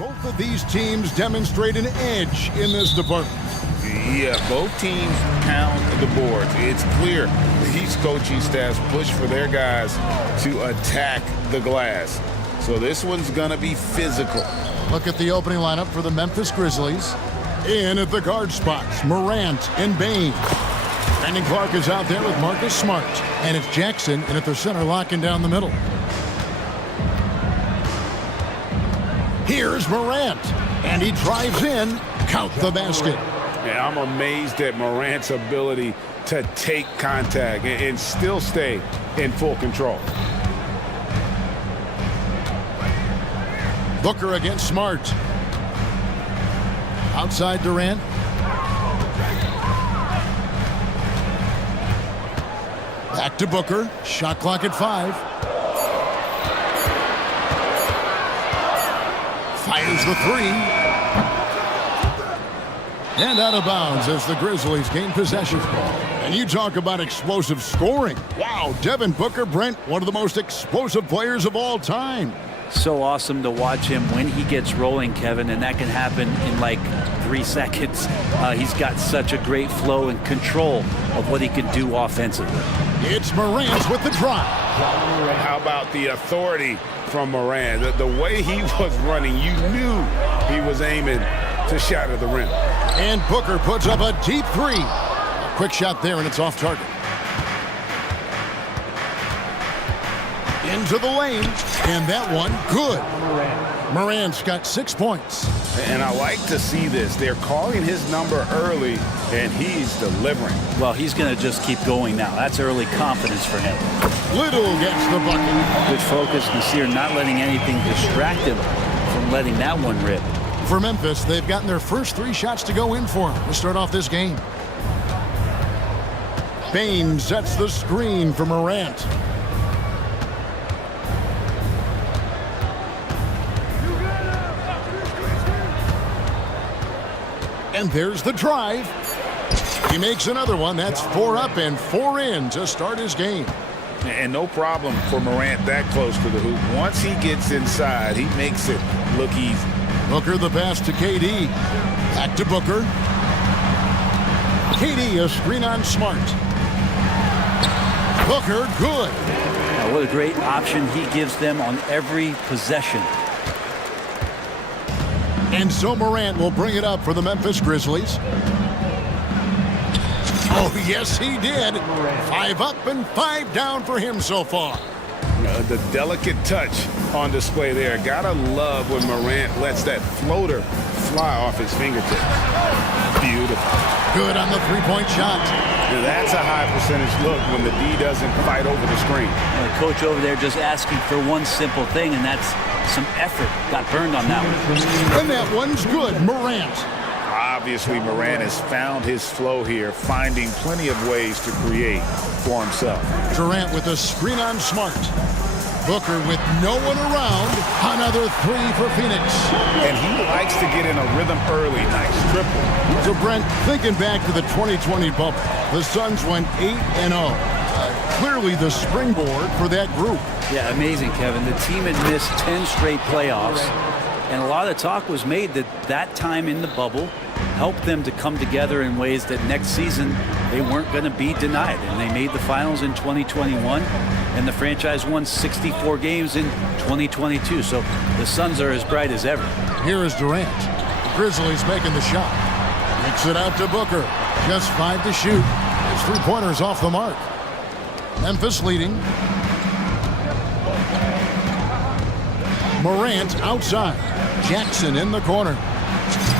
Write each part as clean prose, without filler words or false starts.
Both of these teams demonstrate an edge in this department. Yeah, both teams pound the boards. It's clear these coaching staffs push for their guys to attack the glass. So this one's going to be physical. Look at the opening lineup for the Memphis Grizzlies. In at the guard spots, Morant and Bain. Brandon Clark is out there with Marcus Smart. And it's Jackson in at the center, locking down the middle. Here's Morant. And he drives in. Count the basket. Yeah, I'm amazed at Morant's ability to take contact and still stay in full control. Booker against Smart. Outside Durant. Back to Booker. Shot clock at 5. Fires the 3. And out of bounds as the Grizzlies gain possession. And you talk about explosive scoring. Wow, Devin Booker, Brent, one of the most explosive players of all time. So awesome to watch him when he gets rolling, Kevin, and that can happen in like 3 seconds. He's got such a great flow and control of what he can do offensively. It's Morant with the drive. How about the authority from Morant? The way he was running, you knew he was aiming to shatter the rim. And Booker puts up a deep 3. A quick shot there, and it's off target. Into the lane, and that one good. Morant's got 6 points. And I like to see this. They're calling his number early, and he's delivering. Well, he's going to just keep going now. That's early confidence for him. Little gets the bucket. Good focus. Nasir not letting anything distract him from letting that one rip. For Memphis, they've gotten their first 3 shots to go in for him to start off this game. Bain sets the screen for Morant. And there's the drive. He makes another one. That's 4 up and 4 in to start his game. And no problem for Morant that close to the hoop. Once he gets inside, he makes it look easy. Booker the pass to KD. Back to Booker. KD a screen on Smart. Booker good. Now, what a great option he gives them on every possession. And so Morant will bring it up for the Memphis Grizzlies. Oh, yes, he did. 5 up and 5 down for him so far. The delicate touch on display there. Gotta love when Morant lets that floater fly off his fingertips. Beautiful. Good on the 3-point shot. Now that's a high percentage look when the D doesn't fight over the screen. And the coach over there just asking for one simple thing, and that's some effort. Got burned on that one. And that one's good. Morant. Obviously, Morant has found his flow here, finding plenty of ways to create for himself. Durant with a screen on Smart. Booker with no one around. Another 3 for Phoenix. And he likes to get in a rhythm early. Nice triple. So, Brent, thinking back to the 2020 bubble, the Suns went 8-0. Clearly the springboard for that group. Yeah, amazing, Kevin. The team had missed 10 straight playoffs, and a lot of talk was made that time in the bubble helped them to come together in ways that next season they weren't going to be denied. And they made the finals in 2021, and the franchise won 64 games in 2022. So the Suns are as bright as ever. Here is Durant. The Grizzlies making the shot. Kicks it out to Booker. Just 5 to shoot. His 3-pointers off the mark. Memphis leading. Morant outside. Jackson in the corner.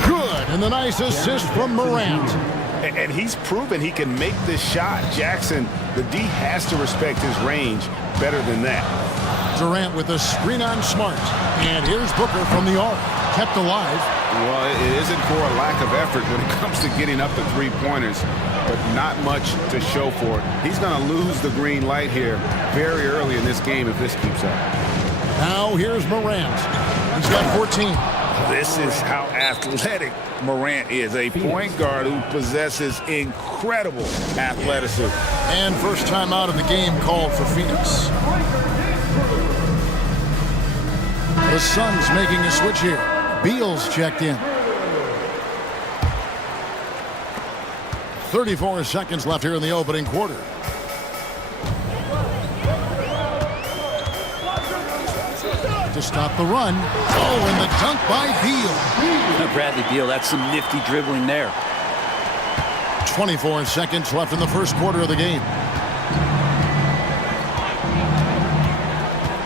Good, and the nice assist from Morant. And he's proven he can make this shot. Jackson, the D has to respect his range better than that. Durant with a screen on Smart. And here's Booker from the arc. Kept alive. Well, it isn't for a lack of effort when it comes to getting up to 3-pointers, but not much to show for it. He's going to lose the green light here very early in this game if this keeps up. Now here's Morant. He's got 14. This is how athletic Morant is, a point guard who possesses incredible athleticism. And first time out of the game called for Phoenix. The Suns making a switch here. Beal's checked in. 34 seconds left here in the opening quarter. To stop the run. Oh, and the dunk by Beal. Bradley Beal, that's some nifty dribbling there. 24 seconds left in the first quarter of the game.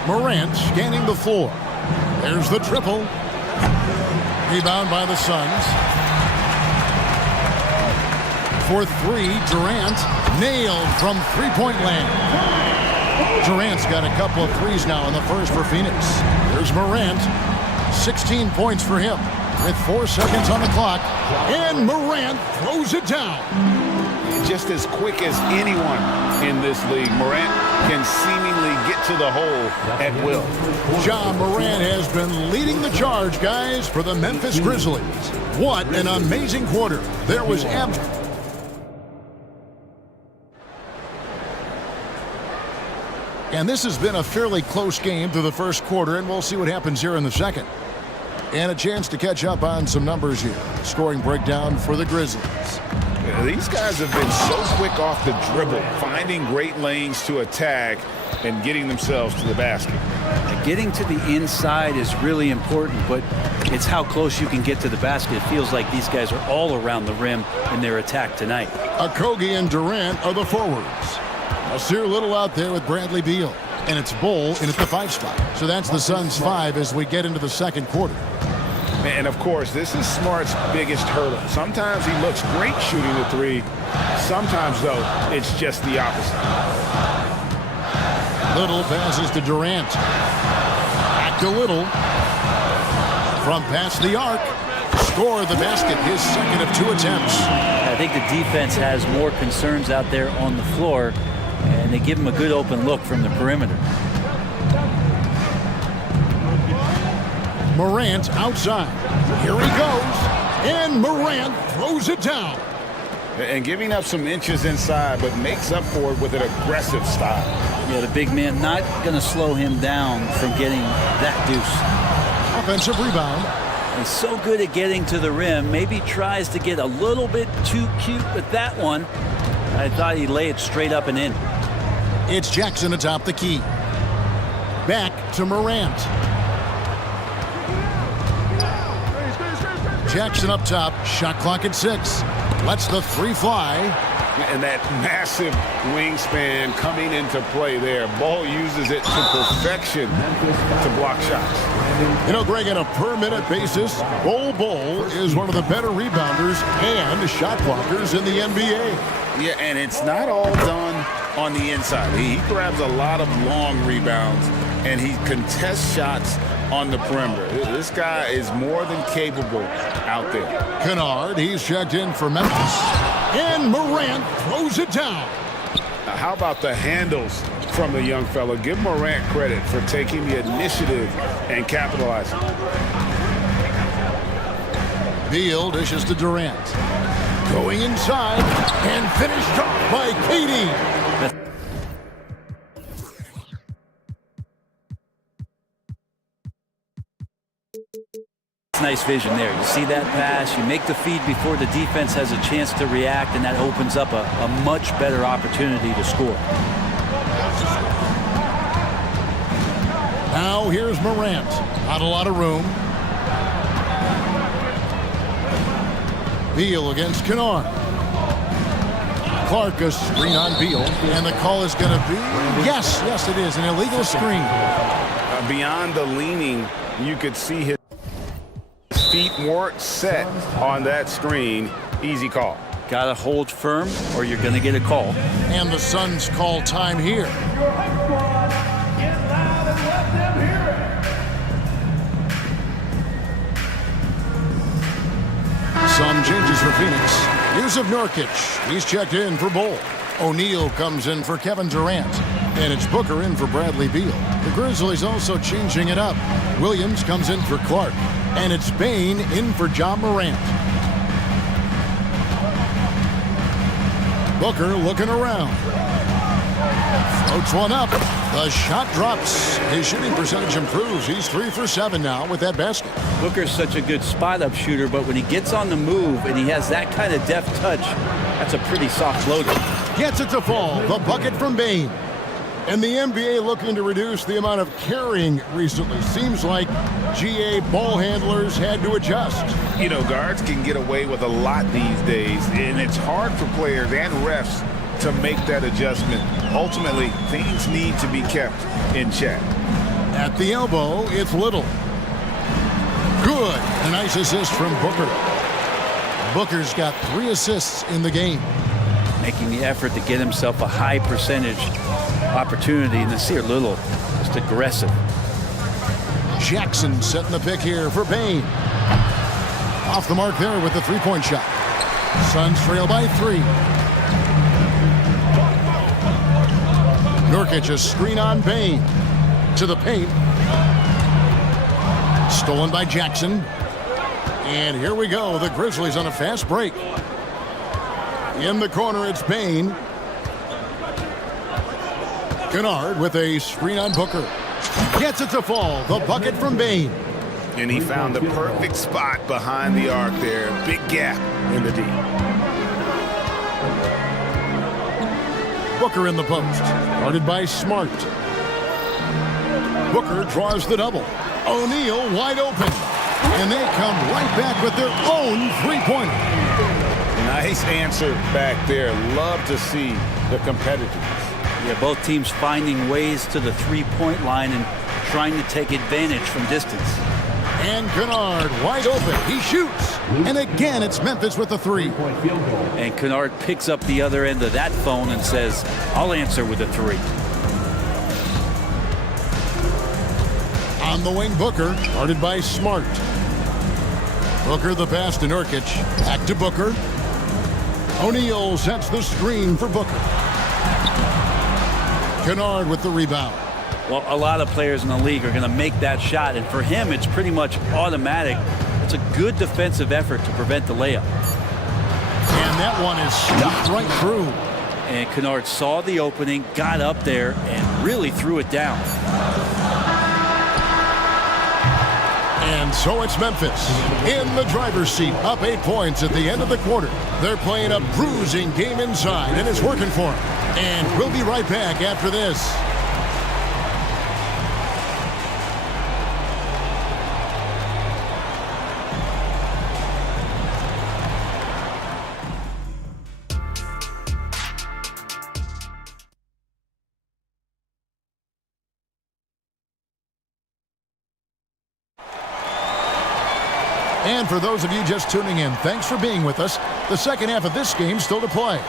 Morant scanning the floor. There's the triple. Rebound by the Suns. For three, Durant nailed from three-point land. Durant's got a couple of threes now in the first for Phoenix. There's Morant. 16 points for him with 4 seconds on the clock. And Morant throws it down. Just as quick as anyone in this league, Morant can seemingly get to the hole at will. Morant has been leading the charge, guys, for the Memphis Grizzlies. What an amazing quarter. There was And this has been a fairly close game through the first quarter, and we'll see what happens here in the second. And a chance to catch up on some numbers here. Scoring breakdown for the Grizzlies. These guys have been so quick off the dribble, finding great lanes to attack and getting themselves to the basket. Getting to the inside is really important, but it's how close you can get to the basket. It feels like these guys are all around the rim in their attack tonight. Okogie and Durant are the forwards. Nasir Little out there with Bradley Beal. And it's Bull in at the 5 spot. So that's the Suns' 5 as we get into the second quarter. And, of course, this is Smart's biggest hurdle. Sometimes he looks great shooting the three. Sometimes, though, it's just the opposite. Little passes to Durant. Back to Little. From past the arc. Score the basket, his second of 2 attempts. I think the defense has more concerns out there on the floor, and they give him a good open look from the perimeter. Morant outside. Here he goes. And Morant throws it down. And giving up some inches inside, but makes up for it with an aggressive style. Yeah, the big man not going to slow him down from getting that deuce. Offensive rebound. He's so good at getting to the rim. Maybe tries to get a little bit too cute with that one. I thought he'd lay it straight up and in. It's Jackson atop the key. Back to Morant. Jackson up top. Shot clock at 6. Lets the 3 fly. And that massive wingspan coming into play there. Ball uses it to perfection to block shots. You know, Greg, on a per-minute basis, Bol is one of the better rebounders and shot blockers in the NBA. Yeah, and it's not all done on the inside. He grabs a lot of long rebounds, and he contests shots on the perimeter. This guy is more than capable out there. Kennard, he's checked in for Memphis. And Morant throws it down. Now, how about the handles from the young fella? Give Morant credit for taking the initiative and capitalizing. Beal dishes to Durant. Going inside and finished off by KD. Nice vision there. You see that pass, you make the feed before the defense has a chance to react, and that opens up a much better opportunity to score. Now here's Morant. Not a lot of room. Beal against Kennard. Clark a screen on Beal, and the call is going to be yes, it is an illegal screen. Beyond the leaning, you could see his feet weren't set on that screen. Easy call. Gotta hold firm or you're gonna get a call. And the Suns call time here. Some changes for Phoenix. Yusuf Nurkic, he's checked in for Bull. O'Neal comes in for Kevin Durant. And it's Booker in for Bradley Beal. The Grizzlies also changing it up. Williams comes in for Clark. And it's Bane in for John Morant. Booker looking around. Floats one up. The shot drops. His shooting percentage improves. He's 3 for 7 now with that basket. Booker's such a good spot-up shooter, but when he gets on the move and he has that kind of deft touch, that's a pretty soft floater. Gets it to fall. The bucket from Bane. And the NBA looking to reduce the amount of carrying recently. Seems like GA ball handlers had to adjust. You know, guards can get away with a lot these days, and it's hard for players and refs to make that adjustment. Ultimately, things need to be kept in check. At the elbow, it's Little. Good. A nice assist from Booker. Booker's got 3 assists in the game. Making the effort to get himself a high percentage opportunity, and this here Little just aggressive. Jackson setting the pick here for Bane. Off the mark there with the three-point shot. Suns trail by 3. Nurkic a screen on Bane. To the paint. Stolen by Jackson. And here we go. The Grizzlies on a fast break. In the corner, it's Bane. Kennard with a screen on Booker. Gets it to fall. The bucket from Bane. And he found the perfect spot behind the arc there. Big gap in the D. Booker in the post. Guarded by Smart. Booker draws the double. O'Neal wide open. And they come right back with their own three-pointer. Nice answer back there. Love to see the competitiveness. Yeah, both teams finding ways to the three-point line and trying to take advantage from distance. And Kennard wide open. He shoots. And again, it's Memphis with the 3. And Kennard picks up the other end of that phone and says, I'll answer with a 3. On the wing, Booker, guarded by Smart. Booker the pass to Nurkic. Back to Booker. O'Neal sets the screen for Booker. Kennard with the rebound. Well, a lot of players in the league are going to make that shot, and for him, it's pretty much automatic. It's a good defensive effort to prevent the layup. And that one is stuffed right through. And Kennard saw the opening, got up there, and really threw it down. And so it's Memphis in the driver's seat, up 8 points at the end of the quarter. They're playing a bruising game inside, and it's working for them. And we'll be right back after this. And for those of you just tuning in, thanks for being with us. The second half of this game still to play.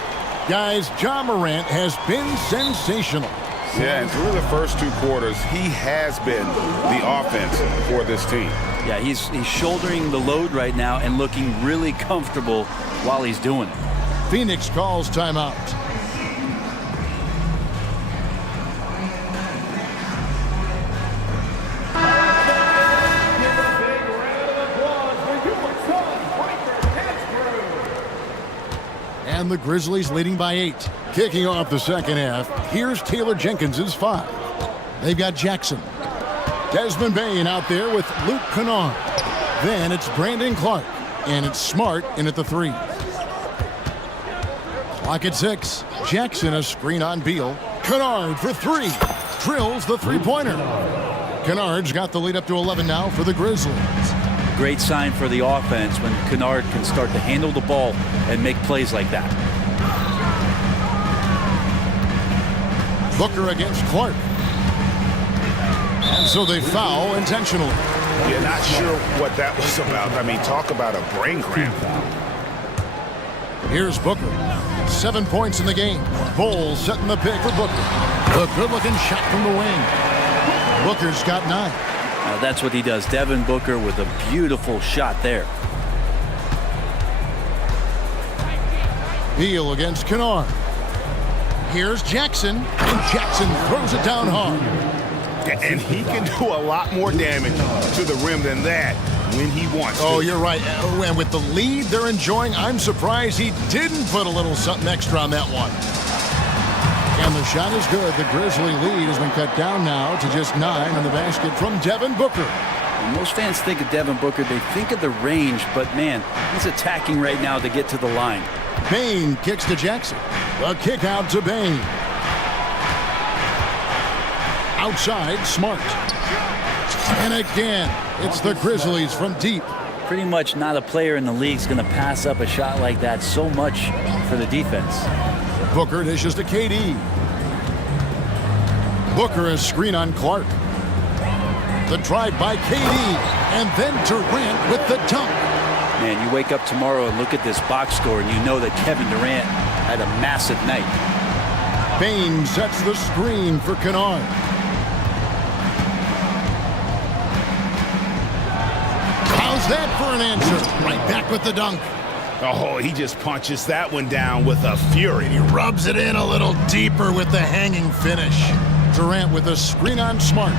Guys, Ja Morant has been sensational. Yeah, and through the first 2 quarters, he has been the offense for this team. Yeah, he's shouldering the load right now and looking really comfortable while he's doing it. Phoenix calls timeout. And the Grizzlies leading by 8. Kicking off the second half, here's Taylor Jenkins's 5. They've got Jackson. Desmond Bane out there with Luke Kennard. Then it's Brandon Clark. And it's Smart in at the 3. Clock at 6. Jackson a screen on Beal. Kennard for 3. Drills the three-pointer. Kennard's got the lead up to 11 now for the Grizzlies. Great sign for the offense when Kennard can start to handle the ball and make plays like that. Booker against Clark. And so they foul intentionally. You're not sure what that was about. I mean, talk about a brain cramp. Here's Booker. 7 points in the game. Bowles setting the pick for Booker. A good-looking shot from the wing. Booker's got 9. Now that's what he does. Devin Booker with a beautiful shot there. Beal against Kennard. Here's Jackson, and Jackson throws it down hard. And he can do a lot more damage to the rim than that when he wants to. Oh, you're right. And with the lead they're enjoying, I'm surprised he didn't put a little something extra on that one. And the shot is good. The Grizzly lead has been cut down now to just 9 on the basket from Devin Booker. And most fans think of Devin Booker. They think of the range, but man, he's attacking right now to get to the line. Bain kicks to Jackson. The kick out to Bain. Outside, Smart. And again, it's the Grizzlies from deep. Pretty much not a player in the league is going to pass up a shot like that so much for the defense. Booker dishes to KD. Booker a screen on Clark. The drive by KD, and then Durant with the dunk. Man, you wake up tomorrow and look at this box score, and you know that Kevin Durant had a massive night. Bain sets the screen for Kennard. How's that for an answer? Right back with the dunk. Oh, he just punches that one down with a fury. He rubs it in a little deeper with the hanging finish. Durant with a screen on Smart.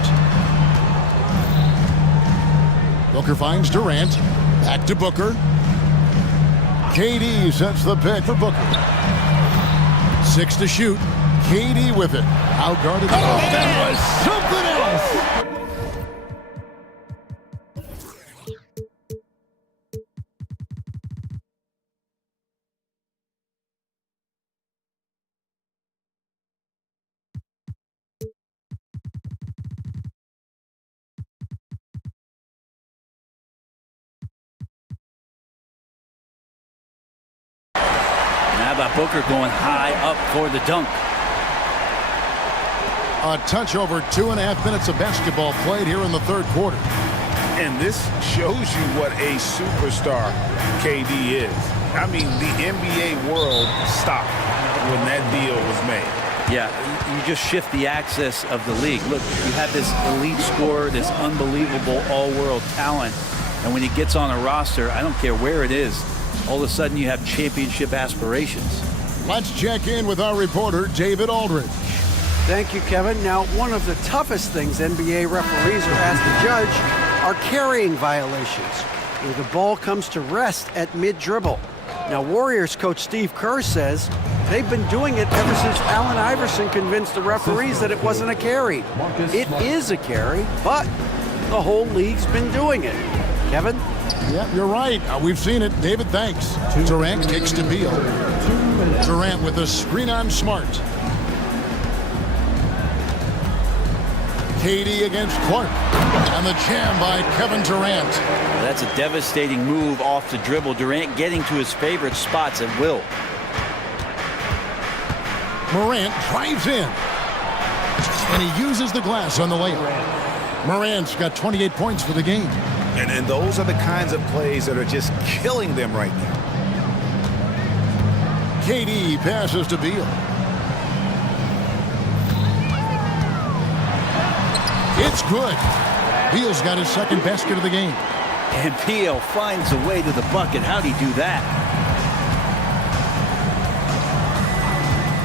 Booker finds Durant. Back to Booker. KD sets the pick for Booker. 6 to shoot. KD with it. Outguarded. Oh, that was something else! How about Booker going high up for the dunk? A touch over 2.5 minutes of basketball played here in the third quarter. And this shows you what a superstar KD is. I mean, the NBA world stopped when that deal was made. Yeah, you just shift the axis of the league. Look, you have this elite scorer, this unbelievable all-world talent, and when he gets on a roster, I don't care where it is, all of a sudden you have championship aspirations. Let's check in with our reporter, David Aldridge. Thank you, Kevin. Now, one of the toughest things NBA referees are asked to judge are carrying violations, where the ball comes to rest at mid-dribble. Now, Warriors coach Steve Kerr says they've been doing it ever since Allen Iverson convinced the referees that it wasn't a carry. It is a carry, but the whole league's been doing it. Kevin? Yep, you're right. We've seen it. David, thanks. Durant kicks to Beal. Durant with a screen on Smart. KD against Clark. And the jam by Kevin Durant. That's a devastating move off the dribble. Durant getting to his favorite spots at will. Morant drives in. And he uses the glass on the layup. Morant's got 28 points for the game. And those are the kinds of plays that are just killing them right now. KD passes to Beal. It's good. Beal's got his second basket of the game. And Beal finds a way to the bucket. How'd he do that?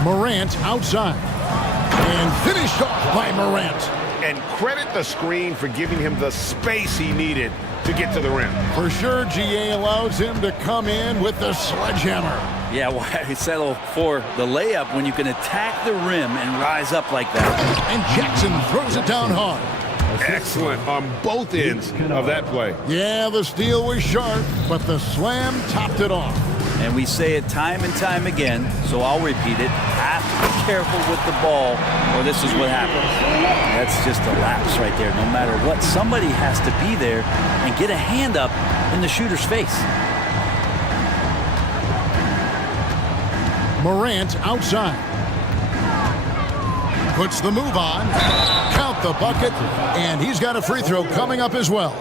Morant outside. And finished off by Morant. And credit the screen for giving him the space he needed to get to the rim. For sure, GA allows him to come in with the sledgehammer. Yeah, why settle for the layup when you can attack the rim and rise up like that? And Jackson throws it down hard. Excellent on both ends of that play. Yeah, the steal was sharp, but the slam topped it off. And we say it time and time again, so I'll repeat it. Have to be careful with the ball, or this is what happens. That's just a lapse right there. No matter what, somebody has to be there and get a hand up in the shooter's face. Morant outside. Puts the move on. Count the bucket. And he's got a free throw coming up as well.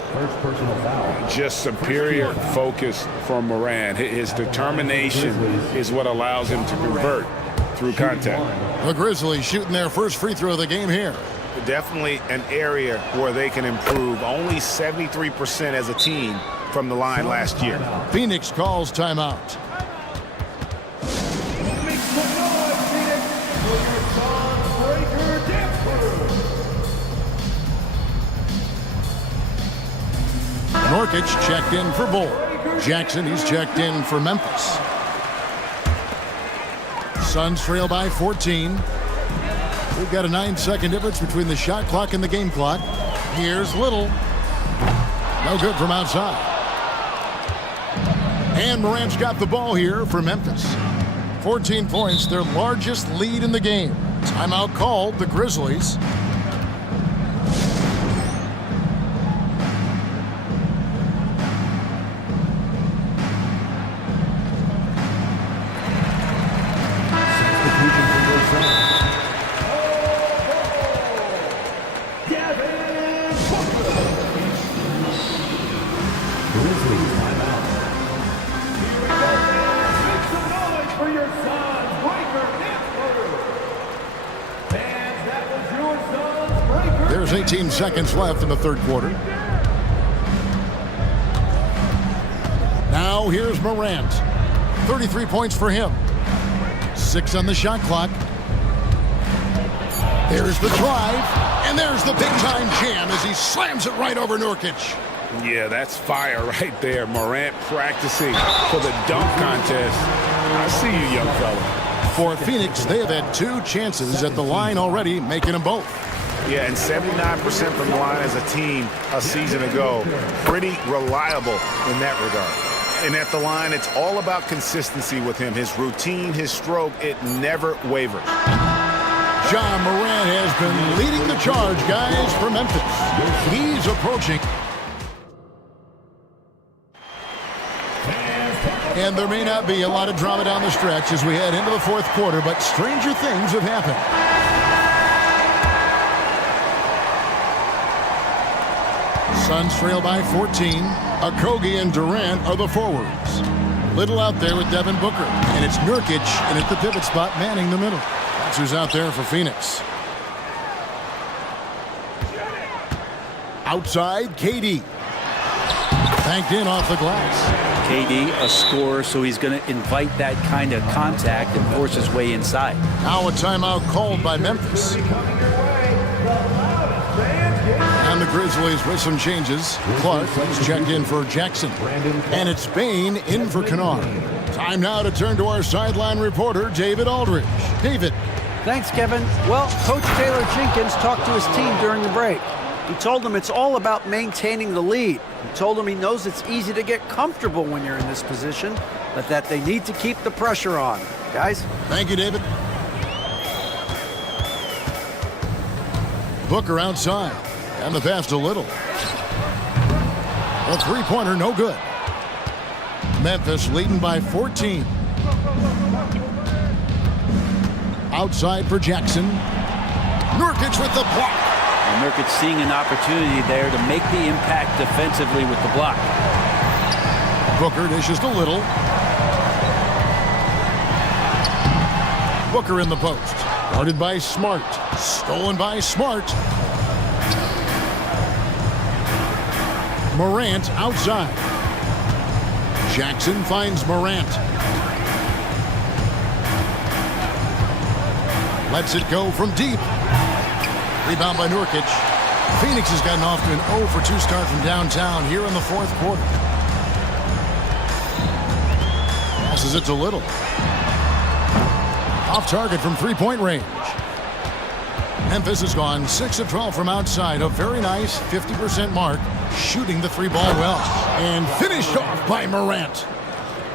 Just superior focus from Morant. His determination is what allows him to convert through contact. The Grizzlies shooting their first free throw of the game here. Definitely an area where they can improve. Only 73% as a team from the line last year. Phoenix calls timeout. Norkic checked in for Bull. Jackson, he's checked in for Memphis. Suns trail by 14. We've got a 9-second difference between the shot clock and the game clock. Here's Little. No good from outside. And Morant's got the ball here for Memphis. 14 points, their largest lead in the game. Timeout called, the Grizzlies. There's 18 seconds left in the third quarter. Now here's Morant. 33 points for him. 6 on the shot clock. There's the drive, and there's the big-time jam as he slams it right over Nurkic. Yeah, that's fire right there. Morant practicing for the dunk contest. I see you, young fella. For Phoenix, they have had 2 chances at the line already, making them both. Yeah, and 79% from the line as a team a season ago. Pretty reliable in that regard. And at the line, it's all about consistency with him. His routine, his stroke, it never wavers. John Morant has been leading the charge, guys, for Memphis. He's approaching. And there may not be a lot of drama down the stretch as we head into the fourth quarter, but stranger things have happened. Suns trail by 14. Okogie and Durant are the forwards. Little out there with Devin Booker. And it's Nurkic and at the pivot spot manning the middle. That's who's out there for Phoenix. Outside, KD. Banked in off the glass. KD, a scorer, so he's going to invite that kind of contact and force his way inside. Now a timeout called by Memphis. And the Grizzlies with some changes. Clark is checked in for Jackson. And it's Bain in for Kennard. Time now to turn to our sideline reporter, David Aldridge. David. Thanks, Kevin. Well, Coach Taylor Jenkins talked to his team during the break. He told them it's all about maintaining the lead. He told them he knows it's easy to get comfortable when you're in this position, but that they need to keep the pressure on. Guys? Thank you, David. Booker outside. And the pass to Little. A three-pointer, no good. Memphis leading by 14. Outside for Jackson. Nurkic with the block. And Nurkic seeing an opportunity there to make the impact defensively with the block. Booker dishes to Little. Booker in the post. Guarded by Smart. Stolen by Smart. Morant outside. Jackson finds Morant. Lets it go from deep. Rebound by Nurkic. Phoenix has gotten off to an 0 for 2 start from downtown here in the fourth quarter. Passes it to Little. Off target from three-point range. Memphis has gone 6 of 12 from outside. A very nice 50% mark. Shooting the three ball well. And finished off by Morant.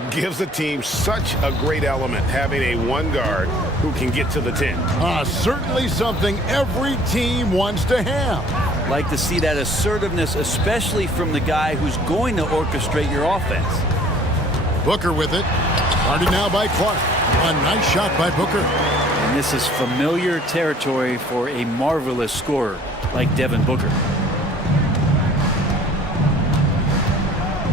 Gives the team such a great element having a one guard who can get to the 10. Certainly something every team wants to have. Like to see that assertiveness, especially from the guy who's going to orchestrate your offense. Booker with it. Guarded now by Clark. A nice shot by Booker. And this is familiar territory for a marvelous scorer like Devin Booker.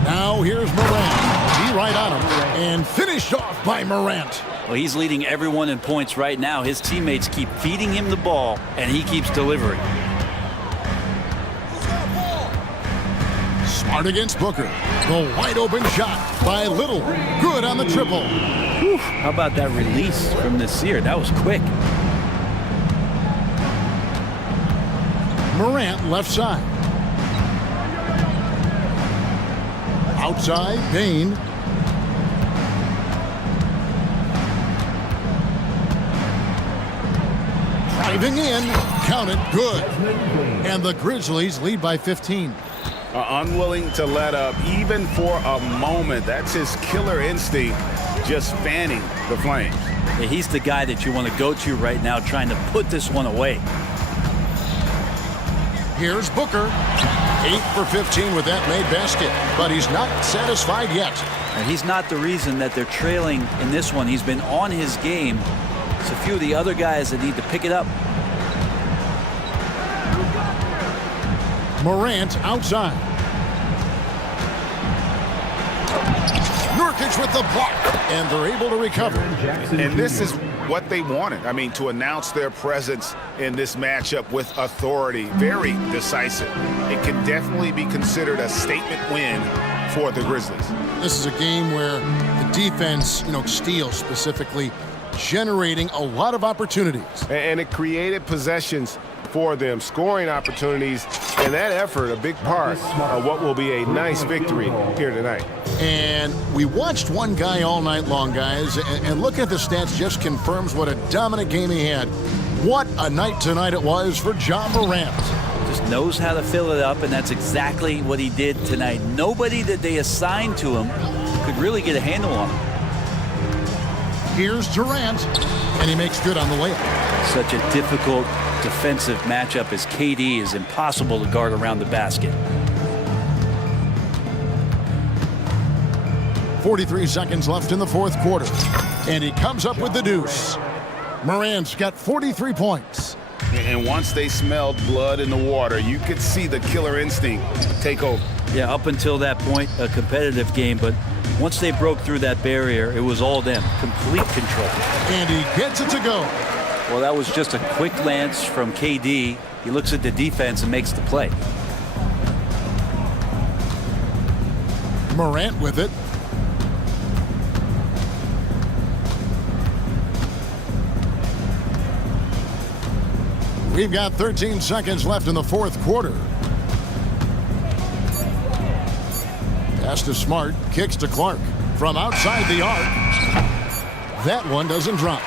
Now here's Morant. He right on him. And finished off by Morant. Well, he's leading everyone in points right now. His teammates keep feeding him the ball, and he keeps delivering. Smart against Booker. The wide open shot by Little. Good on the triple. Whew, how about that release from Nasir? That was quick. Morant left side. Outside, Bain. Driving in, count it, good. And the Grizzlies lead by 15. Unwilling to let up even for a moment. That's his killer instinct, just fanning the flames. Yeah, he's the guy that you want to go to right now, trying to put this one away. Here's Booker. 8 for 15 with that made basket, but he's not satisfied yet. And he's not the reason that they're trailing in this one. He's been on his game. It's a few of the other guys that need to pick it up. Morant outside. Nurkic with the block, and they're able to recover. And this is what they wanted. I mean, to announce their presence in this matchup with authority, very decisive. It can definitely be considered a statement win for the Grizzlies. This is a game where the defense, steals specifically, generating a lot of opportunities. And it created possessions for them, scoring opportunities, and that effort a big part of what will be a nice victory here tonight. And we watched one guy all night long, guys, and looking at the stats just confirms what a dominant game he had. What a night tonight it was for Morant. Just knows how to fill it up, and that's exactly what he did tonight. Nobody that they assigned to him could really get a handle on him. Here's Durant, and he makes good on the layup. Such a difficult defensive matchup as KD is impossible to guard around the basket. 43 seconds left in the fourth quarter, and he comes up with the deuce. Morant's got 43 points. And once they smelled blood in the water, you could see the killer instinct take over. Yeah, up until that point, a competitive game, but once they broke through that barrier, it was all them. Complete control. And he gets it to go. Well, that was just a quick glance from KD. He looks at the defense and makes the play. Morant with it. We've got 13 seconds left in the fourth quarter. Pass to Smart, kicks to Clark. From outside the arc. That one doesn't drop.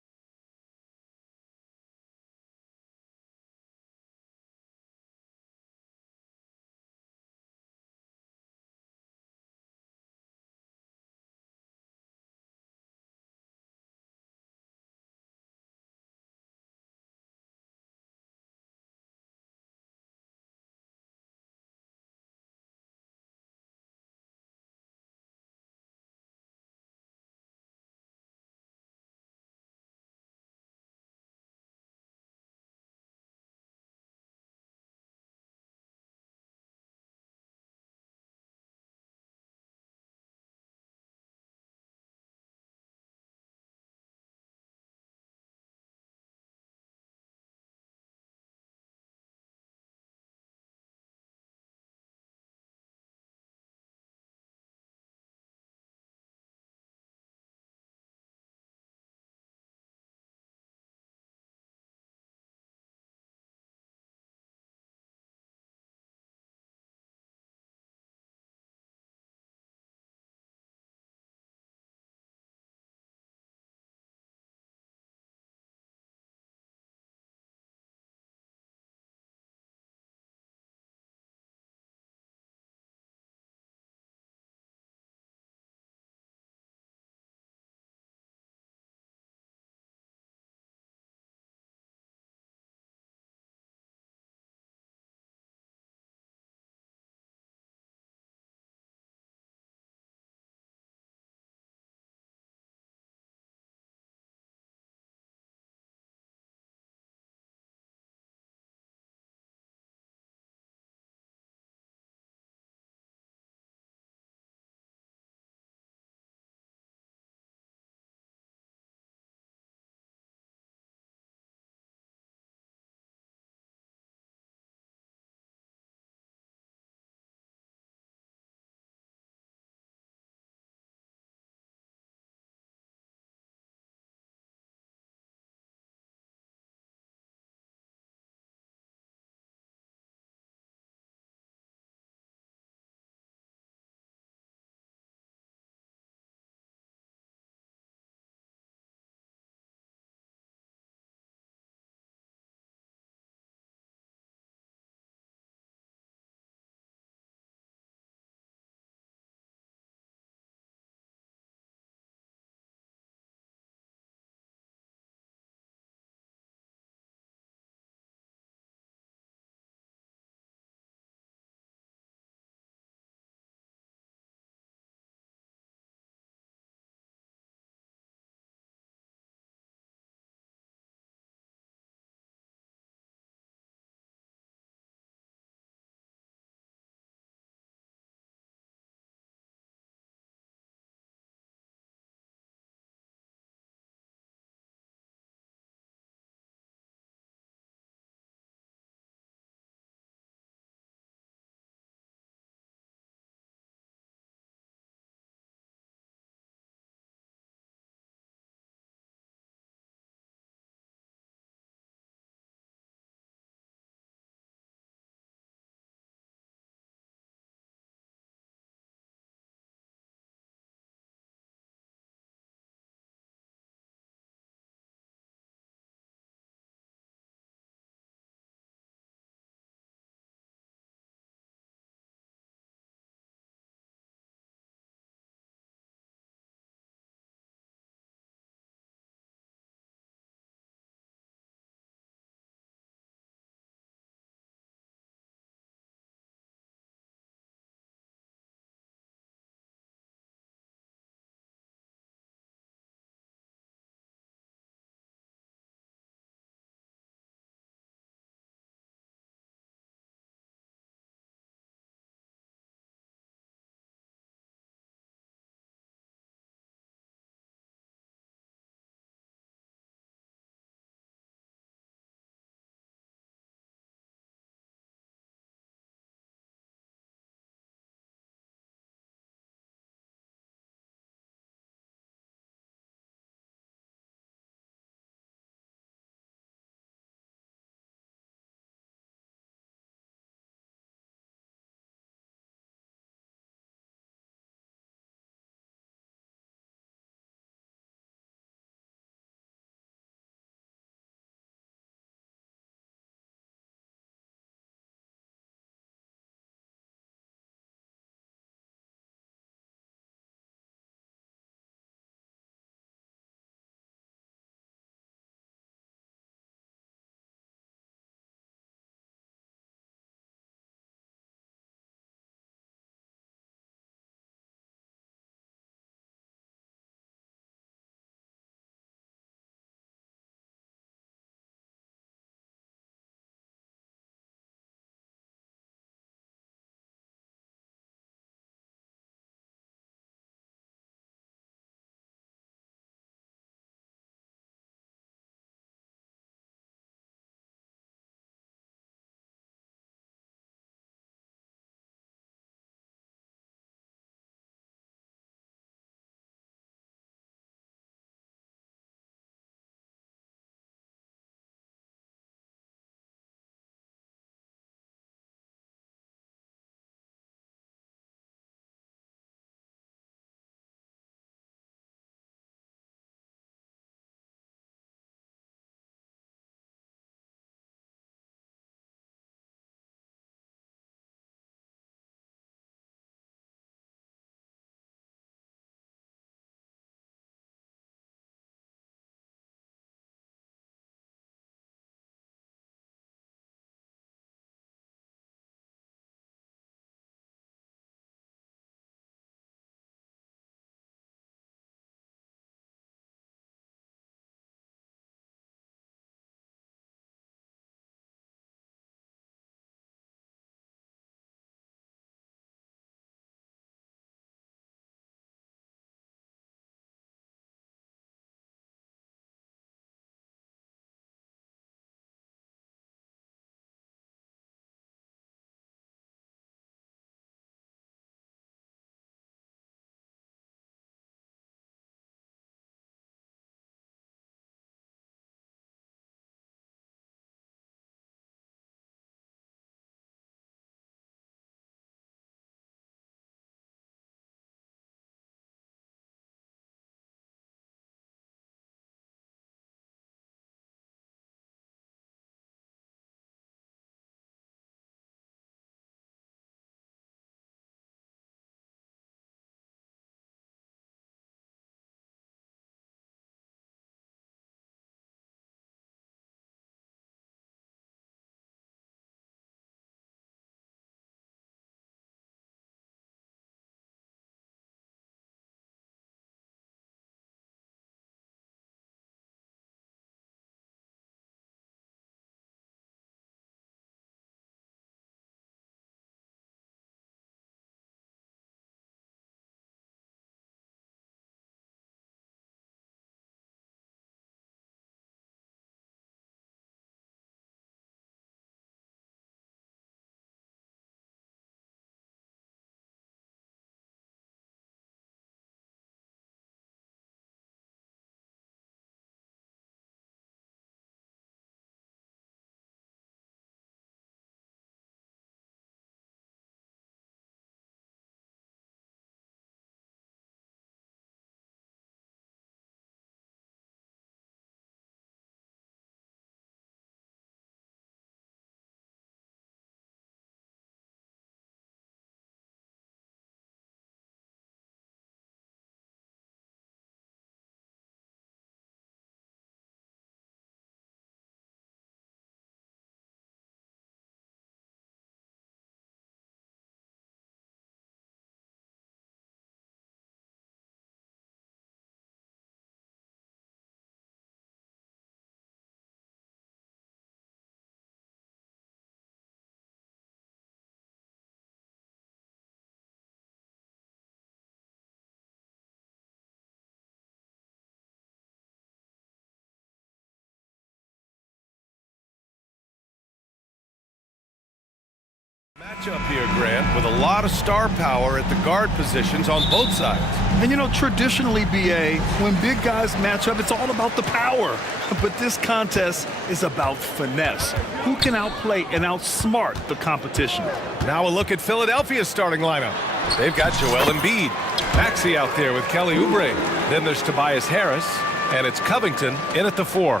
Up here, Grant, with a lot of star power at the guard positions on both sides. And you know, traditionally, BA, when big guys match up, it's all about the power. But this contest is about finesse. Who can outplay and outsmart the competition? Now a look at Philadelphia's starting lineup. They've got Joel Embiid, Maxey out there with Kelly Oubre. Then there's Tobias Harris, and it's Covington in at the 4.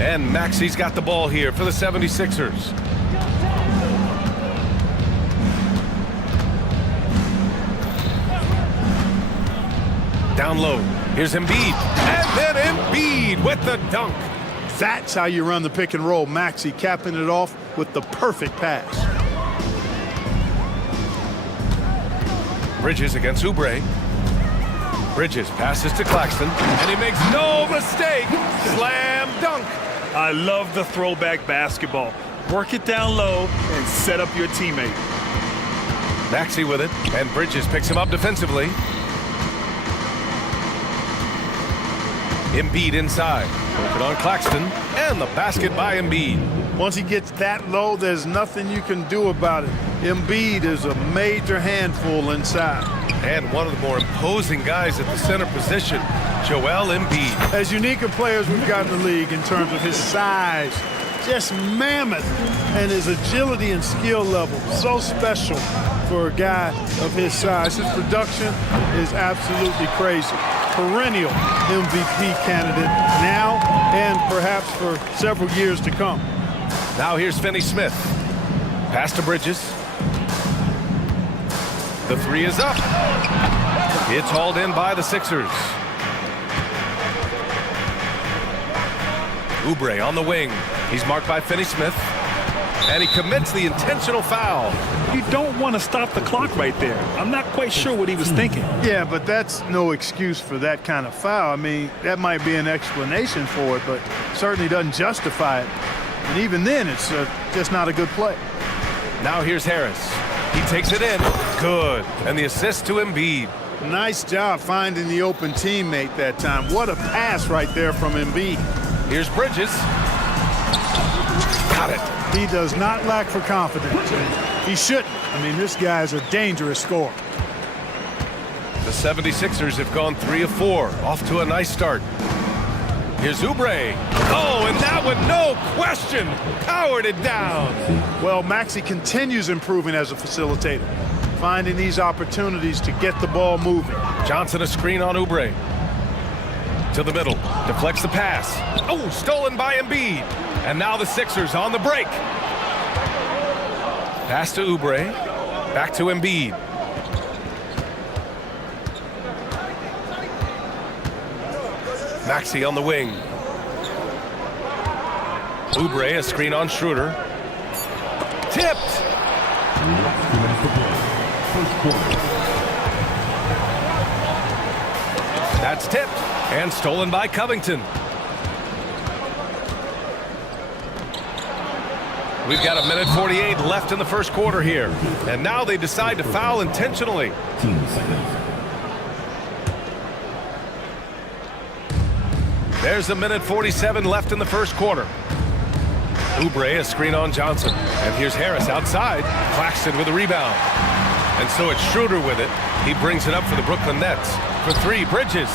And Maxey's got the ball here for the 76ers. Down low, here's Embiid, and then Embiid with the dunk. That's how you run the pick and roll. Maxey capping it off with the perfect pass. Bridges against Oubre. Bridges passes to Claxton, and he makes no mistake. Slam dunk. I love the throwback basketball. Work it down low and set up your teammate. Maxey with it, and Bridges picks him up defensively. Embiid inside. Working on Claxton, and the basket by Embiid. Once he gets that low, there's nothing you can do about it. Embiid is a major handful inside. And one of the more imposing guys at the center position, Joel Embiid. As unique a player as we've got in the league in terms of his size, just mammoth, and his agility and skill level, so special for a guy of his size. His production is absolutely crazy. Perennial MVP candidate now and perhaps for several years to come. Now here's Finney-Smith. Pass to Bridges. The 3 is up. It's hauled in by the Sixers. Oubre on the wing. He's marked by Finney-Smith. And he commits the intentional foul. You don't want to stop the clock right there. I'm not quite sure what he was thinking. Yeah, but that's no excuse for that kind of foul. I mean, that might be an explanation for it, but certainly doesn't justify it. And even then, it's just not a good play. Now here's Harris. He takes it in. Good. And the assist to Embiid. Nice job finding the open teammate that time. What a pass right there from Embiid. Here's Bridges. Got it. He does not lack for confidence. He shouldn't. I mean, this guy is a dangerous scorer. The 76ers have gone 3 of 4. Off to a nice start. Here's Oubre. Oh, and that one, no question, powered it down. Well, Maxey continues improving as a facilitator, finding these opportunities to get the ball moving. Johnson a screen on Oubre. To the middle, deflects the pass. Oh, stolen by Embiid. And now the Sixers on the break. Pass to Oubre. Back to Embiid. Maxey on the wing. Oubre a screen on Schroeder. Tipped. That's tipped and stolen by Covington. We've got 1:48 left in the first quarter here. And now they decide to foul intentionally. There's 1:47 left in the first quarter. Oubre a screen on Johnson. And here's Harris outside. Claxton with a rebound. And so it's Schroeder with it. He brings it up for the Brooklyn Nets. For 3, Bridges.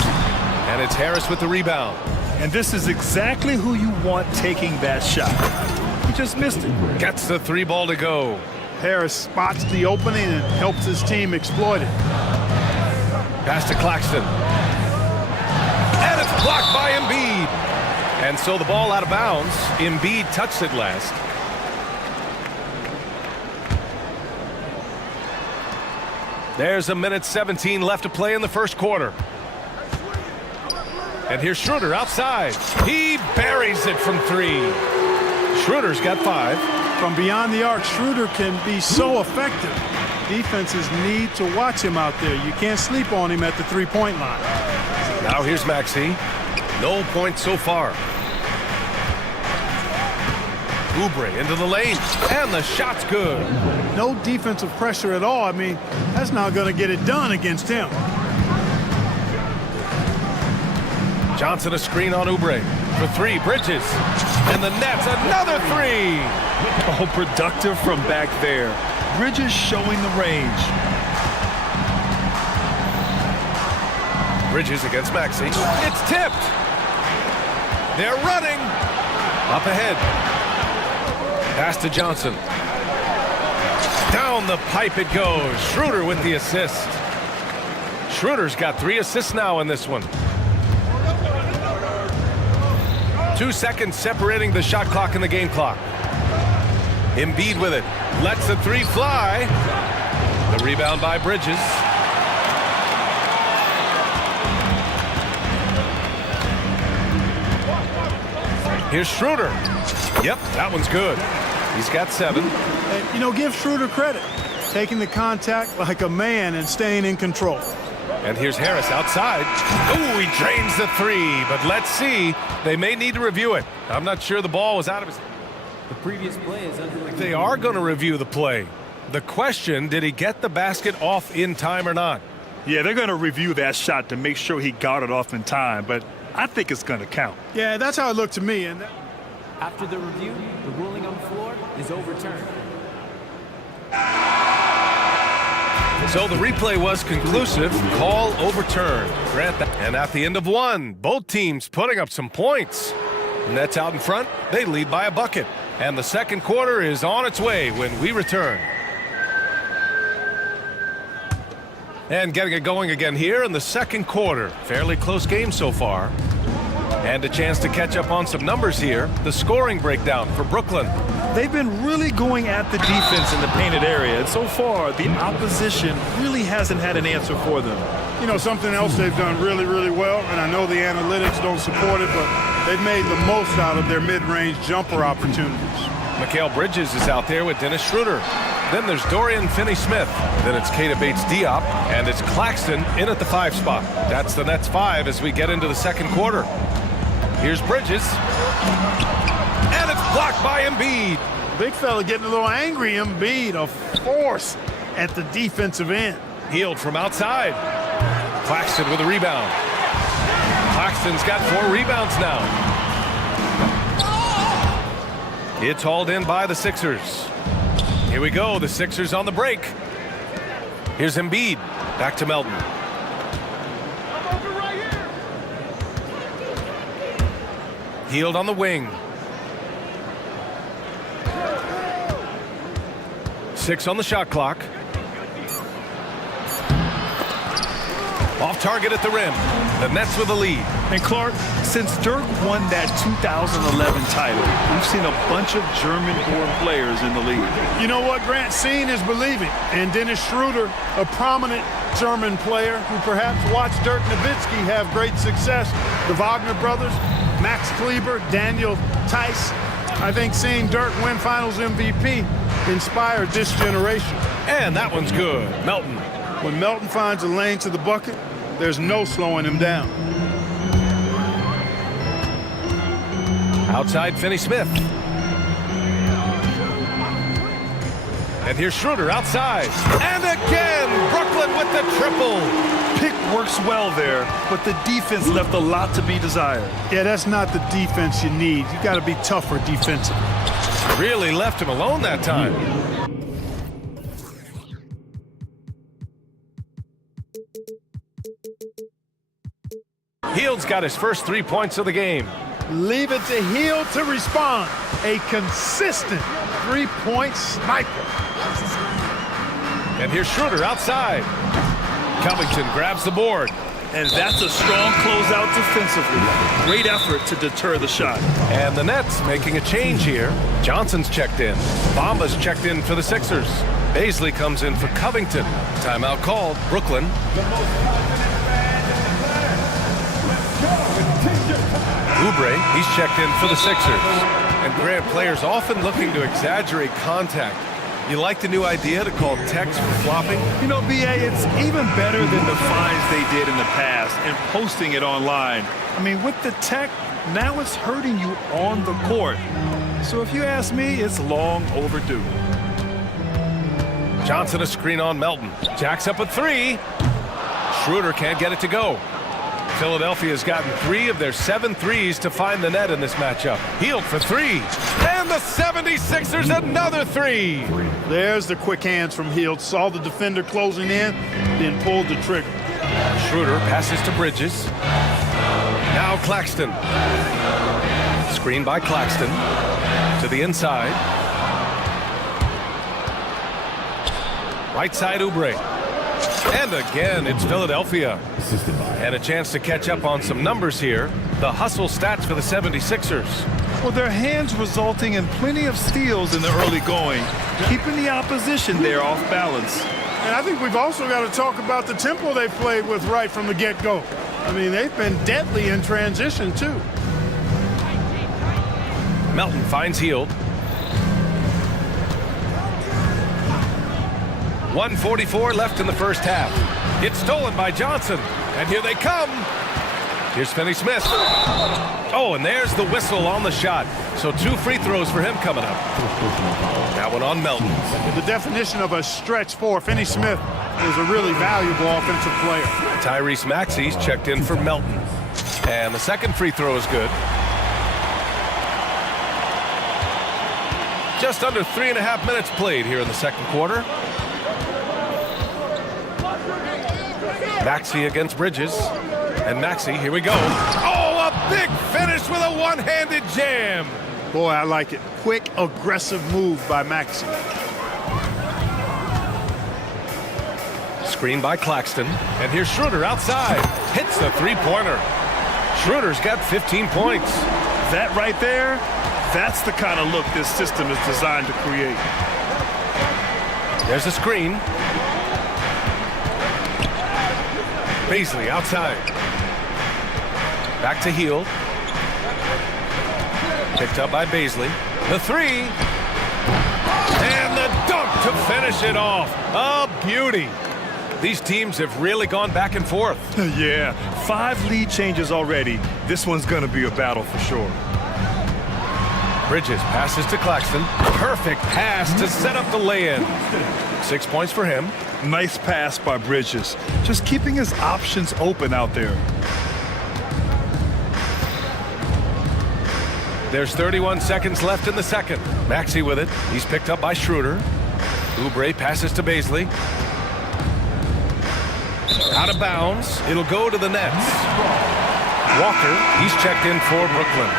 And it's Harris with the rebound. And this is exactly who you want taking that shot. He just missed it. Gets the 3 ball to go. Harris spots the opening and helps his team exploit it. Pass to Claxton. And it's blocked by Embiid. And so the ball out of bounds. Embiid touched it last. There's 1:17 left to play in the first quarter. And here's Schroeder outside. He buries it from 3. Schroeder's got 5. From beyond the arc, Schroeder can be so effective. Defenses need to watch him out there. You can't sleep on him at the three-point line. Now here's Maxey. No points so far. Oubre into the lane, and the shot's good. No defensive pressure at all. I mean, that's not going to get it done against him. Johnson a screen on Oubre. For 3, Bridges. And the Nets, another 3. Oh, productive from back there. Bridges showing the range. Bridges against Maxey. It's tipped. They're running. Up ahead. Pass to Johnson. Down the pipe it goes. Schroeder with the assist. Schroeder's got 3 assists now in this one. 2 seconds separating the shot clock and the game clock. Embiid with it. Lets the 3 fly. The rebound by Bridges. Here's Schroeder. Yep, that one's good. He's got 7. And, you know, give Schroeder credit. Taking the contact like a man and staying in control. And here's Harris outside. Ooh, he drains the 3, but let's see. They may need to review it. I'm not sure the ball was out of his... The previous play is under... They are going to review the play. The question, did he get the basket off in time or not? Yeah, they're going to review that shot to make sure he got it off in time, but I think it's going to count. Yeah, that's how it looked to me. And After the review, the ruling on the floor is overturned. So the replay was conclusive. Call overturned. Grant that. And at the end of 1, both teams putting up some points. Nets out in front. They lead by a bucket. And the second quarter is on its way when we return. And getting it going again here in the second quarter. Fairly close game so far. And a chance to catch up on some numbers here. The scoring breakdown for Brooklyn. They've been really going at the defense in the painted area, and so far the opposition really hasn't had an answer for them. you know, something else they've done really, really well, and I know the analytics don't support it, but they've made the most out of their mid-range jumper opportunities. Mikal Bridges is out there with Dennis Schroeder. Then there's Dorian Finney-Smith. Then it's Keita Bates-Diop. And it's Claxton in at the 5 spot. That's the Nets 5 as we get into the second quarter. Here's Bridges. And it's blocked by Embiid. Big fella getting a little angry. Embiid, a force at the defensive end. Healed from outside. Claxton with a rebound. Claxton's got 4 rebounds now. It's hauled in by the Sixers. Here we go, the Sixers on the break. Here's Embiid, back to Melton. Healed on the wing. 6 on the shot clock. Off target at the rim. The Nets with the lead. And Clark, since Dirk won that 2011 title, we've seen a bunch of German-born players in the league. You know what, Grant? Seeing is believing. And Dennis Schroeder, a prominent German player who perhaps watched Dirk Nowitzki have great success. The Wagner brothers, Max Kleber, Daniel Tice. I think seeing Dirk win Finals MVP inspired this generation. And that one's good. Melton. When Melton finds a lane to the bucket, there's no slowing him down. Outside Finney-Smith. And here's Schroeder outside. And again, Brooklyn with the triple. Pick works well there, but the defense left a lot to be desired. Yeah, that's not the defense you need. You got to be tougher defensively. Really left him alone that time. Hield's got his first 3 points of the game. Leave it to Hield to respond. A consistent three-point sniper. And here's Schroeder outside. Covington grabs the board. And that's a strong closeout defensively. Great effort to deter the shot. And the Nets making a change here. Johnson's checked in. Bamba's checked in for the Sixers. Baisley comes in for Covington. Timeout called. Brooklyn. Oubre, he's checked in for the Sixers. And Grant, players often looking to exaggerate contact. You like the new idea to call techs for flopping? You know, B.A., it's even better than the fines they did in the past and posting it online. I mean, with the tech, now it's hurting you on the court. So if you ask me, it's long overdue. Johnson a screen on Melton. Jacks up a 3. Schroeder can't get it to go. Philadelphia's gotten 3 of their 7 threes to find the net in this matchup. Hield for 3. And the 76ers another 3. There's the quick hands from Hield. Saw the defender closing in, then pulled the trigger. Schroeder passes to Bridges. Now Claxton. Screen by Claxton. To the inside. Right side Oubre. And again, it's Philadelphia. And a chance to catch up on some numbers here. The hustle stats for the 76ers. Well, their hands resulting in plenty of steals in the early going, keeping the opposition there off balance. And I think we've also got to talk about the tempo they played with right from the get-go. I mean, they've been deadly in transition, too. Melton finds Hield. 1:44 left in the first half. It's stolen by Johnson. And here they come. Here's Finney-Smith. Oh, and there's the whistle on the shot. So 2 free throws for him coming up. That one on Melton. The definition of a stretch 4. Finney-Smith is a really valuable offensive player. Tyrese Maxey's checked in for Melton. And the second free throw is good. Just under 3.5 minutes played here in the second quarter. Maxey against Bridges. And Maxey, here we go. Oh, a big finish with a one-handed jam. Boy, I like it. Quick, aggressive move by Maxey. Screen by Claxton. And here's Schroeder outside. Hits the three-pointer. Schroeder's got 15 points. That right there, that's the kind of look this system is designed to create. There's a screen. Beasley outside. Back to Hield. Picked up by Beasley. The 3. And the dunk to finish it off. A beauty. These teams have really gone back and forth. Yeah, 5 lead changes already. This one's going to be a battle for sure. Bridges passes to Claxton. Perfect pass to set up the lay-in. 6 points for him. Nice pass by Bridges. Just keeping his options open out there. There's 31 seconds left in the second. Maxey with it. He's picked up by Schroeder. Oubre passes to Beasley. Out of bounds. It'll go to the Nets. Walker, he's checked in for Brooklyn.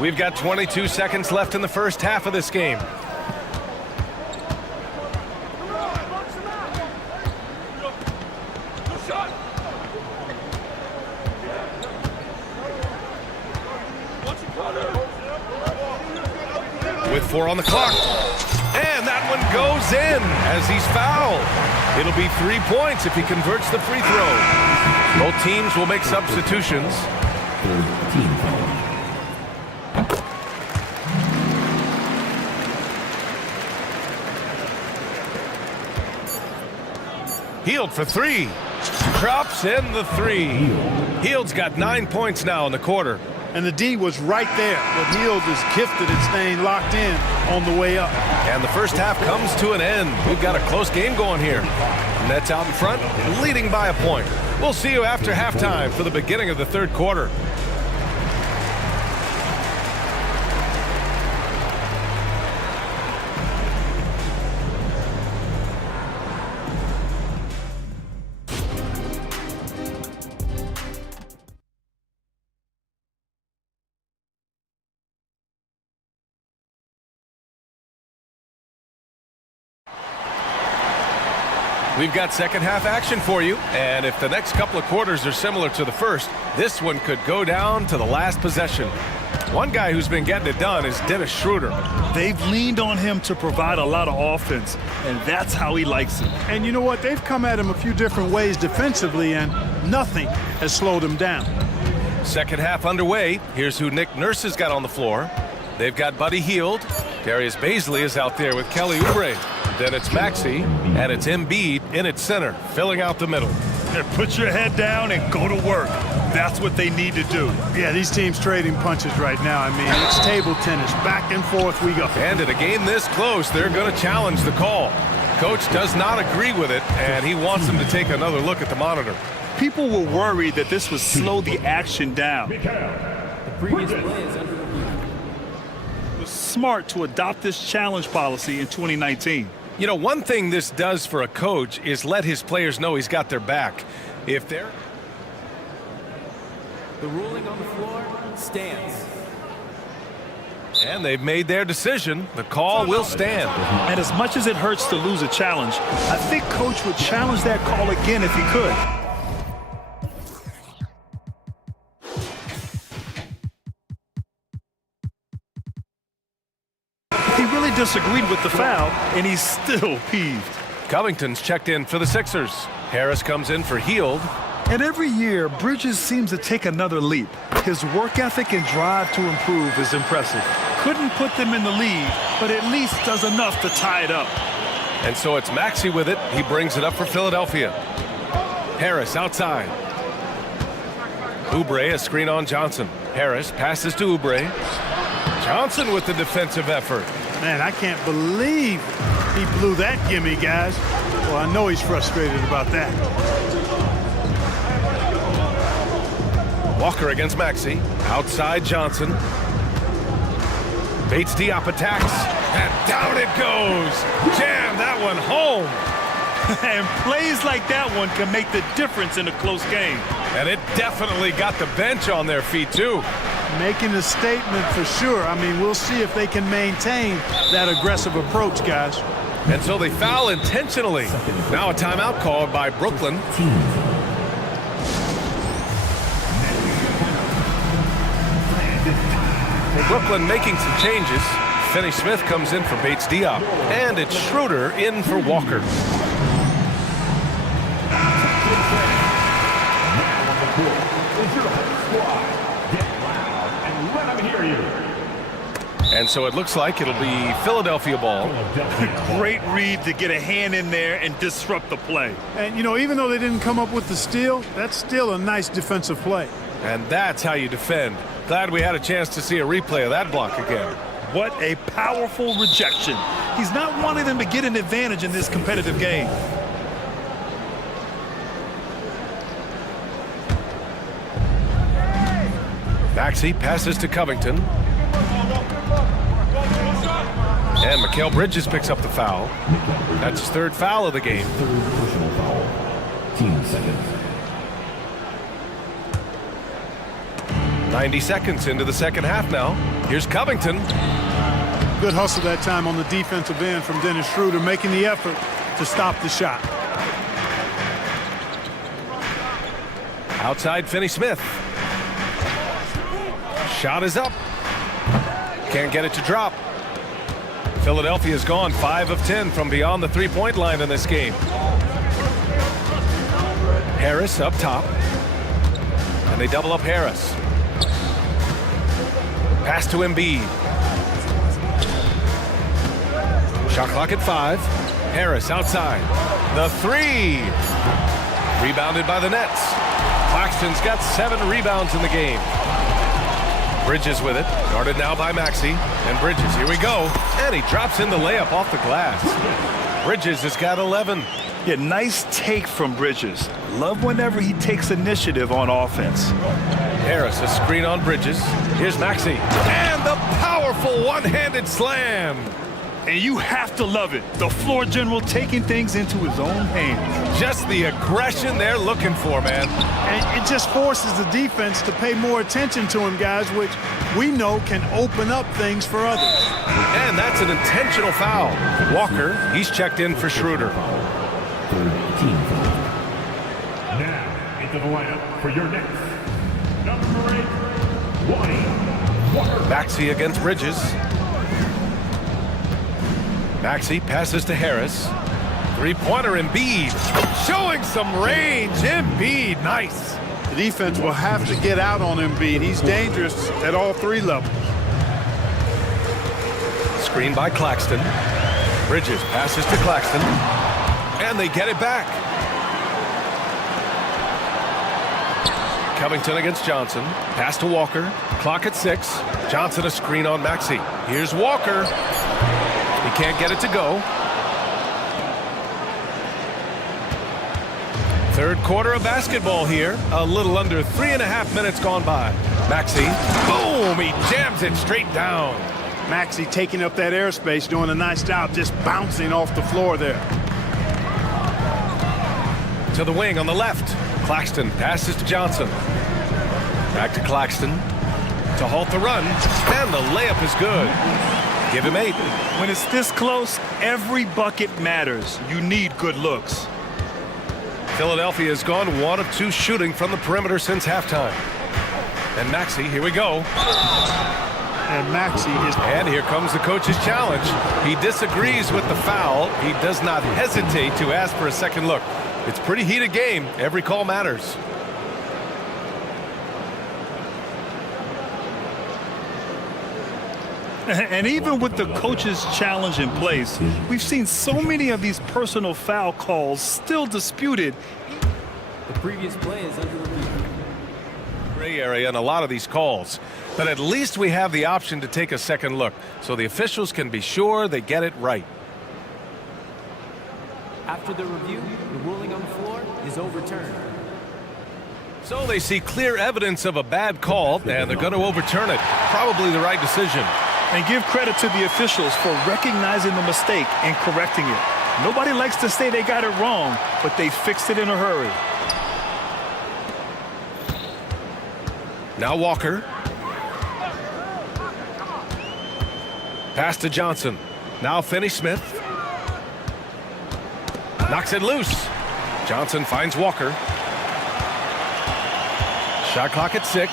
We've got 22 seconds left in the first half of this game. With 4 on the clock. And that one goes in as he's fouled. It'll be 3 points if he converts the free throw. Both teams will make substitutions. Hield for 3. Drops in the 3. Hield's got 9 points now in the quarter. And the D was right there, but Hield is gifted at staying locked in on the way up. And the first half comes to an end. We've got a close game going here. Nets out in front, leading by a point. We'll see you after halftime for the beginning of the third quarter. We've got second half action for you, and if the next couple of quarters are similar to the first, this one could go down to the last possession. One guy who's been getting it done is Dennis Schroeder. They've leaned on him to provide a lot of offense, and that's how he likes it. And you know what? They've come at him a few different ways defensively, and nothing has slowed him down. Second half underway. Here's who Nick Nurse has got on the floor. They've got Buddy Hield. Darius Baisley is out there with Kelly Oubre. Then it's Maxey, and it's Embiid in its center, filling out the middle. Put your head down and go to work. That's what they need to do. Yeah, these teams trading punches right now. I mean, it's table tennis. Back and forth we go. And in a game this close, they're going to challenge the call. Coach does not agree with it, and he wants him to take another look at the monitor. People were worried that this would slow the action down. The previous play is under review. It was smart to adopt this challenge policy in 2019. You know, one thing this does for a coach is let his players know he's got their back. If they're... The ruling on the floor stands. And they've made their decision. The call will stand. And as much as it hurts to lose a challenge, I think Coach would challenge that call again if he could. He really disagreed with the foul, and he's still peeved. Covington's checked in for the Sixers. Harris comes in for Heald. And every year, Bridges seems to take another leap. His work ethic and drive to improve is impressive. Couldn't put them in the lead, but at least does enough to tie it up. And so it's Maxey with it. He brings it up for Philadelphia. Harris outside. Oubre, a screen on Johnson. Harris passes to Oubre. Johnson with the defensive effort. Man, I can't believe he blew that gimme, guys. Well, I know he's frustrated about that. Walker against Maxey. Outside Johnson. Bates Diop attacks. And down it goes. Jam that one home. And plays like that one can make the difference in a close game. And it definitely got the bench on their feet, too. Making a statement for sure. I mean, we'll see if they can maintain that aggressive approach, guys. And so they foul intentionally. Now a timeout called by Brooklyn. Brooklyn making some changes. Finney-Smith comes in for Bates Diop. And it's Schroeder in for Walker. And so it looks like it'll be Philadelphia ball. Great read to get a hand in there and disrupt the play. And, you know, even though they didn't come up with the steal, that's still a nice defensive play. And that's how you defend. Glad we had a chance to see a replay of that block again. What a powerful rejection. He's not wanting them to get an advantage in this competitive game. Maxey passes to Covington. And Mikal Bridges picks up the foul. That's his third foul of the game. Personal foul. Team seconds. 90 seconds into the second half now. Here's Covington. Good hustle that time on the defensive end from Dennis Schroeder, making the effort to stop the shot. Outside Finney-Smith. Shot is up. Can't get it to drop. Philadelphia's gone 5 of 10 from beyond the three-point line in this game. Harris up top. And they double up Harris. Pass to Embiid. Shot clock at 5. Harris outside. The three. Rebounded by the Nets. Claxton's got 7 rebounds in the game. Bridges with it. Guarded now by Maxey. And Bridges, here we go. And he drops in the layup off the glass. Bridges has got 11. Yeah, nice take from Bridges. Love whenever he takes initiative on offense. Harris, a screen on Bridges. Here's Maxey. And the powerful one-handed slam. And you have to love it. The floor general taking things into his own hands. Just the aggression they're looking for, man. And it just forces the defense to pay more attention to him, guys, which we know can open up things for others. And that's an intentional foul. Walker, he's checked in for Schroeder. Third team foul. Now into the lineup for your next number 8, Walker. Maxey against Bridges. Maxey passes to Harris. Three-pointer Embiid. Showing some range. Embiid, nice. The defense will have to get out on Embiid. He's dangerous at all 3 levels. Screen by Claxton. Bridges passes to Claxton. And they get it back. Covington against Johnson. Pass to Walker. Clock at 6. Johnson a screen on Maxey. Here's Walker. He can't get it to go. Third quarter of basketball here. A little under 3.5 minutes gone by. Maxey, boom, he jams it straight down. Maxey taking up that airspace, doing a nice job just bouncing off the floor there. To the wing on the left. Claxton passes to Johnson. Back to Claxton to halt the run, and the layup is good. Give him 8. When it's this close, every bucket matters. You need good looks. Philadelphia has gone 1 of 2 shooting from the perimeter since halftime. And Maxey, here we go. And Maxey is... And here comes the coach's challenge. He disagrees with the foul. He does not hesitate to ask for a second look. It's a pretty heated game. Every call matters. And even with the coach's challenge in place, we've seen so many of these personal foul calls still disputed. The previous play is under review. Gray area in a lot of these calls. But at least we have the option to take a second look, so the officials can be sure they get it right. After the review, the ruling on the floor is overturned. So they see clear evidence of a bad call, and they're going to overturn it. Probably the right decision. And give credit to the officials for recognizing the mistake and correcting it. Nobody likes to say they got it wrong, but they fixed it in a hurry. Now Walker. Pass to Johnson. Now Finney-Smith. Knocks it loose. Johnson finds Walker. Shot clock at 6.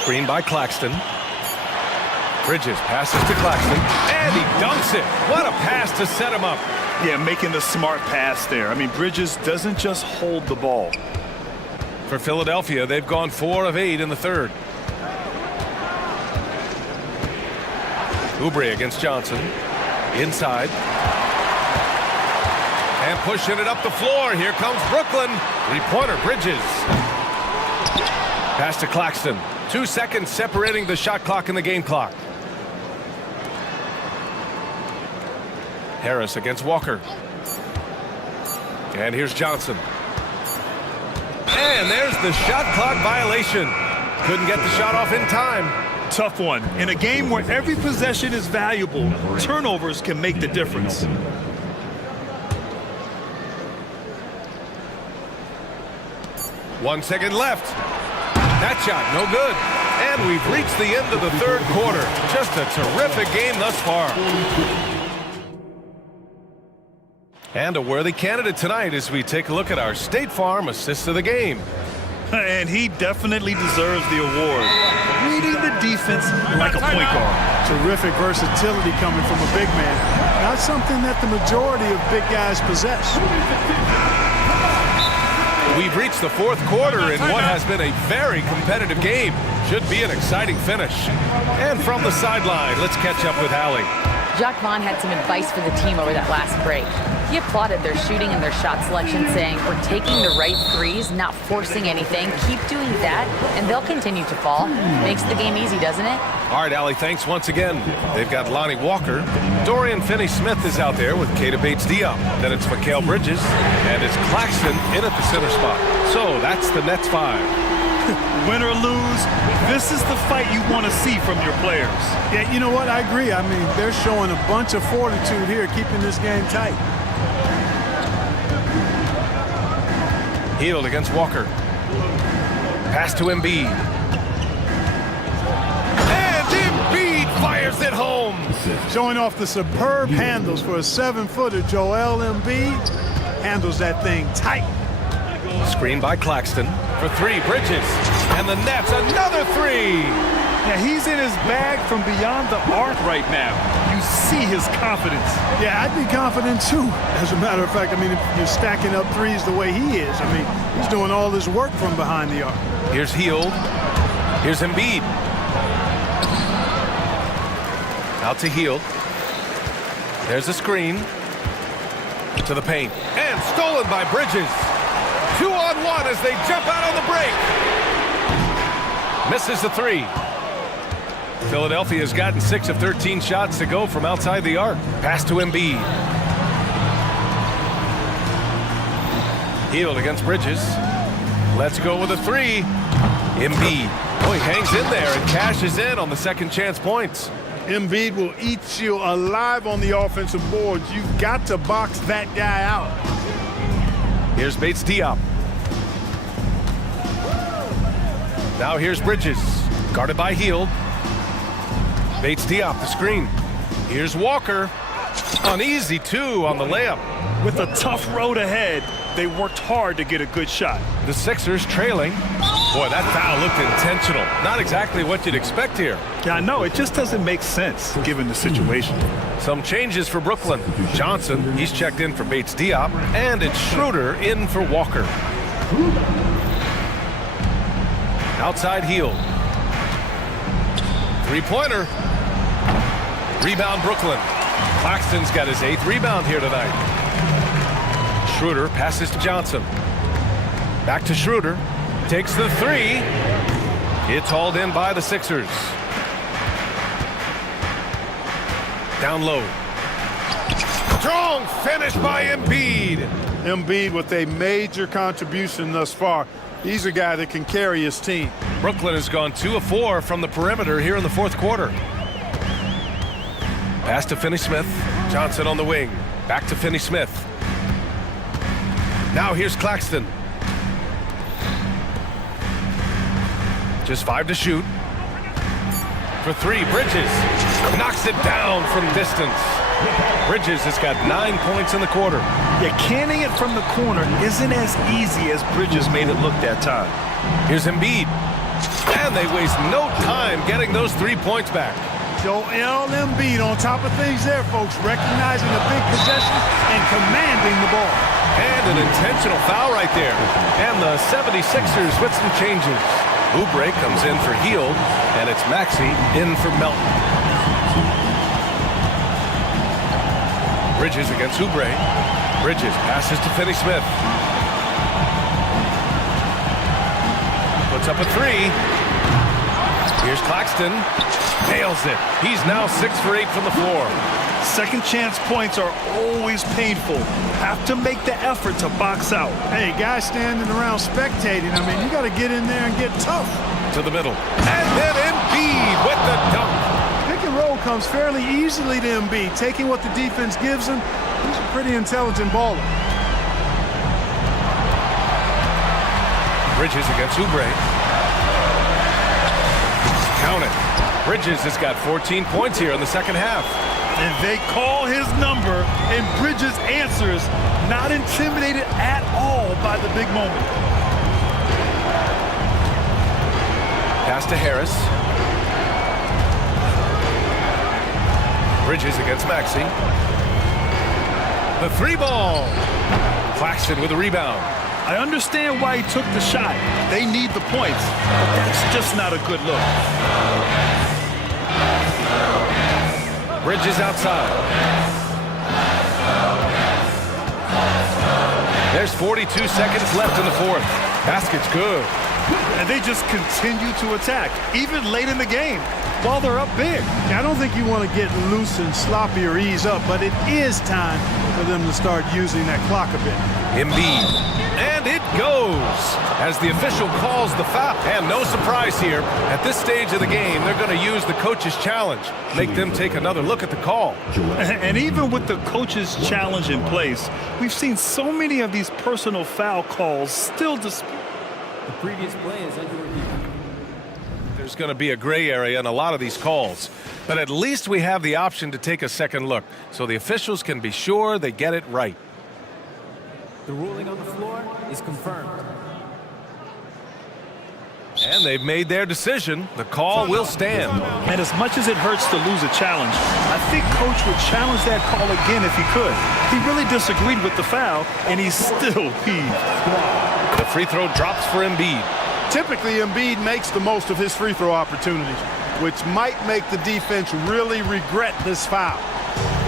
Screen by Claxton. Bridges passes to Claxton. And he dunks it. What a pass to set him up. Yeah, making the smart pass there. I mean, Bridges doesn't just hold the ball. For Philadelphia, they've gone 4 of 8 in the third. Oubre against Johnson. Inside. And pushing it up the floor. Here comes Brooklyn. 3-pointer, Bridges. Pass to Claxton. 2 seconds separating the shot clock and the game clock. Harris against Walker. And here's Johnson. And there's the shot clock violation. Couldn't get the shot off in time. Tough one. In a game where every possession is valuable, turnovers can make the difference. One second left. That shot, no good. And we've reached the end of the third quarter. Just a terrific game thus far. And a worthy candidate tonight as we take a look at our State Farm assist of the game. And he definitely deserves the award. Reading the defense like a point guard. Terrific versatility coming from a big man. Not something that the majority of big guys possess. We've reached the fourth quarter in what has been a very competitive game. Should be an exciting finish. And from the sideline, let's catch up with Hallie. Jacques Vaughn had some advice for the team over that last break. He applauded their shooting and their shot selection, saying, "We're taking the right threes, not forcing anything. Keep doing that, and they'll continue to fall." Makes the game easy, doesn't it? All right, Allie, thanks once again. They've got Lonnie Walker. Dorian Finney-Smith is out there with Keita Bates-Diop. Then it's Mikal Bridges, and it's Claxton in at the center spot. So that's the Nets 5. Win or lose, this is the fight you want to see from your players. Yeah, you know what? I agree. I mean, they're showing a bunch of fortitude here, keeping this game tight. Hield against Walker. Pass to Embiid. And Embiid fires it home. Showing off the superb handles for a 7-footer. Joel Embiid handles that thing tight. Screen by Claxton for 3. Bridges. And the Nets, another 3. Yeah, he's in his bag from beyond the arc right now. You see his confidence. Yeah, I'd be confident too. As a matter of fact, I mean, if you're stacking up threes the way he is, I mean, he's doing all this work from behind the arc. Here's Hield. Here's Embiid. Out to Hield. There's a screen. To the paint. And stolen by Bridges. 2-on-1 as they jump out on the break. Misses the 3. Philadelphia has gotten 6 of 13 shots to go from outside the arc. Pass to Embiid. Hield against Bridges. Let's go with a three. Embiid. Oh, he hangs in there and cashes in on the second chance points. Embiid will eat you alive on the offensive boards. You've got to box that guy out. Here's Bates Diop. Now here's Bridges, guarded by Hield. Bates Diop, the screen. Here's Walker. An easy two on the layup. With a tough road ahead, they worked hard to get a good shot. The Sixers trailing. Boy, that foul looked intentional. Not exactly what you'd expect here. Yeah, I know. It just doesn't make sense given the situation. Some changes for Brooklyn. Johnson, he's checked in for Bates Diop. And it's Schroeder in for Walker. Outside Hield. Three-pointer. Rebound Brooklyn. Claxton's got his 8th rebound here tonight. Schroeder passes to Johnson. Back to Schroeder. Takes the three. It's hauled in by the Sixers. Down low. Strong finish by Embiid. Embiid with a major contribution thus far. He's a guy that can carry his team. Brooklyn has gone 2 of 4 from the perimeter here in the 4th quarter. Pass to Finney-Smith. Johnson on the wing. Back to Finney-Smith. Now here's Claxton. Just 5 to shoot. For 3, Bridges knocks it down from distance. Bridges has got 9 points in the quarter. Yeah, canning it from the corner isn't as easy as Bridges made it look that time. Here's Embiid. And they waste no time getting those 3 points back. Joel Embiid on top of things there, folks, recognizing a big possession and commanding the ball. And an intentional foul right there. And the 76ers with some changes. Oubre comes in for Hield, and it's Maxey in for Melton. Bridges against Oubre. Bridges passes to Finney-Smith. Puts up a three. Here's Claxton. Nails it. He's now 6 for 8 from the floor. Second chance points are always painful. Have to make the effort to box out. Hey, guys standing around spectating, I mean, you got to get in there and get tough. To the middle. And then Embiid with the dunk. Pick and roll comes fairly easily to Embiid, taking what the defense gives him. He's a pretty intelligent baller. Bridges against Oubre. Count it. Bridges has got 14 points here in the second half. And they call his number, and Bridges answers, not intimidated at all by the big moment. Pass to Harris. Bridges against Maxey. The 3 ball. Claxton with a rebound. I understand why he took the shot. They need the points, but that's just not a good look. Bridges outside. There's 42 seconds left in the 4th. Basket's good. And they just continue to attack, even late in the game, while they're up big. I don't think you want to get loose and sloppy or ease up, but it is time for them to start using that clock a bit. Embiid. And it goes as the official calls the foul. And no surprise here. At this stage of the game, they're going to use the coach's challenge. Make them take another look at the call. And even with the coach's challenge in place, we've seen so many of these personal foul calls still dispute. The previous play is under review. There's going to be a gray area in a lot of these calls. But at least we have the option to take a second look, so the officials can be sure they get it right. The ruling on the floor is confirmed. And they've made their decision. The call will stand. And as much as it hurts to lose a challenge, I think Coach would challenge that call again if he could. He really disagreed with the foul, and he's still peeved. The free throw drops for Embiid. Typically, Embiid makes the most of his free throw opportunities, which might make the defense really regret this foul.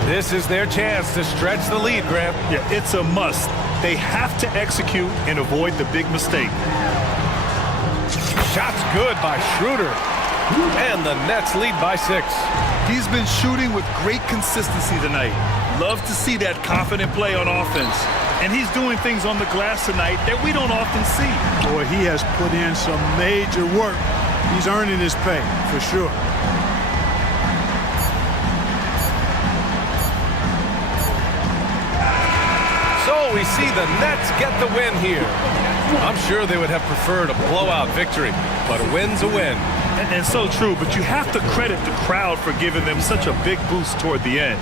This is their chance to stretch the lead, Graham. Yeah, it's a must. They have to execute and avoid the big mistake. Shot's good by Schroeder. And the Nets lead by 6. He's been shooting with great consistency tonight. Love to see that confident play on offense. And he's doing things on the glass tonight that we don't often see. Boy, he has put in some major work. He's earning his pay, for sure. So we see the Nets get the win here. I'm sure they would have preferred a blowout victory, but a win's a win. And so true, but you have to credit the crowd for giving them such a big boost toward the end.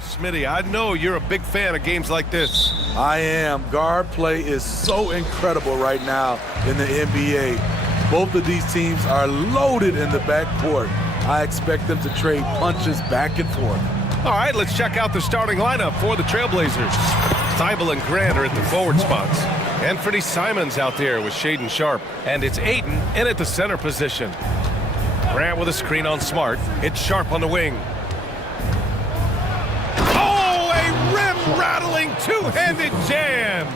Smitty, I know you're a big fan of games like this. I am. Guard play is so incredible right now in the NBA. Both of these teams are loaded in the backcourt. I expect them to trade punches back and forth. All right, let's check out the starting lineup for the Trailblazers. Thibault and Grant are at the forward spots. Anthony Simons out there with Shaden Sharp. And it's Ayton in at the center position. Grant with a screen on Smart. It's Sharp on the wing. Oh, a rim rattling two-handed jam.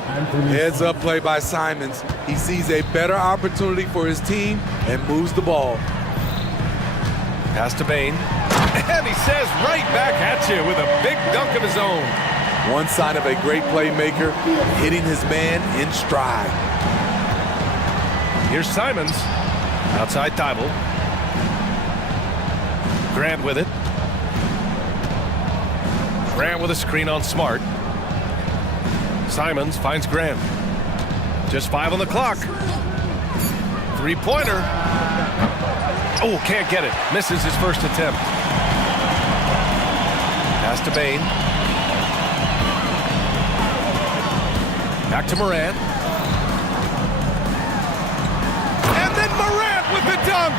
Heads up play by Simons. He sees a better opportunity for his team and moves the ball. Pass to Bain. And he says right back at you with a big dunk of his own. One sign of a great playmaker, hitting his man in stride. Here's Simons. Outside Thibault. Grant with it. Grant with a screen on Smart. Simons finds Grant. Just 5 on the clock. Three-pointer. Oh, can't get it. Misses his first attempt. Pass to Bain. Back to Morant. And then Morant with the dunk.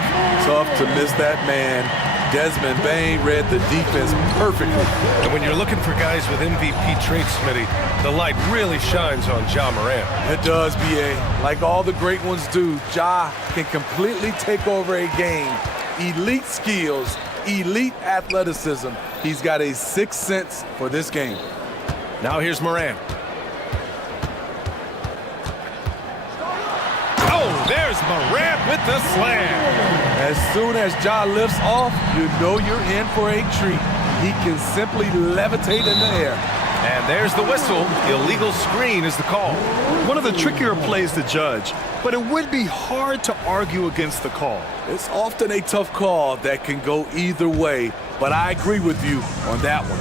Tough to miss that man. Desmond Bain read the defense perfectly. And when you're looking for guys with MVP traits, Smitty, the light really shines on Ja Morant. It does, B.A. Like all the great ones do, Ja can completely take over a game. Elite skills, elite athleticism. He's got a sixth sense for this game. Now here's Morant. Oh, there's Morant with the slam. As soon as Ja lifts off, you know you're in for a treat. He can simply levitate in the air. And there's the whistle. Illegal screen is the call. One of the trickier plays to judge, but it would be hard to argue against the call. It's often a tough call that can go either way, but I agree with you on that one.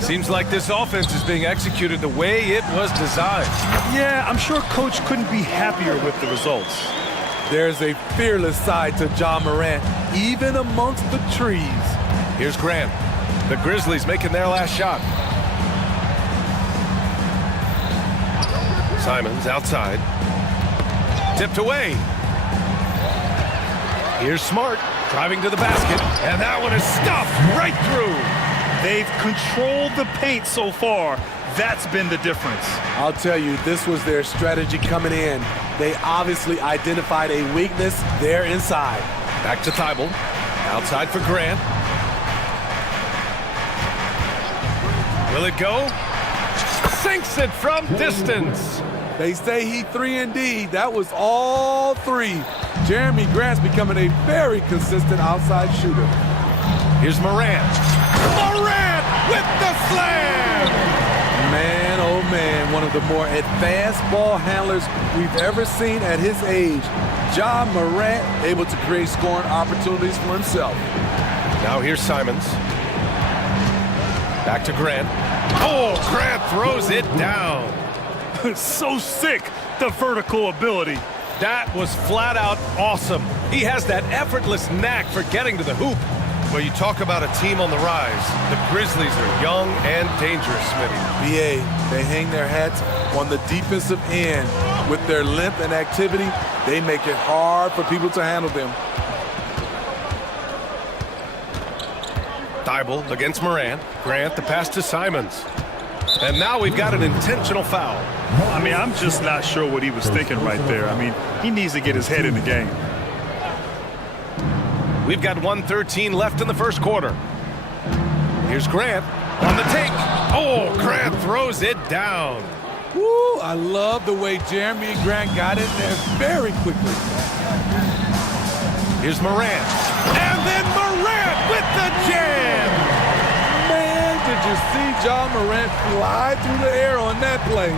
Seems like this offense is being executed the way it was designed. Yeah, I'm sure Coach couldn't be happier with the results. There's a fearless side to Ja Morant, even amongst the trees. Here's Grant. The Grizzlies making their last shot. Simons outside. Tipped away. Here's Smart driving to the basket. And that one is stuffed right through. They've controlled the paint so far. That's been the difference. I'll tell you, this was their strategy coming in. They obviously identified a weakness there inside. Back to Thibault. Outside for Grant. Will it go? Sinks it from distance. They say he 3-and-D. That was all three. Jeremy Grant's becoming a very consistent outside shooter. Here's Morant. Morant with the slam! Man, oh man, one of the more advanced ball handlers we've ever seen at his age. Ja Morant able to create scoring opportunities for himself. Now here's Simons. Back to Grant. Oh, Grant throws it down. So sick, the vertical ability. That was flat out awesome. He has that effortless knack for getting to the hoop. Well, you talk about a team on the rise. The Grizzlies are young and dangerous, Smitty. BA, they hang their hats on the defensive end. With their length and activity, they make it hard for people to handle them. Thibault against Morant. Grant the pass to Simons. And now we've got an intentional foul. I mean, I'm just not sure what he was thinking right there. I mean, he needs to get his head in the game. We've got 1:13 left in the first quarter. Here's Grant on the take. Oh, Grant throws it down. Woo, I love the way Jeremy Grant got in there very quickly. Here's Morant. And then Morant with the jam. Man, did you see Ja Morant fly through the air on that play?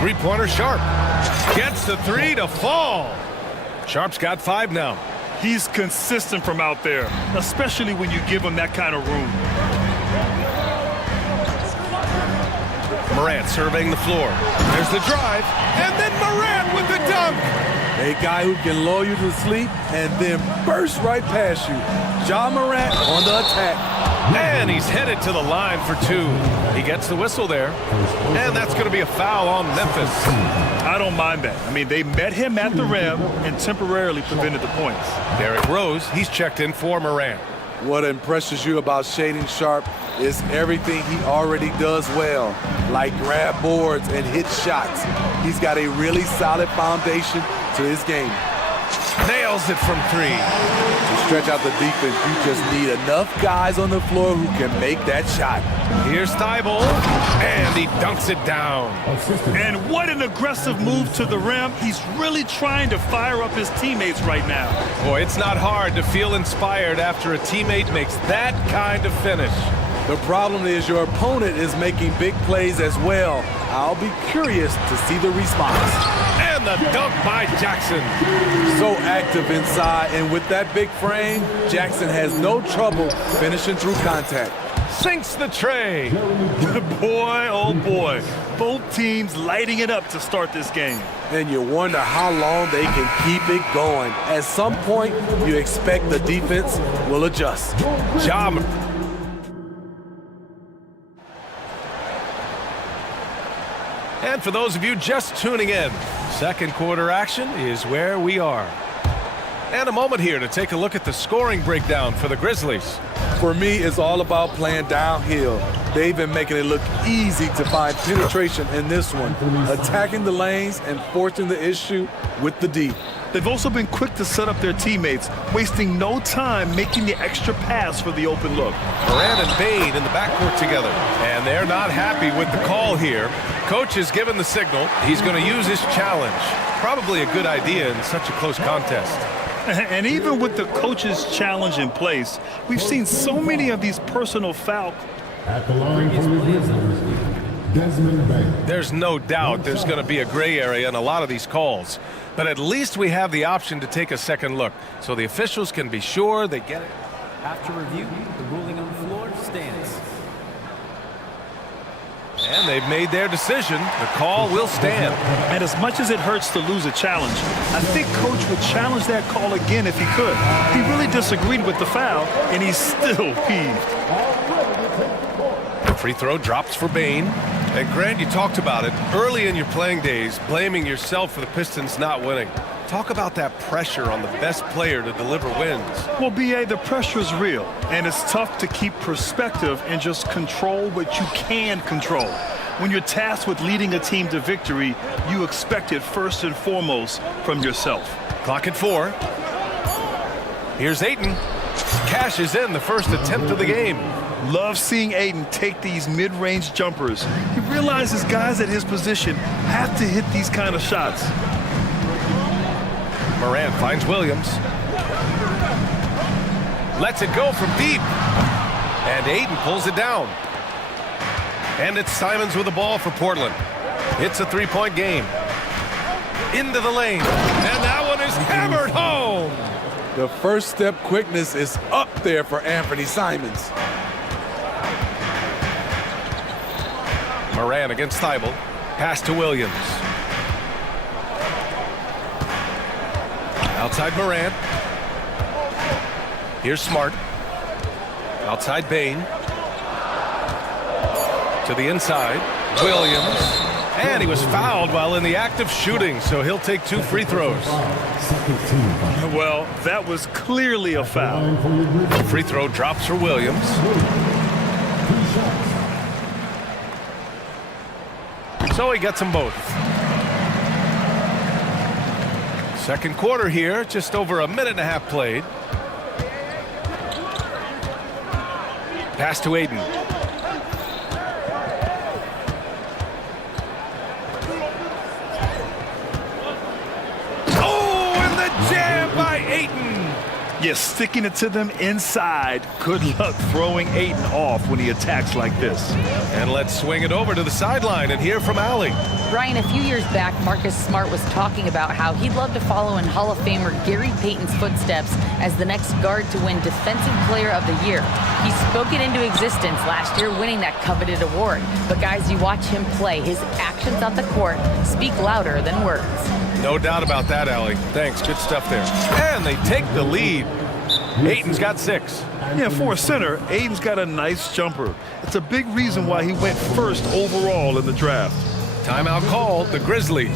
Three-pointer Sharp. Gets the three to fall. Sharp's got 5 now. He's consistent from out there, especially when you give him that kind of room. Morant surveying the floor. There's the drive, and then Morant with the dunk. A guy who can lull you to sleep and then burst right past you. Ja Morant on the attack. And he's headed to the line for 2. He gets the whistle there, and that's going to be a foul on Memphis. I don't mind that. I mean, they met him at the rim and temporarily prevented the points. Derrick Rose, he's checked in for Morant. What impresses you about Shaedon Sharpe is everything he already does well, like grab boards and hit shots. He's got a really solid foundation to his game. Nails it from 3. To stretch out the defense, you just need enough guys on the floor who can make that shot. Here's Thibault, and he dunks it down. And what an aggressive move to the rim. He's really trying to fire up his teammates right now. Boy, it's not hard to feel inspired after a teammate makes that kind of finish. The problem is your opponent is making big plays as well. I'll be curious to see the response. And the dunk by Jackson. So active inside, and with that big frame, Jackson has no trouble finishing through contact. Sinks the tray. Boy, oh boy. Both teams lighting it up to start this game. And you wonder how long they can keep it going. At some point, you expect the defense will adjust. Job. And for those of you just tuning in, second quarter action is where we are. And a moment here to take a look at the scoring breakdown for the Grizzlies. For me, it's all about playing downhill. They've been making it look easy to find penetration in this one, attacking the lanes and forcing the issue with the D. They've also been quick to set up their teammates, wasting no time making the extra pass for the open look. Morant and Bain in the backcourt together. And they're not happy with the call here. Coach has given the signal. He's going to use his challenge. Probably a good idea in such a close contest. And even with the coach's challenge in place, we've seen so many of these personal fouls. At the line for the Grizzlies, Desmond Bain. There's no doubt there's going to be a gray area in a lot of these calls. But at least we have the option to take a second look, so the officials can be sure they get it. After review, the ruling on the floor stands. And they've made their decision. The call will stand. And as much as it hurts to lose a challenge, I think Coach would challenge that call again if he could. He really disagreed with the foul, and he's still peeved. The free throw drops for Bain. And Grant, you talked about it early in your playing days, blaming yourself for the Pistons not winning. Talk about that pressure on the best player to deliver wins. Well, B.A., the pressure is real, and it's tough to keep perspective and just control what you can control. When you're tasked with leading a team to victory, you expect it first and foremost from yourself. Clock at 4. Here's Ayton. Cashes in the first attempt of the game. Love seeing Ayton take these mid-range jumpers. He realizes guys at his position have to hit these kind of shots. Morant finds Williams. Lets it go from deep. And Ayton pulls it down. And it's Simons with the ball for Portland. It's a three-point game. Into the lane. And that one is hammered home. The first step quickness is up there for Anthony Simons. Morant against Thibault. Pass to Williams. Outside Morant. Here's Smart. Outside Bain. To the inside. Williams. And he was fouled while in the act of shooting, so he'll take 2 free throws. Well, that was clearly a foul. The free throw drops for Williams. So he gets them both. Second quarter here, just over a minute and a half played. Pass to Ayton. Oh, and the jam by Ayton. Yes, sticking it to them inside. Good luck throwing Ayton off when he attacks like this. And let's swing it over to the sideline and hear from Allie. Brian, a few years back, Marcus Smart was talking about how he'd love to follow in Hall of Famer Gary Payton's footsteps as the next guard to win Defensive Player of the Year. He spoke it into existence last year, winning that coveted award. But guys, you watch him play, his actions on the court speak louder than words. No doubt about that, Allie. Thanks, good stuff there. And they take the lead. Ayton's got 6. Yeah, for a center, Ayton's got a nice jumper. It's a big reason why he went first overall in the draft. Timeout called, the Grizzlies.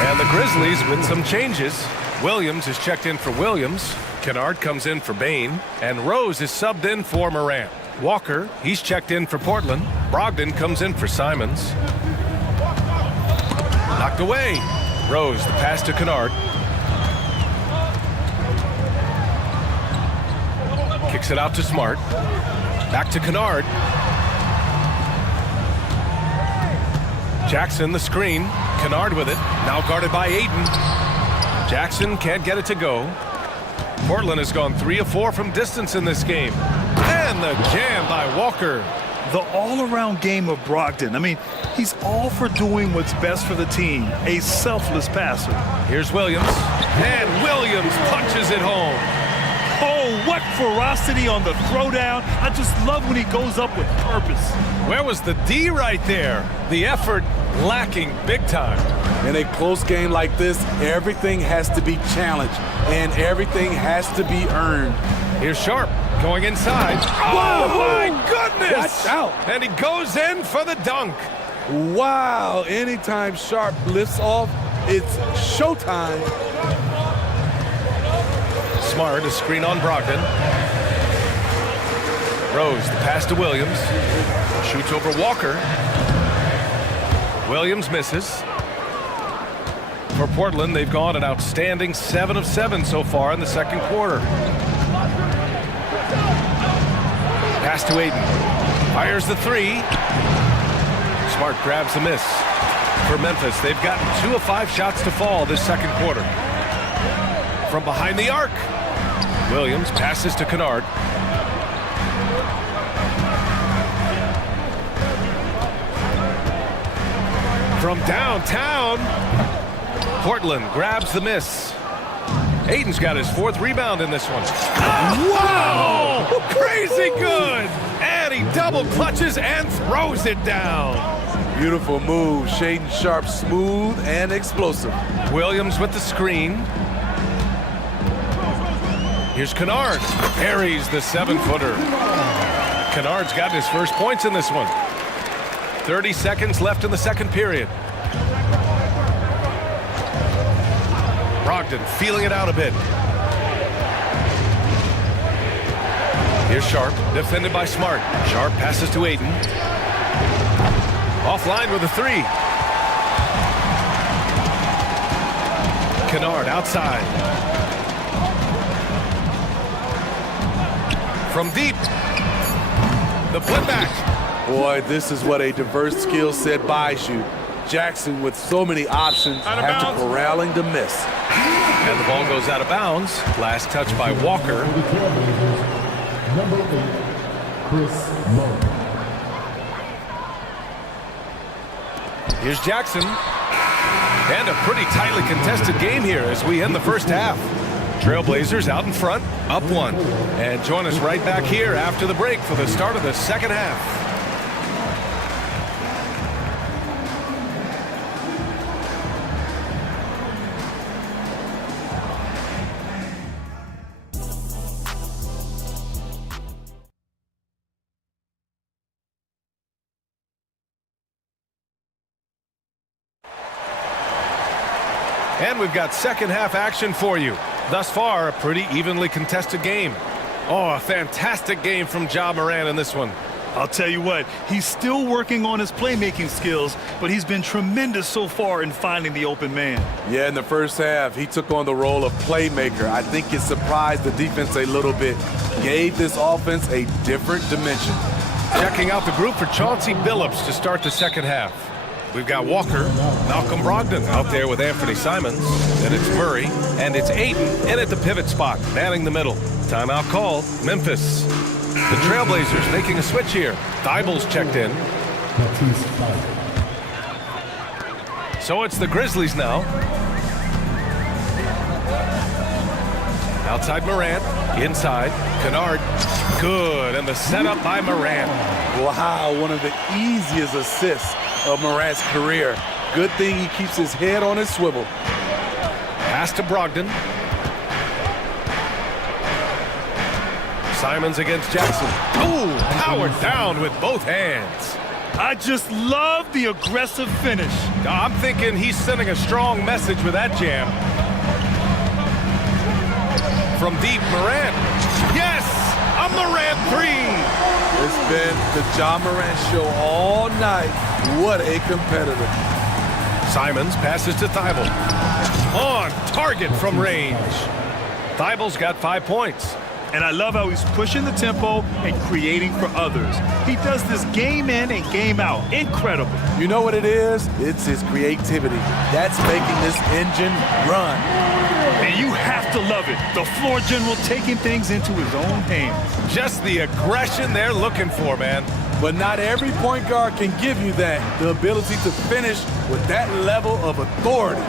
And the Grizzlies with some changes. Williams is checked in for Williams. Kennard comes in for Bain, and Rose is subbed in for Morant. Walker, he's checked in for Portland. Brogdon comes in for Simons. Knocked away. Rose, the pass to Kennard. Kicks it out to Smart. Back to Kennard. Jackson, the screen. Kennard with it. Now guarded by Ayton. Jackson can't get it to go. Portland has gone 3 of 4 from distance in this game. And the jam by Walker. The all-around game of Brogdon. I mean, he's all for doing what's best for the team. A selfless passer. Here's Williams. And Williams punches it home. Oh, what ferocity on the throwdown. I just love when he goes up with purpose. Where was the D right there? The effort lacking big time. In a close game like this, everything has to be challenged and everything has to be earned. Here's Sharp going inside. Oh, my goodness! Watch out! And he goes in for the dunk. Wow, anytime Sharp lifts off, it's showtime. Smart, a screen on Brogdon. Rose, the pass to Williams. Shoots over Walker. Williams misses. For Portland, they've gone an outstanding 7 of 7 so far in the second quarter. Pass to Ayton. Fires the 3. Smart grabs the miss. For Memphis, they've gotten 2 of 5 shots to fall this second quarter. From behind the arc. Williams passes to Kennard. From downtown, Portland grabs the miss. Ayton's got his 4th rebound in this one. Wow! Crazy good! And he double clutches and throws it down. Beautiful move. Shaedon Sharp, smooth and explosive. Williams with the screen. Here's Kennard. Parries the 7-footer. Kennard's got his first points in this one. 30 seconds left in the second period. Brogdon feeling it out a bit. Here's Sharp, defended by Smart. Sharp passes to Ayton. Offline with a 3. Kennard outside. From deep. The putback. Boy, this is what a diverse skill set buys you. Jackson with so many options after corralling the miss. And the ball goes out of bounds. Last touch by Walker. Number 8, Chris Lowe. Here's Jackson. And a pretty tightly contested game here as we end the first half. Trailblazers out in front, up 1. And join us right back here after the break for the start of the second half. And we've got second half action for you. Thus far, a pretty evenly contested game. Oh, a fantastic game from Ja Morant in this one. I'll tell you what, he's still working on his playmaking skills, but he's been tremendous so far in finding the open man. Yeah, in the first half, he took on the role of playmaker. I think it surprised the defense a little bit. Gave this offense a different dimension. Checking out the group for Chauncey Billups to start the second half. We've got Walker, Malcolm Brogdon out there with Anthony Simons. Then it's Murray, and it's Ayton in at the pivot spot, manning the middle. Timeout call, Memphis. The Trailblazers making a switch here. Thibault's checked in. So it's the Grizzlies now. Outside Morant, inside, Kennard. Good, and the setup by Morant. Wow, one of the easiest assists of Morant's career. Good thing he keeps his head on his swivel. Pass to Brogdon. Simons against Jackson. Ooh, powered down with both hands. I just love the aggressive finish. I'm thinking he's sending a strong message with that jam. From deep, Morant. Yes! A Morant three! It's been the Ja Morant show all night. What a competitor. Simons passes to Thibault. On target from range. Thibault's got 5 points. And I love how he's pushing the tempo and creating for others. He does this game in and game out. Incredible. You know what it is? It's his creativity. That's making this engine run. And you have to love it. The floor general taking things into his own hands. Just the aggression they're looking for, man. But not every point guard can give you that. The ability to finish with that level of authority.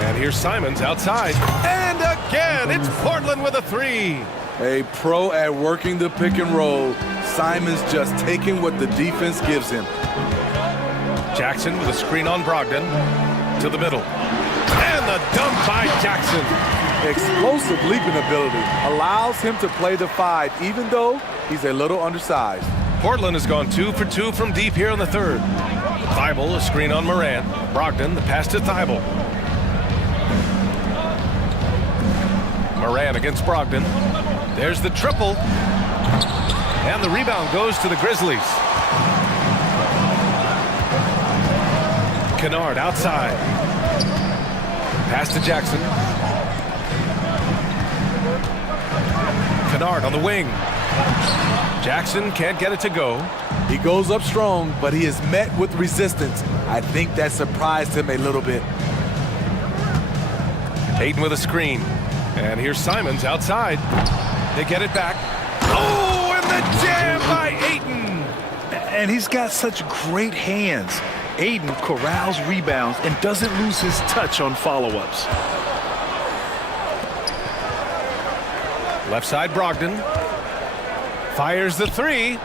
And here's Simons outside. And again, it's Portland with a three. A pro at working the pick and roll. Simons just taking what the defense gives him. Jackson with a screen on Brogdon. To the middle. And the dunk by Jackson. Explosive leaping ability allows him to play the 5, even though he's a little undersized. Portland has gone 2 for 2 from deep here in the third. Thibault, a screen on Morant. Brogdon, the pass to Thibault. Morant against Brogdon. There's the triple. And the rebound goes to the Grizzlies. Kennard outside. Pass to Jackson. Kennard on the wing. Jackson can't get it to go. He goes up strong, but he is met with resistance. I think that surprised him a little bit. Ayton with a screen. And here's Simons outside. They get it back. Oh, and the jam by Ayton. And he's got such great hands. Ayton corrals rebounds and doesn't lose his touch on follow-ups. Left side, Brogdon. Fires the three.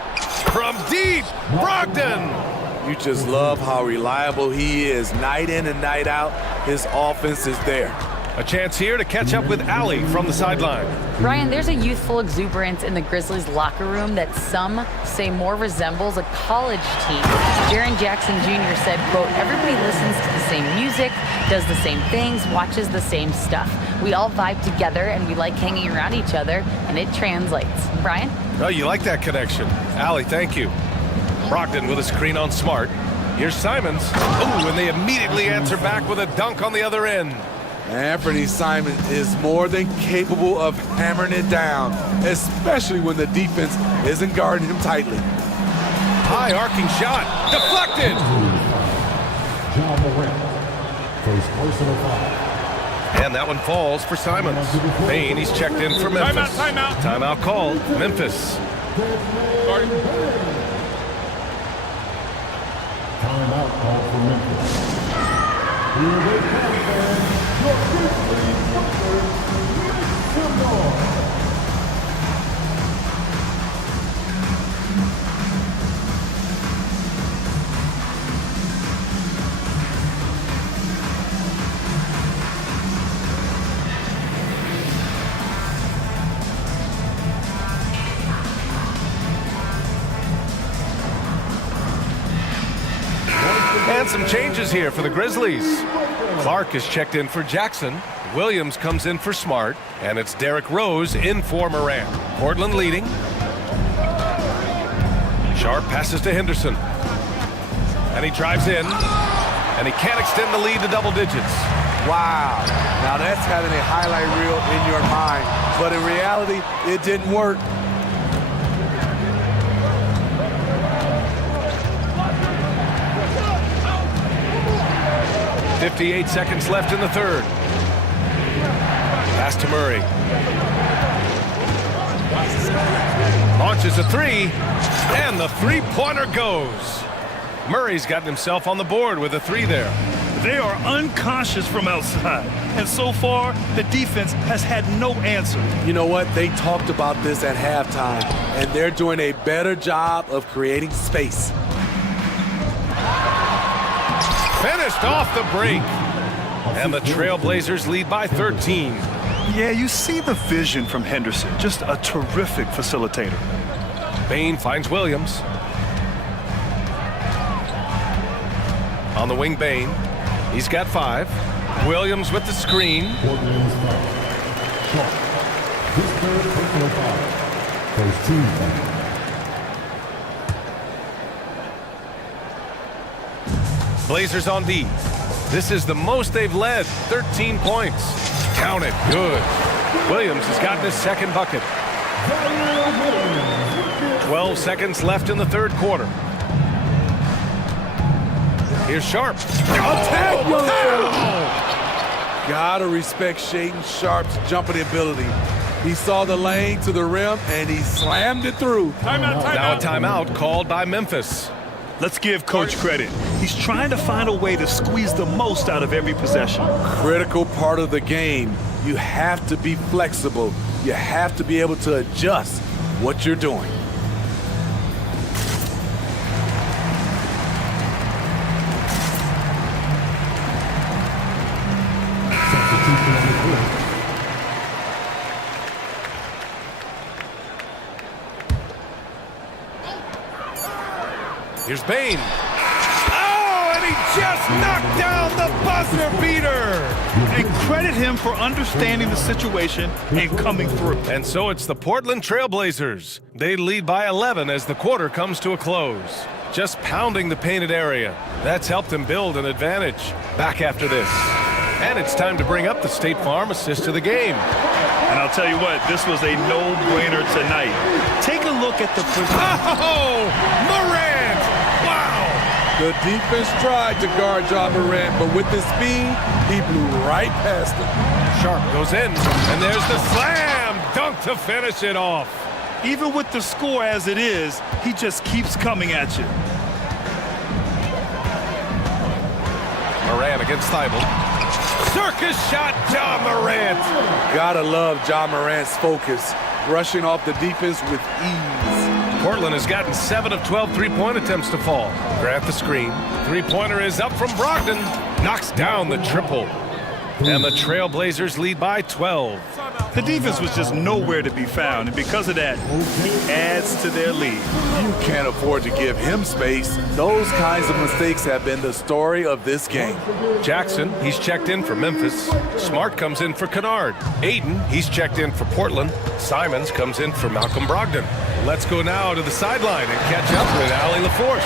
From deep, Brogdon. You just love how reliable he is. Night in and night out, his offense is there. A chance here to catch up with Allie from the sideline. Brian, there's a youthful exuberance in the Grizzlies locker room that some say more resembles a college team. Jaren Jackson Jr. said, quote, everybody listens to the same music, does the same things, watches the same stuff. We all vibe together and we like hanging around each other, and it translates. Brian? Oh, you like that connection. Allie, thank you. Brogdon with a screen on Smart. Here's Simons. Ooh, and they immediately answer back with a dunk on the other end. Anthony Simons is more than capable of hammering it down, especially when the defense isn't guarding him tightly. High arcing shot. Deflected. Ja Morant, first personal foul. And that one falls for Simons. Bain, he's checked in for Memphis. Timeout. Timeout called. Memphis. Timeout call for Memphis. Here they come, fans. Your Grizzlies number, football. And some changes here for the Grizzlies. Clark is checked in for Jackson. Williams comes in for Smart. And it's Derrick Rose in for Morant. Portland leading. Sharp passes to Henderson. And he drives in. And he can't extend the lead to double digits. Wow. Now that's having a highlight reel in your mind. But in reality, it didn't work. 58 seconds left in the third. Pass to Murray. Launches a three, and the three-pointer goes. Murray's gotten himself on the board with a three there. They are unconscious from outside, and so far, the defense has had no answer. You know what? They talked about this at halftime, and they're doing a better job of creating space. Finished off the break. And the Trailblazers lead by 13. Yeah, you see the vision from Henderson. Just a terrific facilitator. Bain finds Williams. On the wing, Bain. He's got 5. Williams with the screen. third personal foul. First team foul. Blazers on D. This is the most they've led, 13 points. Count it, good. Williams has gotten his second bucket. 12 seconds left in the third quarter. Here's Sharp. Attack, Gotta respect Shaedon Sharp's jumping ability. He saw the lane to the rim, and he slammed it through. Now a timeout called by Memphis. Let's give Coach credit. He's trying to find a way to squeeze the most out of every possession. Critical part of the game. You have to be flexible. You have to be able to adjust what you're doing. Here's Bane. Oh, and he just knocked down the buzzer beater. And credit him for understanding the situation and coming through. And so it's the Portland Trailblazers. They lead by 11 as the quarter comes to a close. Just pounding the painted area. That's helped them build an advantage. Back after this. And it's time to bring up the State Farm assist of the game. And I'll tell you what, this was a no-brainer tonight. Take a look at the... Oh, Morant! Wow! The defense tried to guard John Morant, but with his speed, he blew right past him. Sharp goes in, and there's the slam dunk to finish it off. Even with the score as it is, he just keeps coming at you. Morant against Thibault. Circus shot, John Morant. Gotta love John Morant's focus, rushing off the defense with ease. Portland has gotten 7 of 12 three-point attempts to fall. Grant the screen. Three-pointer is up from Brogdon. Knocks down the triple. And the Trailblazers lead by 12. The defense was just nowhere to be found, and because of that, he adds to their lead. You can't afford to give him space. Those kinds of mistakes have been the story of this game. Jackson, he's checked in for Memphis. Smart comes in for Kennard. Aiden, he's checked in for Portland. Simons comes in for Malcolm Brogdon. Let's go now to the sideline and catch up with Allie LaForce.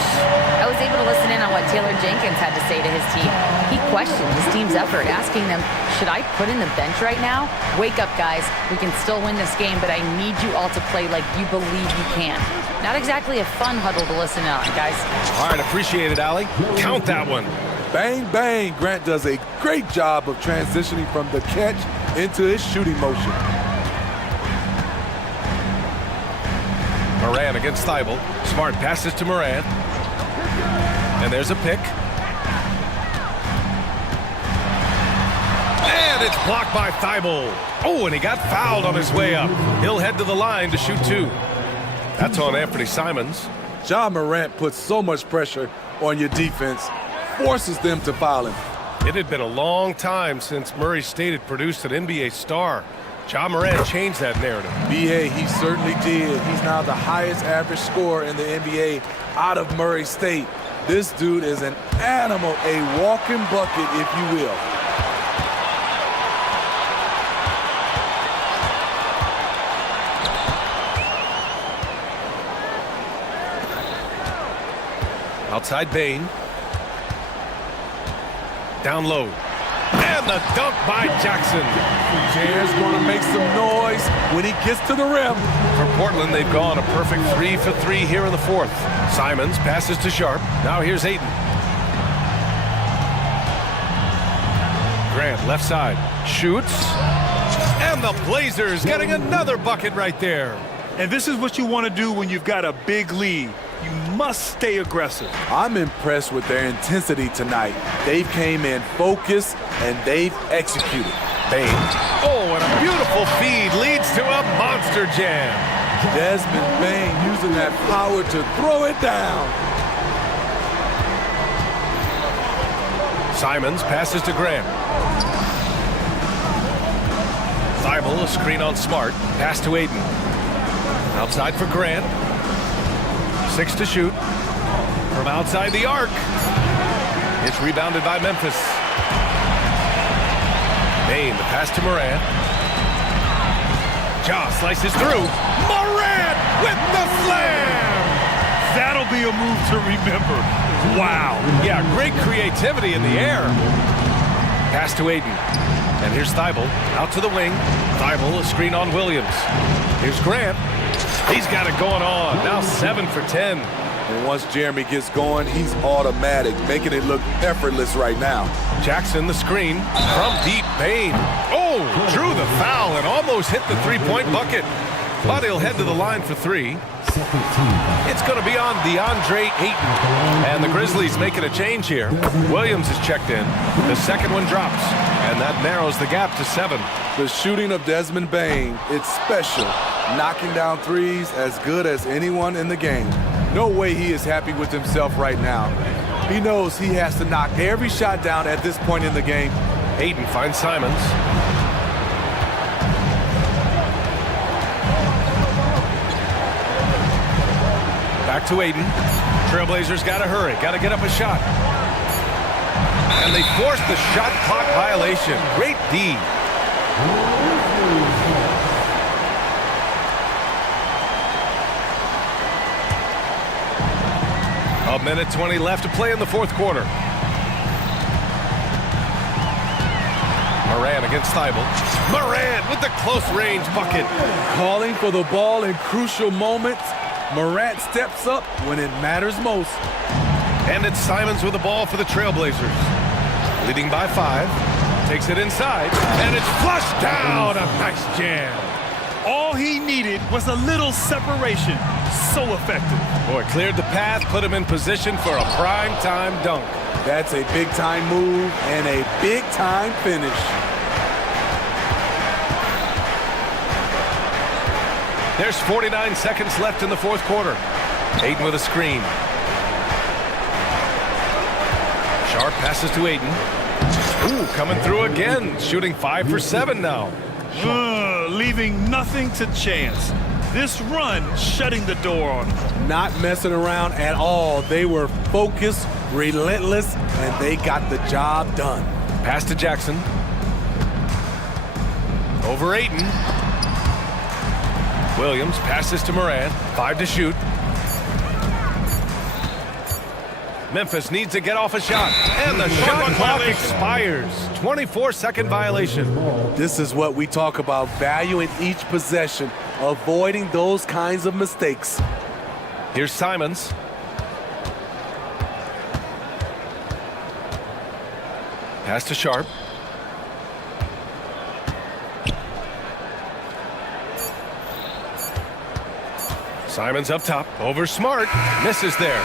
I was able to listen in on what Taylor Jenkins had to say to his team. He questioned his team's effort, asking them, should I put in the bench right now? Wake up, guys. We can still win this game, but I need you all to play like you believe you can. Not exactly a fun huddle to listen in on, guys. All right, appreciate it, Allie. Count that one. Bang, bang. Grant does a great job of transitioning from the catch into his shooting motion. Morant against Thibault. Smart passes to Morant. And there's a pick. And it's blocked by Thibault. Oh, and he got fouled on his way up. He'll head to the line to shoot 2. That's on Anthony Simons. John Morant puts so much pressure on your defense, forces them to foul him. It had been a long time since Murray State had produced an NBA star. John Morant changed that narrative. B.A., he certainly did. He's now the highest average scorer in the NBA out of Murray State. This dude is an animal, a walking bucket, if you will. Outside Bane. Down low. And the dunk by Jackson. Jared's going to make some noise when he gets to the rim. For Portland, they've gone a perfect 3 for 3 here in the fourth. Simons passes to Sharp. Now here's Aiden. Grant, left side. Shoots. And the Blazers getting another bucket right there. And this is what you want to do when you've got a big lead. You must stay aggressive. I'm impressed with their intensity tonight. They came in focused and they've executed. Bane. Oh, and a beautiful feed leads to a monster jam. Desmond Bane using that power to throw it down. Simons passes to Grant. Thibault, a screen on Smart. Pass to Aiden. Outside for Grant. 6 to shoot. From outside the arc. It's rebounded by Memphis. Bane, the pass to Morant. Jaw slices through. Morant with the slam! That'll be a move to remember. Wow. Yeah, great creativity in the air. Pass to Aiden. And here's Thibault out to the wing. Thibault, a screen on Williams. Here's Grant. He's got it going on. Now 7 for 10. And once Jeremy gets going, he's automatic, making it look effortless right now. Jackson, the screen from deep. Bain. Oh, drew the foul and almost hit the three-point bucket. But he'll head to the line for 3. It's going to be on DeAndre Ayton. And the Grizzlies making a change here. Williams is checked in. The second one drops. And that narrows the gap to 7. The shooting of Desmond Bain, it's special. Knocking down threes as good as anyone in the game. No way he is happy with himself right now. He knows he has to knock every shot down at this point in the game. Ayton finds Simons. Back to Aiden. Trailblazers got to hurry. Got to get up a shot. And they forced the shot clock violation. Great D. A minute 20 left to play in the fourth quarter. Morant against Thibault. Morant with the close range bucket. Calling for the ball in crucial moments. Morant steps up when it matters most. And it's Simons with the ball for the Trailblazers. Leading by 5. Takes it inside. And it's flushed down. A nice jam. All he needed was a little separation. So effective. Boy, cleared the path, put him in position for a prime-time dunk. That's a big-time move and a big-time finish. There's 49 seconds left in the fourth quarter. Aiden with a screen. Sharp passes to Aiden. Ooh, coming through again. Shooting 5 for 7 now. Leaving nothing to chance. This run shutting the door on them. Not messing around at all. They were focused, relentless, and they got the job done. Pass to Jackson. Over Ayton. Williams passes to Morant. 5 to shoot. Memphis needs to get off a shot. And the shot clock expires. 24-second violation. This is what we talk about, valuing each possession, avoiding those kinds of mistakes. Here's Simons. Pass to Sharp. Simons up top. Over Smart. Misses there.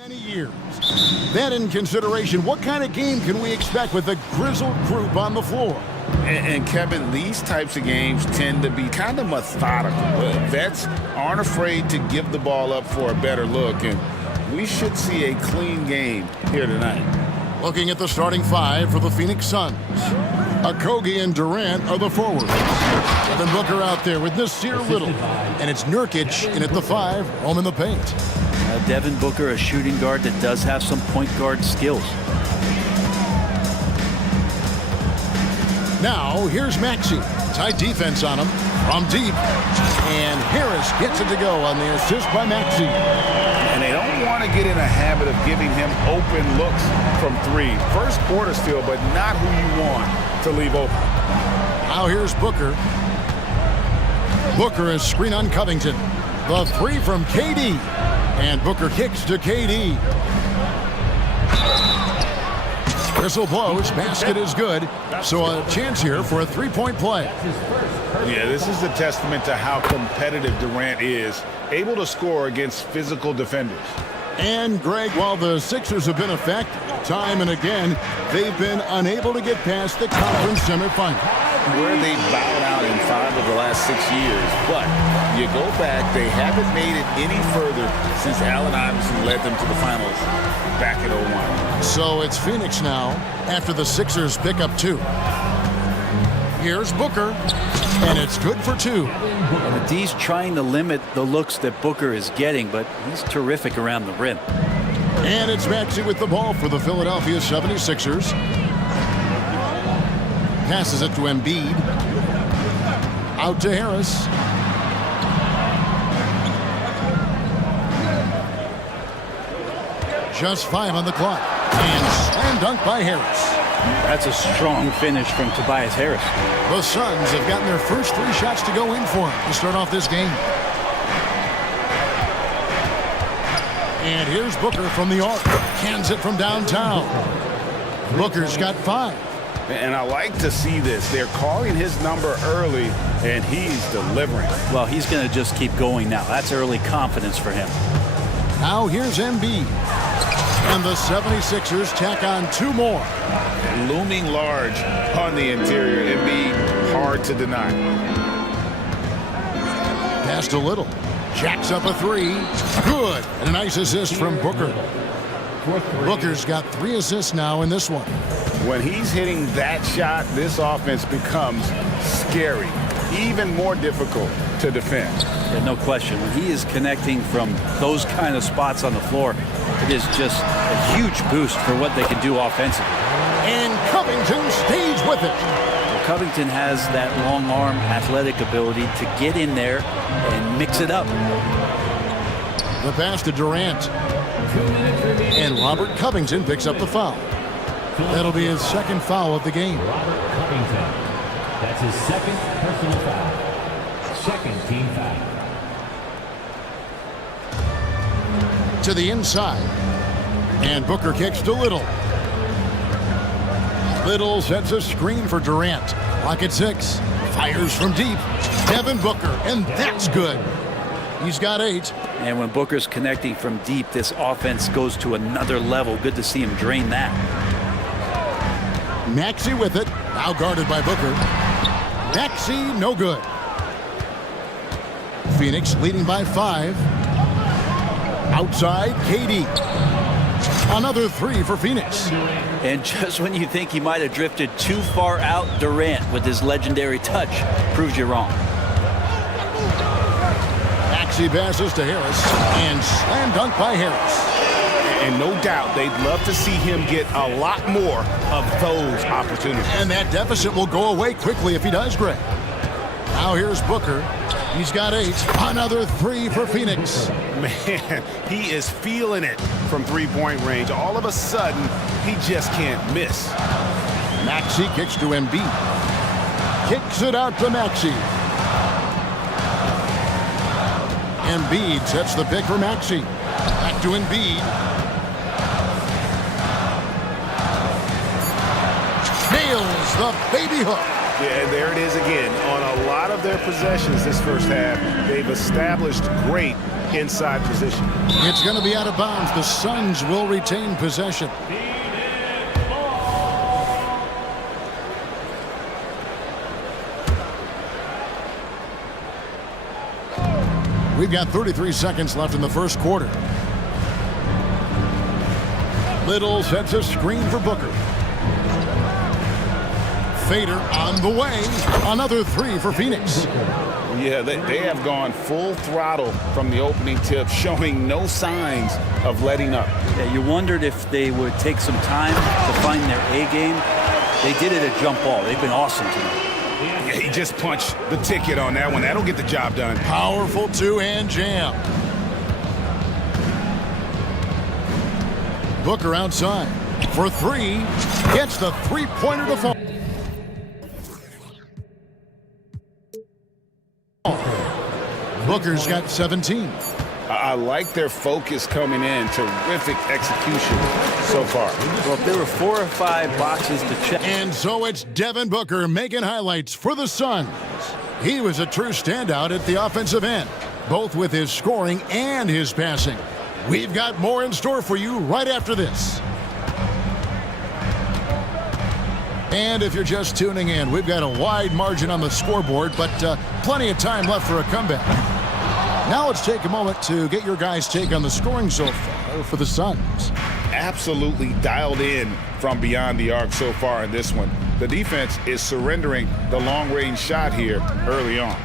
Many years. That in consideration, what kind of game can we expect with a grizzled group on the floor? And Kevin, these types of games tend to be kind of methodical. Vets aren't afraid to give the ball up for a better look, and we should see a clean game here tonight. Looking at the starting five for the Phoenix Suns. Okogie and Durant are the forwards. Devin Booker out there with Nasir Little. And it's Nurkic in at the 5, home in the paint. Devin Booker, a shooting guard that does have some point guard skills. Now, here's Maxey. Tight defense on him from deep. And Harris gets it to go on the assist by Maxey. And they don't want to get in a habit of giving him open looks from 3. First quarter still, but not who you want to leave open. Now here's Booker. Booker is screen on Covington. The 3 from KD. And Booker kicks to KD. Whistle blows, basket is good. So a chance here for a 3-point play. Yeah, this is a testament to how competitive Durant is, able to score against physical defenders. And Greg, while the Sixers have been effective time and again, they've been unable to get past the conference semifinal. Where they bowed out in 5 of the last 6 years. But you go back, they haven't made it any further since Allen Iverson led them to the finals back in 01. So it's Phoenix now after the Sixers pick up 2. Here's Booker, and it's good for 2. And the D's trying to limit the looks that Booker is getting, but he's terrific around the rim. And it's Maxey with the ball for the Philadelphia 76ers. Passes it to Embiid. Out to Harris. Just 5 on the clock. And slam dunk by Harris. That's a strong finish from Tobias Harris. The Suns have gotten their first 3 shots to go in for him to start off this game. And here's Booker from the arc. Cans it from downtown. Booker's got 5. And I like to see this. They're calling his number early, and he's delivering. Well, he's going to just keep going now. That's early confidence for him. Now here's Embiid. And the 76ers tack on 2 more. Looming large on the interior. Embiid, hard to deny. Passed a little. Jacks up a 3. Good. And a nice assist from Booker. Booker's got 3 assists now in this one. When he's hitting that shot, this offense becomes scary, even more difficult to defend. Yeah, no question. When he is connecting from those kind of spots on the floor, it is just a huge boost for what they can do offensively. And Covington stays with it. Well, Covington has that long arm athletic ability to get in there and mix it up. The pass to Durant. And Robert Covington picks up the foul. That'll be his 2nd foul of the game. Robert Covington. That's his 2nd personal foul. 2nd team foul. To the inside. And Booker kicks to Little. Little sets a screen for Durant. Clock at 6. Fires from deep. Devin Booker, and that's good. He's got 8. And when Booker's connecting from deep, this offense goes to another level. Good to see him drain that. Maxey with it. Now guarded by Booker. Maxey, no good. Phoenix leading by 5. Outside, KD. Another 3 for Phoenix. And just when you think he might have drifted too far out, Durant with his legendary touch proves you wrong. Maxey passes to Harris. And slam dunk by Harris. And no doubt they'd love to see him get a lot more of those opportunities. And that deficit will go away quickly if he does, Greg. Now here's Booker. He's got 8. Another 3 for Phoenix. Man, he is feeling it from 3-point range. All of a sudden, he just can't miss. Maxey kicks to Embiid. Kicks it out to Maxey. Embiid sets the pick for Maxey. Back to Embiid. Nails the baby hook. Yeah, and there it is again. On a lot of their possessions this first half, they've established great inside position. It's going to be out of bounds. The Suns will retain possession. We've got 33 seconds left in the first quarter. Little sets a screen for Booker. Fader on the way. Another three for Phoenix. Yeah, they have gone full throttle from the opening tip, showing no signs of letting up. Yeah, you wondered if they would take some time to find their A game. They did it at jump ball. They've been awesome tonight. Yeah, he just punched the ticket on that one. That'll get the job done. Powerful two-hand jam. Booker outside for three. Gets the three-pointer to fall. Booker's got 17. I like their focus coming in. Terrific execution so far. Well, if there were 4 or 5 boxes to check. And so it's Devin Booker making highlights for the Suns. He was a true standout at the offensive end, both with his scoring and his passing. We've got more in store for you right after this. And if you're just tuning in, we've got a wide margin on the scoreboard, but plenty of time left for a comeback. Now let's take a moment to get your guys' take on the scoring so far for the Suns. Absolutely dialed in from beyond the arc so far in this one. The defense is surrendering the long-range shot here early on.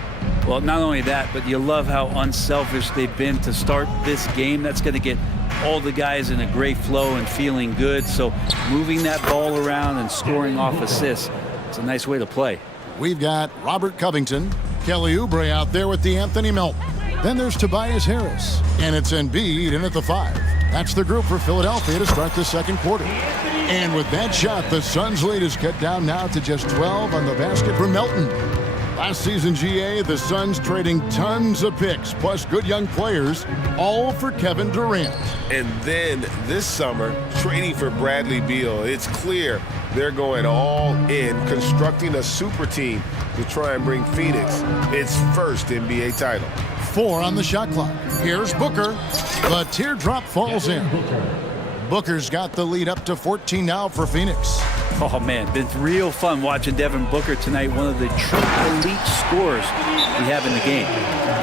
Well, not only that, but you love how unselfish they've been to start this game. That's going to get all the guys in a great flow and feeling good. So moving that ball around and scoring off assists, it's a nice way to play. We've got Robert Covington, Kelly Oubre out there with the Anthony Melton. Then there's Tobias Harris, and it's Embiid in at the 5. That's the group for Philadelphia to start the second quarter. And with that shot, the Suns' lead is cut down now to just 12 on the basket for Melton. Last season, GA, the Suns trading tons of picks, plus good young players, all for Kevin Durant. And then this summer, trading for Bradley Beal. It's clear they're going all in, constructing a super team to try and bring Phoenix its first NBA title. 4 on the shot clock. Here's Booker. The teardrop falls in. Booker's got the lead up to 14 now for Phoenix. Oh, man, been real fun watching Devin Booker tonight, one of the true elite scorers we have in the game.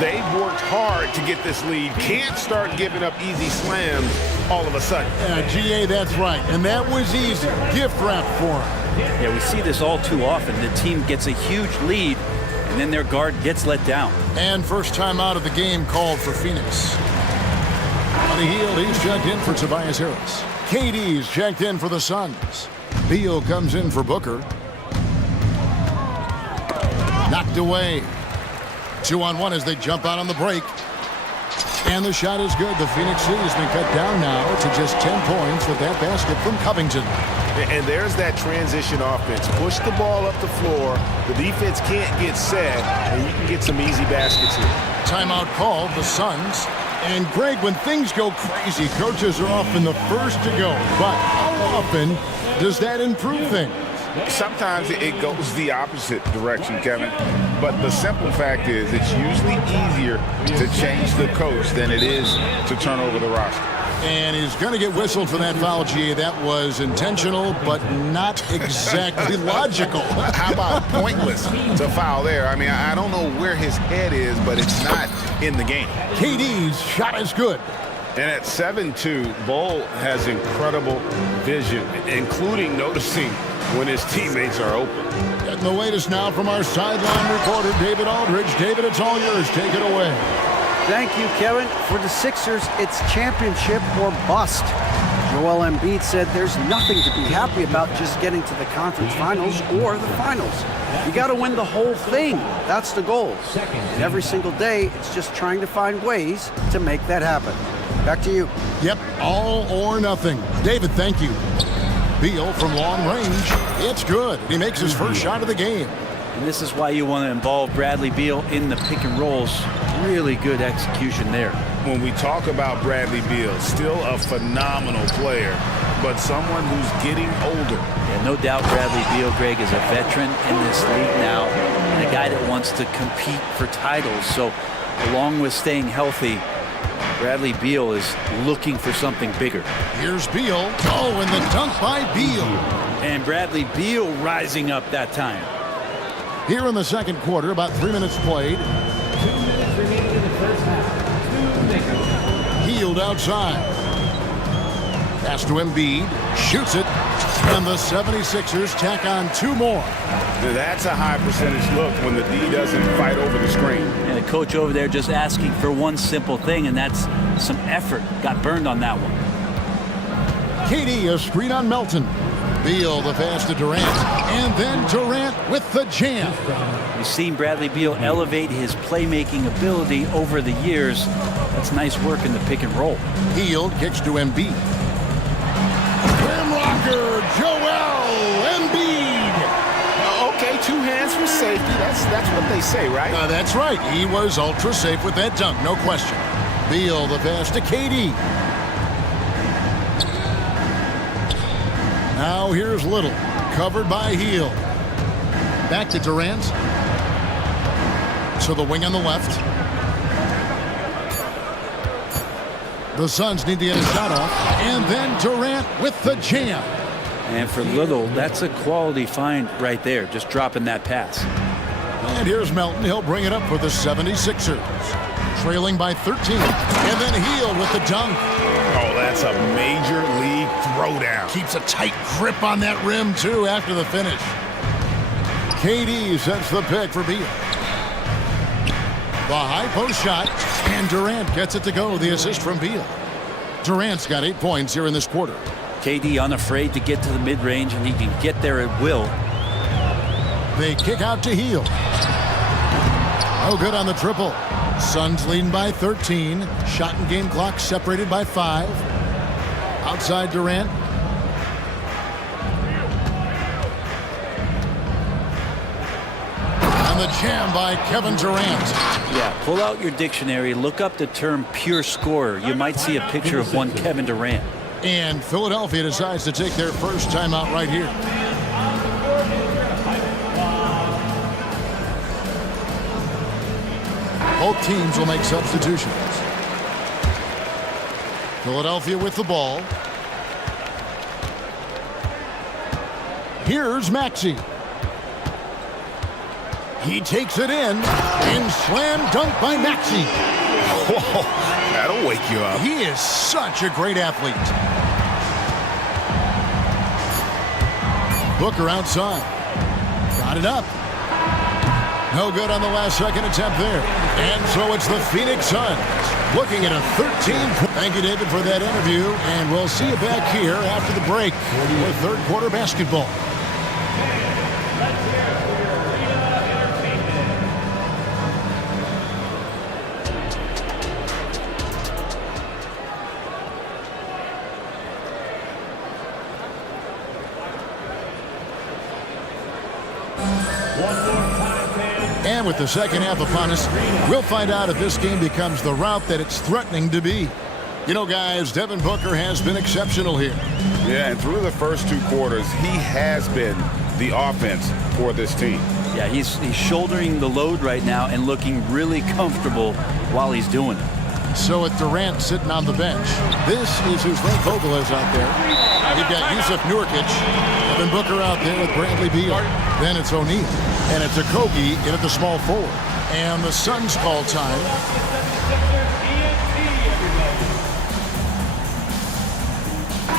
They've worked hard to get this lead. Can't start giving up easy slams all of a sudden. GA, that's right. And that was easy. Gift wrap for him. Yeah, we see this all too often. The team gets a huge lead, and then their guard gets let down. And first time out of the game called for Phoenix. On the heel, he's checked in for Tobias Harris. KD's checked in for the Suns. Beal comes in for Booker. Knocked away. 2-on-1 as they jump out on the break. And the shot is good. The Phoenix lead has been cut down now to just 10 points with that basket from Covington. And there's that transition offense. Push the ball up the floor. The defense can't get set, and you can get some easy baskets here. Timeout called, the Suns. And Greg, when things go crazy, coaches are often the first to go. But how often does that improve things? Sometimes it goes the opposite direction, Kevin. But the simple fact is it's usually easier to change the coach than it is to turn over the roster. And he's going to get whistled for that foul, GA. That was intentional, but not exactly logical. How about pointless to foul there? I mean, I don't know where his head is, but it's not in the game. KD's shot is good. And at 7-2, Bull has incredible vision, including noticing when his teammates are open. Getting the latest now from our sideline reporter, David Aldridge. David, it's all yours. Take it away. Thank you, Kevin. For the Sixers, it's championship or bust. Joel Embiid said there's nothing to be happy about just getting to the conference finals or the finals. You got to win the whole thing. That's the goal. And every single day, it's just trying to find ways to make that happen. Back to you. Yep, all or nothing. David, thank you. Beal from long range. It's good. He makes his first shot of the game. And this is why you want to involve Bradley Beal in the pick and rolls. Really good execution there. When we talk about Bradley Beal, still a phenomenal player, but someone who's getting older. Yeah, no doubt Bradley Beal, Greg, is a veteran in this league now and a guy that wants to compete for titles. So along with staying healthy, Bradley Beal is looking for something bigger. Here's Beal. Oh, and the dunk by Beal. And Bradley Beal rising up that time. Here in the second quarter, about 3 minutes played. 2 minutes remaining in the first half. Healed outside. Pass to Embiid. Shoots it. And the 76ers tack on 2 more. That's a high percentage look when the D doesn't fight over the screen. And the coach over there just asking for one simple thing, and that's some effort. Got burned on that one. KD, a screen on Melton. Beal, the pass to Durant. And then Durant with the jam. We've seen Bradley Beal elevate his playmaking ability over the years. That's nice work in the pick and roll. Healed, kicks to Embiid. Rim rocker, Joel Embiid. Okay, 2 hands for safety. That's what they say, right? That's right. He was ultra safe with that dunk, no question. Beal, the pass to KD. Now here's Little, covered by Hield. Back to Durant. To the wing on the left. The Suns need to get a shot off. And then Durant with the jam. And for Little, that's a quality find right there, just dropping that pass. And here's Melton. He'll bring it up for the 76ers. Trailing by 13. And then Hield with the dunk. Oh, that's a major league throwdown. Keeps a tight grip on that rim, too, after the finish. KD sets the pick for Beal. The high post shot, and Durant gets it to go. The assist from Beal. Durant's got 8 points here in this quarter. KD unafraid to get to the mid-range, and he can get there at will. They kick out to Hield. No good on the triple. Suns leading by 13. Shot and game clock separated by 5. Outside Durant. And the jam by Kevin Durant. Yeah, pull out your dictionary, look up the term pure scorer. You might see a picture of one Kevin Durant. And Philadelphia decides to take their first timeout right here. Both teams will make substitutions. Philadelphia with the ball. Here's Maxey. He takes it in, and slam dunk by Maxey. Whoa, that'll wake you up. He is such a great athlete. Booker outside. Got it up. No good on the last second attempt there. And so it's the Phoenix Suns looking at a 13. Thank you, David, for that interview. And we'll see you back here after the break for third quarter basketball. And with the second half upon us, we'll find out if this game becomes the route that it's threatening to be. You know, guys, Devin Booker has been exceptional here. Yeah, and through the first 2 quarters, he has been the offense for this team. Yeah, he's shouldering the load right now and looking really comfortable while he's doing it. So with Durant sitting on the bench, this is who Frank Vogel is out there. You've got Yusuf Nurkic, Devin Booker out there with Bradley Beal. Then it's O'Neal. And it's Okogie in at the small forward. And the Suns call time.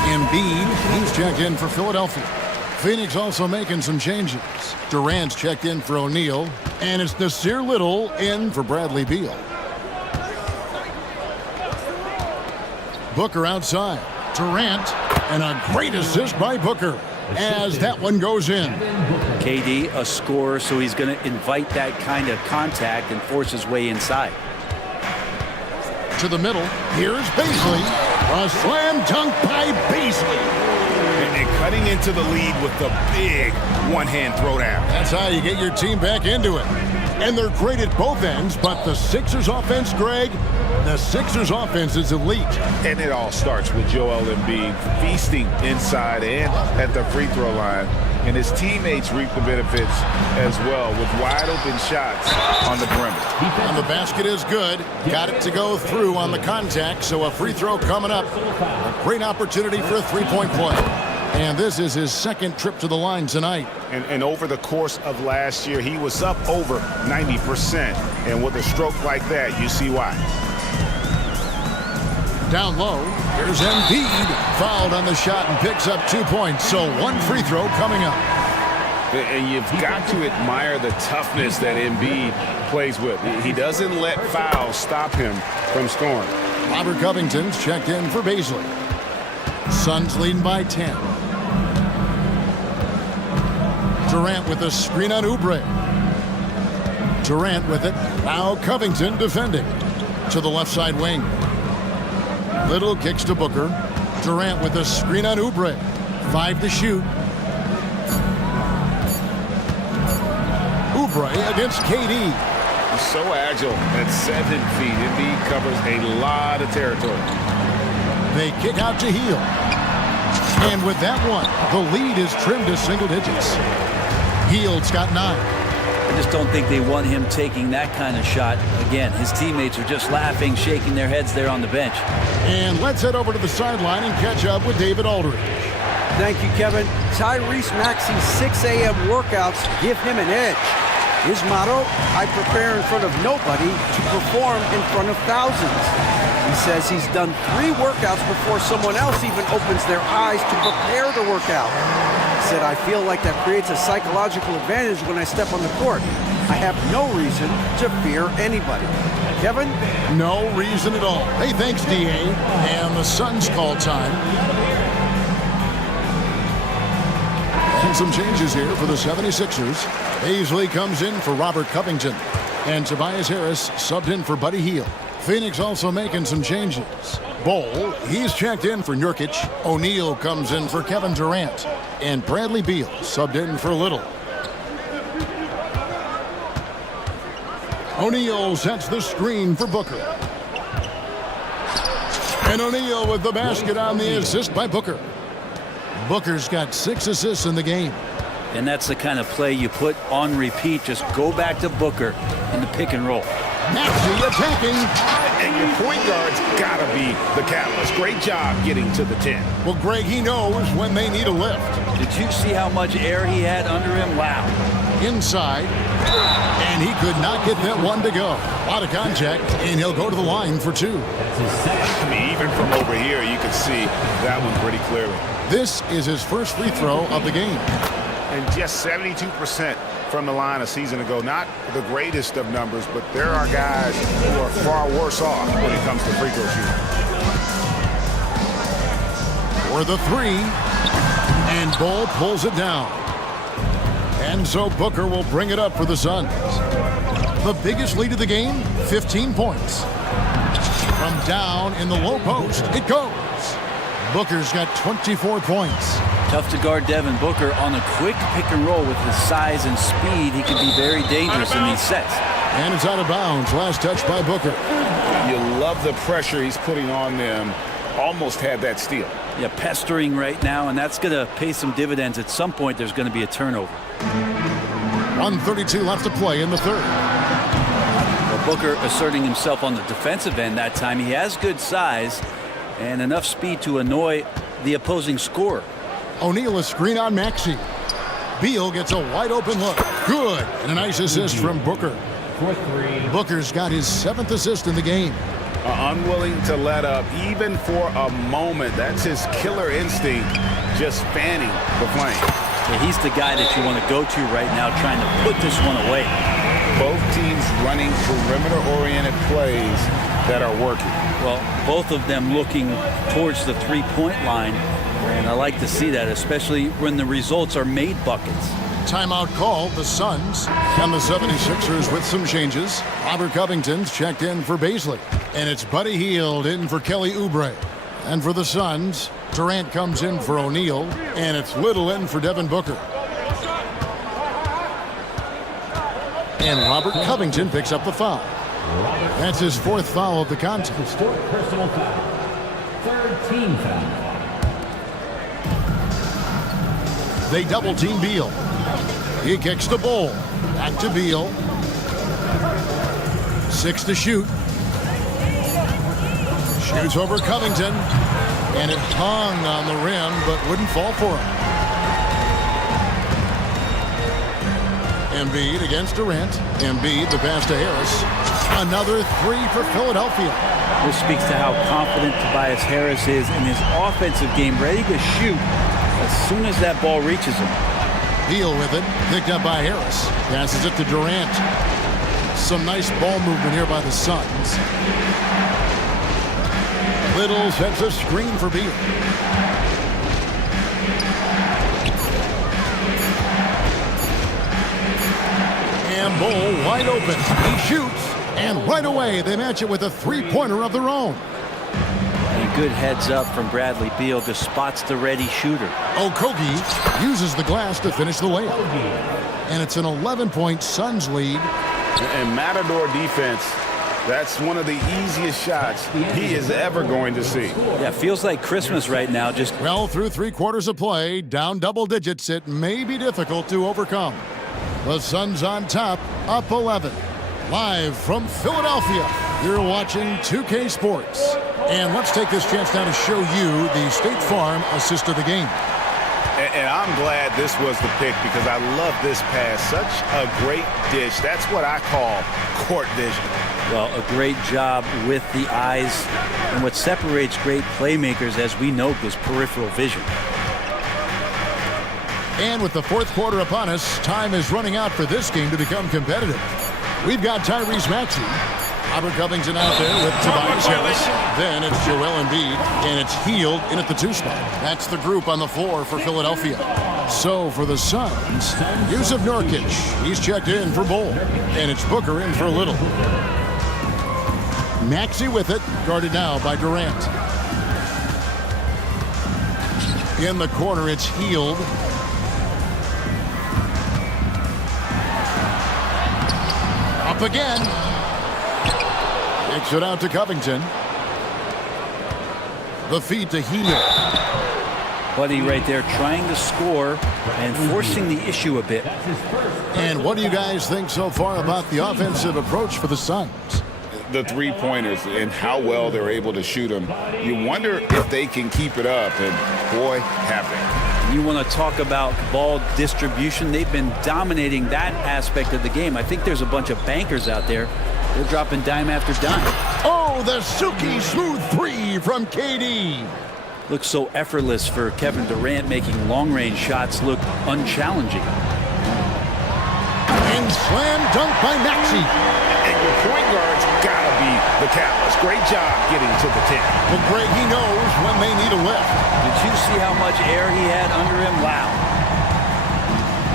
Embiid, he's checked in for Philadelphia. Phoenix also making some changes. Durant's checked in for O'Neal. And it's Nasir Little in for Bradley Beal. Booker outside. Durant, and a great assist by Booker as that one goes in. KD, a scorer, so he's going to invite that kind of contact and force his way inside. To the middle, here's Baisley. A slam dunk by Baisley. And cutting into the lead with the big one-hand throwdown. That's how you get your team back into it. And they're great at both ends, but the Sixers offense, Greg, The Sixers offense is elite. And it all starts with Joel Embiid feasting inside and at the free throw line. And his teammates reap the benefits as well with wide open shots on the perimeter. And the basket is good. Got it to go through on the contact, so a free throw coming up. A great opportunity for a three-point play. And this is his second trip to the line tonight. And over the course of last year, he was up over 90%. And with a stroke like that, you see why. Down low, here's Embiid. Fouled on the shot and picks up 2 points. So one free throw coming up. And you've got to admire the toughness that Embiid plays with. He doesn't let fouls stop him from scoring. Robert Covington's checked in for Baisley. Suns leading by 10. Durant with a screen on Oubre. Durant with it. Now Covington defending. To the left side wing. Little kicks to Booker. Durant with a screen on Oubre. 5 to shoot. Oubre against KD. He's so agile at 7 feet. Embiid covers a lot of territory. They kick out to Hield. And with that one, the lead is trimmed to single digits. Hield's got 9. I just don't think they want him taking that kind of shot. Again, his teammates are just laughing, shaking their heads there on the bench. And let's head over to the sideline and catch up with David Aldridge. Thank you, Kevin. Tyrese Maxey's 6 a.m. workouts give him an edge. His motto, I prepare in front of nobody to perform in front of thousands. He says he's done 3 workouts before someone else even opens their eyes to prepare the workout. He said, I feel like that creates a psychological advantage when I step on the court. I have no reason to fear anybody. Kevin? No reason at all. Hey, thanks, DA. And the Suns call time. And some changes here for the 76ers. Baisley comes in for Robert Covington. And Tobias Harris subbed in for Buddy Hield. Phoenix also making some changes. Bol, he's checked in for Nurkic. O'Neal comes in for Kevin Durant. And Bradley Beal subbed in for Little. O'Neal sets the screen for Booker. And O'Neal with the basket on the assist by Booker. Booker's got 6 assists in the game. And that's the kind of play you put on repeat. Just go back to Booker in the pick and roll. Maxey attacking. And your point guard's got to be the catalyst. Great job getting to the 10. Well, Greg, he knows when they need a lift. Did you see how much air he had under him? Wow. Inside. And he could not get that one to go. A lot of contact, and he'll go to the line for 2. I mean, even from over here, you can see that one pretty clearly. This is his first free throw of the game. And just 72% from the line a season ago. Not the greatest of numbers, but there are guys who are far worse off when it comes to free throw shooting. For the 3. And Bol pulls it down. And so Booker will bring it up for the Suns. The biggest lead of the game, 15 points. From down in the low post, it goes. Booker's got 24 points. Tough to guard Devin Booker on a quick pick and roll with his size and speed. He can be very dangerous in these sets. And it's out of bounds. Last touch by Booker. You love the pressure he's putting on them. Almost had that steal. Yeah, pestering right now, and that's going to pay some dividends. At some point, there's going to be a turnover. 1:32 left to play in the third. Well, Booker asserting himself on the defensive end that time. He has good size and enough speed to annoy the opposing scorer. O'Neal a screen on Maxey. Beal gets a wide open look. Good. And a nice assist from Booker. Booker's got his 7th assist in the game. Unwilling to let up even for a moment. That's his killer instinct, just fanning the flame. Yeah, he's the guy that you want to go to right now, trying to put this one away. Both teams running perimeter-oriented plays that are working. Well, both of them looking towards the three-point line, and I like to see that, especially when the results are made buckets. Timeout called, the Suns, and the 76ers with some changes. Robert Covington's checked in for Baisley, and it's Buddy Hield in for Kelly Oubre. And for the Suns, Durant comes in for O'Neal, and it's Little in for Devin Booker. And Robert Covington picks up the foul. That's his 4th foul of the contest. Fourth personal foul. Third team foul. They double team Beal. He kicks the ball. Back to Beal. 6 to shoot. Shoots over Covington. And it hung on the rim, but wouldn't fall for him. Embiid against Durant. Embiid, the pass to Harris. Another 3 for Philadelphia. This speaks to how confident Tobias Harris is in his offensive game, ready to shoot as soon as that ball reaches him. Beal with it, picked up by Harris. Passes it to Durant. Some nice ball movement here by the Suns. Little sets a screen for Beal. And Bull wide open. He shoots, and right away they match it with a 3-pointer of their own. A good heads up from Bradley Beal, just spots the ready shooter. Okogie uses the glass to finish the layup. And it's an 11-point Suns lead. And Matador defense, that's one of the easiest shots he is ever going to see. Yeah, feels like Christmas right now. Just well, through 3 quarters of play, down double digits, it may be difficult to overcome. The Suns on top, up 11. Live from Philadelphia, you're watching 2K Sports. And let's take this chance now to show you the State Farm assist of the game. And I'm glad this was the pick because I love this pass. Such a great dish. That's what I call court vision. Well, a great job with the eyes. And what separates great playmakers, as we know, is peripheral vision. And with the 4th quarter upon us, time is running out for this game to become competitive. We've got Tyrese Maxey. Robert Covington out there with Tobias Harris. Then it's Joel Embiid, and it's Hield in at the 2 spot. That's the group on the floor for Philadelphia. So for the Suns, Yusuf Nurkic. He's checked in for Bull, and it's Booker in for Little. Maxey with it, guarded now by Durant. In the corner, it's Hield. Up again. Kicks it out to Covington. The feed to Hield. Buddy right there trying to score and forcing the issue a bit. And what do you guys think so far about the offensive approach for the Suns? The 3-pointers and how well they're able to shoot them. You wonder if they can keep it up, and boy, have they. You want to talk about ball distribution. They've been dominating that aspect of the game. I think there's a bunch of bankers out there. They're dropping dime after dime. Oh, the silky smooth 3 from KD. Looks so effortless for Kevin Durant, making long-range shots look unchallenging. And slam dunk by Maxey. And your point guard's got to be the catalyst. Great job getting to the 10. Well, Greg, he knows when they need a lift. Did you see how much air he had under him? Wow.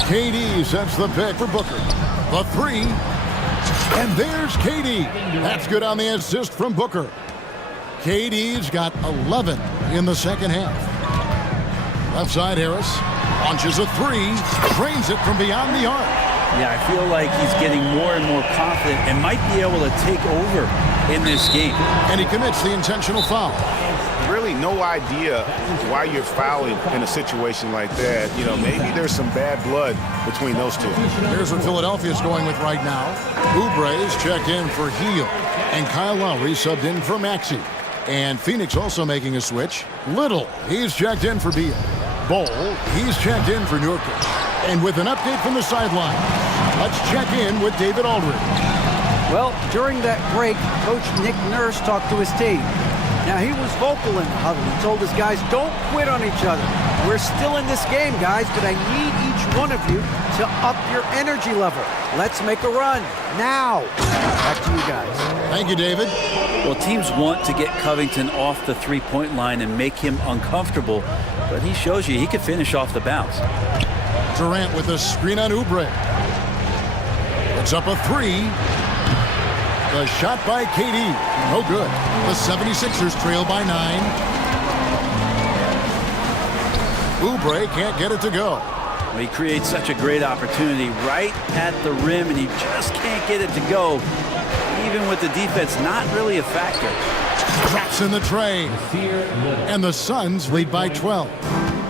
KD sets the pick for Booker. The 3. And there's KD. That's good on the assist from Booker. KD's got 11 in the second half. Left side, Harris launches a 3, drains it from beyond the arc. Yeah, I feel like he's getting more and more confident and might be able to take over in this game. And he commits the intentional foul. Really no idea why you're fouling in a situation like that. You know, maybe there's some bad blood between those two. Here's what Philadelphia's going with right now. Oubre's checked in for Hield, and Kyle Lowry subbed in for Maxey. And Phoenix also making a switch. Little, he's checked in for Beal. Bull, he's checked in for Nurkic. And with an update from the sideline, let's check in with David Aldridge. Well, during that break, Coach Nick Nurse talked to his team. Now, he was vocal in the huddle. He told his guys, don't quit on each other. We're still in this game, guys, but I need each one of you to up your energy level. Let's make a run now. Back to you guys. Thank you, David. Well, teams want to get Covington off the 3-point line and make him uncomfortable, but he shows you he can finish off the bounce. Durant with a screen on Oubre. Puts up a 3. The shot by KD. No good. The 76ers trail by 9. Oubre can't get it to go. Well, he creates such a great opportunity right at the rim, and he just can't get it to go. even with the defense not really a factor. Drops in the tray. And the Suns lead by 12.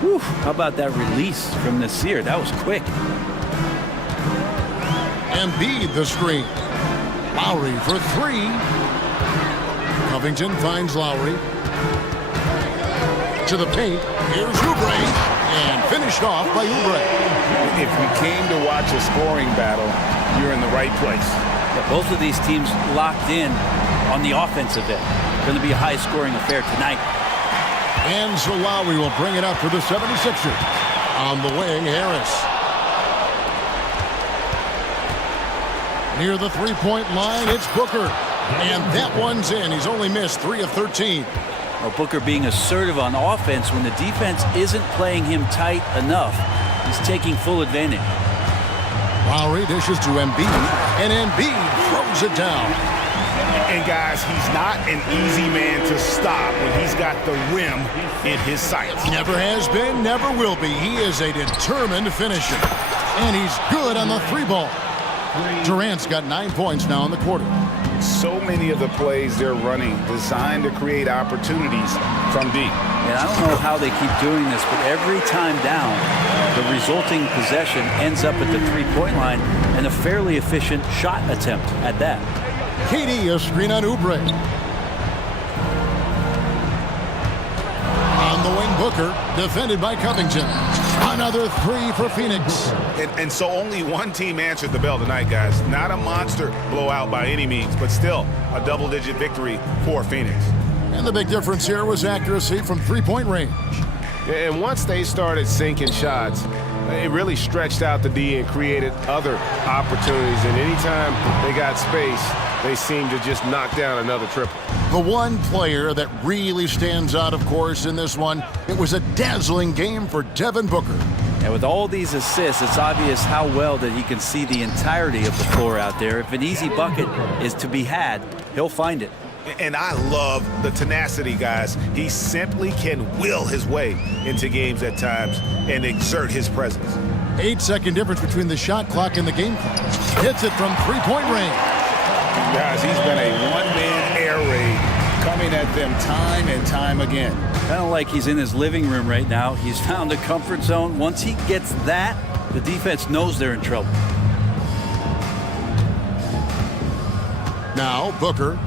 Whew, how about that release from Nasir? That was quick. Embiid the screen. Lowry for three. Covington finds Lowry. To the paint. Here's Oubre. And finished off by Oubre. If you came to watch a scoring battle, you're in the right place. Yeah, both of these teams locked in on the offensive end. Going to be a high-scoring affair tonight. And so Lowry will bring it up for the 76ers. On the wing, Harris. Near the three-point line, it's Booker. And that one's in. He's only missed 3 of 13. Well, Booker being assertive on offense when the defense isn't playing him tight enough. He's taking full advantage. Lowry dishes to Embiid, and Embiid throws it down. And guys, he's not an easy man to stop when he's got the rim in his sights. Never has been, never will be. He is a determined finisher. And he's good on the three ball. Durant's got 9 points now in the quarter. So many of the plays they're running designed to create opportunities from deep. And I don't know how they keep doing this, but every time down, the resulting possession ends up at the three-point line and a fairly efficient shot attempt at that. KD a screen on Oubre. On the wing, Booker, defended by Covington. Another three for Phoenix. And so only one team answered the bell tonight, guys. Not a monster blowout by any means, but still a double-digit victory for Phoenix. And the big difference here was accuracy from three-point range. And once they started sinking shots, it really stretched out the D and created other opportunities. And anytime they got space, they seemed to just knock down another triple. The one player that really stands out, of course, in this one, it was a dazzling game for Devin Booker. And with all these assists, it's obvious how well that he can see the entirety of the floor out there. If an easy bucket is to be had, he'll find it. And I love the tenacity, guys. He simply can will his way into games at times and exert his presence. 8-second difference between the shot clock and the game clock. Hits it from three-point range. Guys, he's been a one-man air raid coming at them time and time again. Kind of like he's in his living room right now. He's found a comfort zone. Once he gets that, the defense knows they're in trouble. Now, Booker.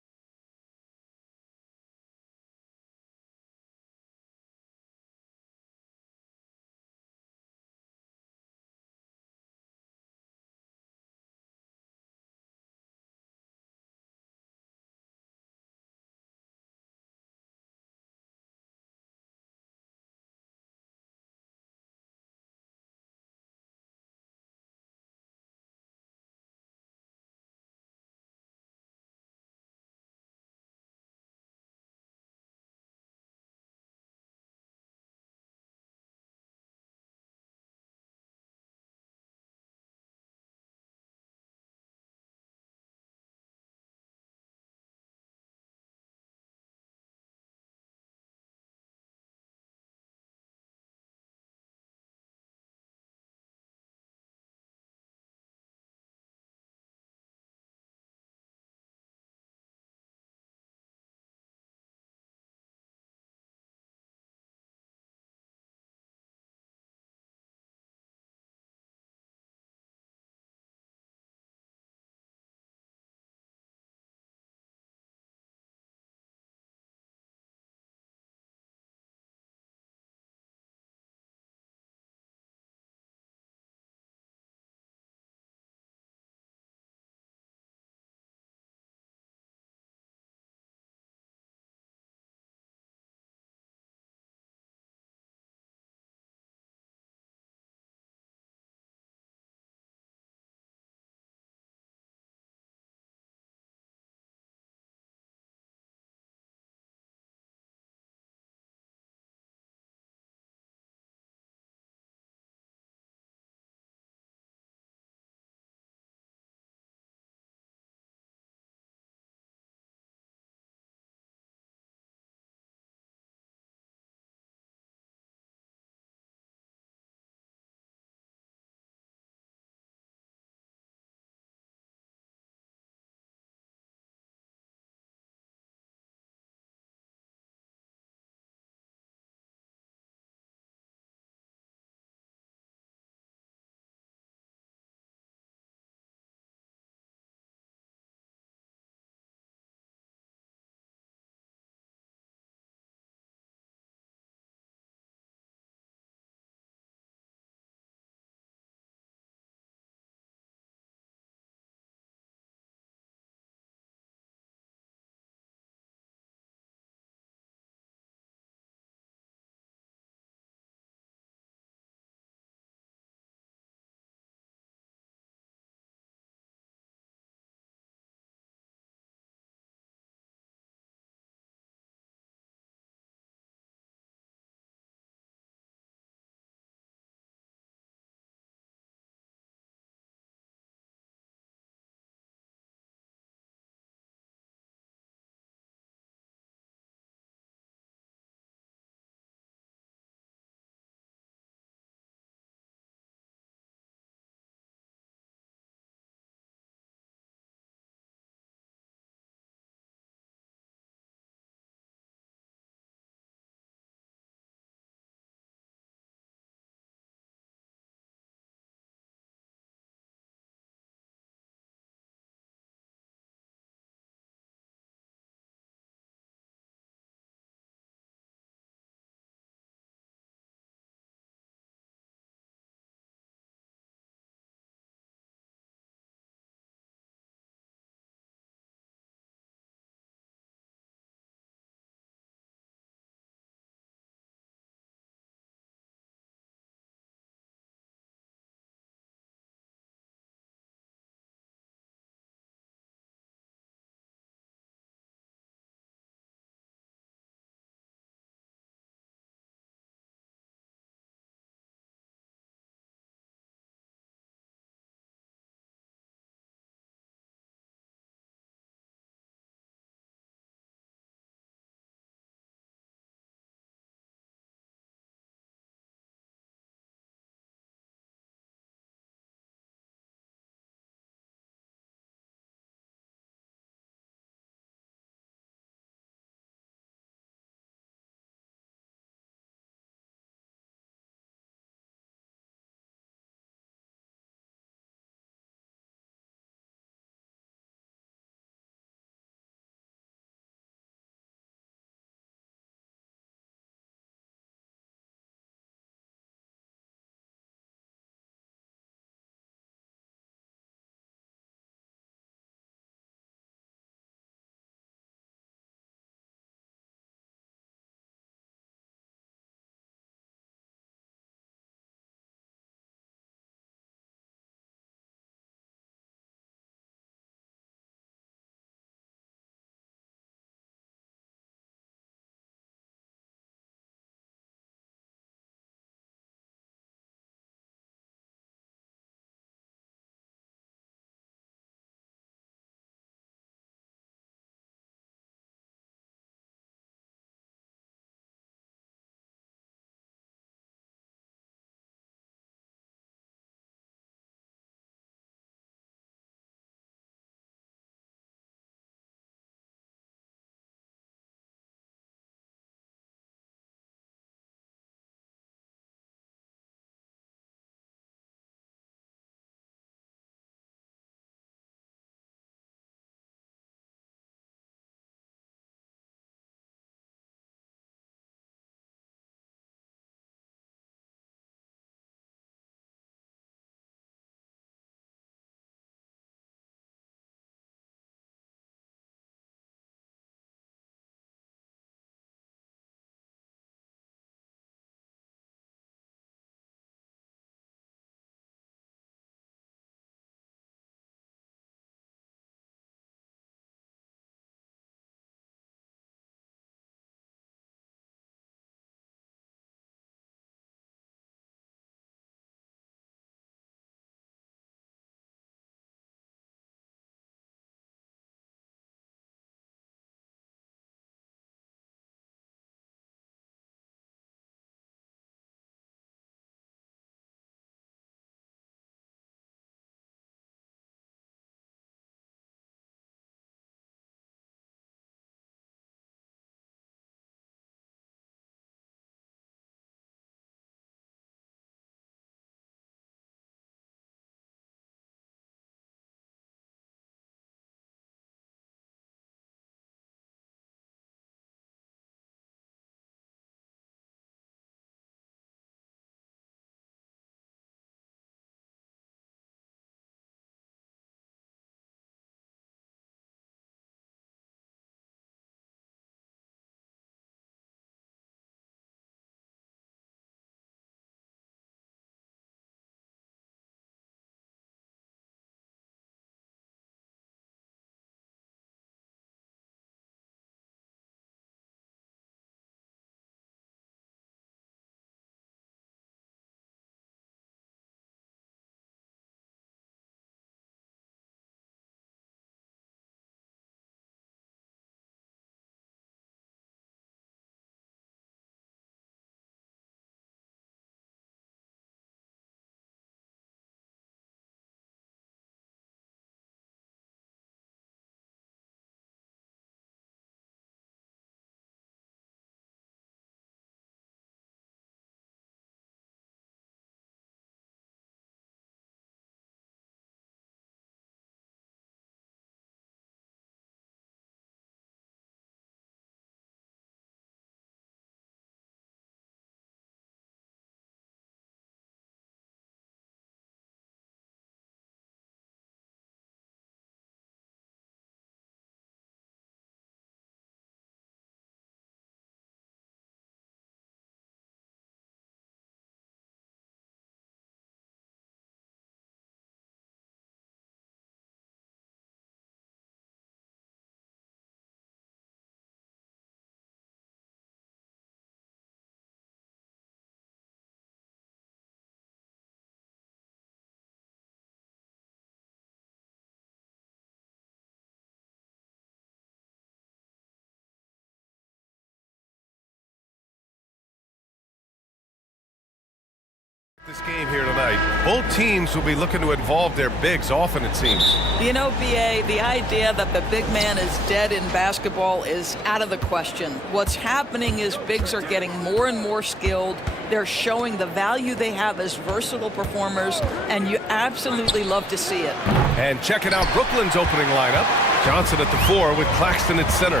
This game here tonight, both teams will be looking to involve their bigs often, it seems. You know, BA, the idea that the big man is dead in basketball is out of the question. What's happening is bigs are getting more and more skilled. They're showing the value they have as versatile performers, and you absolutely love to see it. And checking out Brooklyn's opening lineup. Johnson at the 4 with Claxton at center.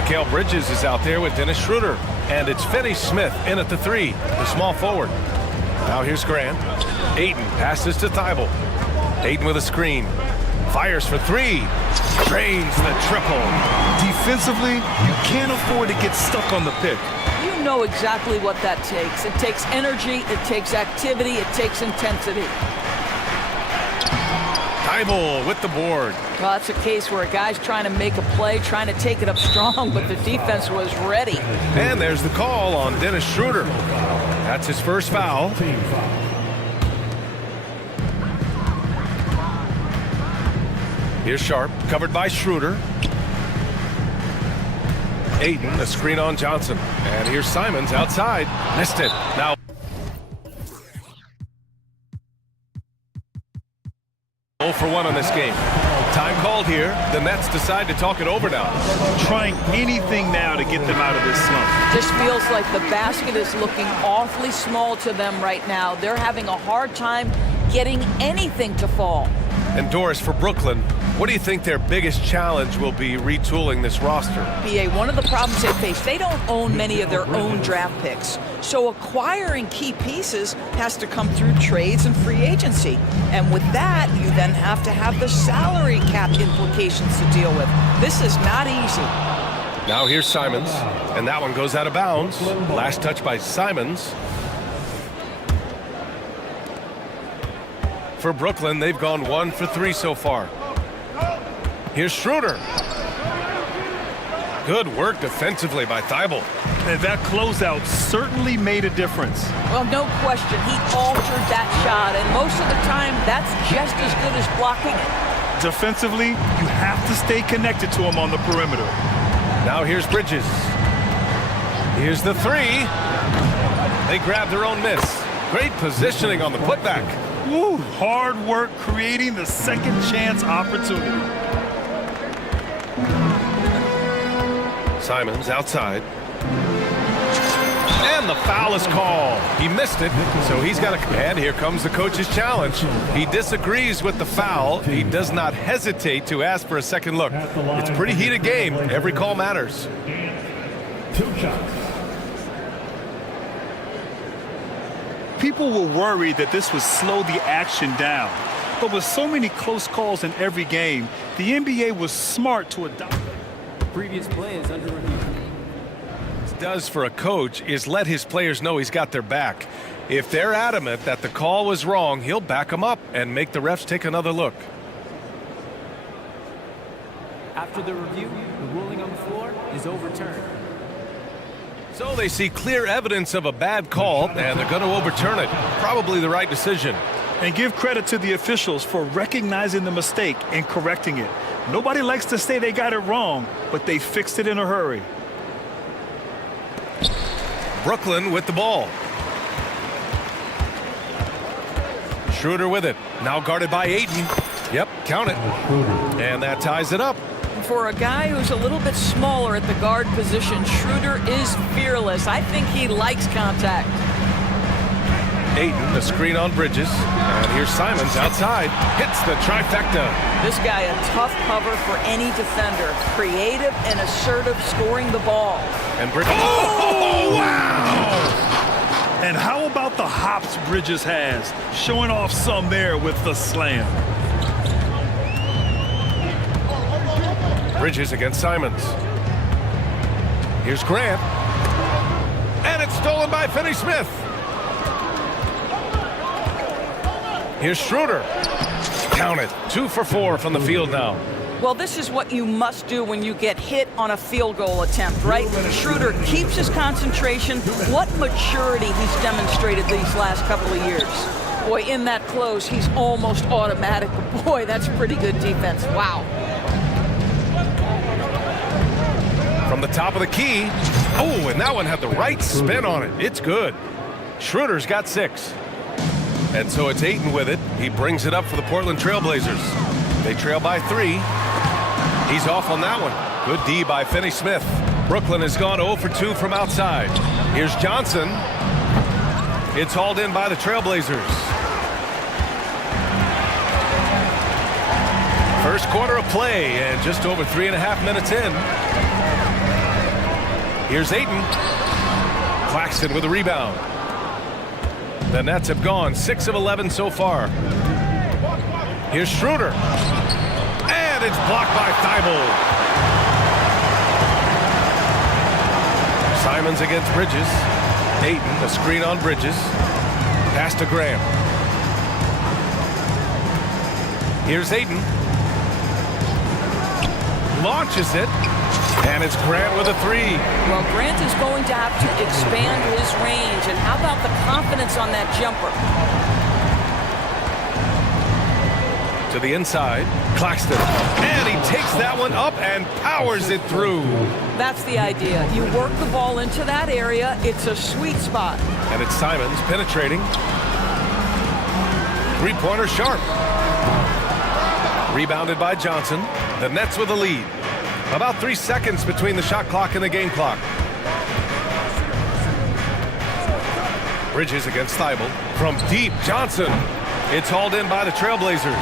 Mikal Bridges is out there with Dennis Schroeder. And it's Finney Smith in at the 3, the small forward. Now here's Grant. Ayton passes to Thibault. Ayton with a screen. Fires for 3. Drains the triple. Defensively, you can't afford to get stuck on the pick. You know exactly what that takes. It takes energy, it takes activity, it takes intensity. Thibault with the board. Well, that's a case where a guy's trying to make a play, trying to take it up strong, but the defense was ready. And there's the call on Dennis Schroeder. That's his first foul. Here's Sharp, covered by Schroeder. Ayton, a screen on Johnson. And here's Simons outside. Missed it. Now 0 for 1 on this game. Time called here. The Nets decide to talk it over now. Trying anything now to get them out of this slump. Just feels like the basket is looking awfully small to them right now. They're having a hard time getting anything to fall. And Doris, for Brooklyn, what do you think their biggest challenge will be retooling this roster? BA, one of the problems they face, they don't own many of their own draft picks. So acquiring key pieces has to come through trades and free agency. And with that, you then have to have the salary cap implications to deal with. This is not easy. Now here's Simons, and that one goes out of bounds. Last touch by Simons. For Brooklyn, they've gone 1 for 3 so far. Here's Schroeder. Good work defensively by Thibault. And that closeout certainly made a difference. Well, no question. He altered that shot, and most of the time, that's just as good as blocking it. Defensively, you have to stay connected to him on the perimeter. Now here's Bridges. Here's the 3. They grab their own miss. Great positioning on the putback. Woo, hard work creating the second chance opportunity. Simons outside. And the foul is called. He missed it, so he's got to... And here comes the coach's challenge. He disagrees with the foul. He does not hesitate to ask for a second look. It's a pretty heated game. Every call matters. 2 shots. People were worried that this would slow the action down. But with so many close calls in every game, the NBA was smart to adopt. Previous play is under review. What it does for a coach is let his players know he's got their back. If they're adamant that the call was wrong, he'll back them up and make the refs take another look. After the review, the ruling on the floor is overturned. So they see clear evidence of a bad call, and they're going to overturn it. Probably the right decision. And give credit to the officials for recognizing the mistake and correcting it. Nobody likes to say they got it wrong, but they fixed it in a hurry. Brooklyn with the ball. Schroeder with it. Now guarded by Ayton. Yep, count it. And that ties it up. For a guy who's a little bit smaller at the guard position, Schroeder is fearless. I think he likes contact. Ayton, the screen on Bridges. And here's Simons outside. Hits the trifecta. This guy, a tough cover for any defender. Creative and assertive scoring the ball. And Bridges. Oh, wow! And how about the hops Bridges has? Showing off some there with the slam. Bridges against Simons. Here's Grant. And it's stolen by Finney Smith. Here's Schroeder. Count it. 2 for 4 from the field now. Well, this is what you must do when you get hit on a field goal attempt, right? Schroeder keeps his concentration. What maturity he's demonstrated these last couple of years. Boy, in that close, he's almost automatic. But boy, that's pretty good defense. Wow. From the top of the key. Oh, and that one had the right spin on it. It's good. Schroeder's got 6. And so it's Ayton with it. He brings it up for the Portland Trailblazers. They trail by 3. He's off on that one. Good D by Finney-Smith. Brooklyn has gone 0 for 2 from outside. Here's Johnson. It's hauled in by the Trailblazers. First quarter of play, and just over 3.5 minutes in. Here's Ayton. Claxton with a rebound. The Nets have gone 6 of 11 so far. Here's Schroeder. And it's blocked by Thibault. Simons against Bridges. Ayton, a screen on Bridges. Pass to Graham. Here's Ayton. Launches it. And it's Grant with a 3. Well, Grant is going to have to expand his range. And how about the confidence on that jumper? To the inside, Claxton. And he takes that one up and powers it through. That's the idea. You work the ball into that area. It's a sweet spot. And it's Simons penetrating. Three-pointer sharp. Rebounded by Johnson. The Nets with the lead. About 3 seconds between the shot clock and the game clock. Bridges against Thibault. From deep, Johnson. It's hauled in by the Trailblazers.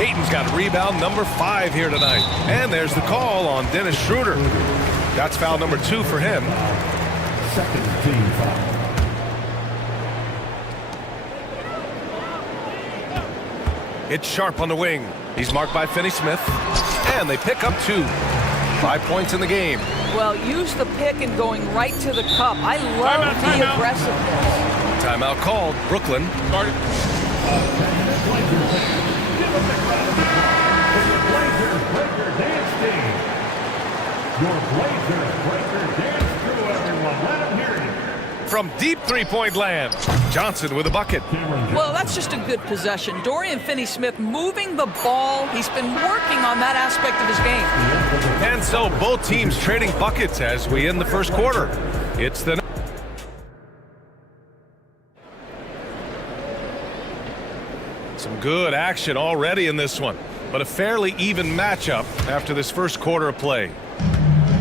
Ayton's got rebound number 5 here tonight. And there's the call on Dennis Schroeder. That's foul number 2 for him. Second team foul. It's Sharp on the wing. He's marked by Finney-Smith. And they pick up 2. 5 points in the game. Well, use the pick and going right to the cup. I love the aggressiveness. Timeout called. Brooklyn. Blazers Breaker Dance Team. Your Blazers Breaker Dance Crew, everyone. Let them hear you. From deep three-point land. Johnson with a bucket. Well, that's just a good possession. Dorian Finney-Smith moving the ball. He's been working on that aspect of his game. And so both teams trading buckets as we end the first quarter. It's the some good action already in this one, but a fairly even matchup after this first quarter of play.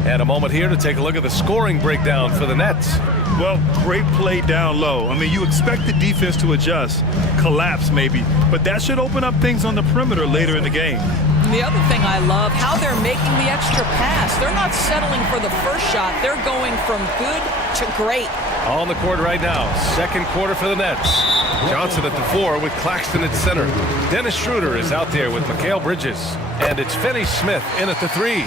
And a moment here to take a look at the scoring breakdown for the Nets. Well, great play down low. I mean, you expect the defense to adjust, collapse maybe, but that should open up things on the perimeter later in the game. And the other thing I love, how they're making the extra pass. They're not settling for the first shot. They're going from good to great. On the court right now, second quarter for the Nets. Johnson at the 4 with Claxton at center. Dennis Schroeder is out there with Mikal Bridges. And it's Finney-Smith in at the 3.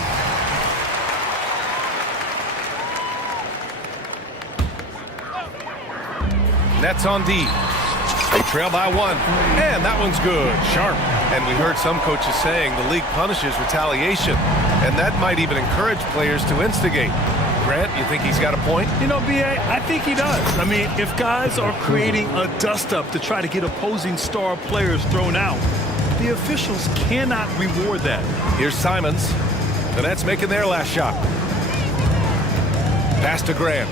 Nets on D. They trail by 1. And that one's good. Sharp. And we heard some coaches saying the league punishes retaliation. And that might even encourage players to instigate. Grant, you think he's got a point? You know, B.A., I think he does. I mean, if guys are creating a dust-up to try to get opposing star players thrown out, the officials cannot reward that. Here's Simons. The Nets making their last shot. Pass to Graham.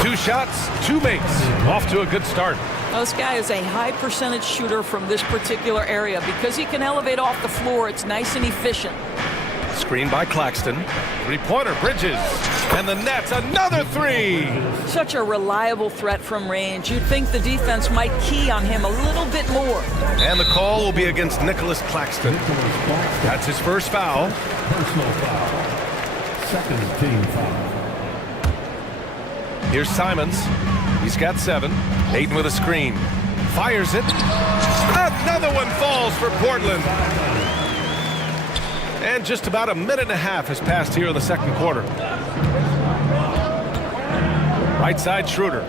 Two shots, 2 makes. Off to a good start. Now, this guy is a high percentage shooter from this particular area. Because he can elevate off the floor, it's nice and efficient. Screen by Claxton. Three-pointer, Bridges. And the Nets, another 3. Such a reliable threat from range. You'd think the defense might key on him a little bit more. And the call will be against Nicholas Claxton. That's his first foul. Personal foul. Second team foul. Here's Simons. He's got 7. Ayton with a screen. Fires it. Another one falls for Portland. And just about a minute and a half has passed here in the second quarter. Right side, Schroeder.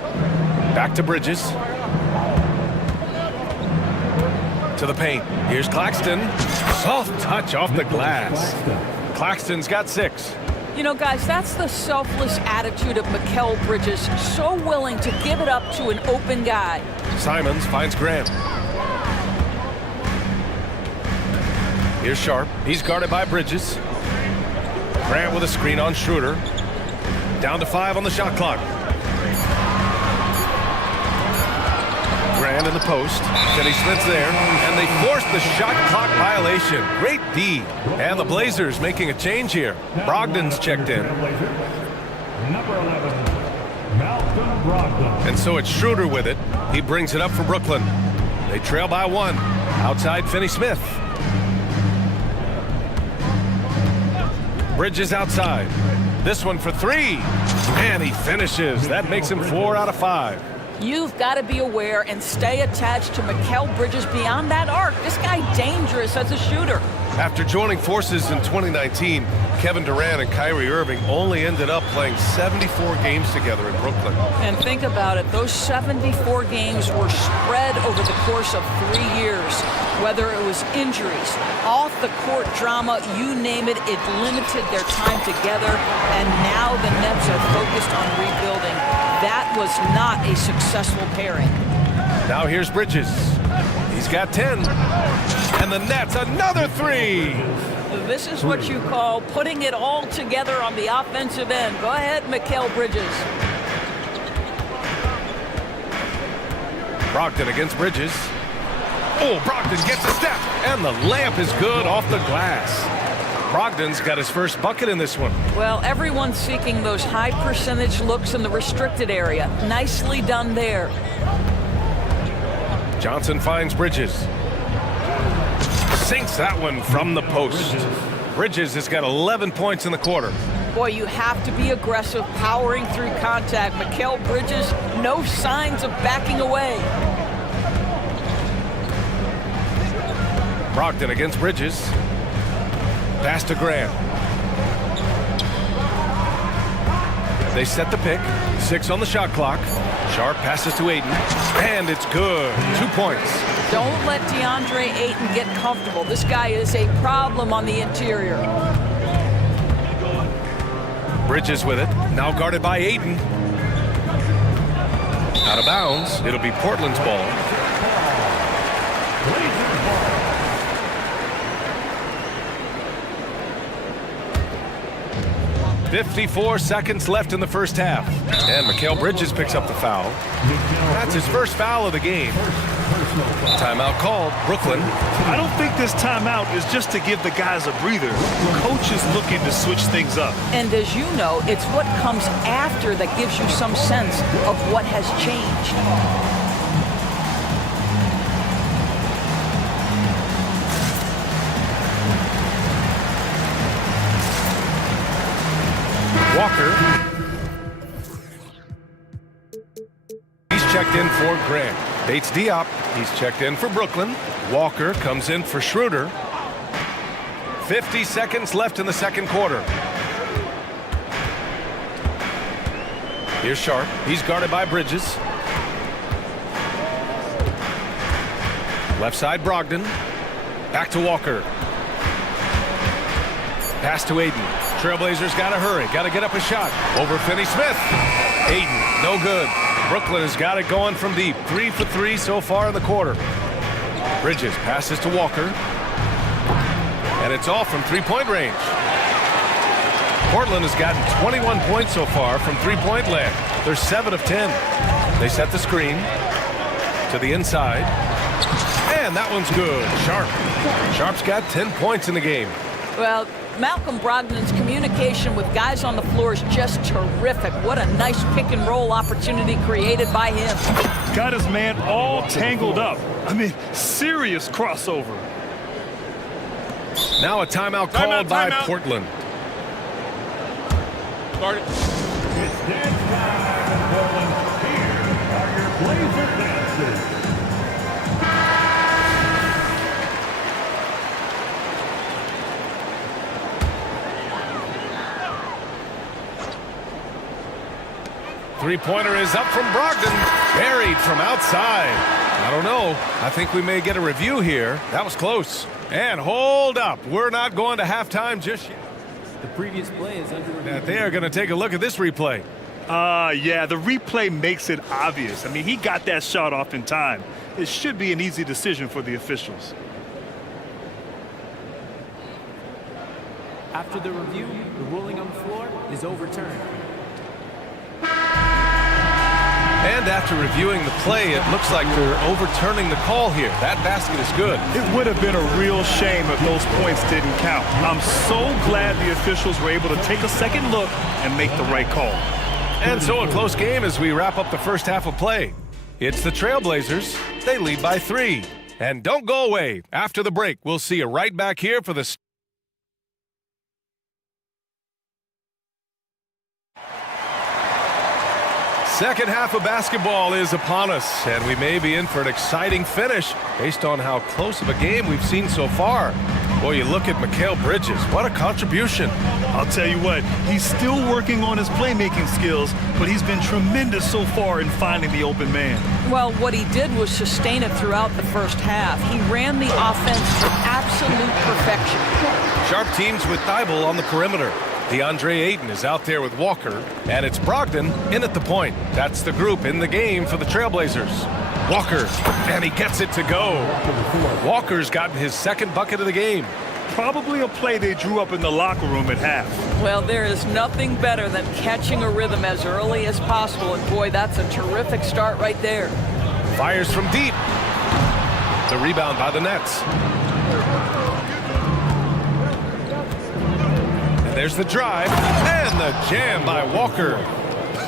Back to Bridges. To the paint. Here's Claxton. Soft touch off the glass. Claxton's got 6. You know, guys, that's the selfless attitude of Mikal Bridges. So willing to give it up to an open guy. Simons finds Grant. Here's Sharp. He's guarded by Bridges. Grant with a screen on Schroeder. Down to 5 on the shot clock. Grant in the post. Finney Smith's there, and they force the shot clock violation. Great D. And the Blazers making a change here. Brogdon's checked in. Number 11, Malcolm Brogdon. And so it's Schroeder with it. He brings it up for Brooklyn. They trail by 1. Outside Finney Smith. Bridges outside. This one for 3. And he finishes. That makes him 4 out of 5. You've got to be aware and stay attached to Mikal Bridges beyond that arc. This guy dangerous as a shooter. After joining forces in 2019, Kevin Durant and Kyrie Irving only ended up playing 74 games together in Brooklyn. And think about it, those 74 games were spread over the course of 3 years. Whether it was injuries, off-the-court drama, you name it, it limited their time together. And now the Nets are focused on rebuilding. That was not a successful pairing. Now here's Bridges. He's got 10. And the Nets, another 3. This is what you call putting it all together on the offensive end. Go ahead, Mikal Bridges. Brogdon against Bridges. Oh, Brogdon gets a step. And the layup is good off the glass. Brogdon's got his first bucket in this one. Well, everyone's seeking those high percentage looks in the restricted area. Nicely done there. Johnson finds Bridges. Sinks that one from the post. Bridges has got 11 points in the quarter. Boy, you have to be aggressive, powering through contact. Mikal Bridges, no signs of backing away. Brogdon against Bridges. Pass to Grant. They set the pick. 6 on the shot clock. Sharp passes to Ayton. And it's good. 2 points. Don't let DeAndre Ayton get comfortable. This guy is a problem on the interior. Bridges with it. Now guarded by Ayton. Out of bounds. It'll be Portland's ball. 54 seconds left in the first half. And Mikal Bridges picks up the foul. That's his first foul of the game. Timeout called. Brooklyn. I don't think this timeout is just to give the guys a breather. Coach is looking to switch things up. And as you know, it's what comes after that gives you some sense of what has changed. Walker. He's checked in for Grant. Bates Diop. He's checked in for Brooklyn. Walker comes in for Schroeder. 50 seconds left in the second quarter. Here's Sharp. He's guarded by Bridges. Left side Brogdon. Back to Walker. Pass to Ayton. Trailblazers got to hurry. Got to get up a shot. Over Finney Smith. Ayton, no good. Brooklyn has got it going from deep. 3 for 3 so far in the quarter. Bridges passes to Walker. And it's off from three-point range. Portland has gotten 21 points so far from three-point land. They're 7 of 10. They set the screen to the inside. And that one's good. Sharp. Sharp's got 10 points in the game. Well, Malcolm Brogdon's communication with guys on the floor is just terrific. What a nice pick-and-roll opportunity created by him. Got his man all tangled up. I mean, serious crossover. Now a timeout called by Portland. Start it. It's dance time in Portland. Here are your Blazer dances. Three-pointer is up from Brogdon. Buried from outside. I don't know. I think we may get a review here. That was close. And hold up. We're not going to halftime just yet. The previous play is under review. They are going to take a look at this replay. Yeah, the replay makes it obvious. I mean, he got that shot off in time. It should be an easy decision for the officials. After the review, the ruling on the floor is overturned. And after reviewing the play, it looks like they're overturning the call here. That basket is good. It would have been a real shame if those points didn't count. I'm so glad the officials were able to take a second look and make the right call. And so a close game as we wrap up the first half of play. It's the Trailblazers. They lead by 3. And don't go away. After the break, we'll see you right back here for the second half of basketball is upon us, and we may be in for an exciting finish based on how close of a game we've seen so far. Boy, you look at Mikal Bridges. What a contribution. I'll tell you what, he's still working on his playmaking skills, but he's been tremendous so far in finding the open man. Well, what he did was sustain it throughout the first half. He ran the offense to absolute perfection. Sharp teams with Thibault on the perimeter. DeAndre Ayton is out there with Walker, and it's Brogdon in at the point. That's the group in the game for the Trailblazers. Walker, and he gets it to go. Walker's gotten his second bucket of the game. Probably a play they drew up in the locker room at half. Well, there is nothing better than catching a rhythm as early as possible, and boy, that's a terrific start right there. Fires from deep. The rebound by the Nets. And there's the drive, and the jam by Walker.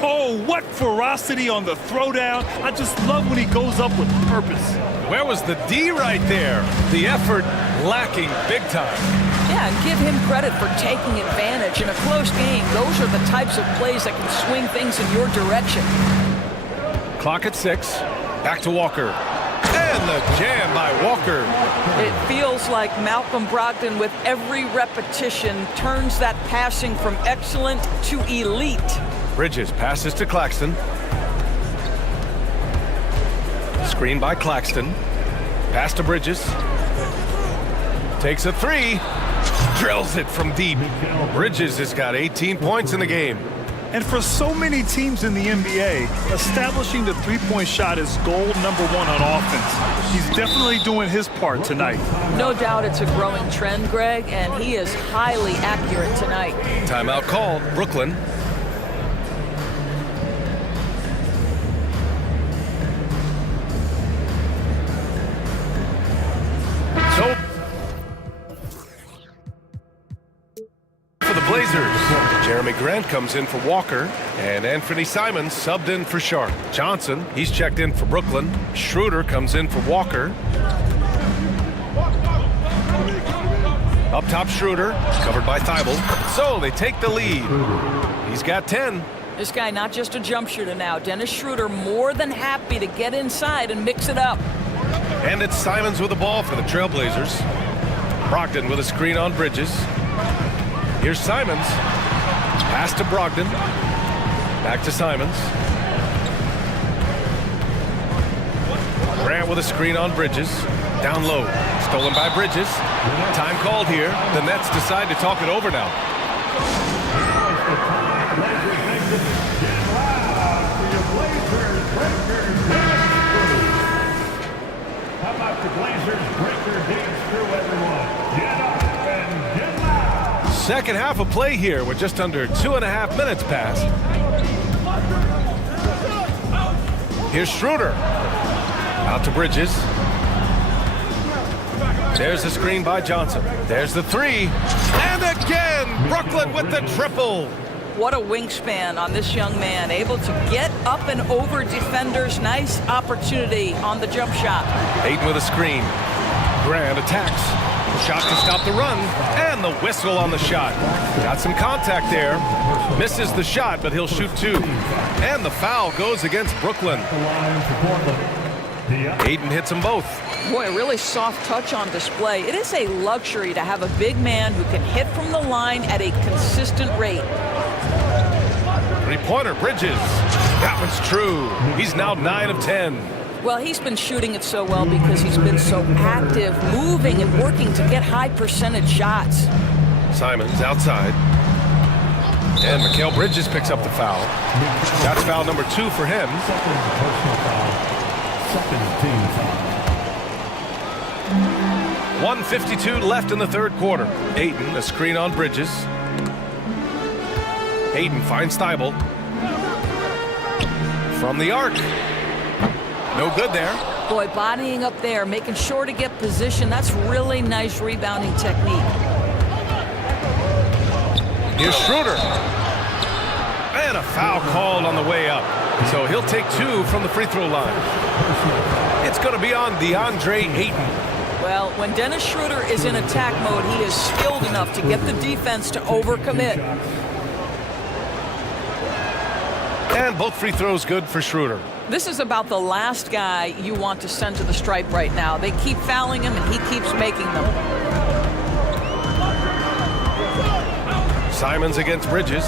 Oh, what ferocity on the throwdown. I just love when he goes up with purpose. Where was the D right there? The effort lacking big time. Yeah, and give him credit for taking advantage. In a close game, those are the types of plays that can swing things in your direction. Clock at 6. Back to Walker. And the jam by Walker. It feels like Malcolm Brogdon, with every repetition, turns that passing from excellent to elite. Bridges passes to Claxton. Screen by Claxton. Pass to Bridges. Takes a 3. Drills it from deep. Bridges has got 18 points in the game. And for so many teams in the NBA, establishing the three-point shot is goal number 1 on offense. He's definitely doing his part tonight. No doubt it's a growing trend, Greg, and he is highly accurate tonight. Timeout called. Brooklyn. So for the Blazers, Jeremy Grant comes in for Walker, and Anthony Simons subbed in for Sharp. Johnson, he's checked in for Brooklyn. Schroeder comes in for Walker. Up top, Schroeder, covered by Thibault. So they take the lead. He's got 10. This guy not just a jump shooter now. Dennis Schroeder more than happy to get inside and mix it up. And it's Simons with the ball for the Trailblazers. Brogdon with a screen on Bridges. Here's Simons. Pass to Brogdon. Back to Simons. Grant with a screen on Bridges. Down low. Stolen by Bridges. Time called here. The Nets decide to talk it over now. How about the Blazers break their dance through, everyone? Get up and get loud. Second half of play here with just under 2.5 minutes passed. Here's Schroeder. Out to Bridges. There's the screen by Johnson. There's the 3. And again, Brooklyn with the triple. What a wingspan on this young man, able to get up and over defenders. Nice opportunity on the jump shot. Ayton with a screen. Grant attacks. Shot to stop the run, and the whistle on the shot. Got some contact there. Misses the shot, but he'll shoot 2. And the foul goes against Brooklyn. Ayton hits them both. Boy, a really soft touch on display. It is a luxury to have a big man who can hit from the line at a consistent rate. Three-pointer, Bridges. That one's true. He's now 9 of 10. Well, he's been shooting it so well because he's been so active, moving and working to get high percentage shots. Simons outside. And Mikal Bridges picks up the foul. That's foul number 2 for him. Second team foul. 1:52 left in the third quarter. Ayton, a screen on Bridges. Ayton finds Thibault. from the arc. No good there. Boy, bodying up there, making sure to get position. That's really nice rebounding technique. Here's Schroeder. And a foul called on the way up. So he'll take 2 from the free throw line. It's going to be on DeAndre Ayton. Well, when Dennis Schroeder is in attack mode, he is skilled enough to get the defense to overcommit. And both free throws good for Schroeder. This is about the last guy you want to send to the stripe right now. They keep fouling him, and he keeps making them. Simons against Bridges.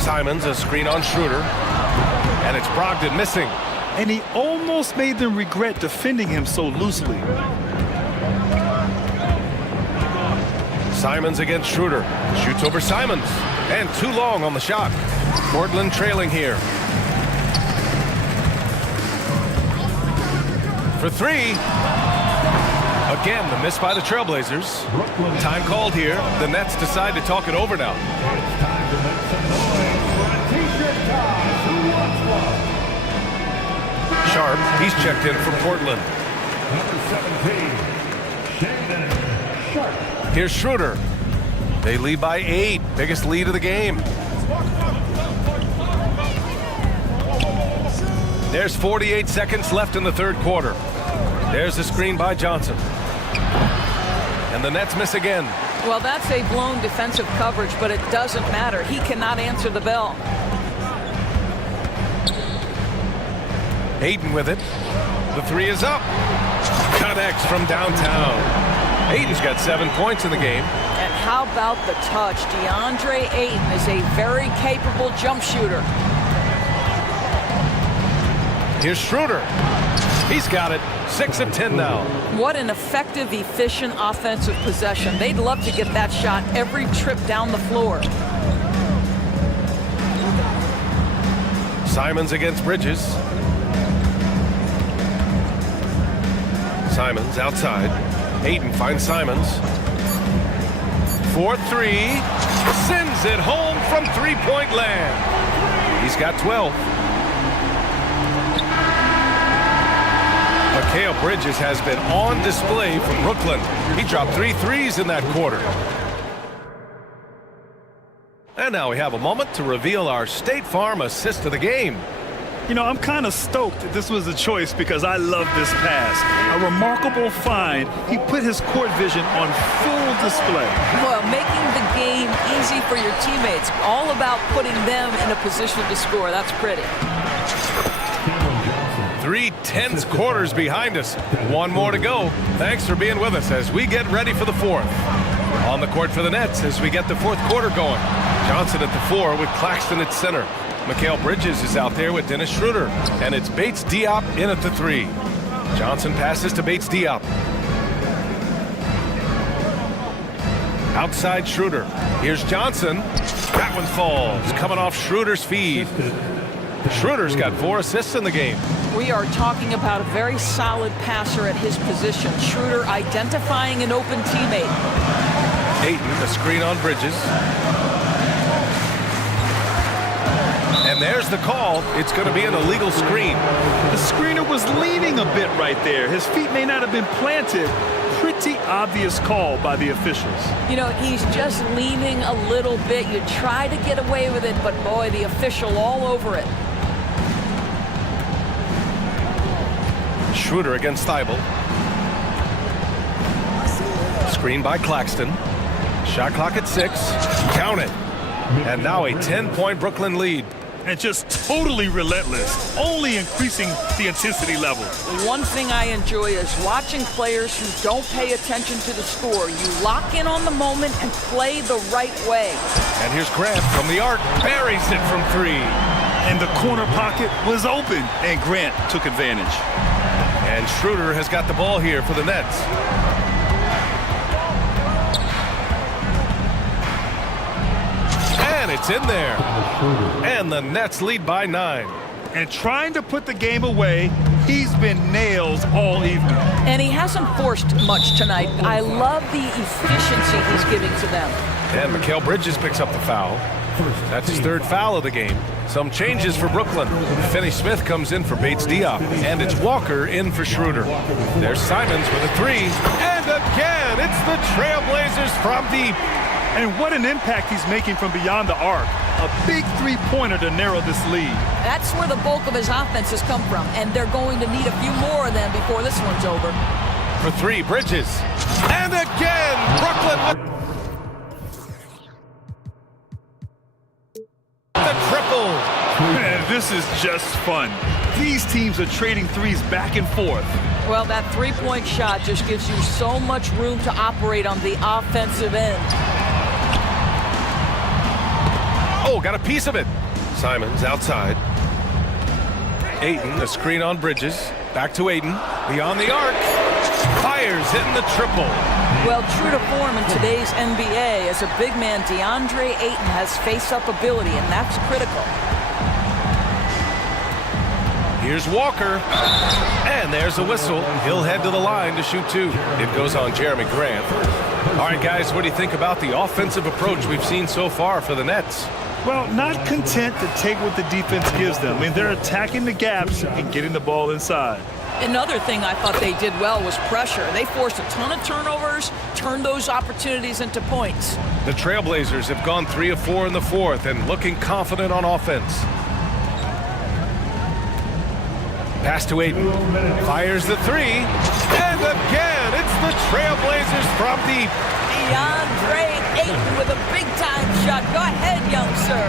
Simons, a screen on Schroeder. And it's Brogdon missing. And he almost made them regret defending him so loosely. Simons against Schroeder. Shoots over Simons. And too long on the shot. Portland trailing here. For 3. Again, the miss by the Trailblazers. Time called here. The Nets decide to talk it over now. It's time to make some noise for a t-shirt toss. Who wants one? Sharp, he's checked in from Portland. Number 17, Shaden Sharp. Here's Schroeder. They lead by 8. Biggest lead of the game. There's 48 seconds left in the third quarter. There's a screen by Johnson. And the Nets miss again. Well, that's a blown defensive coverage, but it doesn't matter. He cannot answer the bell. Ayton with it. The 3 is up. Connects from downtown. Ayton's got 7 points in the game. And how about the touch? DeAndre Ayton is a very capable jump shooter. Here's Schroeder. He's got it. 6 of 10 now. What an effective, efficient offensive possession. They'd love to get that shot every trip down the floor. Simons against Bridges. Simons outside. Ayton finds Simons. 4-3. Sends it home from three-point land. He's got 12. Mikal Bridges has been on display for Brooklyn. He dropped 3 threes in that quarter. And now we have a moment to reveal our State Farm assist of the game. You know, I'm kind of stoked that this was a choice because I love this pass. A remarkable find. He put his court vision on full display. Well, making the game easy for your teammates. All about putting them in a position to score. That's pretty. 3 tense quarters behind us. 1 more to go. Thanks for being with us as we get ready for the 4th. On the court for the Nets as we get the 4th quarter going. Johnson at the 4 with Claxton at center. Mikal Bridges is out there with Dennis Schroeder. And it's Bates Diop in at the 3. Johnson passes to Bates Diop. Outside Schroeder. Here's Johnson. That one falls. Coming off Schroeder's feed. Schroeder's got 4 assists in the game. We are talking about a very solid passer at his position. Schroeder identifying an open teammate. Ayton, a screen on Bridges. And there's the call. It's going to be an illegal screen. The screener was leaning a bit right there. His feet may not have been planted. Pretty obvious call by the officials. You know, he's just leaning a little bit. You try to get away with it, but boy, the official all over it. Schroeder against Thibault. Screen by Claxton. Shot clock at 6. Count it. And now a 10-point Brooklyn lead. And just totally relentless, only increasing the intensity level. One thing I enjoy is watching players who don't pay attention to the score. You lock in on the moment and play the right way. And here's Grant from the arc. Buries it from 3. And the corner pocket was open, and Grant took advantage. And Schroeder has got the ball here for the Nets. And it's in there. And the Nets lead by 9. And trying to put the game away, he's been nails all evening. And he hasn't forced much tonight. I love the efficiency he's giving to them. And Mikal Bridges picks up the foul. That's his 3rd foul of the game. Some changes for Brooklyn. Finney-Smith comes in for Bates-Diop, and it's Walker in for Schroeder. There's Simons with a three, and again, it's the Trailblazers from deep. And what an impact he's making from beyond the arc. A big three-pointer to narrow this lead. That's where the bulk of his offense has come from, and they're going to need a few more of them before this one's over. For three, Bridges. And again, Brooklyn. The triple. Man, this is just fun. These teams are trading threes back and forth. Well, that three-point shot just gives you so much room to operate on the offensive end. Oh, got a piece of it. Simons outside. Ayton, a screen on Bridges. Back to Ayton. Beyond the arc. Fires, hitting the triple. Well, true to form in today's NBA, as a big man, DeAndre Ayton has face-up ability, and that's critical. Here's Walker. And there's a whistle. He'll head to the line to shoot two. It goes on Jeremy Grant. All right, guys, what do you think about the offensive approach we've seen so far for the Nets? Well, not content to take what the defense gives them. I mean, they're attacking the gaps and getting the ball inside. Another thing I thought they did well was pressure. They forced a ton of turnovers, turned those opportunities into points. The Trailblazers have gone 3 of 4 in the fourth and looking confident on offense. Pass to Ayton. Fires the three. And again, it's the Trailblazers from deep. DeAndre Ayton with a big-time shot. Go ahead, young sir.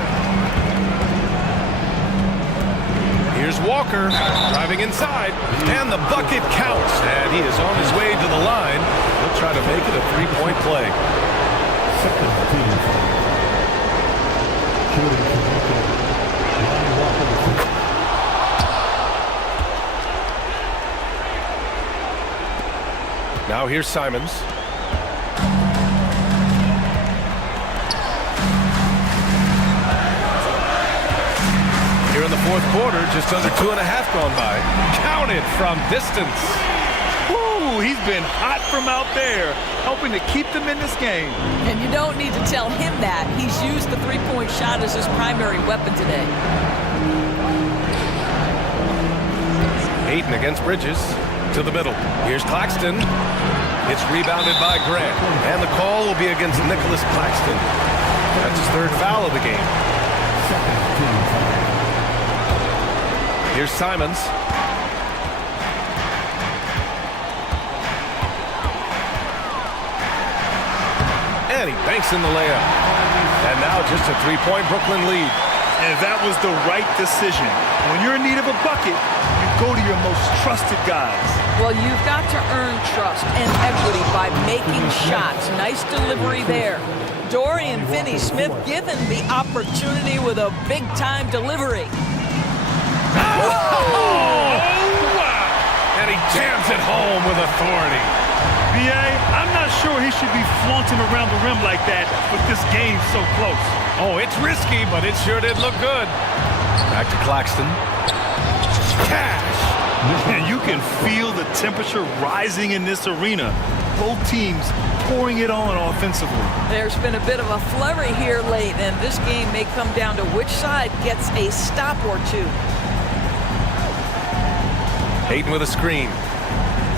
Here's Walker driving inside, and the bucket counts, and he is on his way to the line. He'll try to make it a three-point play. Now here's Simons. Here in the fourth quarter, just under 2.5 gone by. Counted from distance. Ooh, he's been hot from out there, helping to keep them in this game. And you don't need to tell him that. He's used the three-point shot as his primary weapon today. Ayton against Bridges. To the middle. Here's Claxton. It's rebounded by Grant. And the call will be against Nicholas Claxton. That's his third foul of the game. Here's Simons. And he banks in the layup. And now just a three-point Brooklyn lead. And that was the right decision. When you're in need of a bucket, you go to your most trusted guys. Well, you've got to earn trust and equity by making shots. Nice delivery there. Dorian Finney-Smith given the opportunity with a big-time delivery. Oh! Wow! And he jams it home with authority. B.A., I'm not sure he should be flaunting around the rim like that with this game so close. Oh, it's risky, but it sure did look good. Back to Claxton. Cash! And you can feel the temperature rising in this arena. Both teams pouring it on offensively. There's been a bit of a flurry here late, and this game may come down to which side gets a stop or two. Ayton with a screen.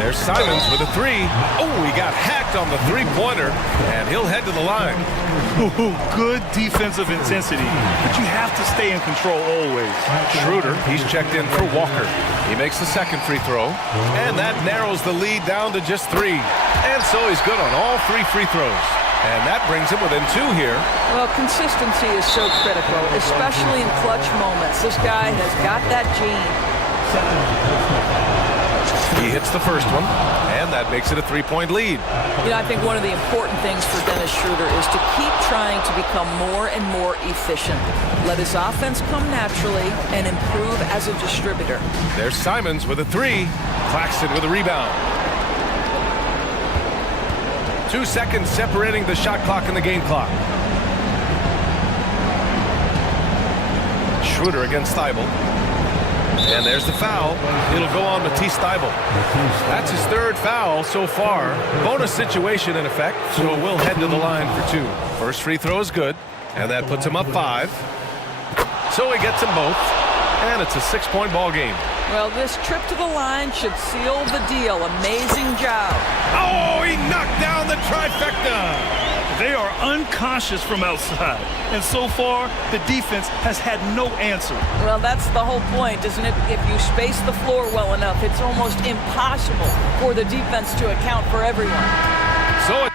There's Simons with a three. Oh, he got hacked on the three-pointer, and he'll head to the line. Ooh, good defensive intensity, but you have to stay in control always. Schroeder, he's checked in for Walker. He makes the second free throw, and that narrows the lead down to just 3. And so he's good on all 3 free throws. And that brings him within 2 here. Well, consistency is so critical, especially in clutch moments. This guy has got that gene. He hits the first one, and that makes it a 3-point lead. You know, I think one of the important things for Dennis Schroeder is to keep trying to become more and more efficient. Let his offense come naturally and improve as a distributor. There's Simons with a 3. Claxton with a rebound. 2 seconds separating the shot clock and the game clock. Schroeder against Thibault. And there's the foul. It'll go on Matisse Thibault. That's his 3rd foul so far. Bonus situation in effect, so we'll head to the line for 2. First free throw is good, and that puts him up 5. So he gets them both, and it's a 6-point ball game. Well, this trip to the line should seal the deal. Amazing job. Oh, he knocked down the trifecta. They are unconscious from outside. And so far, the defense has had no answer. Well, that's the whole point, isn't it? If you space the floor well enough, it's almost impossible for the defense to account for everyone. So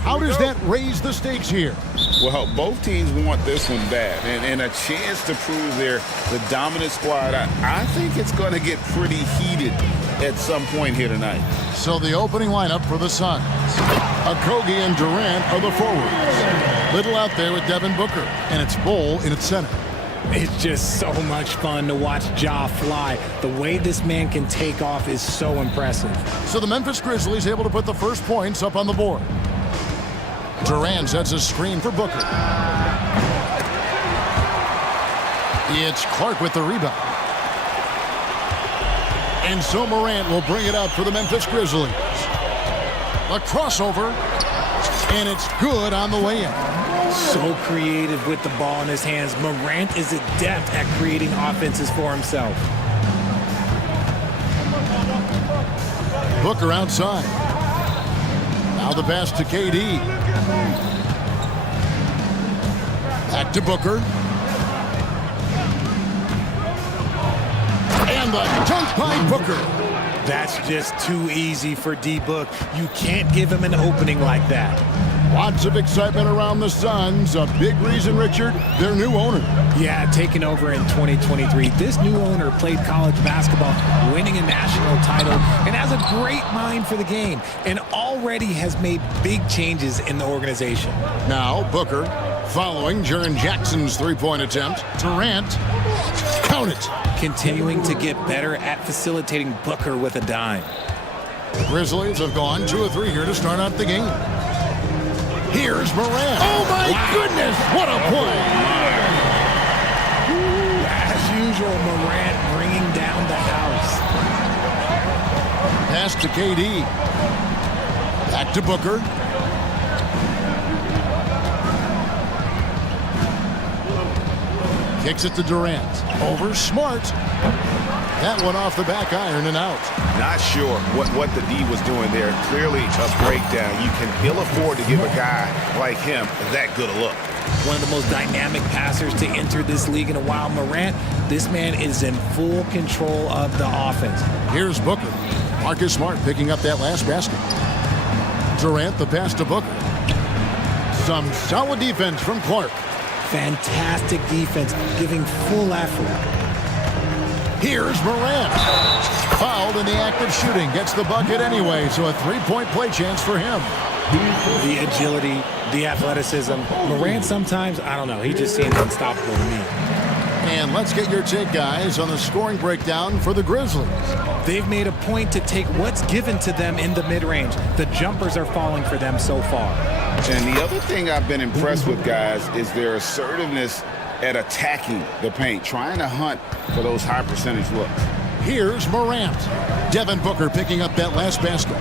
How does that raise the stakes here? Well, both teams want this one bad, and a chance to prove they're the dominant squad. I think it's going to get pretty heated at some point here tonight. So the opening lineup for the Suns. Okogie and Durant are the forwards. Little out there with Devin Booker, and it's Bol in its center. It's just so much fun to watch Ja fly. The way this man can take off is so impressive. So the Memphis Grizzlies able to put the first points up on the board. Durant sets a screen for Booker. It's Clark with the rebound. And so Morant will bring it up for the Memphis Grizzlies. A crossover, and it's good on the way in. So creative with the ball in his hands. Morant is adept at creating offenses for himself. Booker outside. Now the pass to KD. Back to Booker. And the dunk by Booker. That's just too easy for D-Book. You can't give him an opening like that. Lots of excitement around the Suns. A big reason, Richard, their new owner. Yeah, taking over in 2023. This new owner played college basketball, winning a national title, and has a great mind for the game, and already has made big changes in the organization. Now, Booker, following Jaren Jackson's three-point attempt. Durant, count it. Continuing to get better at facilitating Booker with a dime. The Grizzlies have gone 2 of 3 here to start out the game. Here's Morant. Oh, my goodness. What a play. As usual, Morant bringing down the house. Pass to KD. Back to Booker. Kicks it to Durant. Over Smart. That one off the back iron and out. Not sure what the D was doing there. Clearly a breakdown. You can ill afford to give a guy like him that good a look. One of the most dynamic passers to enter this league in a while. Morant, this man is in full control of the offense. Here's Booker. Marcus Smart picking up that last basket. Durant, the pass to Booker. Some solid defense from Clark. Fantastic defense, giving full effort. Here's Morant. Fouled in the act of shooting. Gets the bucket anyway, so a three-point play chance for him. The agility, the athleticism. Morant sometimes, I don't know, he just seems unstoppable to me. And let's get your take, guys, on the scoring breakdown for the Grizzlies. They've made a point to take what's given to them in the mid-range. The jumpers are falling for them so far. And the other thing I've been impressed with, guys, is their assertiveness at attacking the paint, trying to hunt for those high percentage looks. Here's Morant. Devin Booker picking up that last basket.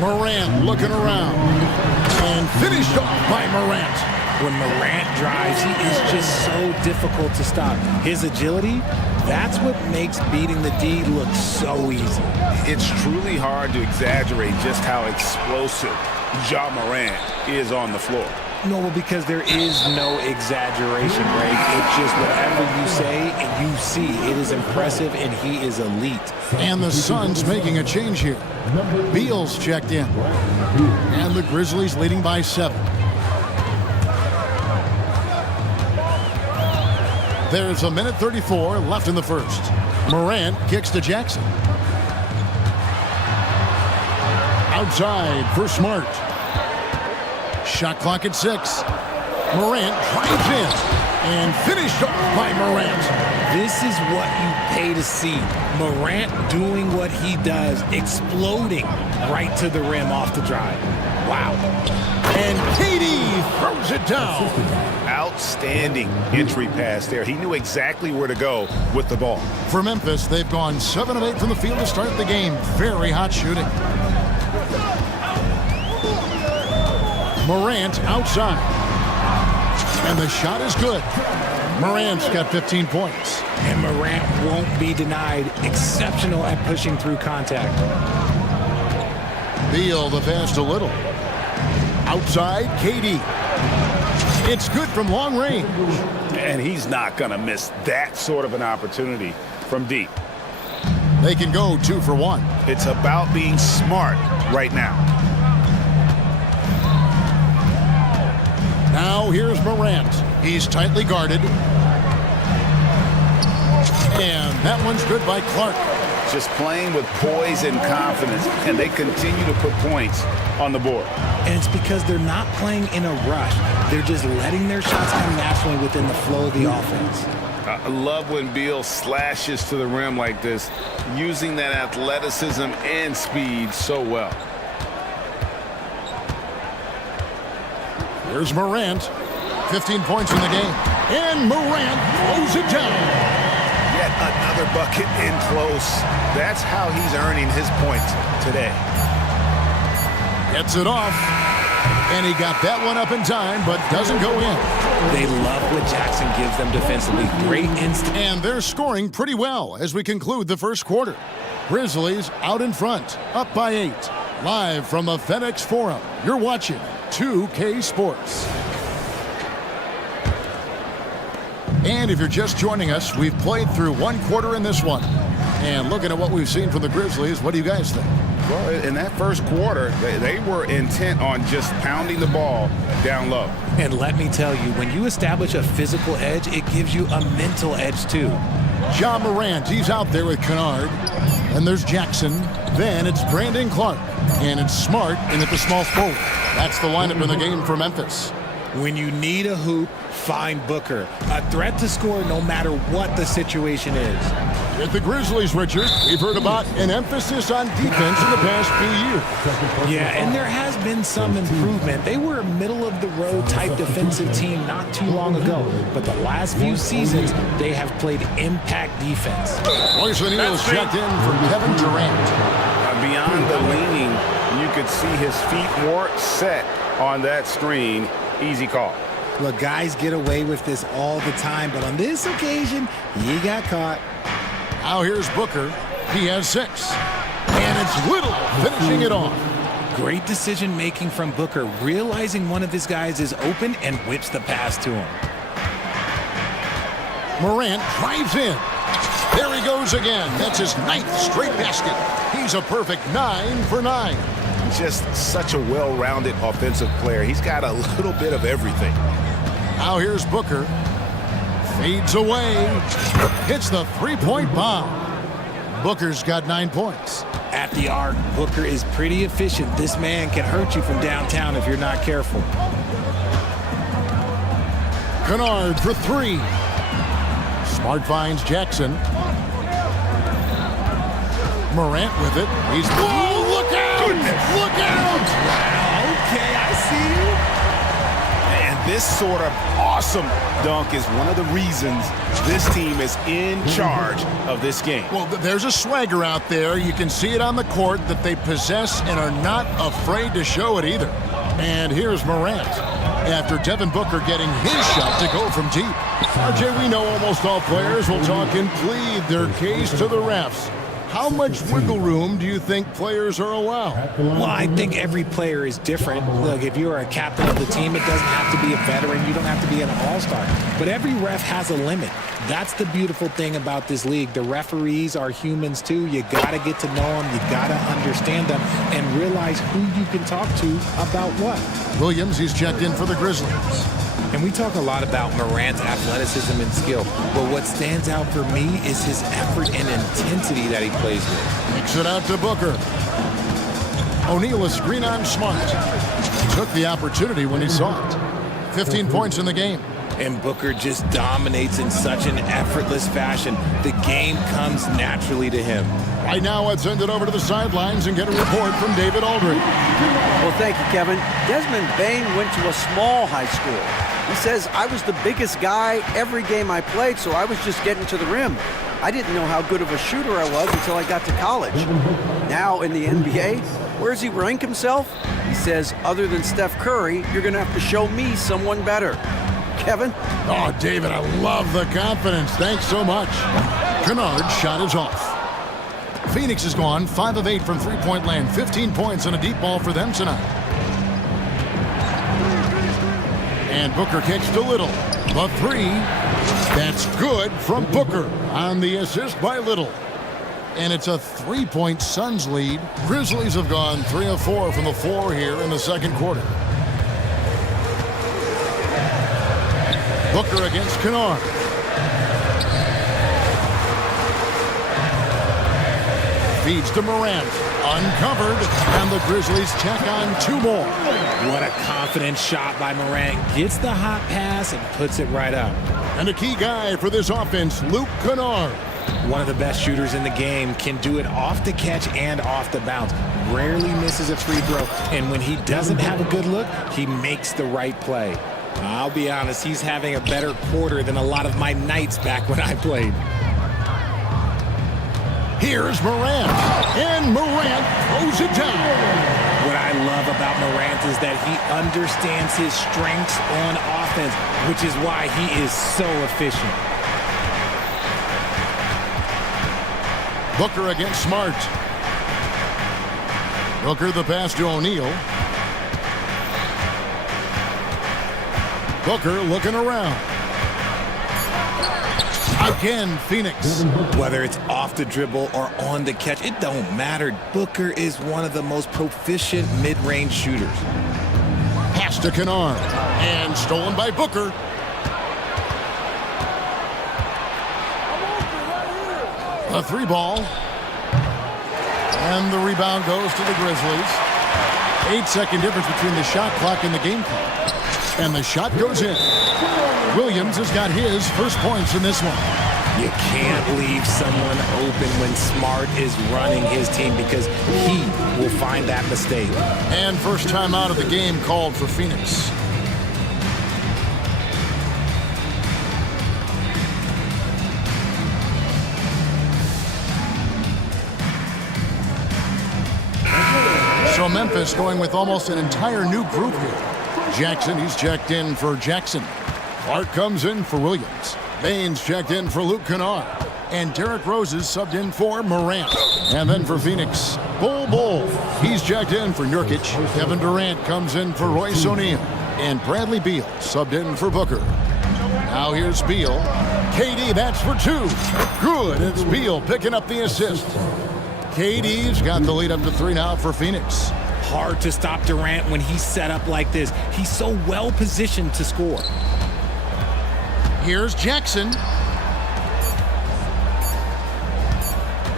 Morant looking around. And finished off by Morant. When Morant drives, he is just so difficult to stop. His agility, that's what makes beating the D look so easy. It's truly hard to exaggerate just how explosive Ja Morant is on the floor. No, well, because there is no exaggeration, Greg. It's just whatever you say and you see. It is impressive, and he is elite. And the Suns making a change here. Beal's checked in. And the Grizzlies leading by 7. There's a minute 34 left in the first. Morant kicks to Jackson. Outside for Smart. Shot clock at 6. Morant drives in and finished off by Morant. This is what you pay to see. Morant doing what he does, exploding right to the rim off the drive. Wow. And KD throws it down. Outstanding entry pass there. He knew exactly where to go with the ball. For Memphis, they've gone 7 of 8 from the field to start the game. Very hot shooting. Morant outside. And the shot is good. Morant's got 15 points. And Morant won't be denied. Exceptional at pushing through contact. Beal the pass to Little. Outside, KD. It's good from long range. And he's not going to miss that sort of an opportunity from deep. They can go 2 for 1. It's about being smart right now. Now here's Morant. He's tightly guarded. And that one's good by Clark. Just playing with poise and confidence, and they continue to put points on the board. And it's because they're not playing in a rush. They're just letting their shots come naturally within the flow of the offense. I love when Beal slashes to the rim like this, using that athleticism and speed so well. Here's Morant. 15 points in the game. And Morant throws it down. Yet another bucket in close. That's how he's earning his points today. Gets it off. And he got that one up in time, but doesn't go in. They love what Jackson gives them defensively. Great instinct. And they're scoring pretty well as we conclude the first quarter. Grizzlies out in front, up by 8. Live from the FedEx Forum, you're watching 2K Sports. And if you're just joining us, we've played through 1 quarter in this one. And looking at what we've seen from the Grizzlies, what do you guys think? Well, in that first quarter, they were intent on just pounding the ball down low. And let me tell you, when you establish a physical edge, it gives you a mental edge too. Ja Morant, he's out there with Kennard. And there's Jackson. Then it's Brandon Clark. And it's Smart in at the small forward. That's the lineup in the game for Memphis. When you need a hoop, find Booker. A threat to score no matter what the situation is. With the Grizzlies, Richard, we've heard about an emphasis on defense in the past few years. Yeah, and there has been some improvement. They were a middle-of-the-road type defensive team not too long ago. But the last few seasons, they have played impact defense. Royce O'Neal's checked in for Kevin Durant. Beyond the leaning, you could see his feet more set on that screen. Easy call. Look, guys get away with this all the time, but on this occasion, he got caught. Now here's Booker. He has 6. And it's Little finishing it off. Great decision-making from Booker, realizing one of his guys is open and whips the pass to him. Morant drives in. There he goes again. That's his 9th straight basket. He's a perfect 9 for 9. Just such a well-rounded offensive player. He's got a little bit of everything. Now here's Booker. Fades away. Hits the 3-point bomb. Booker's got 9 points. At the arc, Booker is pretty efficient. This man can hurt you from downtown if you're not careful. Kennard for 3. Smart finds Jackson. Morant with it. He's... Whoa, look out! Goodness. Look out! Okay, I see you. And this sort of awesome dunk is one of the reasons this team is in charge of this game. Well, there's a swagger out there. You can see it on the court that they possess and are not afraid to show it either. And here's Morant. After Devin Booker getting his shot to go from deep. RJ, we know almost all players will talk and plead their case to the refs. How much wiggle room do you think players are allowed? Well, I think every player is different. Look, if you're a captain of the team, it doesn't have to be a veteran. You don't have to be an all-star. But every ref has a limit. That's the beautiful thing about this league. The referees are humans too. You got to get to know them. You got to understand them and realize who you can talk to about what. Williams, he's checked in for the Grizzlies. And we talk a lot about Morant's athleticism and skill, but what stands out for me is his effort and intensity that he plays with. Kicks it out to Booker. O'Neal is screen on Smart. Took the opportunity when he saw it. 15 points in the game. And Booker just dominates in such an effortless fashion. The game comes naturally to him. Right now, let's send it over to the sidelines and get a report from David Aldridge. Well, thank you, Kevin. Desmond Bain went to a small high school. He says, I was the biggest guy every game I played, so I was just getting to the rim. I didn't know how good of a shooter I was until I got to college. Now in the NBA, where does he rank himself? He says, other than Steph Curry, you're going to have to show me someone better. Kevin? Oh, David, I love the confidence. Thanks so much. Kennard's shot is off. Phoenix has gone 5 of 8 from three-point land. 15 points and a deep ball for them tonight. And Booker kicks to Little. The 3. That's good from Booker on the assist by Little. and it's a 3-point Suns lead. Grizzlies have gone 3 of 4 from the floor here in the second quarter. Booker against Kennard. Feeds to Morant. Uncovered, and the Grizzlies check on 2 more. What a confident shot by Morant. Gets the hot pass and puts it right up. And a key guy for this offense, Luke Kennard. One of the best shooters in the game, can do it off the catch and off the bounce. Rarely misses a free throw, and when he doesn't have a good look, he makes the right play. I'll be honest, he's having a better quarter than a lot of my nights back when I played. Here's Morant, and Morant throws it down. What I love about Morant is that he understands his strengths on offense, which is why he is so efficient. Booker against Smart. Booker the pass to O'Neal. Booker looking around. Again, Phoenix. Whether it's off the dribble or on the catch, it don't matter. Booker is one of the most proficient mid-range shooters. Pass to Kennard. And stolen by Booker. A 3-ball. And the rebound goes to the Grizzlies. 8-second difference between the shot clock and the game clock. And the shot goes in. Williams has got his first points in this one. You can't leave someone open when Smart is running his team because he will find that mistake. And first time out of the game called for Phoenix. So Memphis going with almost an entire new group here. Jackson, he's checked in for Jackson. Clark comes in for Williams. Baines checked in for Luke Kennard. And Derrick Rose is subbed in for Morant. And then for Phoenix, Bull. He's checked in for Nurkic. Kevin Durant comes in for Royce O'Neal. And Bradley Beal subbed in for Booker. Now here's Beal. KD, that's for 2. Good, it's Beal picking up the assist. KD's got the lead up to 3 now for Phoenix. Hard to stop Durant when he's set up like this. He's so well positioned to score. Here's Jackson.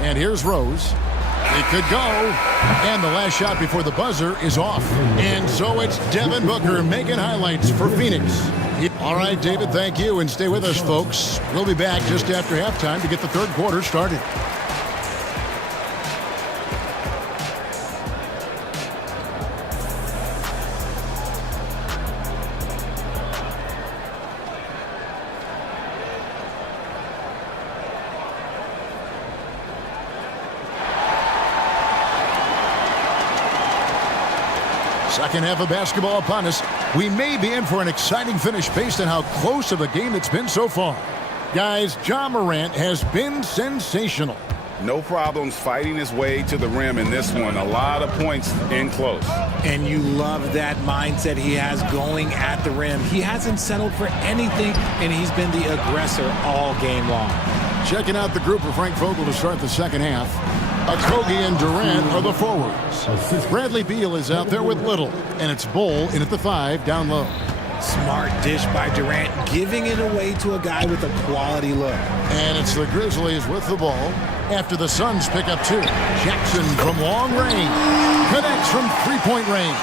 And here's Rose. It could go. And the last shot before the buzzer is off. And so it's Devin Booker making highlights for Phoenix. All right, David, thank you. And stay with us, folks. We'll be back just after halftime to get the third quarter started. Second half of basketball upon us. We may be in for an exciting finish based on how close of a game it's been so far. Guys, Ja Morant has been sensational. No problems fighting his way to the rim in this one. A lot of points in close. And you love that mindset he has going at the rim. He hasn't settled for anything, and he's been the aggressor all game long. Checking out the group of Frank Vogel to start the second half. Okogie and Durant are the forwards. Bradley Beal is out there with Little, and it's Bull in at the 5 down low. Smart dish by Durant, giving it away to a guy with a quality look. And it's the Grizzlies with the ball after the Suns pick up 2. Jackson from long range. Connects from 3-point range.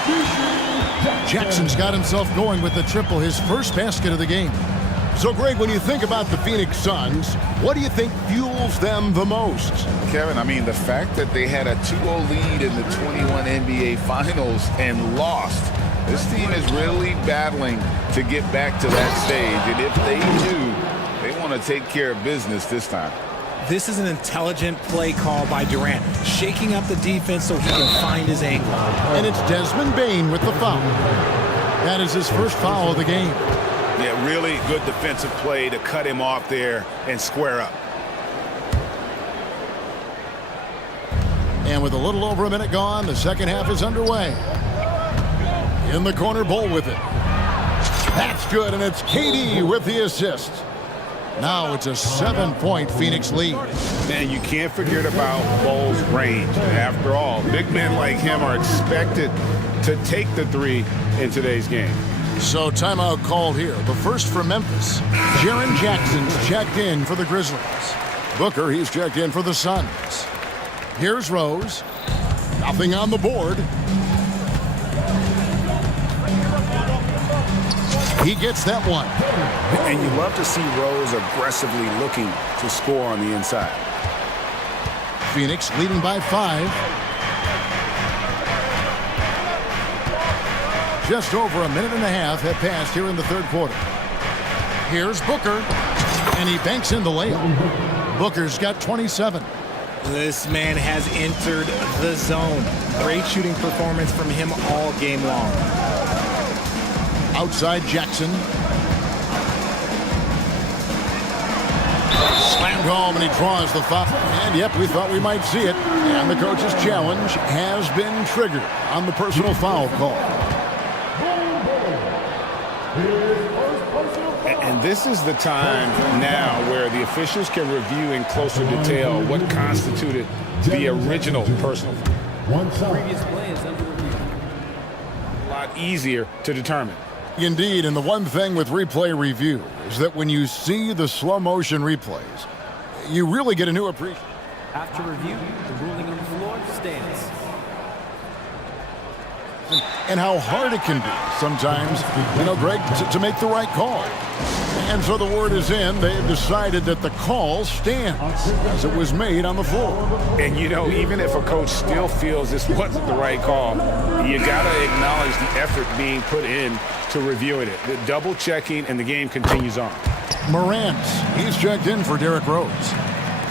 Jackson's got himself going with the triple, his first basket of the game. So, Greg, when you think about the Phoenix Suns, what do you think fuels them the most? Kevin, I mean, the fact that they had a 2-0 lead in the 21 NBA Finals and lost. This team is really battling to get back to that stage. And if they do, they want to take care of business this time. This is an intelligent play call by Durant, shaking up the defense so he can find his angle. And it's Desmond Bane with the foul. That is his first foul of the game. Yeah, really good defensive play to cut him off there and square up. And with a little over a minute gone, the second half is underway. In the corner, Bull with it. That's good, and it's KD with the assist. Now it's a 7-point Phoenix lead. And you can't forget about Bull's range. After all, big men like him are expected to take the three in today's game. So timeout called here. The first for Memphis. Jaren Jackson's checked in for the Grizzlies. Booker, he's checked in for the Suns. Here's Rose. Nothing on the board. He gets that one. And you love to see Rose aggressively looking to score on the inside. Phoenix leading by 5. Just over a minute and a half have passed here in the third quarter. Here's Booker, and he banks in the layup. Booker's got 27. This man has entered the zone. Great shooting performance from him all game long. Outside Jackson. Slammed home, and he draws the foul. And yep, we thought we might see it. And the coach's challenge has been triggered on the personal foul call. And this is the time now where the officials can review in closer detail what constituted the original personal foul. Previous play is under review. A lot easier to determine. Indeed, and the one thing with replay review is that when you see the slow motion replays, you really get a new appreciation. After review, the ruling on the floor stands. And how hard it can be sometimes, Greg, to make the right call. And so the word is in. They've decided that the call stands as it was made on the floor. And, even if a coach still feels this wasn't the right call, you got to acknowledge the effort being put in to reviewing it. The double checking, and the game continues on. Morant, he's checked in for Derrick Rose.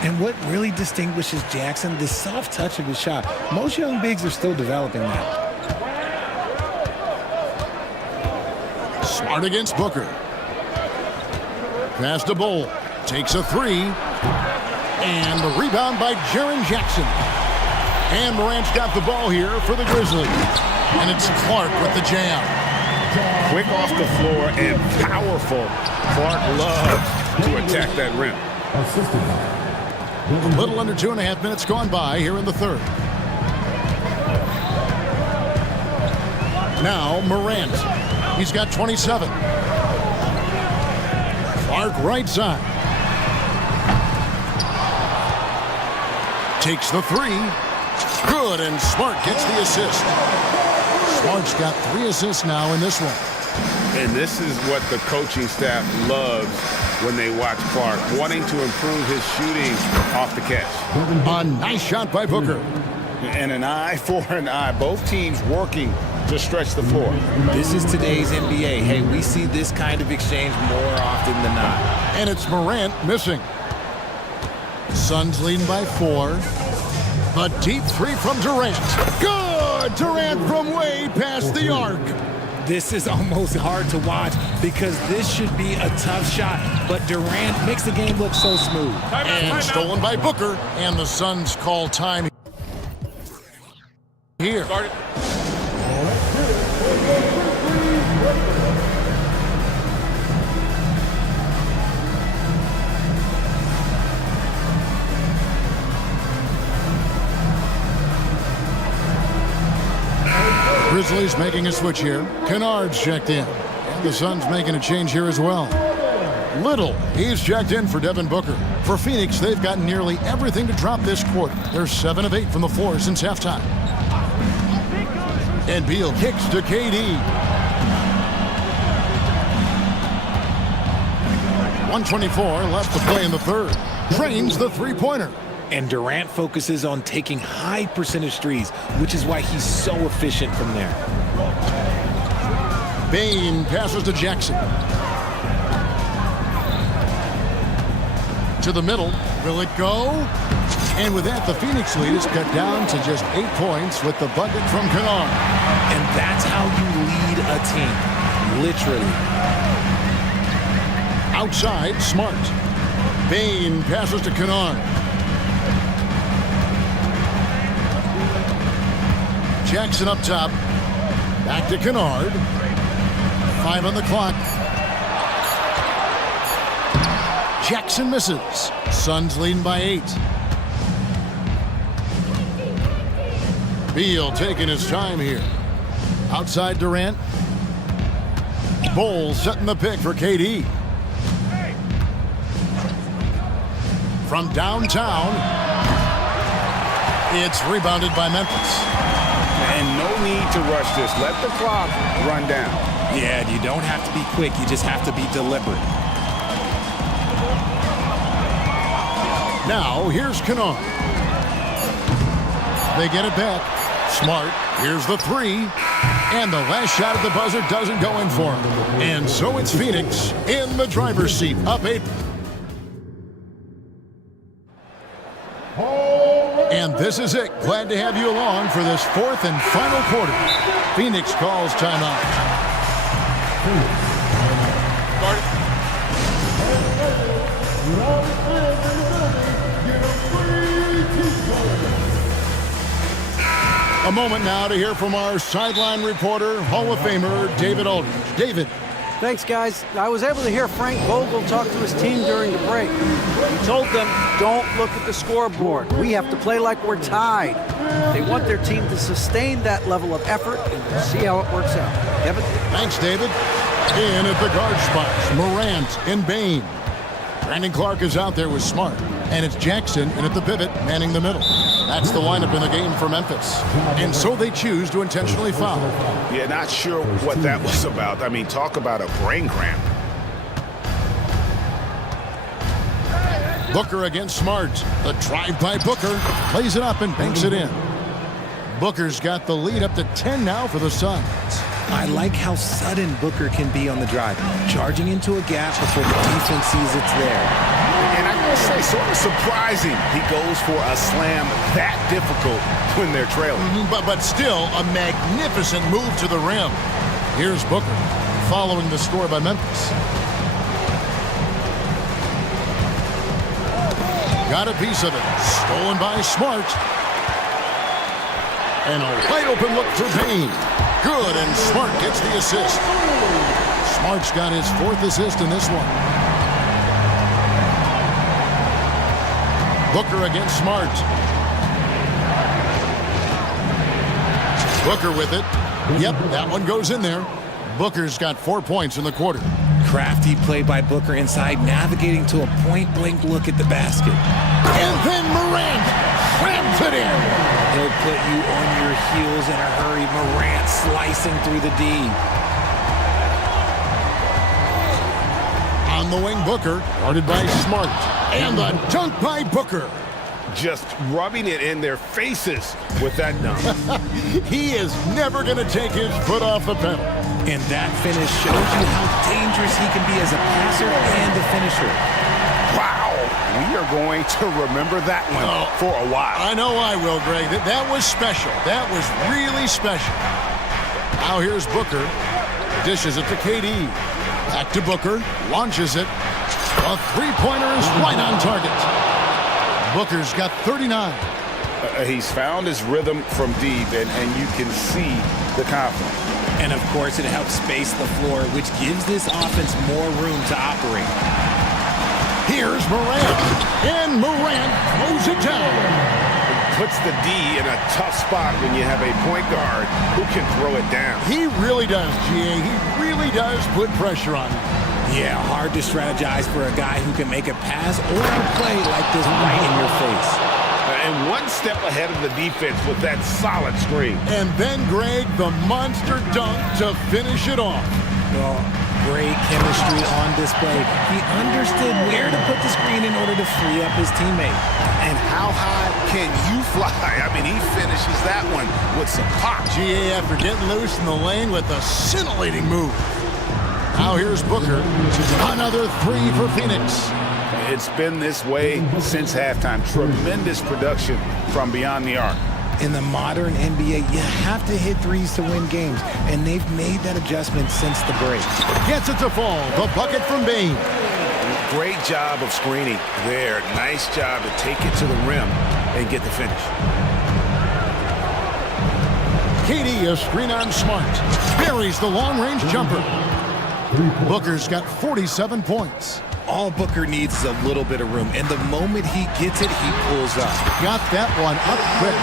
And what really distinguishes Jackson, the soft touch of his shot. Most young bigs are still developing that. Smart against Booker. Pass to Bull. Takes a 3. And the rebound by Jaren Jackson. And Morant's got the ball here for the Grizzlies. And it's Clark with the jam. Quick off the floor and powerful. Clark loves to attack that rim. A little under 2.5 minutes gone by here in the third. Now Morant. He's got 27. Clark right side. Takes the 3. Good, and Smart gets the assist. Smart's got 3 assists now in this one. And this is what the coaching staff loves when they watch Clark, wanting to improve his shooting off the catch. A nice shot by Booker. And an eye for an eye. Both teams working to stretch the floor. This is today's NBA. Hey, we see this kind of exchange more often than not. And it's Morant missing. Suns leading by 4. A deep 3 from Durant. Good! Durant from way past the arc. This is almost hard to watch because this should be a tough shot, but Durant makes the game look so smooth. And stolen by Booker, and the Suns call time here. Grizzlies making a switch here. Kennard's checked in. And the Suns making a change here as well. Little, he's checked in for Devin Booker. For Phoenix, they've got nearly everything to drop this quarter. They're 7 of 8 from the floor since halftime. And Beal kicks to KD. 1:24 left to play in the third. Drains the three-pointer. And Durant focuses on taking high percentage threes, which is why he's so efficient from there. Bain passes to Jackson. To the middle. Will it go? And with that, the Phoenix lead is cut down to just 8 points with the bucket from Kennard. And that's how you lead a team. Literally. Outside, Smart. Bain passes to Kennard. Jackson up top. Back to Kennard. 5 on the clock. Jackson misses. Suns leading by 8. Beal taking his time here. Outside Durant. Bowles setting the pick for KD. From downtown, it's rebounded by Memphis. And no need to rush this. Let the clock run down. Yeah, you don't have to be quick. You just have to be deliberate. Now, here's Kennard. They get it back. Smart. Here's the 3. And the last shot at the buzzer doesn't go in for him. And so it's Phoenix in the driver's seat, up 8. And this is it. Glad to have you along for this 4th and final quarter. Phoenix calls timeout. A moment now to hear from our sideline reporter, Hall of Famer David Aldridge. David. Thanks, guys. I was able to hear Frank Vogel talk to his team during the break. He told them, don't look at the scoreboard. We have to play like we're tied. They want their team to sustain that level of effort, and we'll see how it works out. Kevin? Thanks, David. In at the guard spots, Morant and Bain. Brandon Clark is out there with Smart. And it's Jackson in at the pivot, manning the middle. That's the lineup in the game for Memphis. And so they choose to intentionally foul. Yeah, not sure what that was about. I mean, talk about a brain cramp. Booker against Smart. The drive by Booker. Plays it up and banks it in. Booker's got the lead up to 10 now for the Suns. I like how sudden Booker can be on the drive, charging into a gap before the defense sees it's there. And I gotta say, sort of surprising he goes for a slam that difficult when they're trailing. But still, a magnificent move to the rim. Here's Booker, following the score by Memphis. Got a piece of it. Stolen by Smart. And a wide open look for Payne. Good, and Smart gets the assist. Smart's got his 4th assist in this one. Booker against Smart. Booker with it. Yep, that one goes in there. Booker's got 4 points in the quarter. Crafty play by Booker inside, navigating to a point-blank look at the basket. And then Morant slams it in. He'll put you on your heels in a hurry. Morant slicing through the D. On the wing, Booker, guarded by Smart. And the dunk by Booker. Just rubbing it in their faces with that dunk. He is never going to take his foot off the pedal. And that finish shows you how dangerous he can be as a passer and a finisher. Wow. We are going to remember that one for a while. I know I will, Greg. That was special. That was really special. Now here's Booker. Dishes it to KD. Back to Booker. Launches it. A three-pointer is right on target. Booker's got 39. He's found his rhythm from deep, and you can see the confidence. And, of course, it helps space the floor, which gives this offense more room to operate. Here's Morant. And Morant throws it down. Puts the D in a tough spot when you have a point guard who can throw it down. He really does, GA. He really does put pressure on him. Yeah, hard to strategize for a guy who can make a pass or a play like this right in your face. And one step ahead of the defense with that solid screen. And then, Greg, the monster dunk to finish it off. Oh, great chemistry on display. He understood where to put the screen in order to free up his teammate. And how high can you fly? I mean, he finishes that one with some pop. GA after getting loose in the lane with a scintillating move. Now here's Booker. Another three for Phoenix. It's been this way since halftime. Tremendous production from beyond the arc. In the modern NBA, you have to hit threes to win games, and they've made that adjustment since the break. Gets it to fall. The bucket from Bain. Great job of screening there. Nice job to take it to the rim and get the finish. KD, a screen on Smart. Buries the long-range jumper. Booker's got 47 points. All Booker needs is a little bit of room, and the moment he gets it, he pulls up. Got that one up quick.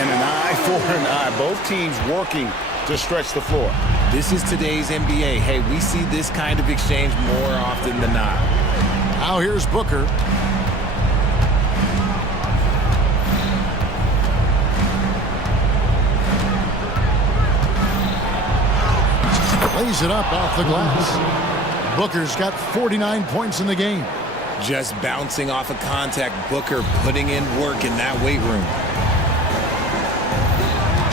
And an eye for an eye. Both teams working to stretch the floor. This is today's NBA. Hey, we see this kind of exchange more often than not. Now here's Booker. Lays it up off the glass. Booker's got 49 points in the game. Just bouncing off of contact, Booker putting in work in that weight room.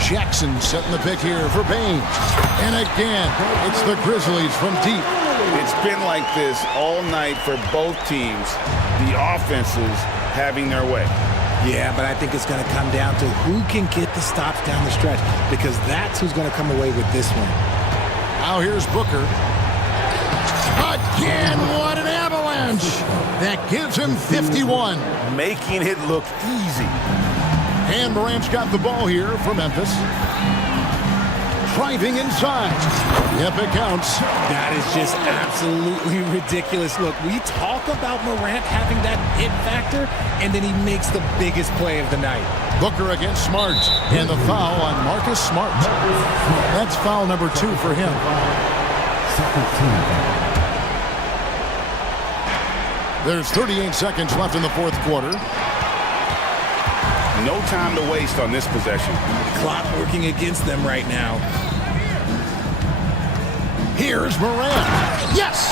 Jackson setting the pick here for Baines. And again, it's the Grizzlies from deep. It's been like this all night for both teams. The offenses having their way. Yeah, but I think it's going to come down to who can get the stops down the stretch, because that's who's going to come away with this one. Now here's Booker. Again, what an avalanche! That gives him 51. Making it look easy. And Morant's got the ball here for Memphis. Driving inside. Yep, it counts. That is just absolutely ridiculous. Look, we talk about Morant having that it factor, and then he makes the biggest play of the night. Booker against Smart, and the foul on Marcus Smart. That's foul number 2 for him. There's 38 seconds left in the fourth quarter. No time to waste on this possession. Clock working against them right now. Here's Morant. Yes!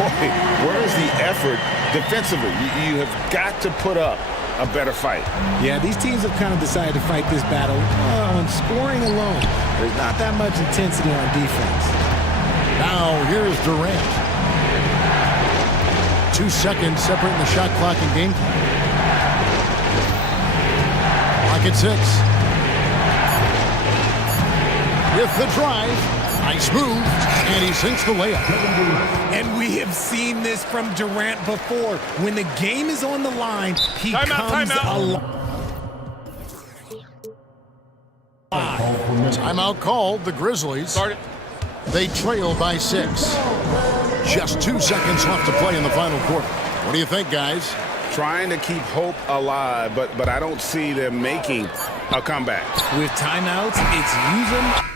Boy, where's the effort defensively? You have got to put up a better fight. Yeah, these teams have kind of decided to fight this battle on scoring alone. There's not that much intensity on defense. Now here's Durant. 2 seconds separating the shot clock and game clock. Clock at 6. With the drive. Nice move, and he sinks the layup. And we have seen this from Durant before. When the game is on the line, he comes alive. Timeout called. The Grizzlies. They trail by 6. Just 2 seconds left to play in the final quarter. What do you think, guys? Trying to keep hope alive, but I don't see them making a comeback. With timeouts, it's use them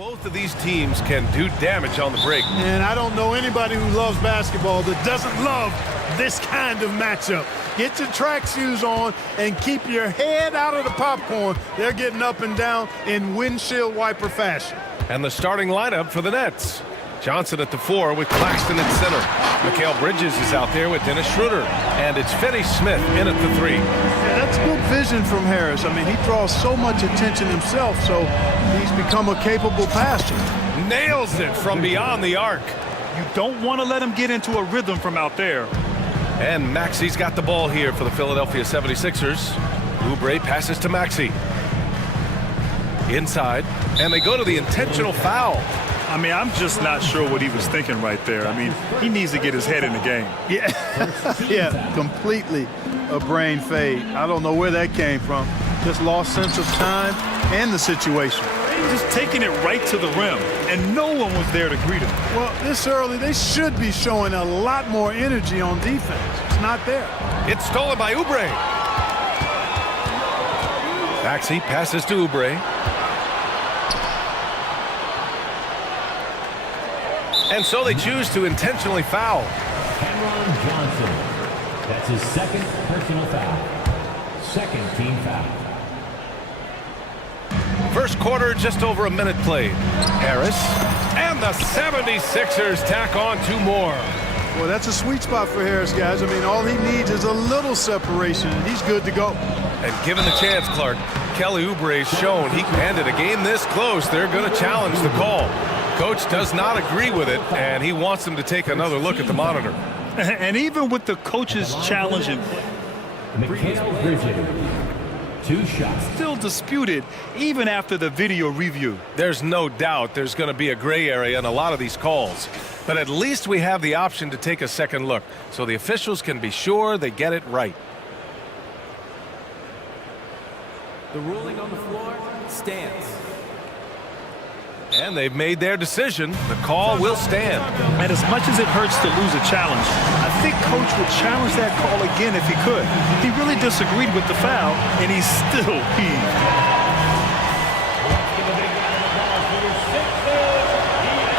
Both of these teams can do damage on the break. And I don't know anybody who loves basketball that doesn't love this kind of matchup. Get your track shoes on and keep your head out of the popcorn. They're getting up and down in windshield wiper fashion. And the starting lineup for the Nets. Johnson at the 4 with Claxton at center. Mikal Bridges is out there with Dennis Schroeder. And it's Finney Smith in at the 3. Yeah, that's good vision from Harris. I mean, he draws so much attention himself, so he's become a capable passer. Nails it from beyond the arc. You don't want to let him get into a rhythm from out there. And Maxi's got the ball here for the Philadelphia 76ers. Oubre passes to Maxi. Inside. And they go to the intentional foul. I mean, I'm just not sure what he was thinking right there. I mean, he needs to get his head in the game. Yeah, yeah, completely a brain fade. I don't know where that came from. Just lost sense of time and the situation. Just taking it right to the rim, and no one was there to greet him. Well, this early, they should be showing a lot more energy on defense. It's not there. It's stolen by Oubre. Maxi passes to Oubre. And so they choose to intentionally foul. Cameron Johnson. That's his second personal foul. Second team foul. First quarter, just over a minute played. Harris. And the 76ers tack on 2 more. Well, that's a sweet spot for Harris, guys. I mean, all he needs is a little separation, and he's good to go. And given the chance, Clark, Kelly Oubre's shown he can end it. A game this close, they're going to challenge the call. Coach does not agree with it, and he wants them to take another look at the monitor. And even with the coaches challenging, Mikal Bridges. 2 shots. Still disputed even after the video review. There's no doubt there's going to be a gray area in a lot of these calls. But at least we have the option to take a second look, so the officials can be sure they get it right. The ruling on the floor stands. And they've made their decision. The call will stand. And as much as it hurts to lose a challenge, I think Coach would challenge that call again if he could. He really disagreed with the foul, and he's still peeved.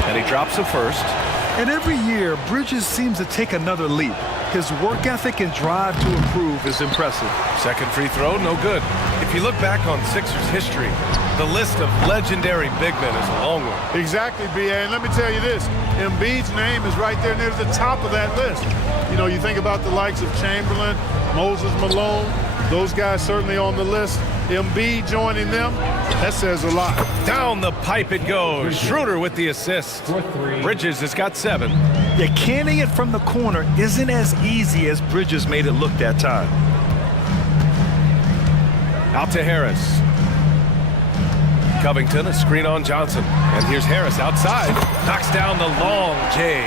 And he drops the first. And every year, Bridges seems to take another leap. His work ethic and drive to improve is impressive. Second free throw, no good. If you look back on Sixers history, the list of legendary big men is a long one. Exactly, B.A. And let me tell you this, Embiid's name is right there near the top of that list. You know, you think about the likes of Chamberlain, Moses Malone, those guys certainly on the list. Embiid joining them, that says a lot. Down the pipe it goes. Schroeder with the assist. Bridges has got 7. Yeah, canning it from the corner isn't as easy as Bridges made it look that time. Out to Harris. Covington, a screen on Johnson. And here's Harris outside. Knocks down the long J.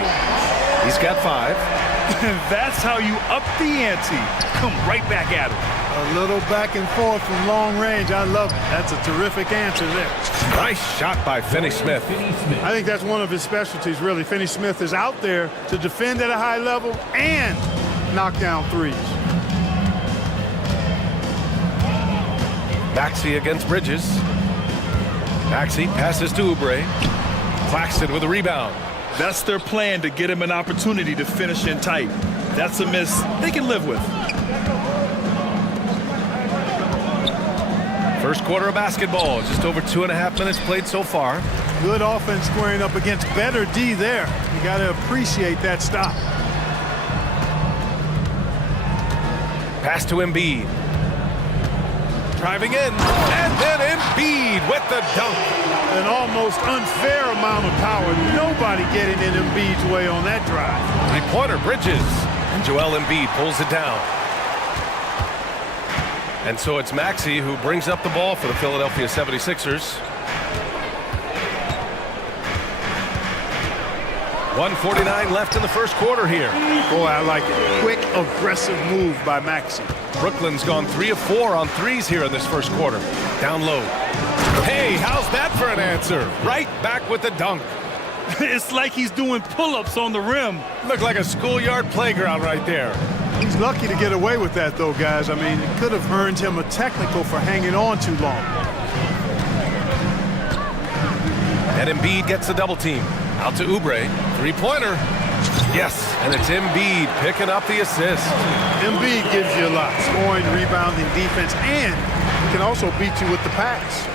He's got 5. That's how you up the ante. Come right back at him. A little back and forth from long range. I love it. That's a terrific answer there. Nice shot by Finney Smith. I think that's one of his specialties, really. Finney Smith is out there to defend at a high level and knock down threes. Maxi against Bridges. Maxi passes to Oubre. Claxton with a rebound. That's their plan, to get him an opportunity to finish in tight. That's a miss they can live with. First quarter of basketball, just over 2.5 minutes played so far. Good offense squaring up against better D there. You got to appreciate that stop. Pass to Embiid. Driving in, and then Embiid with the dunk. An almost unfair amount of power. Nobody getting in Embiid's way on that drive. Three-pointer, Bridges. And Joel Embiid pulls it down. And so it's Maxi who brings up the ball for the Philadelphia 76ers. 1:49 left in the first quarter here. Boy, I like it. Quick, aggressive move by Maxi. Brooklyn's gone 3 of 4 on threes here in this first quarter. Down low. Hey, how's that for an answer? Right back with the dunk. It's like he's doing pull-ups on the rim. Looked like a schoolyard playground right there. He's lucky to get away with that, though, guys. I mean, it could have earned him a technical for hanging on too long. And Embiid gets the double team. Out to Oubre. Three-pointer. Yes, and it's Embiid picking up the assist. Embiid gives you a lot. Scoring, rebounding, defense, and he can also beat you with the pass.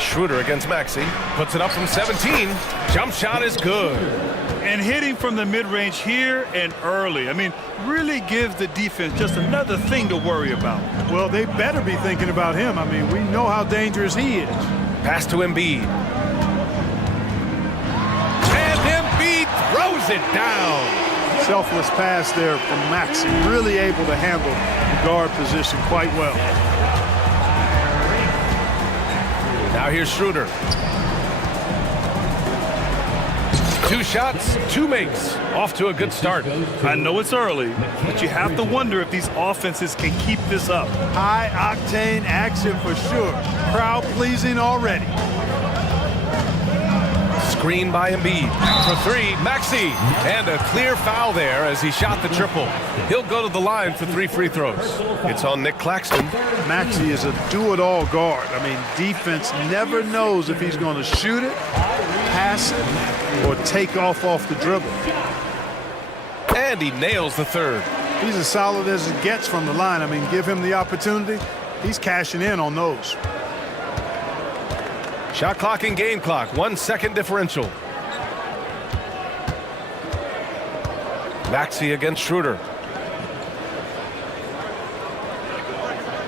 Schroeder against Maxey. Puts it up from 17. Jump shot is good. And hitting from the mid-range here and early. I mean, really gives the defense just another thing to worry about. Well, they better be thinking about him. I mean, we know how dangerous he is. Pass to Embiid. And Embiid throws it down. Selfless pass there from Maxey. Really able to handle the guard position quite well. Now here's Schroeder. 2 shots, 2 makes. Off to a good start. I know it's early, but you have to wonder if these offenses can keep this up. High-octane action for sure. Crowd-pleasing already. Screen by Embiid. For 3, Maxey. And a clear foul there as he shot the triple. He'll go to the line for 3 free throws. It's on Nick Claxton. Maxey is a do-it-all guard. I mean, defense never knows if he's going to shoot it, pass it, or take off the dribble. And he nails the third. He's as solid as it gets from the line. I mean, give him the opportunity. He's cashing in on those. Shot clock and game clock, 1 second differential. Maxey against Schroeder.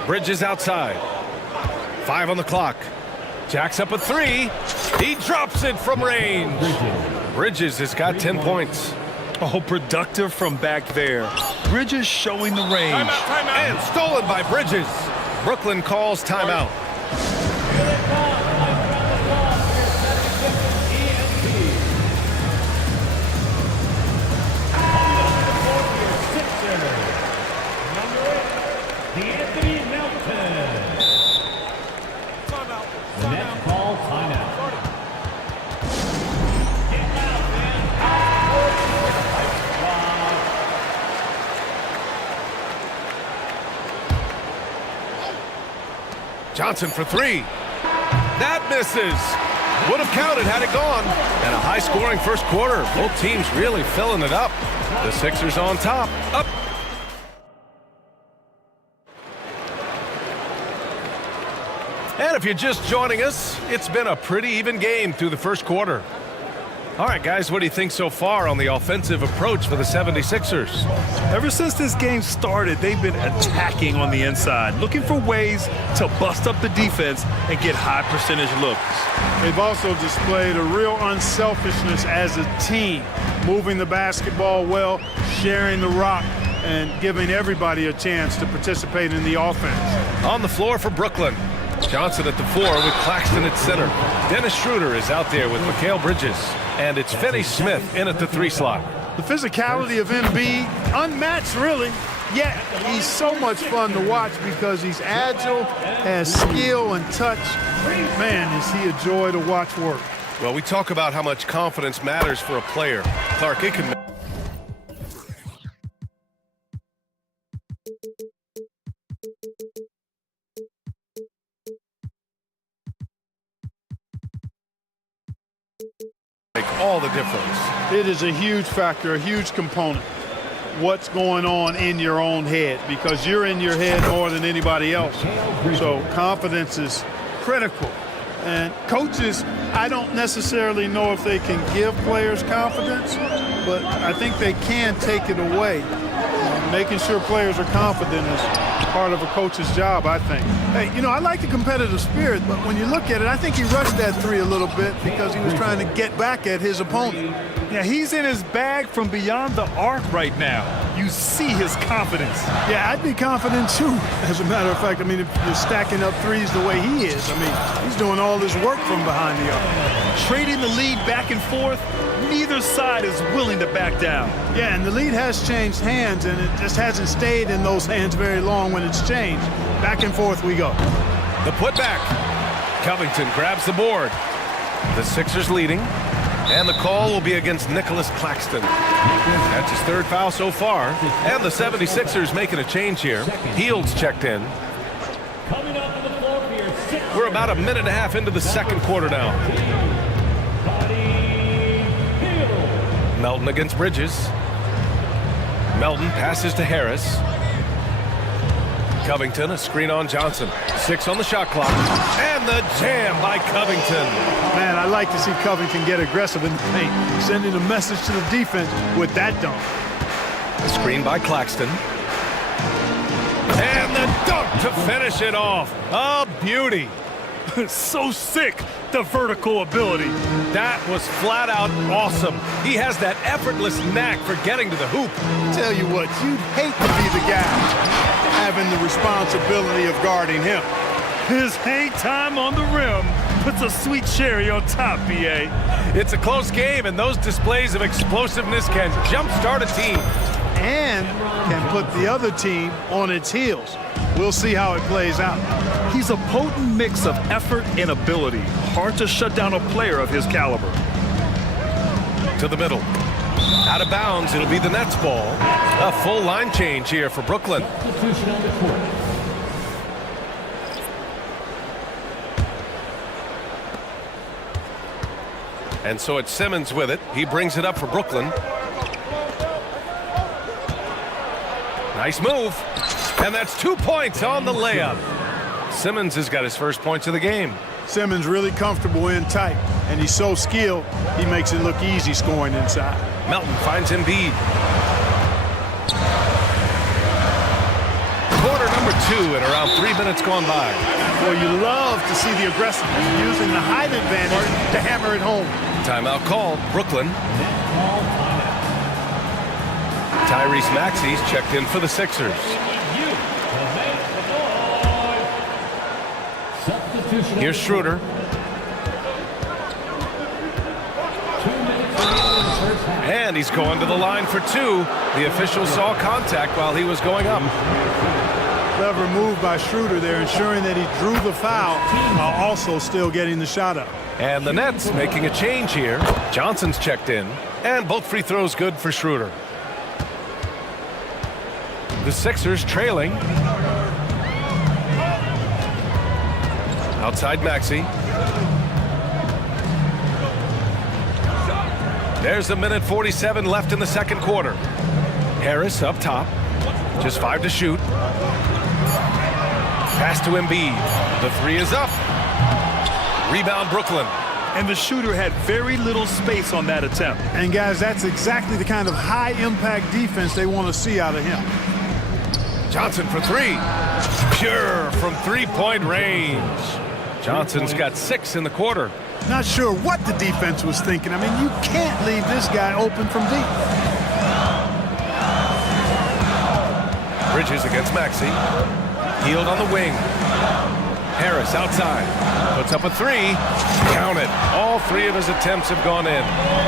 Bridges outside. 5 on the clock. Jacks up a 3. He drops it from range. Bridges has got 10 points. Oh, productive from back there. Bridges showing the range. Timeout. And stolen by Bridges. Brooklyn calls timeout. Johnson for 3. That misses. Would have counted had it gone. And a high-scoring first quarter. Both teams really filling it up. The Sixers on top. Up. And if you're just joining us, it's been a pretty even game through the first quarter. All right, guys, what do you think so far on the offensive approach for the 76ers? Ever since this game started, they've been attacking on the inside, looking for ways to bust up the defense and get high percentage looks. They've also displayed a real unselfishness as a team, moving the basketball well, sharing the rock, and giving everybody a chance to participate in the offense. On the floor for Brooklyn. Johnson at the 4 with Claxton at center. Dennis Schroeder is out there with Mikal Bridges. And it's Finney Smith in at the 3 slot. The physicality of Embiid, unmatched really, yet he's so much fun to watch because he's agile, has skill and touch. Man, is he a joy to watch work. Well, we talk about how much confidence matters for a player. Clark, it can... make all the difference. It is a huge factor, a huge component. What's going on in your own head, because you're in your head more than anybody else. So confidence is critical. And coaches, I don't necessarily know if they can give players confidence, but I think they can take it away. Making sure players are confident is part of a coach's job, I think. Hey, you know, I like the competitive spirit, but when you look at it, I think he rushed that 3 a little bit because he was trying to get back at his opponent. Yeah, he's in his bag from beyond the arc right now. You see his confidence. Yeah, I'd be confident too, as a matter of fact. I mean, if you're stacking up threes the way he is, I mean, he's doing all this work from behind the arc. Trading the lead back and forth, neither side is willing to back down. Yeah, and the lead has changed hands, and it just hasn't stayed in those hands very long when it's changed. Back and forth we go. The putback. Covington grabs the board. The Sixers leading. And the call will be against Nicholas Claxton. That's his 3rd foul so far. And the 76ers making a change here. Heald's checked in. Coming up to the floor for your 6th We're about a minute and a half into the second quarter now. Melton against Bridges. Melton passes to Harris. Covington, a screen on Johnson. 6 on the shot clock. And the jam by Covington. Man, I like to see Covington get aggressive in the paint, sending a message to the defense with that dunk. A screen by Claxton. And the dunk to finish it off. A beauty. So sick, the vertical ability. That was flat out awesome. He has that effortless knack for getting to the hoop. Tell you what, you'd hate to be the guy having the responsibility of guarding him. His hang time on the rim puts a sweet cherry on top, BA. It's a close game, and those displays of explosiveness can jumpstart a team. And can put the other team on its heels. We'll see how it plays out. He's a potent mix of effort and ability. Hard to shut down a player of his caliber. To the middle. Out of bounds, it'll be the Nets ball. A full line change here for Brooklyn. And so it's Simmons with it. He brings it up for Brooklyn. Nice move. And that's 2 points on the layup. Simmons has got his first points of the game. Simmons really comfortable in tight, and he's so skilled, he makes it look easy scoring inside. Melton finds Embiid. Quarter number 2 and around 3 minutes gone by. Well, you love to see the aggressiveness using the height advantage to hammer it home. Timeout called. Brooklyn. Tyrese Maxey's checked in for the Sixers. Here's Schroeder. And he's going to the line for 2. The official saw contact while he was going up. Clever move by Schroeder there, ensuring that he drew the foul while also still getting the shot up. And the Nets making a change here. Johnson's checked in. And both free throws good for Schroeder. The Sixers trailing. Outside Maxey. There's a minute 47 left in the second quarter. Harris up top. Just 5 to shoot. Pass to Embiid. The 3 is up. Rebound Brooklyn. And the shooter had very little space on that attempt. And guys, that's exactly the kind of high impact defense they want to see out of him. Johnson for 3. Pure from 3-point range. Johnson's got 6 in the quarter. Not sure what the defense was thinking. I mean, you can't leave this guy open from deep. Bridges against Maxey. Healed on the wing. Harris outside. Puts up a 3. Count it. All 3 of his attempts have gone in.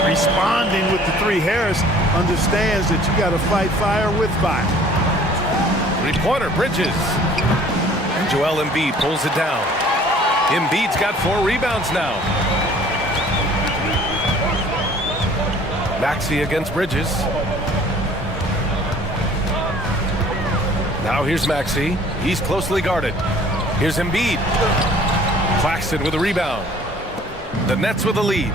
Responding with the 3. Harris understands that you got to fight fire with fire. 3-pointer, Bridges. And Joel Embiid pulls it down. Embiid's got 4 rebounds now. Maxey against Bridges. Now here's Maxey. He's closely guarded. Here's Embiid. Claxton with a rebound. The Nets with a lead.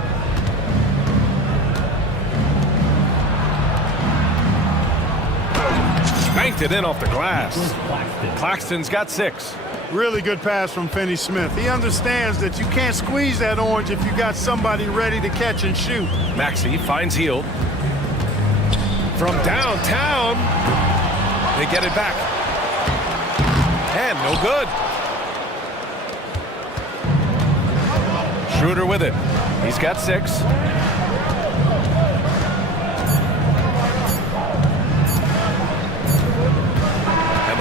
Banked it in off the glass. Claxton's got 6. Really good pass from Finney-Smith. He understands that you can't squeeze that orange if you got somebody ready to catch and shoot. Maxey finds Hield. From downtown. They get it back. And no good. Schroeder with it. He's got 6.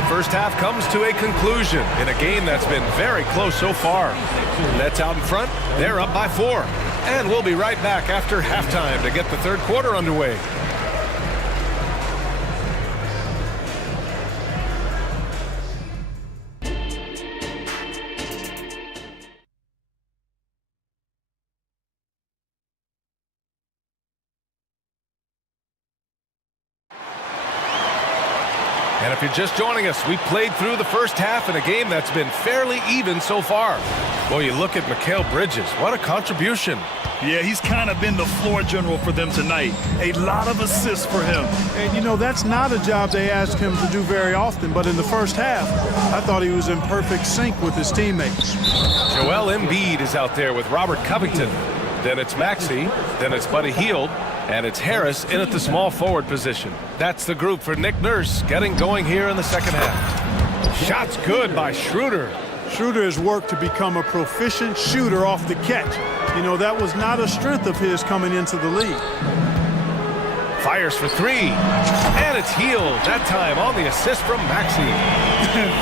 First half comes to a conclusion in a game that's been very close so far. Nets out in front. They're up by 4. And we'll be right back after halftime to get the third quarter underway. And if you're just joining us, we played through the first half in a game that's been fairly even so far. Well, you look at Mikal Bridges. What a contribution. Yeah, he's kind of been the floor general for them tonight. A lot of assists for him. And, you know, that's not a job they ask him to do very often, but in the first half, I thought he was in perfect sync with his teammates. Joel Embiid is out there with Robert Covington. Then it's Maxey, then it's Buddy Hield, and it's Harris in at the small forward position. That's the group for Nick Nurse getting going here in the second half. Shots good by Schroeder. Schroeder has worked to become a proficient shooter off the catch. You know, that was not a strength of his coming into the league. Fires for three, and it's Hield, that time on the assist from Maxey.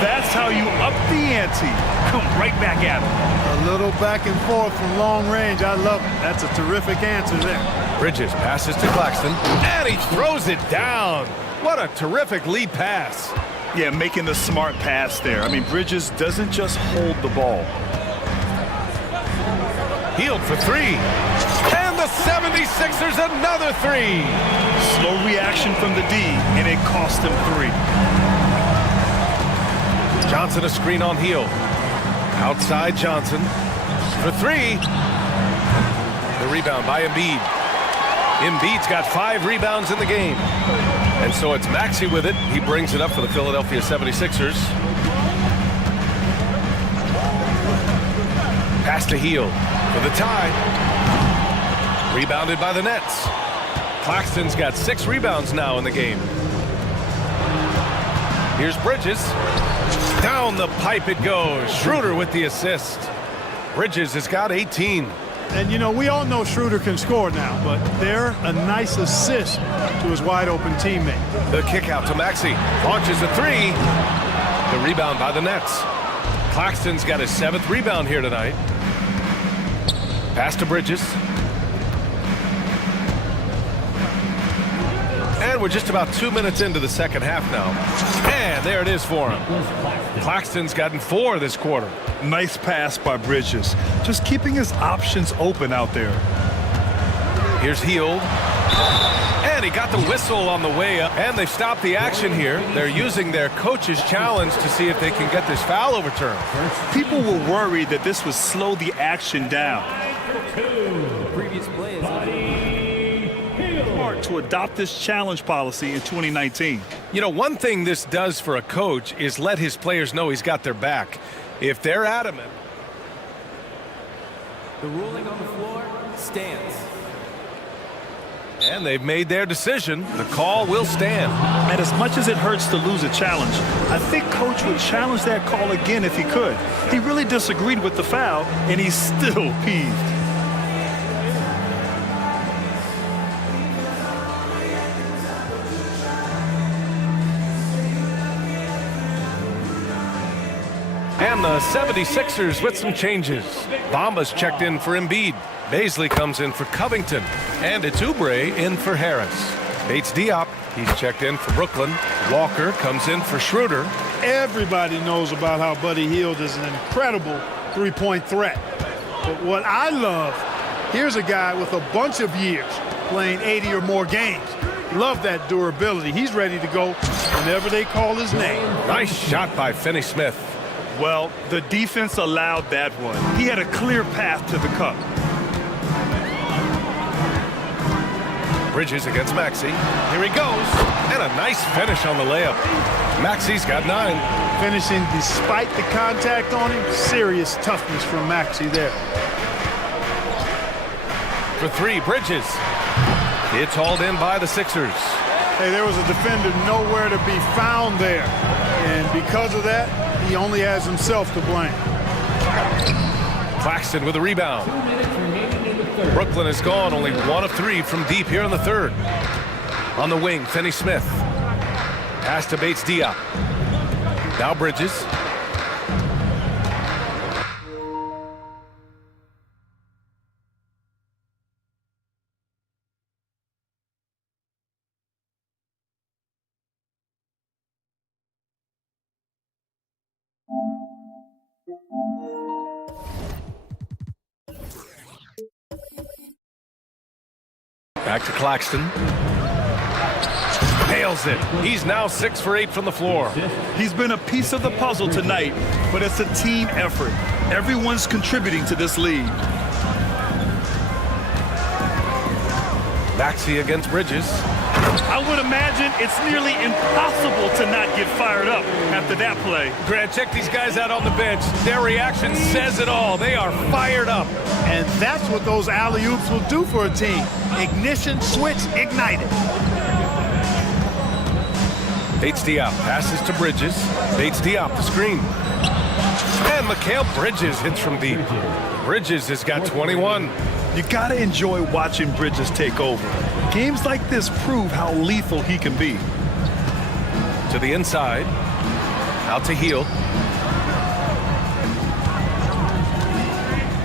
That's how you up the ante. Come right back at him. A little back and forth from long range. I love it. That's a terrific answer there. Bridges passes to Claxton, and he throws it down. What a terrific lead pass. Yeah, making the smart pass there. I mean, Bridges doesn't just hold the ball. Hield for three. And the 76ers another three. Slow reaction from the D, and it cost him three. Johnson a screen on Hield. Outside Johnson for three. The rebound by Embiid. Embiid's got 5 rebounds in the game. And so it's Maxey with it. He brings it up for the Philadelphia 76ers. Pass to Hield for the tie. Rebounded by the Nets. Claxton's got 6 rebounds now in the game. Here's Bridges. Down the pipe it goes. Schroeder with the assist. Bridges has got 18. And, you know, we all know Schroeder can score now, but they're a nice assist to his wide-open teammate. The kick out to Maxey. Launches a three. The rebound by the Nets. Claxton's got his 7th rebound here tonight. Pass to Bridges. And we're just about 2 minutes into the second half now. And there it is for him. Claxton's gotten 4 this quarter. Nice pass by Bridges. Just keeping his options open out there. Here's Hield. And he got the whistle on the way up. And they've stopped the action here. They're using their coach's challenge to see if they can get this foul overturned. People were worried that this would slow the action down. Previous play is hard to adopt this challenge policy in 2019. You know, one thing this does for a coach is let his players know he's got their back. If they're adamant. The ruling on the floor stands. And they've made their decision. The call will stand. And as much as it hurts to lose a challenge, I think Coach would challenge that call again if he could. He really disagreed with the foul, and he's still peeved. And the 76ers with some changes. Bamba's checked in for Embiid. Baisley comes in for Covington. And it's Oubre in for Harris. Bates Diop, he's checked in for Brooklyn. Walker comes in for Schroeder. Everybody knows about how Buddy Hield is an incredible three-point threat. But what I love, here's a guy with a bunch of years playing 80 or more games. Love that durability. He's ready to go whenever they call his name. Nice shot by Finney-Smith. Well, the defense allowed that one. He had a clear path to the cup. Bridges against Maxey. Here he goes. And a nice finish on the layup. Maxey's got 9. Finishing despite the contact on him. Serious toughness from Maxey there. For 3, Bridges. It's hauled in by the Sixers. Hey, there was a defender nowhere to be found there. And because of that, he only has himself to blame. Claxton with a rebound. Brooklyn has gone only 1 of 3 from deep here in the third. On the wing, Finney-Smith. Pass to Bates Diop. Now Bridges. Back to Claxton. Nails it. He's now 6 for 8 from the floor. He's been a piece of the puzzle tonight, but it's a team effort. Everyone's contributing to this lead. Maxey against Bridges. I would imagine it's nearly impossible to not get fired up after that play. Grant, check these guys out on the bench. Their reaction says it all. They are fired up. And that's what those alley-oops will do for a team. Ignition, switch, ignited. Bates Diop passes to Bridges. Bates Diop the screen. And Mikal Bridges hits from deep. Bridges has got 21. You gotta enjoy watching Bridges take over. Games like this prove how lethal he can be. To the inside. Out to Heel.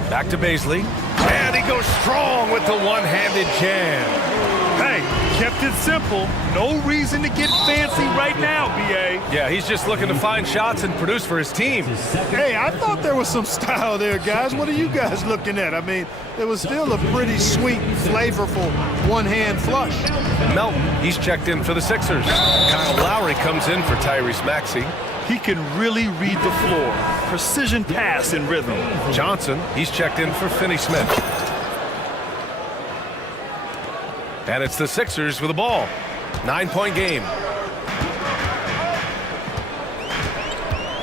Back to Baisley. And he goes strong with the one-handed jam. Hey, kept it simple. No reason to get fancy right now, B.A. Yeah, he's just looking to find shots and produce for his team. Hey, I thought there was some style there, guys. What are you guys looking at? I mean, it was still a pretty sweet, flavorful one-hand flush. Melton, he's checked in for the Sixers. Kyle Lowry comes in for Tyrese Maxey. He can really read the floor. Precision pass and rhythm. Johnson, he's checked in for Finney Smith. And it's the Sixers with the ball. 9-point game.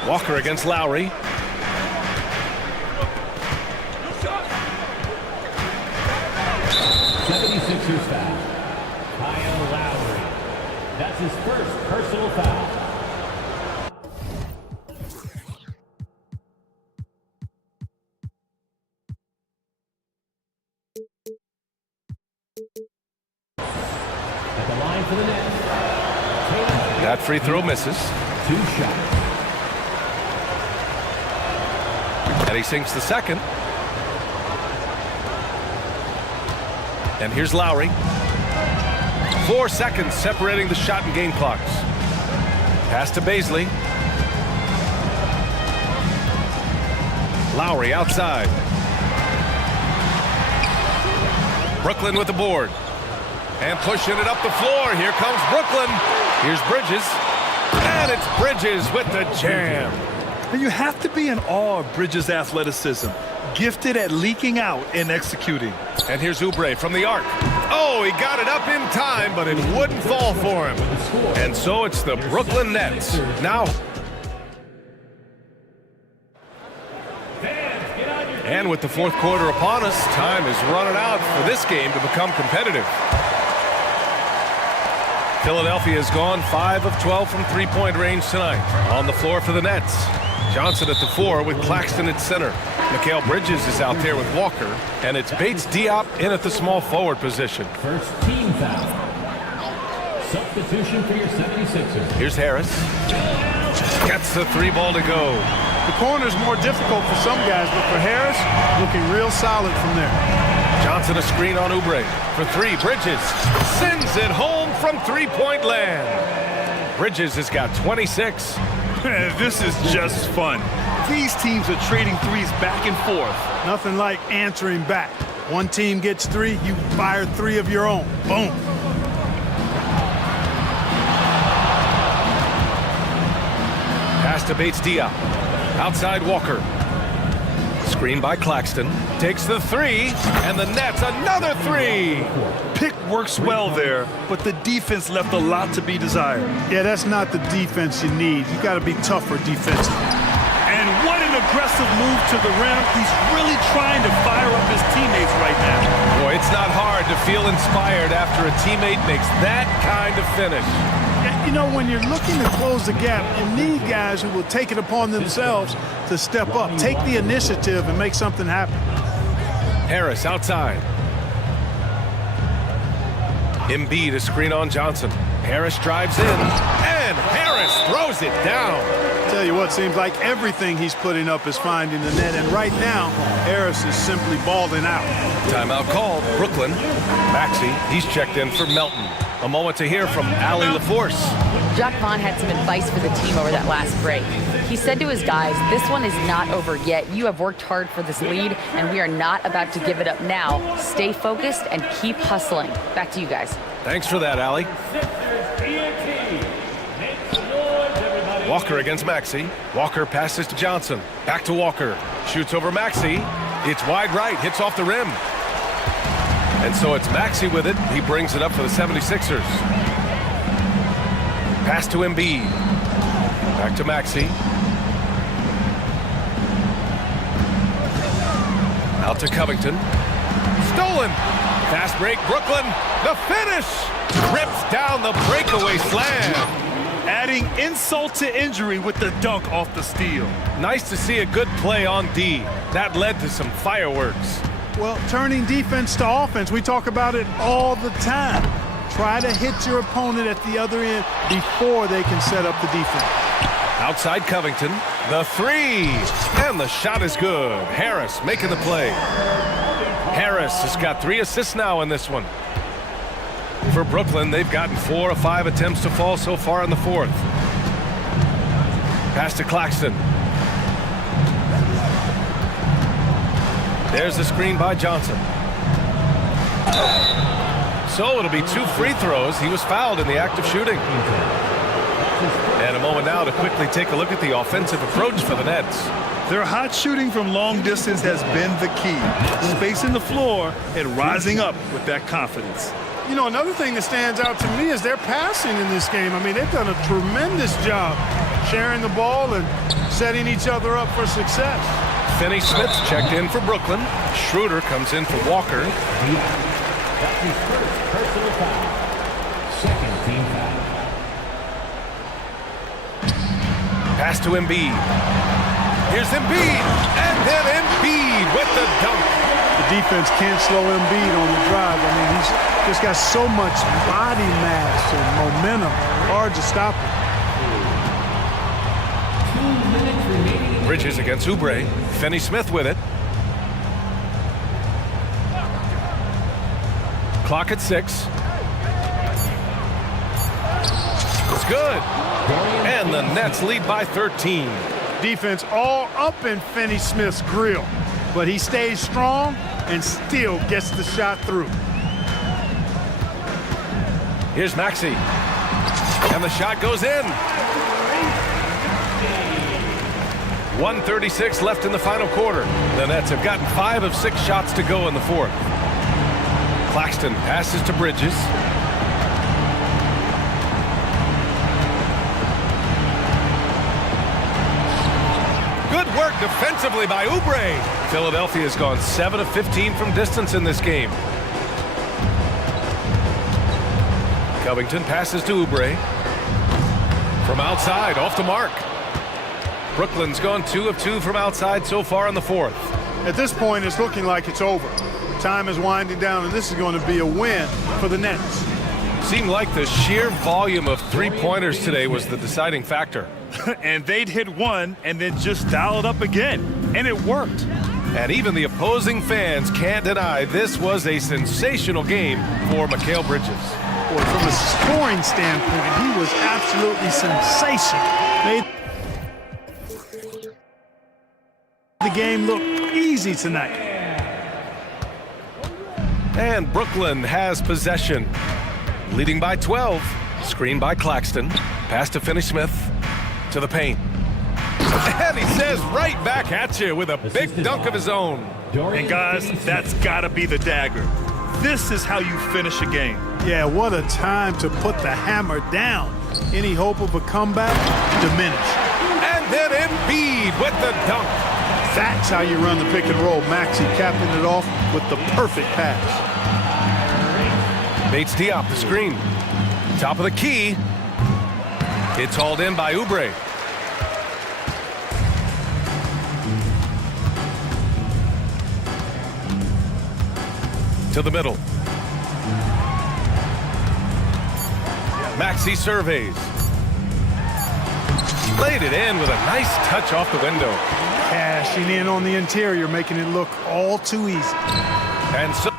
Walker against Lowry. '76ers foul. Kyle Lowry. That's his first personal foul. For the net. That free throw misses. 2 shots. And he sinks the second. And here's Lowry. 4 seconds separating the shot and game clocks. Pass to Baisley. Lowry outside. Brooklyn with the board. And pushing it up the floor. Here comes Brooklyn. Here's Bridges. And it's Bridges with the jam. And you have to be in awe of Bridges' athleticism. Gifted at leaking out and executing. And here's Oubre from the arc. Oh, he got it up in time, but it wouldn't fall for him. And so it's the Brooklyn Nets. Now. And with the fourth quarter upon us, time is running out for this game to become competitive. Philadelphia has gone 5 of 12 from three-point range tonight. On the floor for the Nets. Johnson at the 4 with Claxton at center. Mikal Bridges is out there with Walker. And it's Bates Diop in at the small forward position. First team foul. Substitution for your 76ers. Here's Harris. Gets the 3 ball to go. The corner's more difficult for some guys, but for Harris, looking real solid from there. Johnson a screen on Oubre. For 3, Bridges sends it home from three-point land. Bridges has got 26. This is just fun. These teams are trading threes back and forth. Nothing like answering back. One team gets 3, you fire 3 of your own. Boom. Pass to Bates Diop. Outside Walker. Screen by Claxton. Takes the 3, and the Nets another 3. Pick works well there, but the defense left a lot to be desired. Yeah, that's not the defense you need. You got to be tougher defensively. And what an aggressive move to the rim. He's really trying to fire up his teammates right now. Boy, it's not hard to feel inspired after a teammate makes that kind of finish. You know, when you're looking to close the gap, you need guys who will take it upon themselves to step up, take the initiative, and make something happen. Harris outside. Embiid a screen on Johnson. Harris drives in, and Harris throws it down. Tell you what, seems like everything he's putting up is finding the net, and right now, Harris is simply balling out. Timeout called. Brooklyn. Maxey, he's checked in for Melton. A moment to hear from Allie LaForce. Jacques Vaughn had some advice for the team over that last break. He said to his guys, this one is not over yet. You have worked hard for this lead, and we are not about to give it up now. Stay focused and keep hustling. Back to you guys. Thanks for that, Allie. Walker against Maxey. Walker passes to Johnson. Back to Walker. Shoots over Maxey. It's wide right. Hits off the rim. And so it's Maxey with it. He brings it up for the 76ers. Pass to Embiid. Back to Maxey. Out to Covington. Stolen. Fast break, Brooklyn. The finish. Rips down the breakaway slam. Adding insult to injury with the dunk off the steal. Nice to see a good play on D. That led to some fireworks. Well, turning defense to offense, we talk about it all the time. Try to hit your opponent at the other end before they can set up the defense. Outside Covington, the three, and the shot is good. Harris making the play. Harris has got 3 assists now in this one. For Brooklyn, they've gotten 4 of 5 attempts to fall so far in the fourth. Pass to Claxton. There's the screen by Johnson. So it'll be 2 free throws. He was fouled in the act of shooting. And a moment now to quickly take a look at the offensive approach for the Nets. Their hot shooting from long distance has been the key. Spacing the floor and rising up with that confidence. You know, another thing that stands out to me is their passing in this game. I mean, they've done a tremendous job sharing the ball and setting each other up for success. Finney Smith's checked in for Brooklyn. Schroeder comes in for Walker. That's his first personal foul. Second team foul. Pass to Embiid. Here's Embiid. And then Embiid with the dunk. The defense can't slow Embiid on the drive. I mean, he's just got so much body mass and momentum. Hard to stop him. Bridges against Oubre. Finney Smith with it. Clock at 6. It's good. And the Nets lead by 13. Defense all up in Finney Smith's grill, but he stays strong and still gets the shot through. Here's Maxey. And the shot goes in. 1:36 left in the final quarter. The Nets have gotten 5 of 6 shots to go in the fourth. Claxton passes to Bridges. Good work defensively by Oubre. Philadelphia has gone 7 of 15 from distance in this game. Covington passes to Oubre. From outside, off the mark. Brooklyn's gone 2 of 2 from outside so far in the fourth. At this point, it's looking like it's over. Time is winding down, and this is going to be a win for the Nets. Seemed like the sheer volume of three-pointers today was the deciding factor. And they'd hit one and then just dial it up again. And it worked. And even the opposing fans can't deny this was a sensational game for Mikal Bridges. Boy, from a scoring standpoint, he was absolutely sensational. Made the game look easy tonight. And Brooklyn has possession. Leading by 12. Screen by Claxton. Pass to Finney Smith. To the paint. And he says right back at you with a big dunk of his own. And guys, that's got to be the dagger. This is how you finish a game. Yeah, what a time to put the hammer down. Any hope of a comeback diminished. And then Embiid with the dunk. That's how you run the pick and roll. Maxey capping it off with the perfect pass. Bates Diop the screen. Top of the key. It's hauled in by Oubre. To the middle. Maxey surveys. Laid it in with a nice touch off the window. Cashing in on the interior, making it look all too easy. And so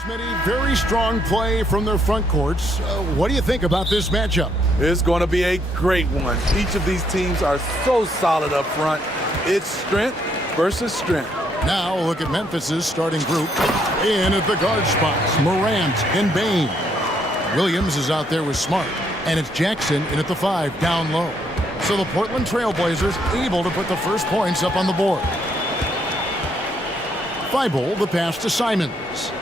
Smitty, very strong play from their front courts. What do you think about this matchup? It's going to be a great one. Each of these teams are so solid up front. It's strength versus strength. Now look at Memphis's starting group. In at the guard spots, Morant and Bain. Williams is out there with Smart, and it's Jackson in at the 5 down low. So the Portland Trailblazers able to put the first points up on the board. Thibault, the pass to Simons.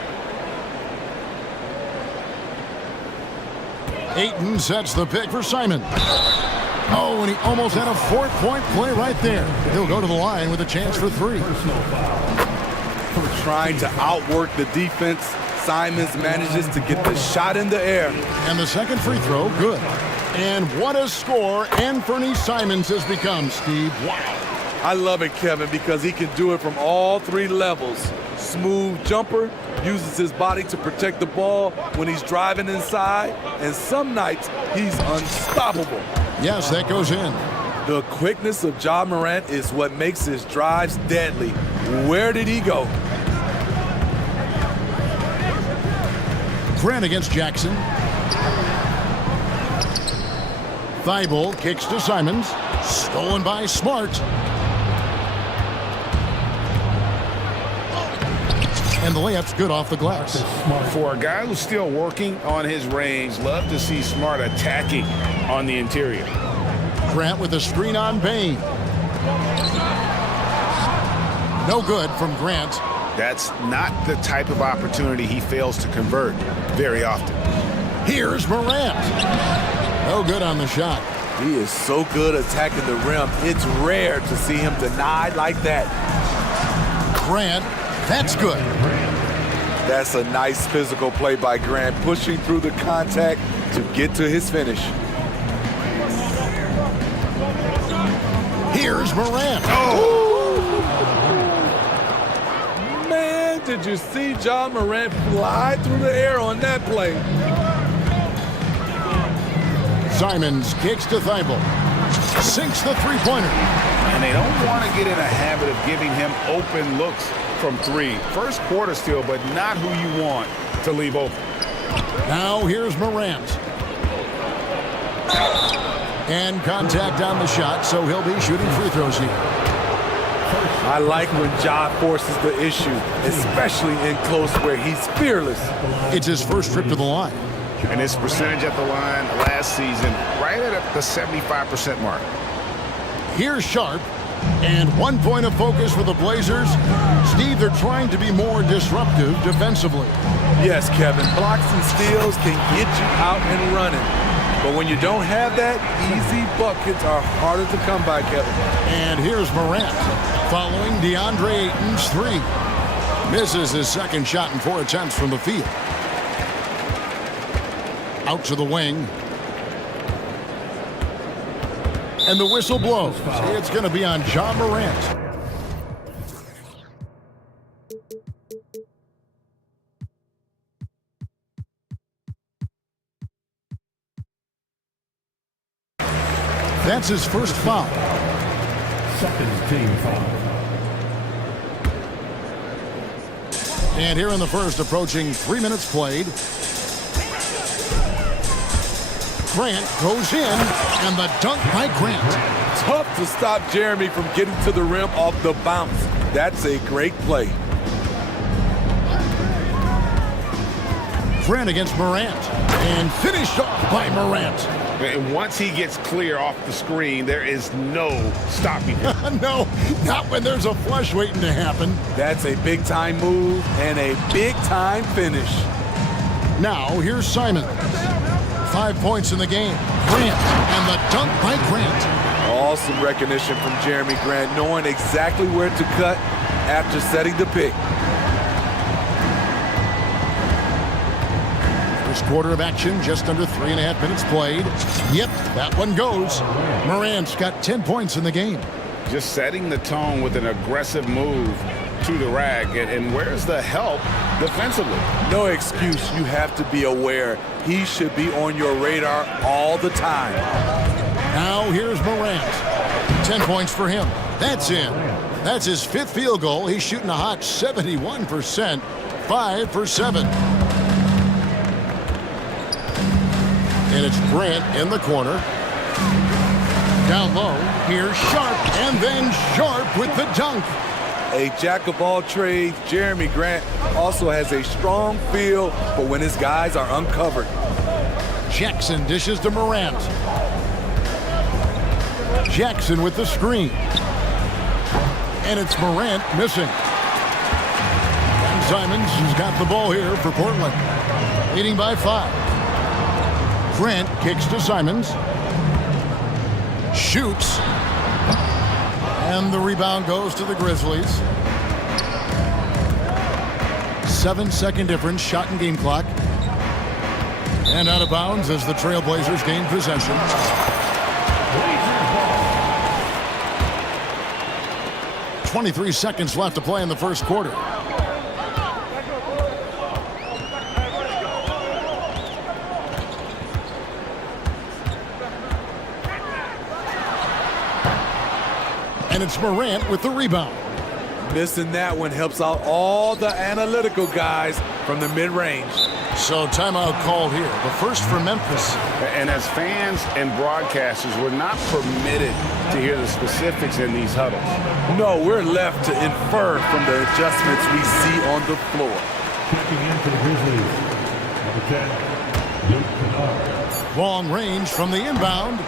Ayton sets the pick for Simon. Oh, and he almost had a 4-point play right there. He'll go to the line with a chance for 3. Trying to outwork the defense, Simons manages to get the shot in the air. And the second free throw, good. And what a score Anthony Simons has become, Steve. Wow. I love it, Kevin, because he can do it from all 3 levels. Smooth jumper, uses his body to protect the ball when he's driving inside, and some nights he's unstoppable. Yes, that goes in. The quickness of Ja Morant is what makes his drives deadly. Where did he go? Grant against Jackson. Thibault kicks to Simons. Stolen by Smart. And the layup's good off the glass. For a guy who's still working on his range, love to see Smart attacking on the interior. Grant with a screen on Bain. No good from Grant. That's not the type of opportunity he fails to convert very often. Here's Morant. No good on the shot. He is so good attacking the rim. It's rare to see him denied like that. Grant, that's good. That's a nice physical play by Grant, pushing through the contact to get to his finish. Here's Morant. Oh! Man, did you see Ja Morant fly through the air on that play? Simons kicks to Thibault. Sinks the three-pointer. And they don't want to get in a habit of giving him open looks from 3. First quarter still, but not who you want to leave open. Now here's Morant. And contact on the shot, so he'll be shooting free throws here. I like when Ja forces the issue, especially in close where he's fearless. It's his first trip to the line. And his percentage at the line last season, right at the 75% mark. Here's Sharp. And 1 point of focus for the Blazers. Steve, they're trying to be more disruptive defensively. Yes, Kevin. Blocks and steals can get you out and running. But when you don't have that, easy buckets are harder to come by, Kevin. And here's Morant following DeAndre Ayton's 3. Misses his second shot in 4 attempts from the field. Out to the wing. And the whistle blows. It's going to be on Ja Morant. That's his first foul. Second team foul. And here in the first, approaching 3 minutes played. Grant goes in, and the dunk by Grant. Tough to stop Jeremy from getting to the rim off the bounce. That's a great play. Grant against Morant, and finished off by Morant. And once he gets clear off the screen, there is no stopping him. No, not when there's a flush waiting to happen. That's a big-time move and a big-time finish. Now, here's Simon. 5 points in the game. Grant, and the dunk by Grant. Awesome recognition from Jeremy Grant, knowing exactly where to cut after setting the pick. First quarter of action, just under 3.5 minutes played. Yep, that one goes. Morant's got 10 points in the game. Just setting the tone with an aggressive move to the rack. And where's the help defensively? No excuse. You have to be aware. He should be on your radar all the time. Now here's Morant. 10 points for him. That's in. That's his 5th field goal. He's shooting a hot 71%. 5 for 7. And it's Grant in the corner. Down low, here's Sharp, and then Sharp with the dunk. A jack of all trades, Jeremy Grant also has a strong feel for when his guys are uncovered. Jackson dishes to Morant. Jackson with the screen. And it's Morant missing. And Simons has got the ball here for Portland. Leading by 5. Grant kicks to Simons. Shoots. And the rebound goes to the Grizzlies. 7-second difference, shot and game clock. And out of bounds as the Trailblazers gain possession. Blazers. 23 seconds left to play in the first quarter. And it's Morant with the rebound. Missing that one helps out all the analytical guys from the mid-range. So timeout called here. The first for Memphis. And as fans and broadcasters, we're not permitted to hear the specifics in these huddles. No, we're left to infer from the adjustments we see on the floor. Checking in for the Grizzlies, number 10, Luke Kennard. Long range from the inbound.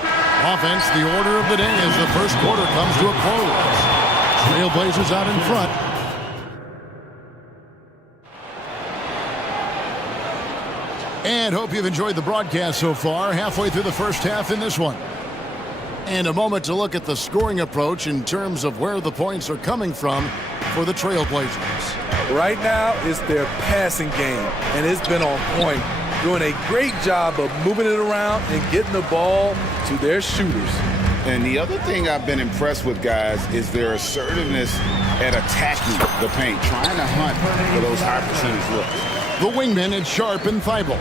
Offense, the order of the day as the first quarter comes to a close. Trailblazers out in front. And hope you've enjoyed the broadcast so far. Halfway through the first half in this one. And a moment to look at the scoring approach in terms of where the points are coming from for the Trailblazers. Right now, it's their passing game, and it's been on point. Doing a great job of moving it around and getting the ball to their shooters. And the other thing I've been impressed with, guys, is their assertiveness at attacking the paint, trying to hunt for those high percentage looks. The wingman is Sharp and Thibault.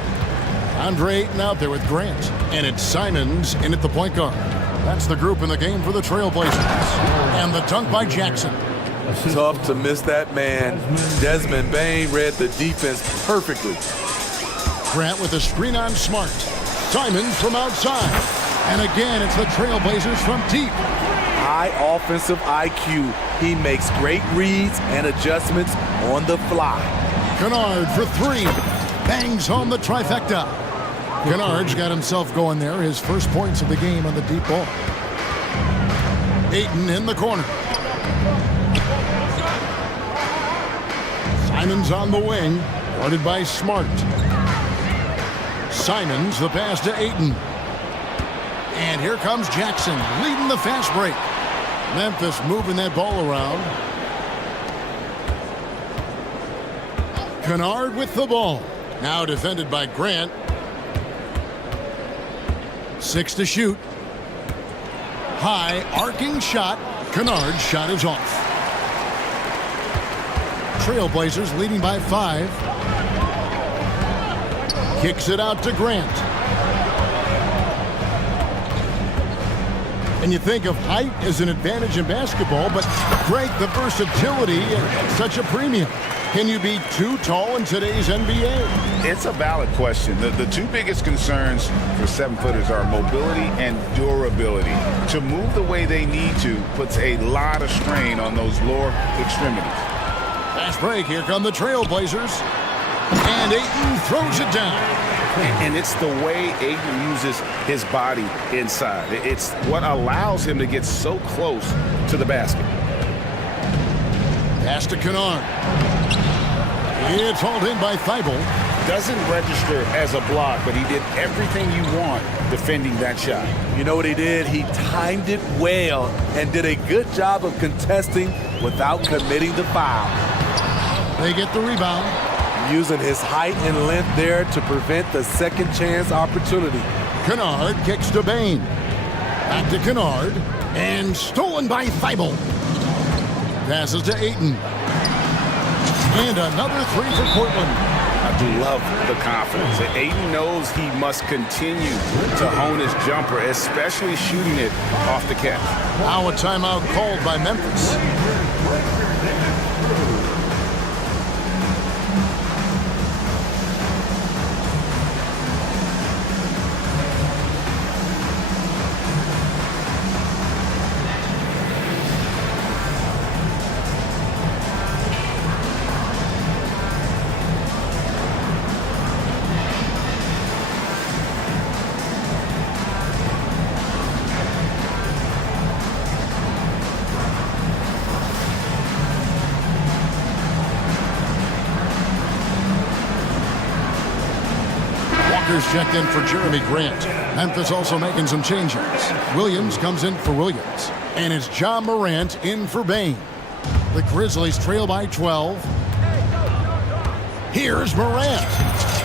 Andre Ayton out there with Grant. And it's Simons in at the point guard. That's the group in the game for the Trailblazers. And the dunk by Jackson. Tough to miss that man. Desmond Bain read the defense perfectly. Grant with a screen on Smart. Simons from outside. And again, it's the Trailblazers from deep. High offensive IQ. He makes great reads and adjustments on the fly. Kennard for 3. Bangs home the trifecta. Kennard's got himself going there. His first points of the game on the deep ball. Ayton in the corner. Simons on the wing. Guarded by Smart. Simons, the pass to Ayton. And here comes Jackson, leading the fast break. Memphis moving that ball around. Kennard with the ball. Now defended by Grant. 6 to shoot. High, arcing shot. Kennard's shot is off. Trailblazers leading by 5. Kicks it out to Grant. And you think of height as an advantage in basketball, but Greg, the versatility at such a premium. Can you be too tall in today's NBA? It's a valid question. The two biggest concerns for 7-footers are mobility and durability. To move the way they need to puts a lot of strain on those lower extremities. Fast break. Here come the Trailblazers. And Ayton throws it down. And it's the way Ayton uses his body inside. It's what allows him to get so close to the basket. Pass to Kennard. It's hauled in by Thibault. Doesn't register as a block, but he did everything you want defending that shot. You know what he did? He timed it well and did a good job of contesting without committing the foul. They get the rebound. Using his height and length there to prevent the second chance opportunity. Kennard kicks to Bain. Back to Kennard. And stolen by Thibault. Passes to Ayton. And another 3 for Portland. I do love the confidence. Ayton knows he must continue to hone his jumper, especially shooting it off the catch. Now a timeout called by Memphis. Walker's checked in for Jeremy Grant. Memphis also making some changes. Williams comes in for Williams. And it's John Morant in for Bain. The Grizzlies trail by 12. Here's Morant.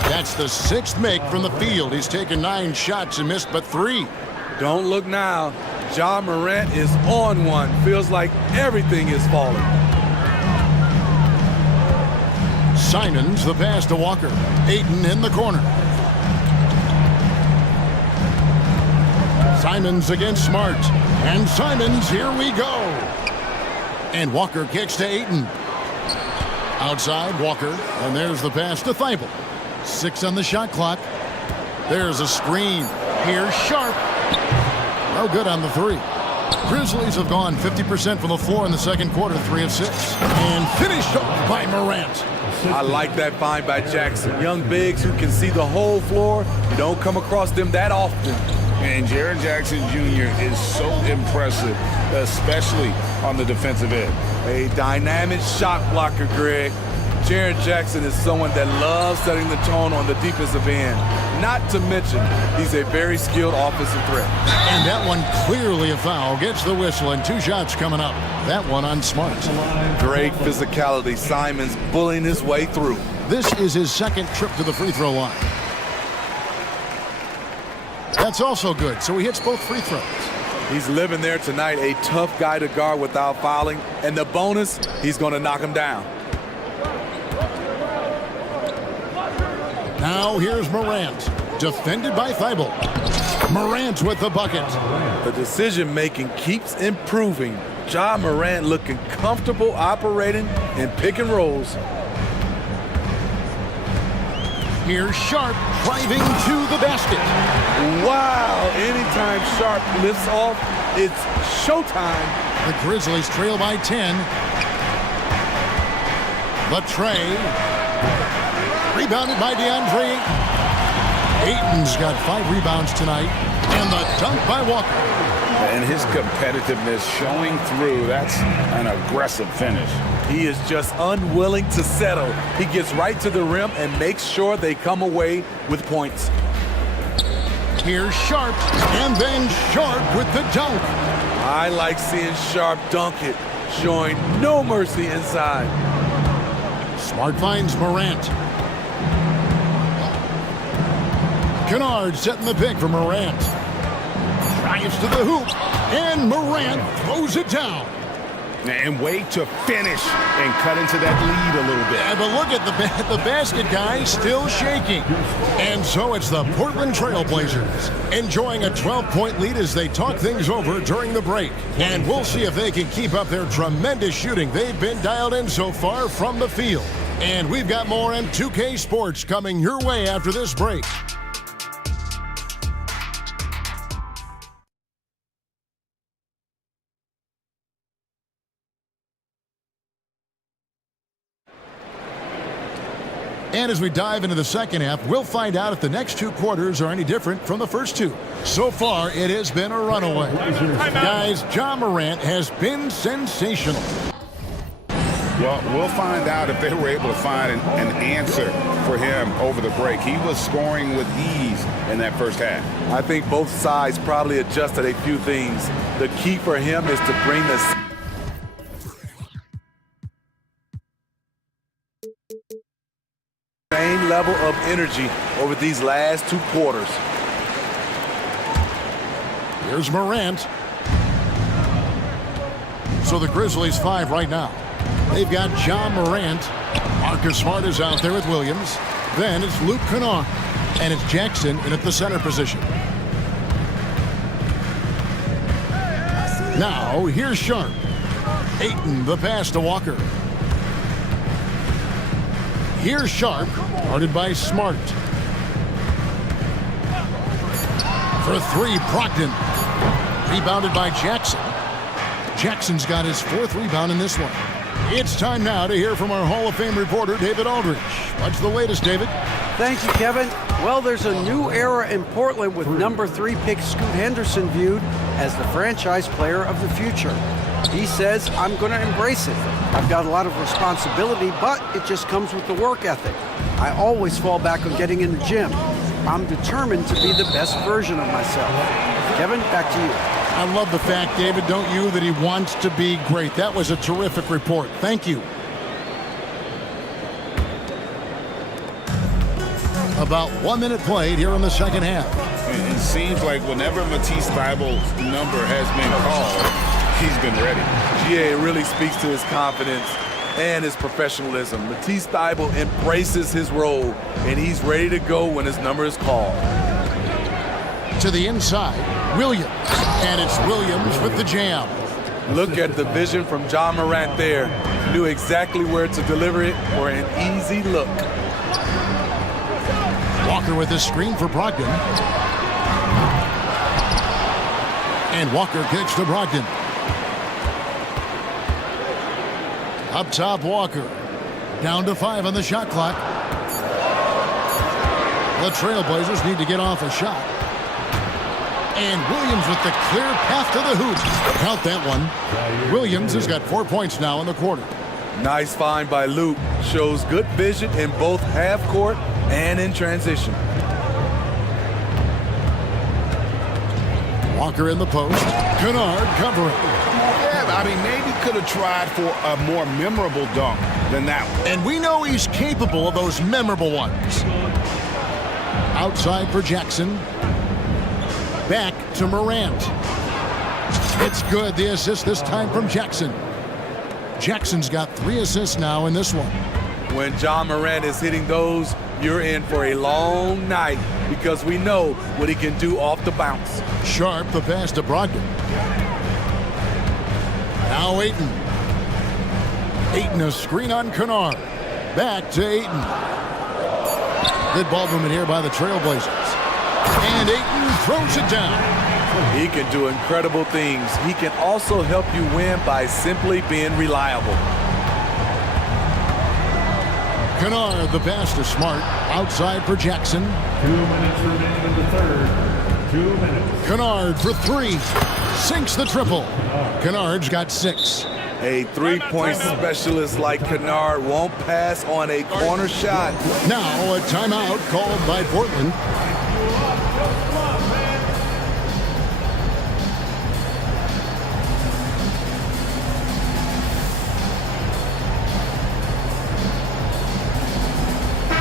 That's the 6th make from the field. He's taken 9 shots and missed but 3. Don't look now. John Morant is on one. Feels like everything is falling. Simons the pass to Walker. Ayton in the corner. Simons against Smart. And Simons, here we go. And Walker kicks to Ayton. Outside, Walker. And there's the pass to Thibault. 6 on the shot clock. There's a screen. Here's Sharp. No good on the 3. Grizzlies have gone 50% from the floor in the second quarter, 3 of 6. And finished off by Morant. I like that find by Jackson. Young bigs who can see the whole floor. You don't come across them that often. And Jaren Jackson Jr. is so impressive, especially on the defensive end. A dynamic shot blocker, Greg. Jaren Jackson is someone that loves setting the tone on the defensive end. Not to mention, he's a very skilled offensive threat. And that one clearly a foul. Gets the whistle and 2 shots coming up. That one on Smart. Great physicality. Simons bullying his way through. This is his 2nd trip to the free throw line. That's also good, so he hits both free throws. He's living there tonight, a tough guy to guard without fouling. And the bonus, he's going to knock him down. Now here's Morant, defended by Thibault. Morant with the bucket. The decision-making keeps improving. Ja Morant looking comfortable operating in pick and rolls. Here's Sharp driving to the basket. Wow, anytime Sharp lifts off, it's showtime. The Grizzlies trail by 10. The tray. Rebounded by DeAndre. Ayton's got 5 rebounds tonight. And the dunk by Walker. And his competitiveness showing through. That's an aggressive finish. He is just unwilling to settle. He gets right to the rim and makes sure they come away with points. Here's Sharp, and then Sharp with the dunk. I like seeing Sharp dunk it, showing no mercy inside. Smart finds Morant. Kennard setting the pick for Morant. Drives to the hoop, and Morant throws it down. And wait to finish and cut into that lead a little bit. Yeah, but look at the basket guy still shaking. And so it's the Portland Trail Blazers enjoying a 12-point lead as they talk things over during the break. And we'll see if they can keep up their tremendous shooting they've been dialed in so far from the field. And we've got more M2K Sports coming your way after this break. And as we dive into the second half, we'll find out if the next 2 quarters are any different from the first 2. So far, it has been a runaway. Guys, Ja Morant has been sensational. Well, we'll find out if they were able to find an answer for him over the break. He was scoring with ease in that first half. I think both sides probably adjusted a few things. The key for him is to bring the same level of energy over these last 2 quarters. Here's Morant. So the Grizzlies 5 right now. They've got John Morant. Marcus Smart is out there with Williams. Then it's Luke Kennard. And it's Jackson in at the center position. Now here's Sharp. Ayton the pass to Walker. Here's Sharp, guarded by Smart. For 3, Brogdon. Rebounded by Jackson. Jackson's got his 4th rebound in this one. It's time now to hear from our Hall of Fame reporter, David Aldridge. What's the latest, David? Thank you, Kevin. Well, there's a new era in Portland with number 3 pick Scoot Henderson viewed as the franchise player of the future. He says, I'm going to embrace it. I've got a lot of responsibility, but it just comes with the work ethic. I always fall back on getting in the gym. I'm determined to be the best version of myself. Kevin, back to you. I love the fact, David, don't you, that he wants to be great. That was a terrific report. Thank you. About 1 minute played here in the second half. It seems like whenever Matisse Thybulle's number has been called, he's been ready. GA really speaks to his confidence and his professionalism. Matisse Thybulle embraces his role, and he's ready to go when his number is called. To the inside, Williams. And it's Williams with the jam. Look at the vision from John Morant there. Knew exactly where to deliver it for an easy look. Walker with the screen for Brogdon. And Walker kicks to Brogdon. Up top, Walker. Down to 5 on the shot clock. The Trailblazers need to get off a shot. And Williams with the clear path to the hoop. Count that one. Williams has got 4 points now in the quarter. Nice find by Luke. Shows good vision in both half court and in transition. Walker in the post. Kennard covering. Yeah, I mean, maybe could have tried for a more memorable dunk than that one. And we know he's capable of those memorable ones. Outside for Jackson. Back to Morant. It's good. The assist this time from Jackson. Jackson's got 3 assists now in this one. When John Morant is hitting those, you're in for a long night because we know what he can do off the bounce. Sharp, the pass to Brogdon. Now Ayton. Ayton a screen on Kennard. Back to Ayton. Good ball movement here by the Trailblazers. And Ayton throws it down. He can do incredible things. He can also help you win by simply being reliable. Kennard, the pass to Smart. Outside for Jackson. 2 minutes remaining in the third. 2 minutes. Kennard for 3. Sinks the triple. Kennard's got 6. A three-point specialist like Kennard won't pass on a corner shot. Now a timeout called by Portland.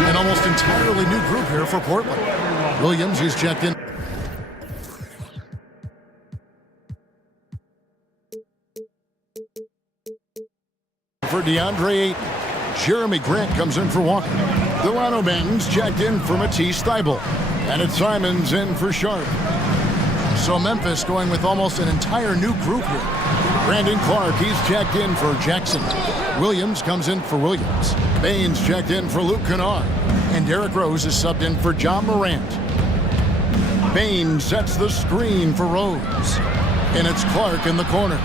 An almost entirely new group here for Portland. Williams is checked in. For DeAndre Ayton. Jeremy Grant comes in for Walker. Delano Banton's checked in for Matisse Thybulle. And it's Simons in for Sharp. So Memphis going with almost an entire new group here. Brandon Clark, he's checked in for Jackson. Williams comes in for Williams. Baines checked in for Luke Kennard. And Derrick Rose is subbed in for John Morant. Baines sets the screen for Rose. And it's Clark in the corner.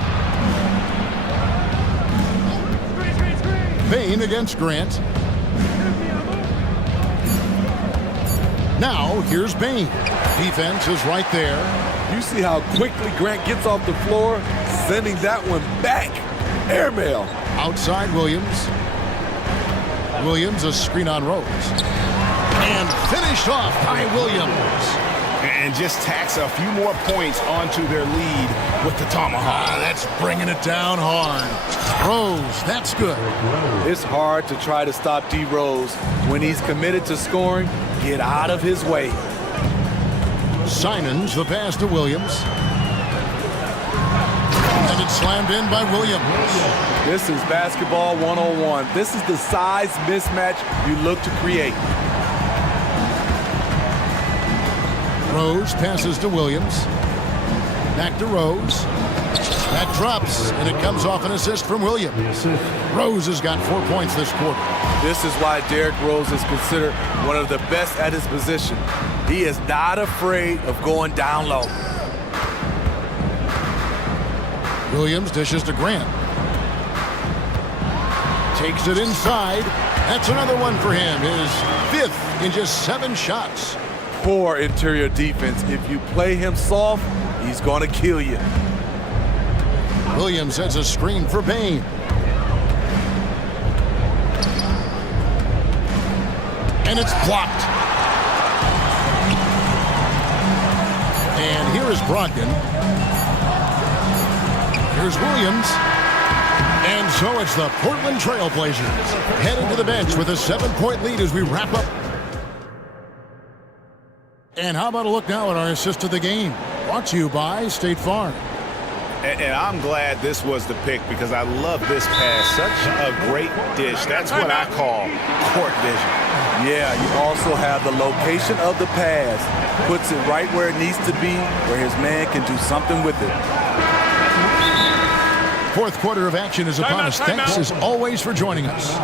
Bain against Grant. Now, here's Bain. Defense is right there. You see how quickly Grant gets off the floor, sending that one back. Airmail. Outside Williams. Williams, a screen on Rose. And finished off by Williams. And just tacks a few more points onto their lead with the tomahawk. That's bringing it down hard. Rose, that's good. It's hard to try to stop D. Rose. When he's committed to scoring, get out of his way. Simons, the pass to Williams. And it's slammed in by Williams. This is basketball 101. This is the size mismatch you look to create. Rose passes to Williams. Back to Rose. That drops, and it comes off an assist from Williams. Rose has got 4 points this quarter. This is why Derrick Rose is considered one of the best at his position. He is not afraid of going down low. Williams dishes to Grant. Takes it inside. That's another one for him. His 5th in just 7 shots. Poor interior defense. If you play him soft, he's going to kill you. Williams has a screen for Bain. And it's blocked. Here's Brogdon. Here's Williams. And so it's the Portland Trailblazers heading to the bench with a 7-point lead as we wrap up. And how about a look now at our assist of the game? Brought to you by State Farm. And I'm glad this was the pick because I love this pass. Such a great dish. That's what I call court vision. Yeah, you also have the location of the pass. Puts it right where it needs to be, where his man can do something with it. Fourth quarter of action is upon us. Thanks as always for joining us.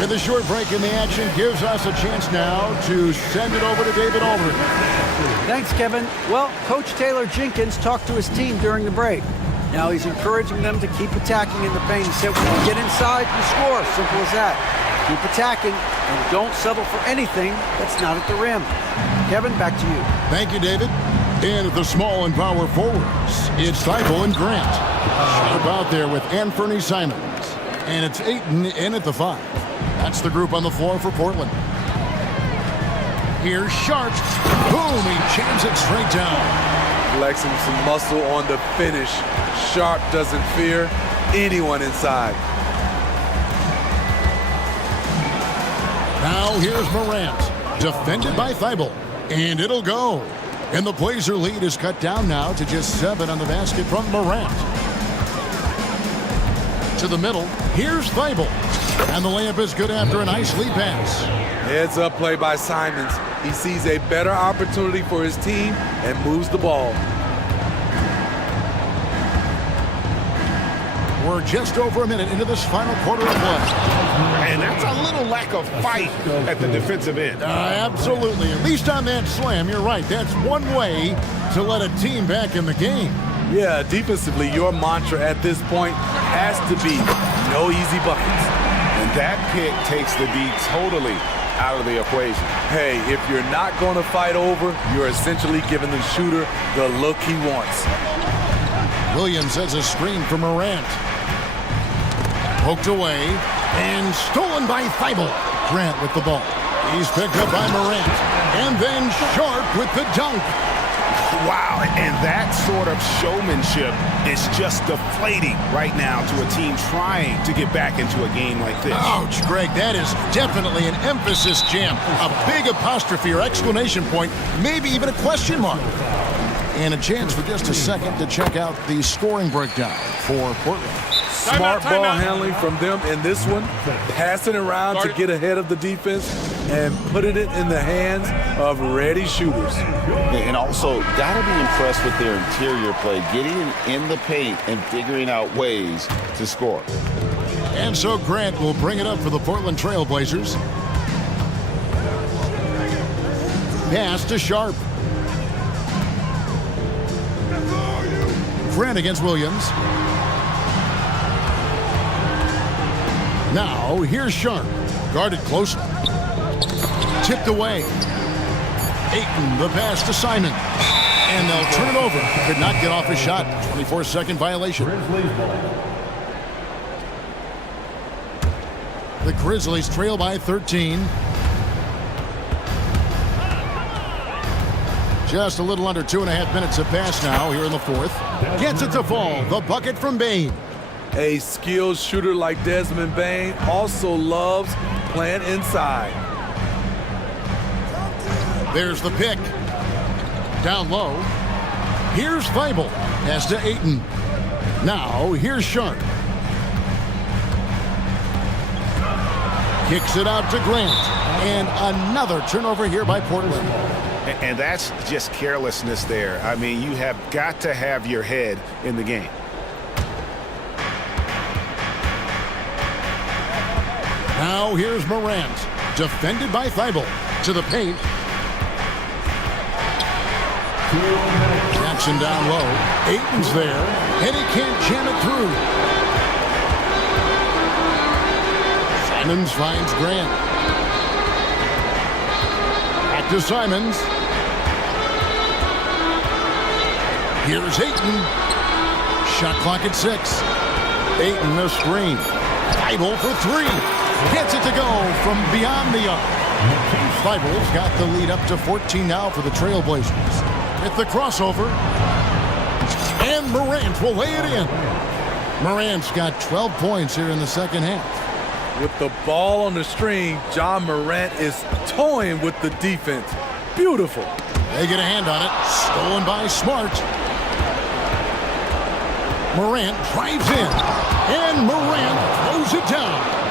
With a short break in the action gives us a chance now to send it over to David Aldridge. Thanks, Kevin. Well, Coach Taylor Jenkins talked to his team during the break. Now he's encouraging them to keep attacking in the paint. He said, when you get inside, you score. Simple as that. Keep attacking and don't settle for anything that's not at the rim. Kevin, back to you. Thank you, David. And at the small and power forwards, it's Thibault and Grant. Sharp out there with Anthony Simons. And it's Ayton in at the 5. That's the group on the floor for Portland. Here's Sharp. Boom, he jams it straight down. Flexing some muscle on the finish. Sharp doesn't fear anyone inside. Now here's Morant, defended by Thibault, and it'll go. And the Blazer lead is cut down now to just 7 on the basket from Morant. To the middle, here's Thibault, and the layup is good after a nice lead pass. Heads up play by Simons. He sees a better opportunity for his team and moves the ball. We're just over a minute into this final quarter of play. And that's a little lack of fight at the defensive end. Absolutely. At least on that slam, you're right. That's one way to let a team back in the game. Yeah, defensively, your mantra at this point has to be no easy buckets. And that pick takes the D totally out of the equation. Hey, if you're not going to fight over, you're essentially giving the shooter the look he wants. Williams has a screen for Morant. Poked away and stolen by Thibault. Grant with the ball. He's picked up by Morant. And then Sharp with the dunk. Wow, and that sort of showmanship is just deflating right now to a team trying to get back into a game like this. Ouch, Greg, that is definitely an emphasis jam. A big apostrophe or exclamation point, maybe even a question mark. And a chance for just a second to check out the scoring breakdown for Portland. Smart ball handling from them in this one. Passing around to get ahead of the defense and putting it in the hands of ready shooters. And also, got to be impressed with their interior play, getting in the paint and figuring out ways to score. And so Grant will bring it up for the Portland Trailblazers. Pass to Sharp. Grant against Williams. Now, here's Sharp. Guarded closely. Tipped away. Ayton, the pass to Simon. And they'll turn it over. Could not get off his shot. 24-second violation. The Grizzlies trail by 13. Just a little under 2.5 minutes have passed now here in the fourth. Gets it to fall. The bucket from Bane. A skilled shooter like Desmond Bane also loves playing inside. There's the pick. Down low. Here's Thibault. Pass to Ayton. Now, here's Sharp. Kicks it out to Grant. And another turnover here by Portland. And that's just carelessness there. I mean, you have got to have your head in the game. Now here's Morant, defended by Thibault, to the paint. Jackson down low. Ayton's there, and he can't jam it through. Simons finds Grant. Back to Simons. Here's Ayton. Shot clock at 6. Ayton the screen. Thibault for 3. Gets it to go from beyond the arc. Thibault's got the lead up to 14 now for the Trailblazers. With the crossover, And Morant will lay it in. Morant's got 12 points here in the second half. With the ball on the string, John Morant is toying with the defense. Beautiful. They get a hand on it. Stolen by Smart. Morant drives in. And Morant throws it down.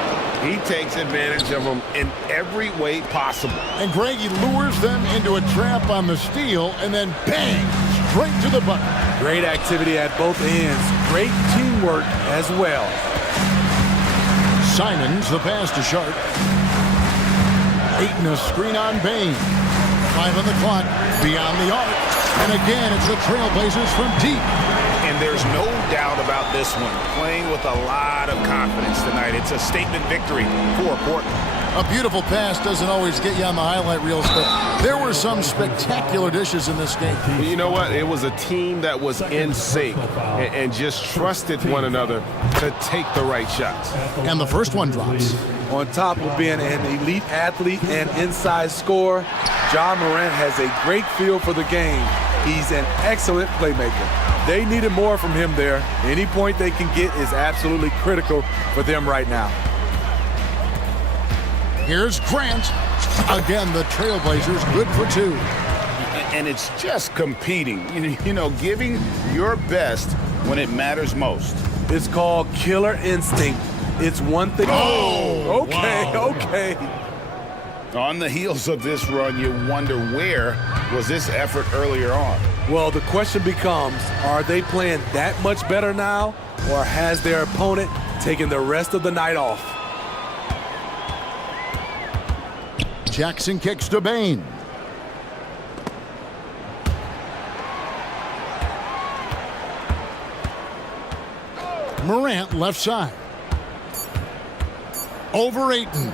He takes advantage of them in every way possible. And Greg, he lures them into a trap on the steal and then bang, straight to the bucket. Great activity at both ends. Great teamwork as well. Simons the pass to Sharp. Ayton a screen on Bain. 5 on the clock, beyond the arc. And again, it's the Trailblazers from deep. And there's no doubt about this one. Playing with a lot of confidence tonight. It's a statement victory for Portland. A beautiful pass doesn't always get you on the highlight reels, but there were some spectacular dishes in this game. You know what? It was a team that was in sync and just trusted one another to take the right shots. And the first one drops. On top of being an elite athlete and inside scorer, John Morant has a great feel for the game. He's an excellent playmaker. They needed more from him there. Any point they can get is absolutely critical for them right now. Here's Grant. Again, the Trailblazers good for 2. And it's just competing, you know, giving your best when it matters most. It's called killer instinct. It's one thing. Oh, okay, wow. okay. On the heels of this run, you wonder where was this effort earlier on? Well, the question becomes, are they playing that much better now, or has their opponent taken the rest of the night off? Jackson kicks to Bain. Morant left side. Over Ayton.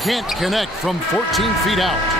Can't connect from 14 feet out.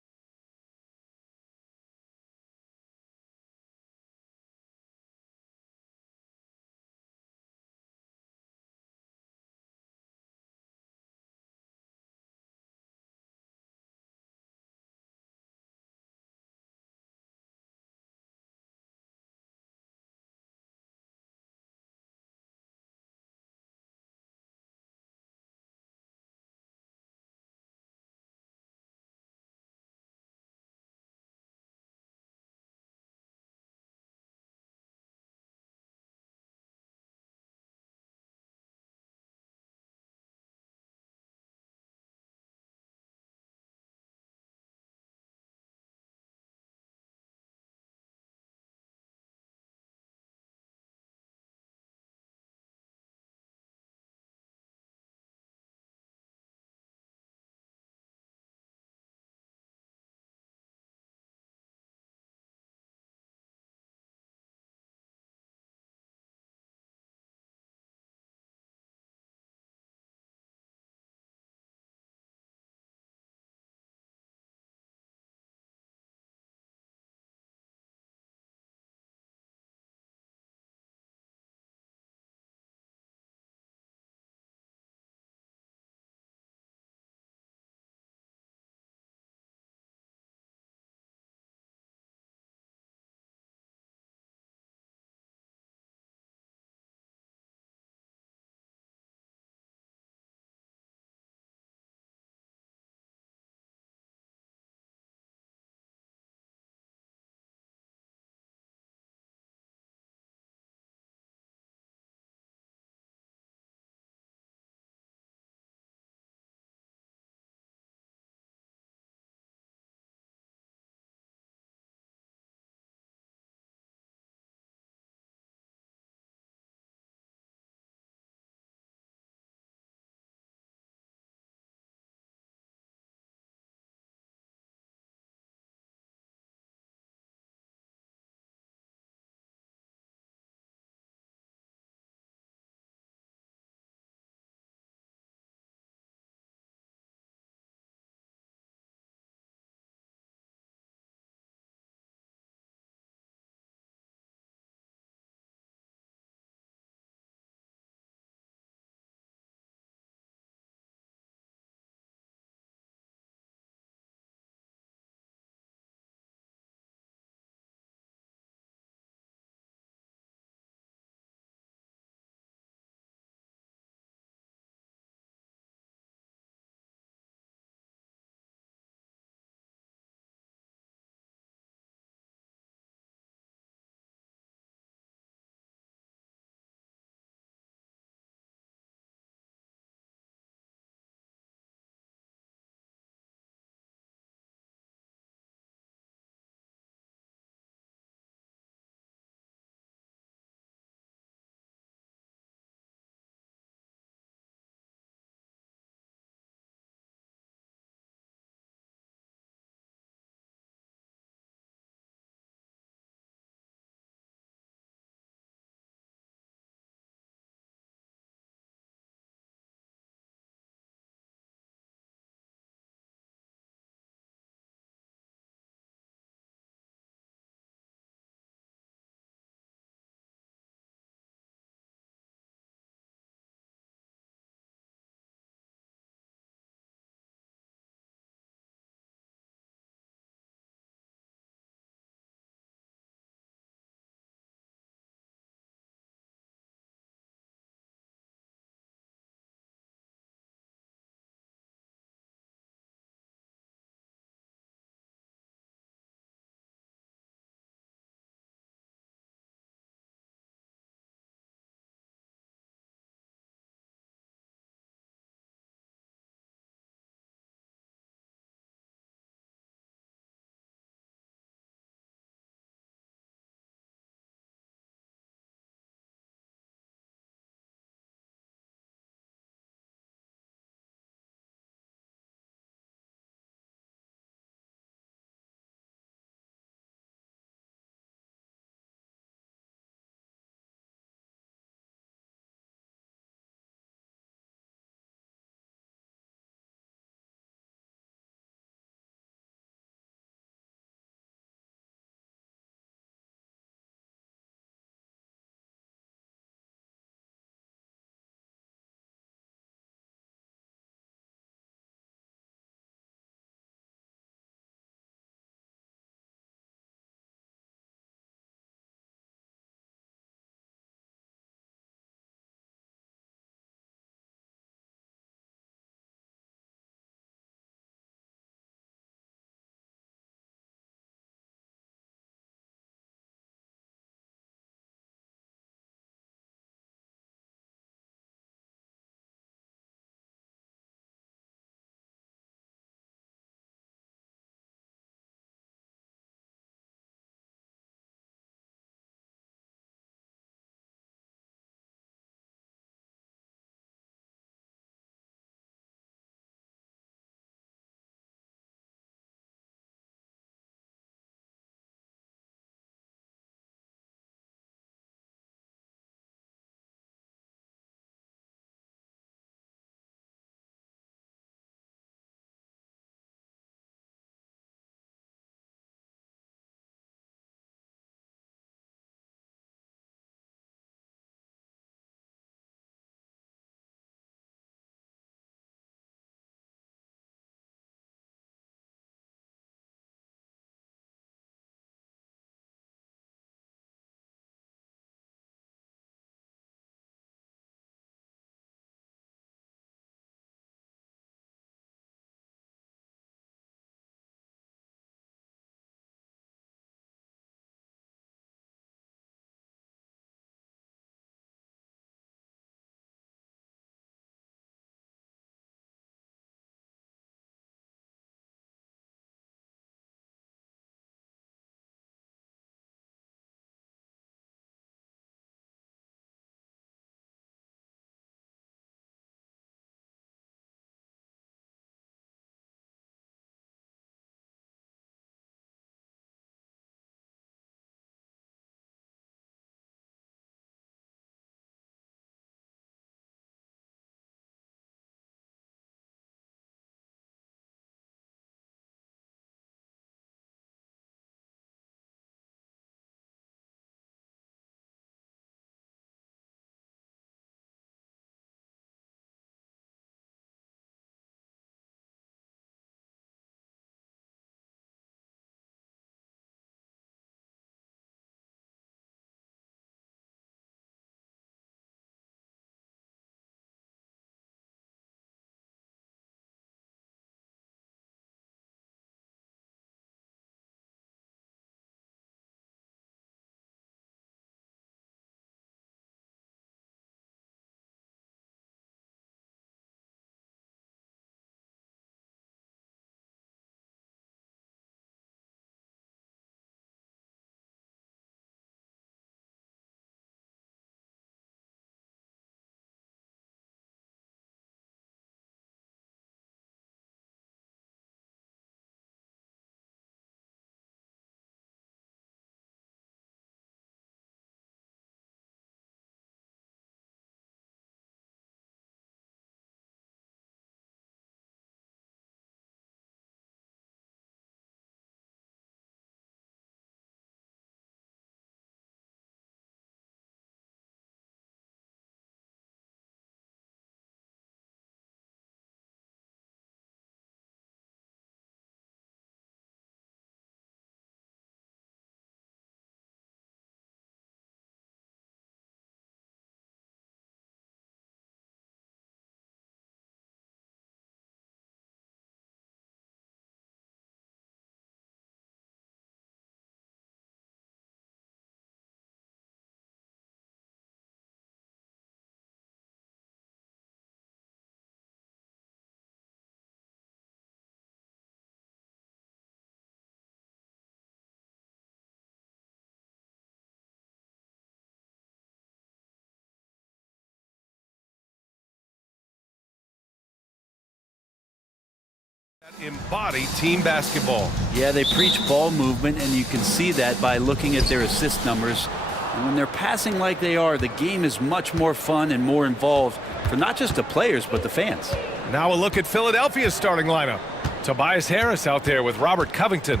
embody team basketball. Yeah, they preach ball movement, and you can see that by looking at their assist numbers. And when they're passing like they are, the game is much more fun and more involved for not just the players, but the fans. Now a look at Philadelphia's starting lineup. Tobias Harris out there with Robert Covington.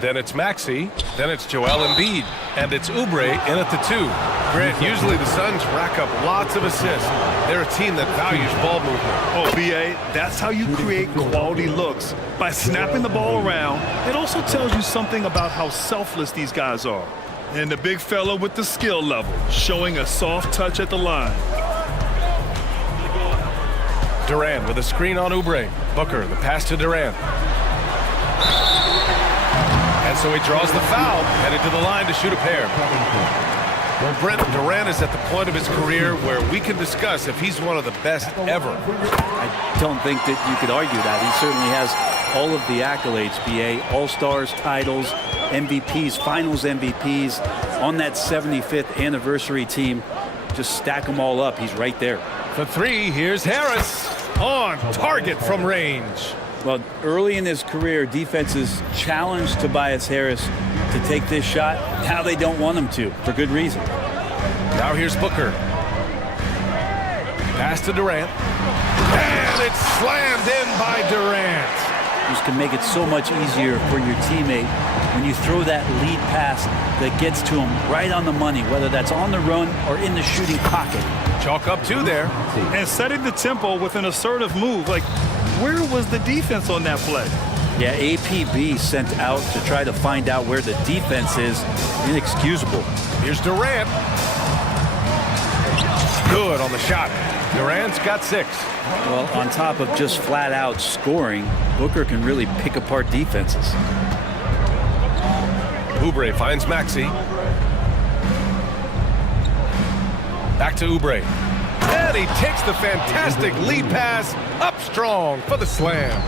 Then it's Maxey, then it's Joel Embiid, and it's Oubre in at the 2. Grant, usually the Suns rack up lots of assists. They're a team that values ball movement. Oh, B.A., that's how you create quality looks. By snapping the ball around, it also tells you something about how selfless these guys are. And the big fella with the skill level, showing a soft touch at the line. Durant with a screen on Oubre. Booker, the pass to Durant. And so he draws the foul, headed to the line to shoot a pair. Well, Brent, Durant is at the point of his career where we can discuss if he's one of the best ever. I don't think that you could argue that. He certainly has all of the accolades, BA, All-Stars, titles, MVPs, Finals MVPs, on that 75th anniversary team. Just stack them all up. He's right there. For 3, here's Harris on target from range. Well, early in his career, defenses challenged Tobias Harris to take this shot. Now they don't want him to, for good reason. Now here's Booker. Pass to Durant. And it's slammed in by Durant. This can make it so much easier for your teammate when you throw that lead pass that gets to him right on the money, whether that's on the run or in the shooting pocket. Chalk up 2 there. And setting the tempo with an assertive move. Like, where was the defense on that play? Yeah, APB sent out to try to find out where the defense is. Inexcusable. Here's Durant. Good on the shot. Durant's got 6. Well, on top of just flat out scoring, Booker can really pick apart defenses. Oubre finds Maxey. Back to Oubre. And he takes the fantastic lead pass up strong for the slam.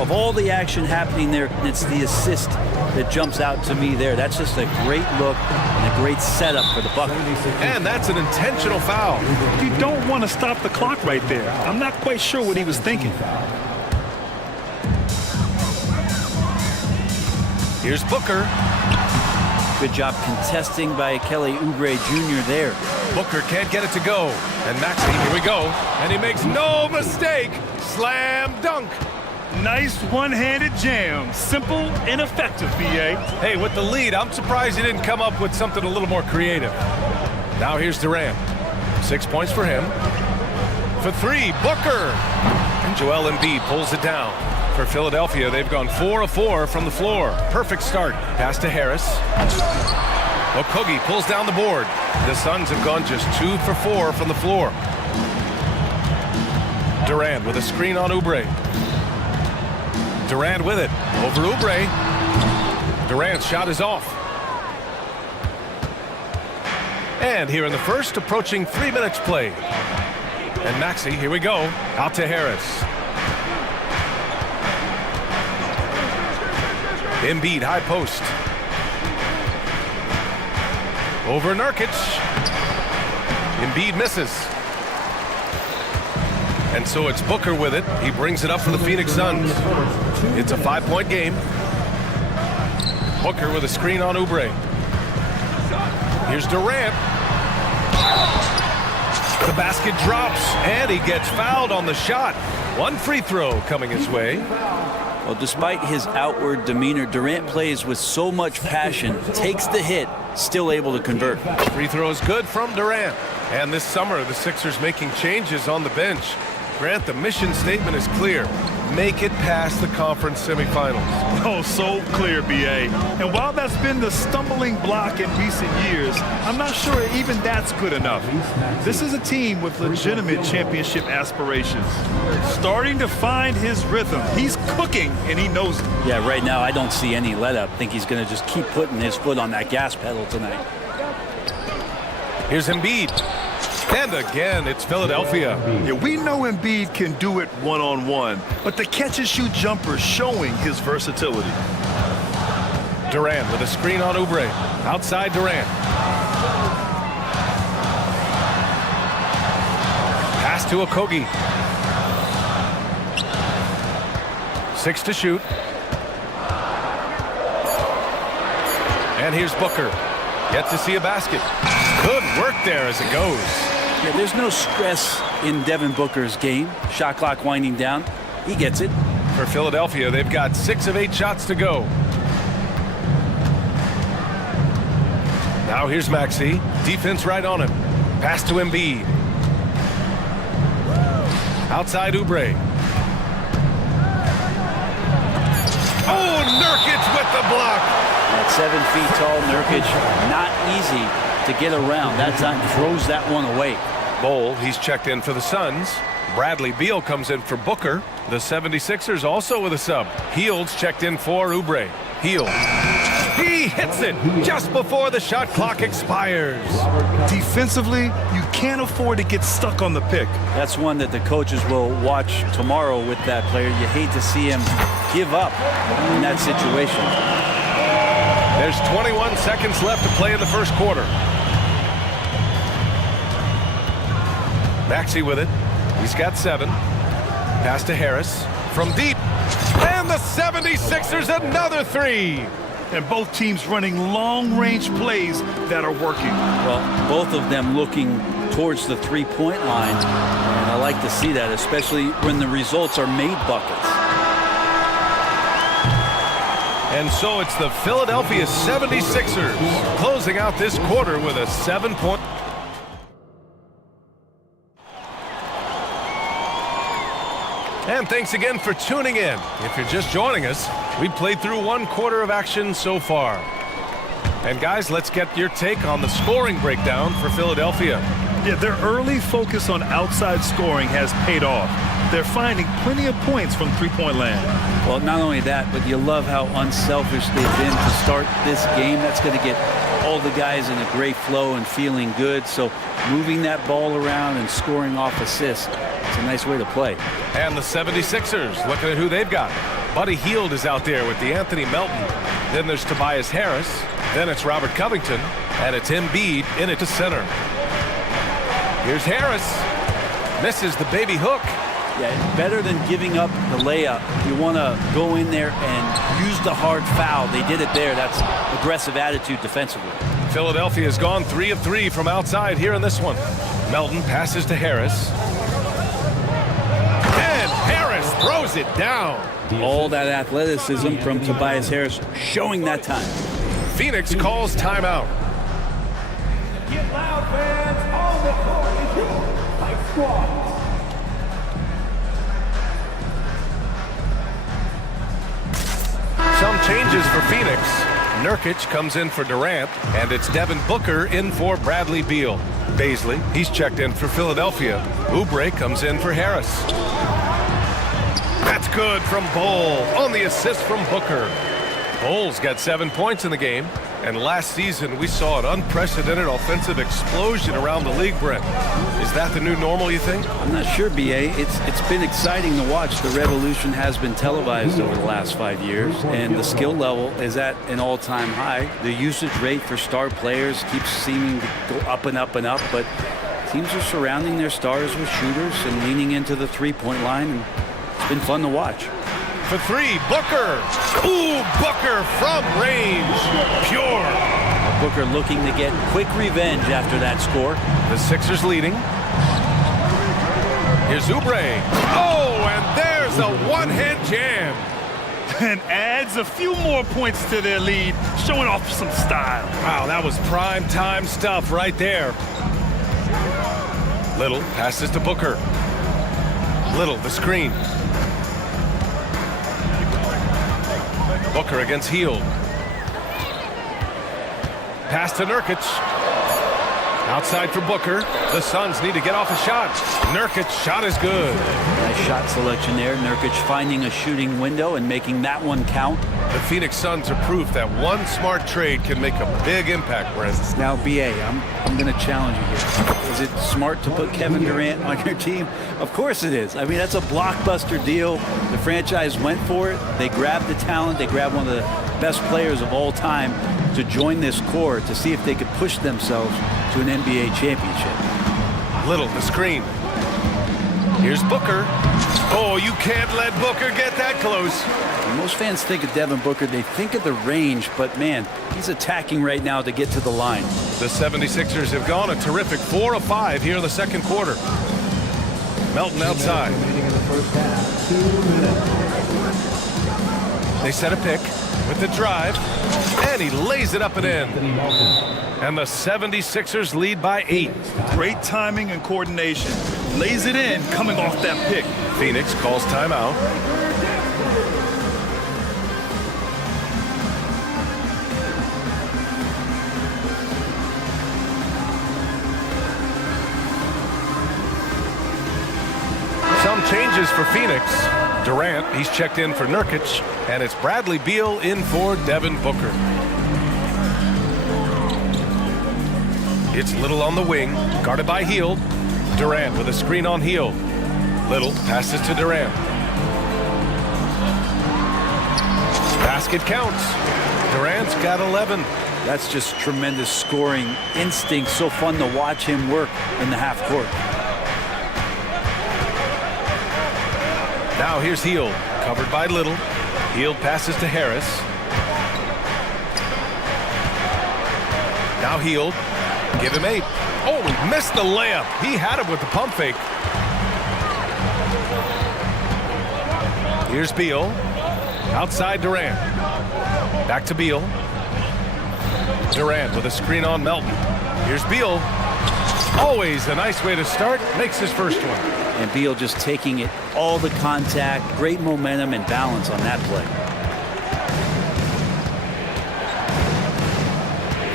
Of all the action happening there, it's the assist that jumps out to me there. That's just a great look and a great setup for the Bucks. And that's an intentional foul. You don't want to stop the clock right there. I'm not quite sure what he was thinking. Here's Booker. Good job contesting by Kelly Oubre Jr. there. Booker can't get it to go. And Maxey, here we go. And he makes no mistake. Slam dunk. Nice one-handed jam. Simple and effective, B.A. Hey, with the lead, I'm surprised he didn't come up with something a little more creative. Now here's Durant. 6 points for him. For 3, Booker. And Joel Embiid pulls it down. For Philadelphia, they've gone 4 of 4 from the floor. Perfect start. Pass to Harris. Okogie pulls down the board. The Suns have gone just 2 for 4 from the floor. Durant with a screen on Oubre. Durant with it. Over Oubre. Durant's shot is off. And here in the first, approaching 3 minutes played. And Maxey, here we go. Out to Harris. Embiid, high post. Over Nurkic. Embiid misses. And so it's Booker with it. He brings it up for the Phoenix Suns. It's a 5-point game. Booker with a screen on Oubre. Here's Durant. The basket drops, and he gets fouled on the shot. 1 free throw coming his way. Well, despite his outward demeanor, Durant plays with so much passion, takes the hit, still able to convert. Free throw is good from Durant. And this summer, the Sixers making changes on the bench. Grant, the mission statement is clear. Make it past the conference semifinals. Oh, so clear, B.A. And while that's been the stumbling block in recent years, I'm not sure even that's good enough. This is a team with legitimate championship aspirations. Starting to find his rhythm. He's cooking, and he knows it. Yeah, right now I don't see any let-up. I think he's going to just keep putting his foot on that gas pedal tonight. Here's Embiid. And again, it's Philadelphia. Yeah, we know Embiid can do it one-on-one, but the catch-and-shoot jumper showing his versatility. Durant with a screen on Oubre. Outside Durant. Pass to Okogie. 6 to shoot. And here's Booker. Gets to see a basket. Good work there as it goes. Yeah, there's no stress in Devin Booker's game. Shot clock winding down. He gets it. For Philadelphia, they've got 6 of 8 shots to go. Now here's Maxey. Defense right on him. Pass to Embiid. Outside Oubre. Oh, Nurkic with the block. At 7 feet tall, Nurkic, not easy to get around. That time throws that one away. Bol, he's checked in for the Suns. Bradley Beal comes in for Booker. The 76ers also with a sub. Hield's checked in for Oubre. Hield. He hits it just before the shot clock expires. Defensively, you can't afford to get stuck on the pick. That's one that the coaches will watch tomorrow with that player. You hate to see him give up in that situation. There's 21 seconds left to play in the first quarter. Maxey with it. He's got 7. Pass to Harris from deep. And the 76ers another 3. And both teams running long-range plays that are working. Well, both of them looking towards the three-point line. And I like to see that, especially when the results are made buckets. And so it's the Philadelphia 76ers closing out this quarter with a 7-point. And thanks again for tuning in. If you're just joining us, we've played through 1 quarter of action so far. And guys, let's get your take on the scoring breakdown for Philadelphia. Yeah, their early focus on outside scoring has paid off. They're finding plenty of points from three-point land. Well, not only that, but you love how unselfish they've been to start this game. That's going to get all the guys in a great flow and feeling good. So moving that ball around and scoring off assists, it's a nice way to play. And the 76ers, looking at who they've got. Buddy Hield is out there with DeAnthony Melton. Then there's Tobias Harris. Then it's Robert Covington. And it's Embiid in it to center. Here's Harris. Misses the baby hook. Yeah, better than giving up the layup. You want to go in there and use the hard foul. They did it there. That's aggressive attitude defensively. Philadelphia has gone 3 of 3 from outside here in this one. Melton passes to Harris. And Harris throws it down. All that athleticism from Tobias Harris showing that time. Phoenix calls timeout. Get loud, fans. On the court is your Fight Squad. Some changes for Phoenix. Nurkic comes in for Durant, and it's Devin Booker in for Bradley Beal. Baisley, he's checked in for Philadelphia. Oubre comes in for Harris. That's good from Bol on the assist from Booker. Bol's got 7 points in the game, and last season we saw an unprecedented offensive explosion around the league, Brent. Is that the new normal, you think? I'm not sure, BA. It's been exciting to watch. The revolution has been televised over the last 5 years, and the skill level is at an all-time high. The usage rate for star players keeps seeming to go up and up and up, but teams are surrounding their stars with shooters and leaning into the three-point line, and it's been fun to watch. For 3, Booker. Ooh, Booker from range. Pure. Booker looking to get quick revenge after that score. The Sixers leading. Here's Oubre. Oh, and there's a one-hand jam. And adds a few more points to their lead, showing off some style. Wow, that was prime time stuff right there. Little passes to Booker. Little, the screen. Booker against Hield. Pass to Nurkic. Outside for Booker. The Suns need to get off a shot. Nurkic's shot is good. Nice shot selection there. Nurkic finding a shooting window and making that one count. The Phoenix Suns are proof that one smart trade can make a big impact, Brent. Now, BA, I'm going to challenge you here. Is it smart to put Kevin Durant on your team? Of course it is. I mean, that's a blockbuster deal. The franchise went for it. They grabbed the talent. They grabbed one of the best players of all time to join this core to see if they could push themselves to an NBA championship. Little, the screen. Here's Booker. Oh, you can't let Booker get that close. Most fans think of Devin Booker, they think of the range, but man, he's attacking right now to get to the line. The 76ers have gone a terrific 4 of 5 here in the second quarter. Melton outside. They set a pick with the drive, and he lays it up and in. And the 76ers lead by 8. Great timing and coordination. Lays it in coming off that pick. Phoenix calls timeout. Some changes for Phoenix. Durant, he's checked in for Nurkic, and it's Bradley Beal in for Devin Booker. It's Little on the wing, guarded by Hield. Durant with a screen on Hield. Little passes to Durant. Basket counts. Durant's got 11. That's just tremendous scoring instinct. So fun to watch him work in the half court. Now here's Hield, covered by Little. Hield passes to Harris. Now Hield, give him 8. Oh, he missed the layup. He had it with the pump fake. Here's Beal, outside Durant. Back to Beal. Durant with a screen on Melton. Here's Beal. Always a nice way to start. Makes his first one. And Beal just taking it, all the contact, great momentum and balance on that play.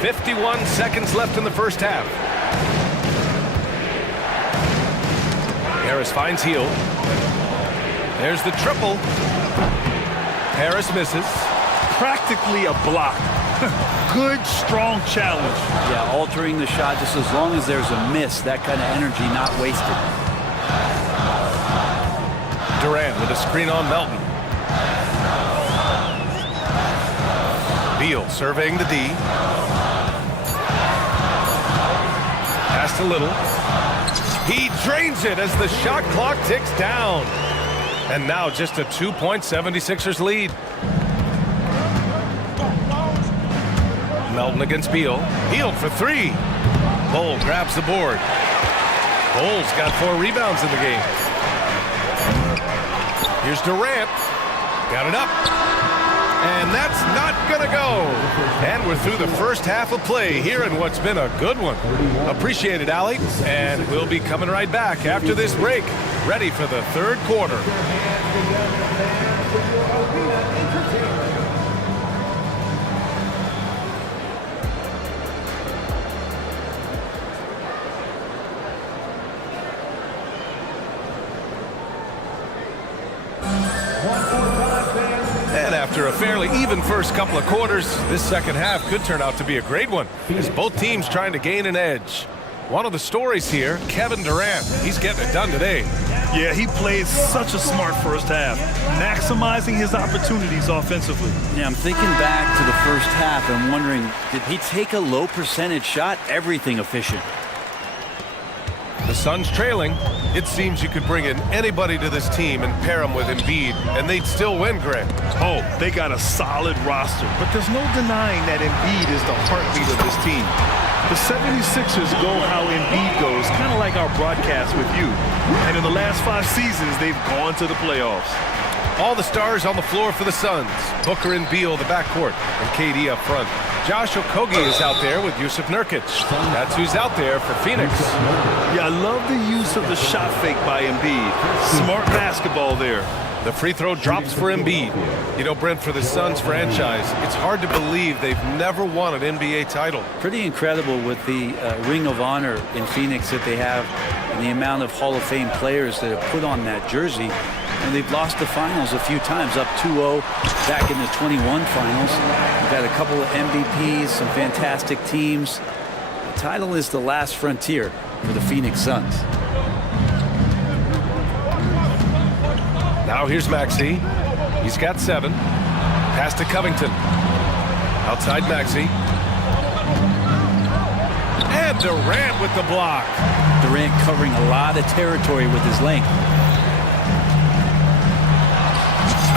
51 seconds left in the first half. Harris finds Hield. There's the triple. Harris misses. Practically a block. Good, strong challenge. Yeah, altering the shot just as long as there's a miss. That kind of energy not wasted. Durant with a screen on Melton. Beal surveying the D. Pass to Little. He drains it as the shot clock ticks down. And now just a 2-point 76ers lead. Melton against Beal. Hield for 3. Bull grabs the board. Bull's got 4 rebounds in the game. Here's Durant. Got it up. And that's not going to go. And we're through the first half of play here in what's been a good one. Appreciate it, Allie. And we'll be coming right back after this break, ready for the third quarter. And after a fairly even first couple of quarters, this second half could turn out to be a great one, as both teams trying to gain an edge. One of the stories here, Kevin Durant, he's getting it done today. Yeah, he played such a smart first half, maximizing his opportunities offensively. Yeah, I'm thinking back to the first half and wondering, did he take a low percentage shot? Everything efficient. The Suns trailing. It seems you could bring in anybody to this team and pair them with Embiid, and they'd still win, Greg. Oh, they got a solid roster, but there's no denying that Embiid is the heartbeat of this team. The 76ers go how Embiid goes, kind of like our broadcast with you. And in the last 5 seasons, they've gone to the playoffs. All the stars on the floor for the Suns. Booker and Beal, the backcourt, and KD up front. Josh Okogie is out there with Yusuf Nurkic. That's who's out there for Phoenix. Yeah, I love the use of the shot fake by Embiid. Smart basketball there. The free throw drops for Embiid. You know, Brent, for the Suns franchise, it's hard to believe they've never won an NBA title. Pretty incredible with the Ring of Honor in Phoenix that they have and the amount of Hall of Fame players that have put on that jersey. And they've lost the finals a few times, up 2-0 back in the 21 finals. We've got a couple of MVPs, some fantastic teams. The title is the last frontier for the Phoenix Suns. Now here's Maxey. He's got 7. Pass to Covington. Outside Maxey. And Durant with the block. Durant covering a lot of territory with his length.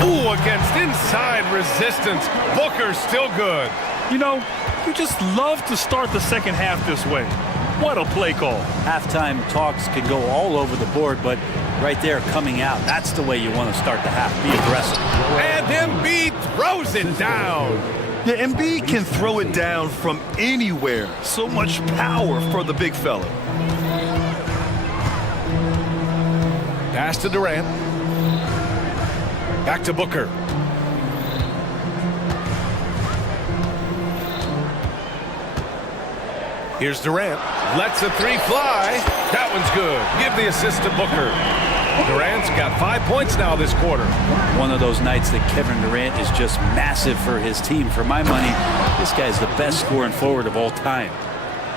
Ooh, against inside resistance. Booker's still good. You know, you just love to start the second half this way. What a play call. Halftime talks can go all over the board, but right there coming out, that's the way you want to start the half. Be aggressive. And Embiid throws it down. Yeah, Embiid can throw it down from anywhere. So much power for the big fella. Pass to Durant. Back to Booker. Here's Durant. Lets a three fly. That one's good. Give the assist to Booker. Durant's got 5 points now this quarter. One of those nights that Kevin Durant is just massive for his team. For my money, this guy's the best scoring forward of all time.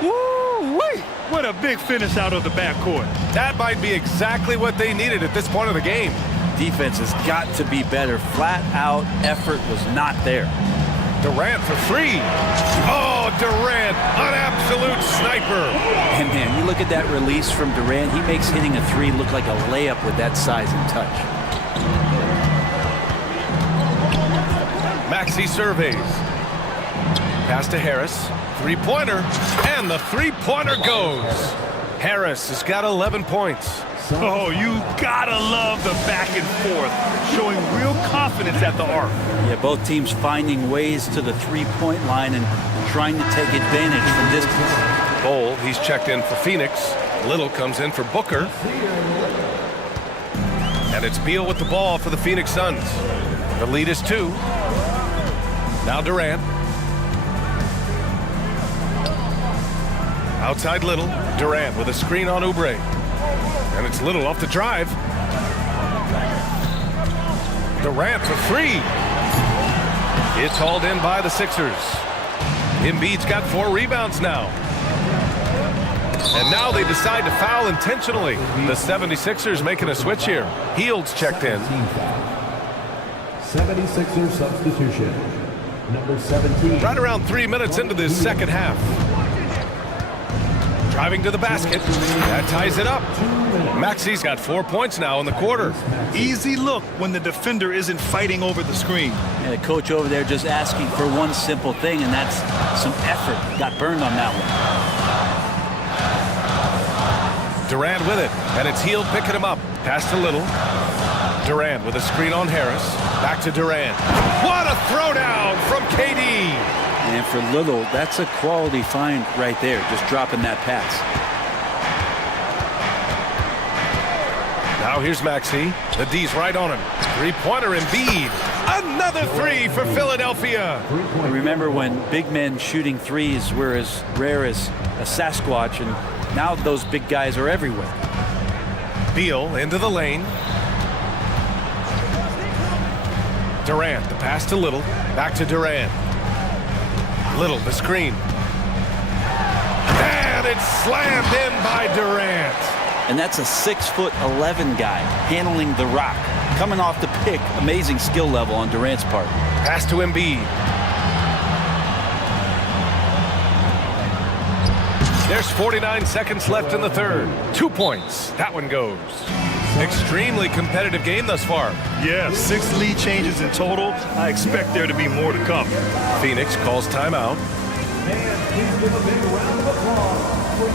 Woo-wee! What a big finish out of the backcourt. That might be exactly what they needed at this point of the game. Defense has got to be better. Flat out effort was not there. Durant for three. Oh, Durant, an absolute sniper. And man, you look at that release from Durant, he makes hitting a three look like a layup with that size and touch. Maxey surveys. Pass to Harris. Three-pointer. And the three-pointer goes. Harris has got 11 points. Oh, you gotta love the back and forth, showing real confidence at the arc. Yeah, both teams finding ways to the three-point line and trying to take advantage from distance. Bol, he's checked in for Phoenix. Little comes in for Booker. And it's Beal with the ball for the Phoenix Suns. The lead is 2. Now Durant. Outside Little. Durant with a screen on Oubre. And it's Little off the drive. Durant for three. It's hauled in by the Sixers. Embiid's got 4 rebounds now. And now they decide to foul intentionally. The 76ers making a switch here. Hield's checked in. 76ers substitution. Number 17. Right around 3 minutes into this second half. Driving to the basket. That ties it up. Maxey's got 4 points now in the quarter. Easy look when the defender isn't fighting over the screen. And the coach over there just asking for one simple thing, and that's some effort. Got burned on that one. Durant with it, and it's Hield picking him up. Pass to Little. Durant with a screen on Harris. Back to Durant. What a throwdown from KD. And for Little, that's a quality find right there, just dropping that pass. Now here's Maxey. The D's right on him. Three-pointer Embiid. Another three for Philadelphia. Remember when big men shooting threes were as rare as a Sasquatch, and now those big guys are everywhere. Beal into the lane. Durant, the pass to Little. Back to Durant. Little, the screen. And it's slammed in by Durant. And that's a 6'11" guy handling the rock. Coming off the pick, amazing skill level on Durant's part. Pass to Embiid. There's 49 seconds left in the third. 2 points. That one goes. Extremely competitive game thus far. Yeah, 6 lead changes in total. I expect there to be more to come. Phoenix calls timeout. And please give a big round of applause for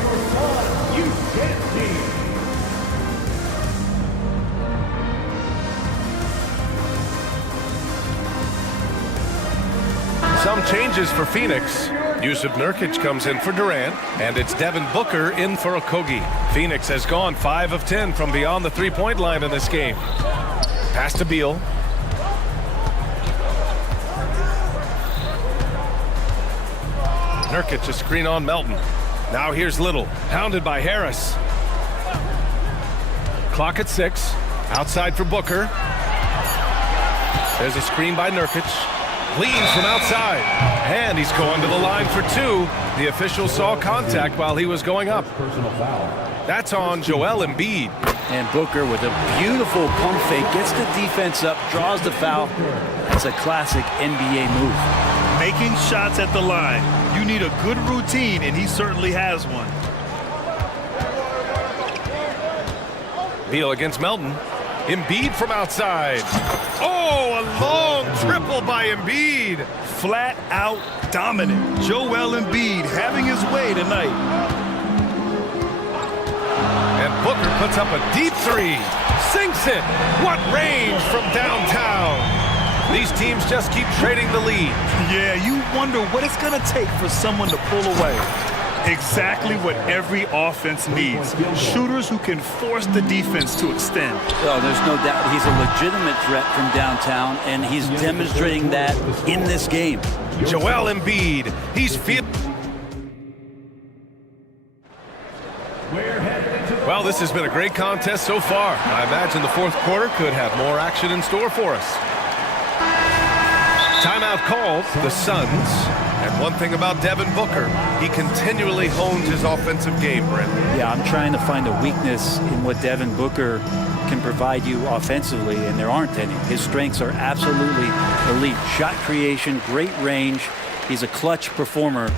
your Sun team. Some changes for Phoenix. Yusuf Nurkic comes in for Durant, and it's Devin Booker in for Okogie. Phoenix has gone 5 of 10 from beyond the three-point line in this game. Pass to Beal. Nurkic a screen on Melton. Now here's Little, hounded by Harris. Clock at 6. Outside for Booker. There's a screen by Nurkic. Leans from outside, and he's going to the line for 2. The official saw contact while he was going up. That's on Joel Embiid. And Booker with a beautiful pump fake, gets the defense up, draws the foul. That's a classic NBA move. Making shots at the line. You need a good routine, and he certainly has one. Beal against Melton. Embiid from outside. Oh, a long triple by Embiid. Flat out dominant. Joel Embiid having his way tonight. And Booker puts up a deep three. Sinks it. What range from downtown. These teams just keep trading the lead. Yeah, you wonder what it's going to take for someone to pull away. Exactly what every offense needs. Shooters who can force the defense to extend. Well, there's no doubt he's a legitimate threat from downtown, and he's demonstrating that in this game. Joel Embiid, he's Well, this has been a great contest so far. I imagine the fourth quarter could have more action in store for us. Timeout called, the Suns. And one thing about Devin Booker, he continually hones his offensive game, Brent. Yeah, I'm trying to find a weakness in what Devin Booker can provide you offensively, and there aren't any. His strengths are absolutely elite. Shot creation, great range. He's a clutch performer.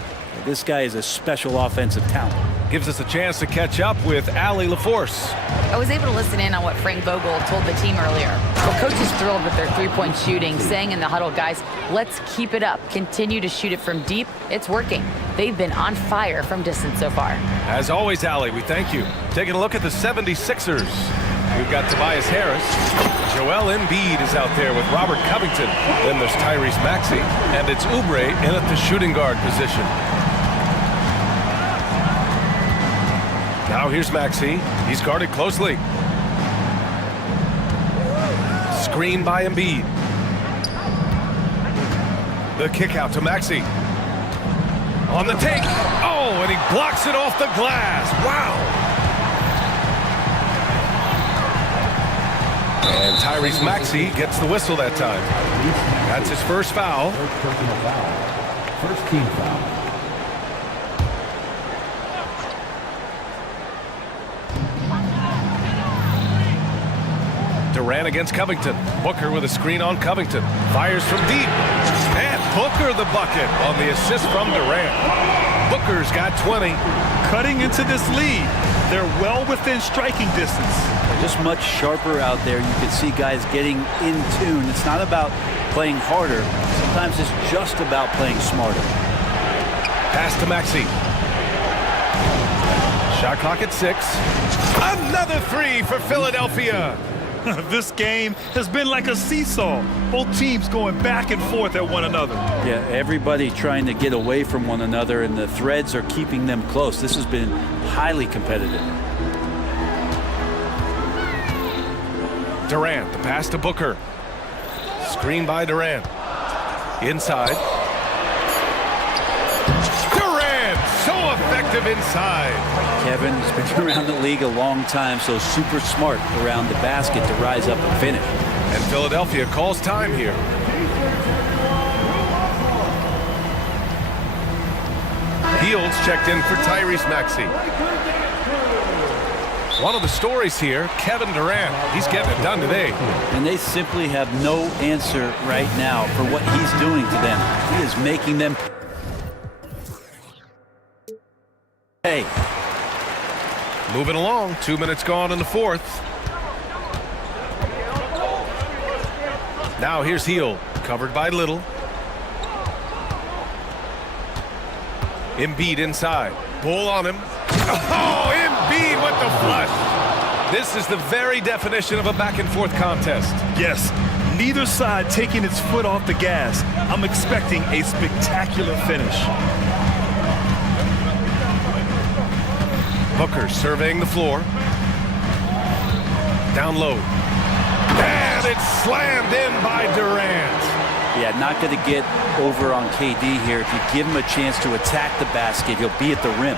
This guy is a special offensive talent. Gives us a chance to catch up with Allie LaForce. I was able to listen in on what Frank Vogel told the team earlier. The coach is thrilled with their three-point shooting, saying in the huddle, guys, let's keep it up. Continue to shoot it from deep. It's working. They've been on fire from distance so far. As always, Allie, we thank you. Taking a look at the 76ers. We've got Tobias Harris. Joel Embiid is out there with Robert Covington. Then there's Tyrese Maxey. And it's Oubre in at the shooting guard position. Now here's Maxey. He's guarded closely. Screen by Embiid. The kick out to Maxey. On the take. Oh, and he blocks it off the glass. Wow. And Tyrese Maxey gets the whistle that time. That's his first foul. First team foul. Durant against Covington. Booker with a screen on Covington. Fires from deep. And Booker the bucket on the assist from Durant. Booker's got 20. Cutting into this lead. They're well within striking distance. Just much sharper out there. You can see guys getting in tune. It's not about playing harder. Sometimes it's just about playing smarter. Pass to Maxey. Shot clock at 6. Another three for Philadelphia. This game has been like a seesaw. Both teams going back and forth at one another. Yeah, everybody trying to get away from one another, and the threads are keeping them close. This has been highly competitive. Durant, the pass to Booker. Screen by Durant. Inside. Durant, so effective inside. Kevin has been around the league a long time, so super smart around the basket to rise up and finish. And Philadelphia calls time here. Fields checked in for Tyrese Maxey. One of the stories here, Kevin Durant. He's getting it done today. And they simply have no answer right now for what he's doing to them. He is making them pay. Moving along, 2 minutes gone in the fourth. Now here's Hield, covered by Little. Embiid inside. Bull on him. Oh, Embiid with the flush. This is the very definition of a back-and-forth contest. Yes, neither side taking its foot off the gas. I'm expecting a spectacular finish. Booker surveying the floor. Down low. And it's slammed in by Durant. Yeah, not going to get over on KD here. If you give him a chance to attack the basket, he'll be at the rim.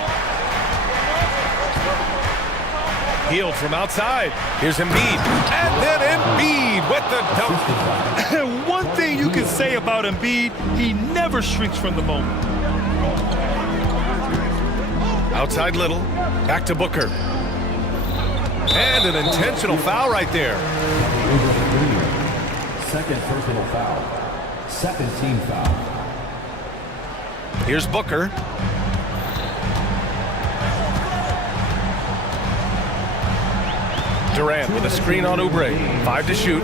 Hield from outside. Here's Embiid. And then Embiid with the dunk. One thing you can say about Embiid, he never shrinks from the moment. Outside Little. Back to Booker. And an intentional foul right there. Second personal foul. Second team foul. Here's Booker. Durant with a screen on Oubre. 5 to shoot.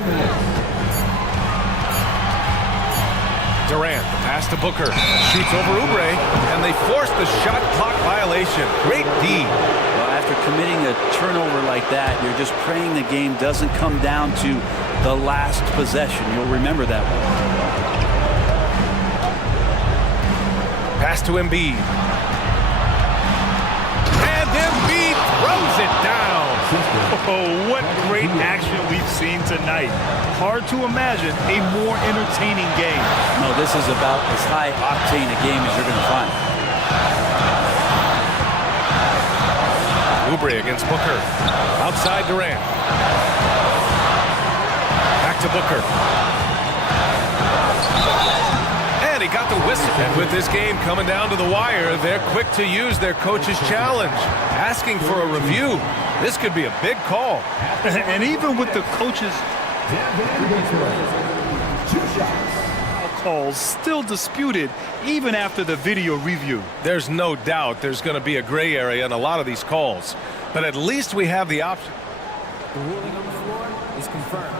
Durant, the pass to Booker. Shoots over Oubre, and they force the shot clock violation. Great D. Well, after committing a turnover like that, you're just praying the game doesn't come down to the last possession. You'll remember that one. Pass to Embiid. And Embiid throws it down. Oh, what great action we've seen tonight. Hard to imagine a more entertaining game. No, this is about as high octane a game as you're going to find. Oubre against Booker. Outside Durant. Back to Booker. And he got the whistle. And with this game coming down to the wire, they're quick to use their coach's challenge, asking for a review. This could be a big call. And even with the coach's calls still disputed even after the video review. There's no doubt there's going to be a gray area in a lot of these calls, but at least we have the option. The ruling on the floor is confirmed.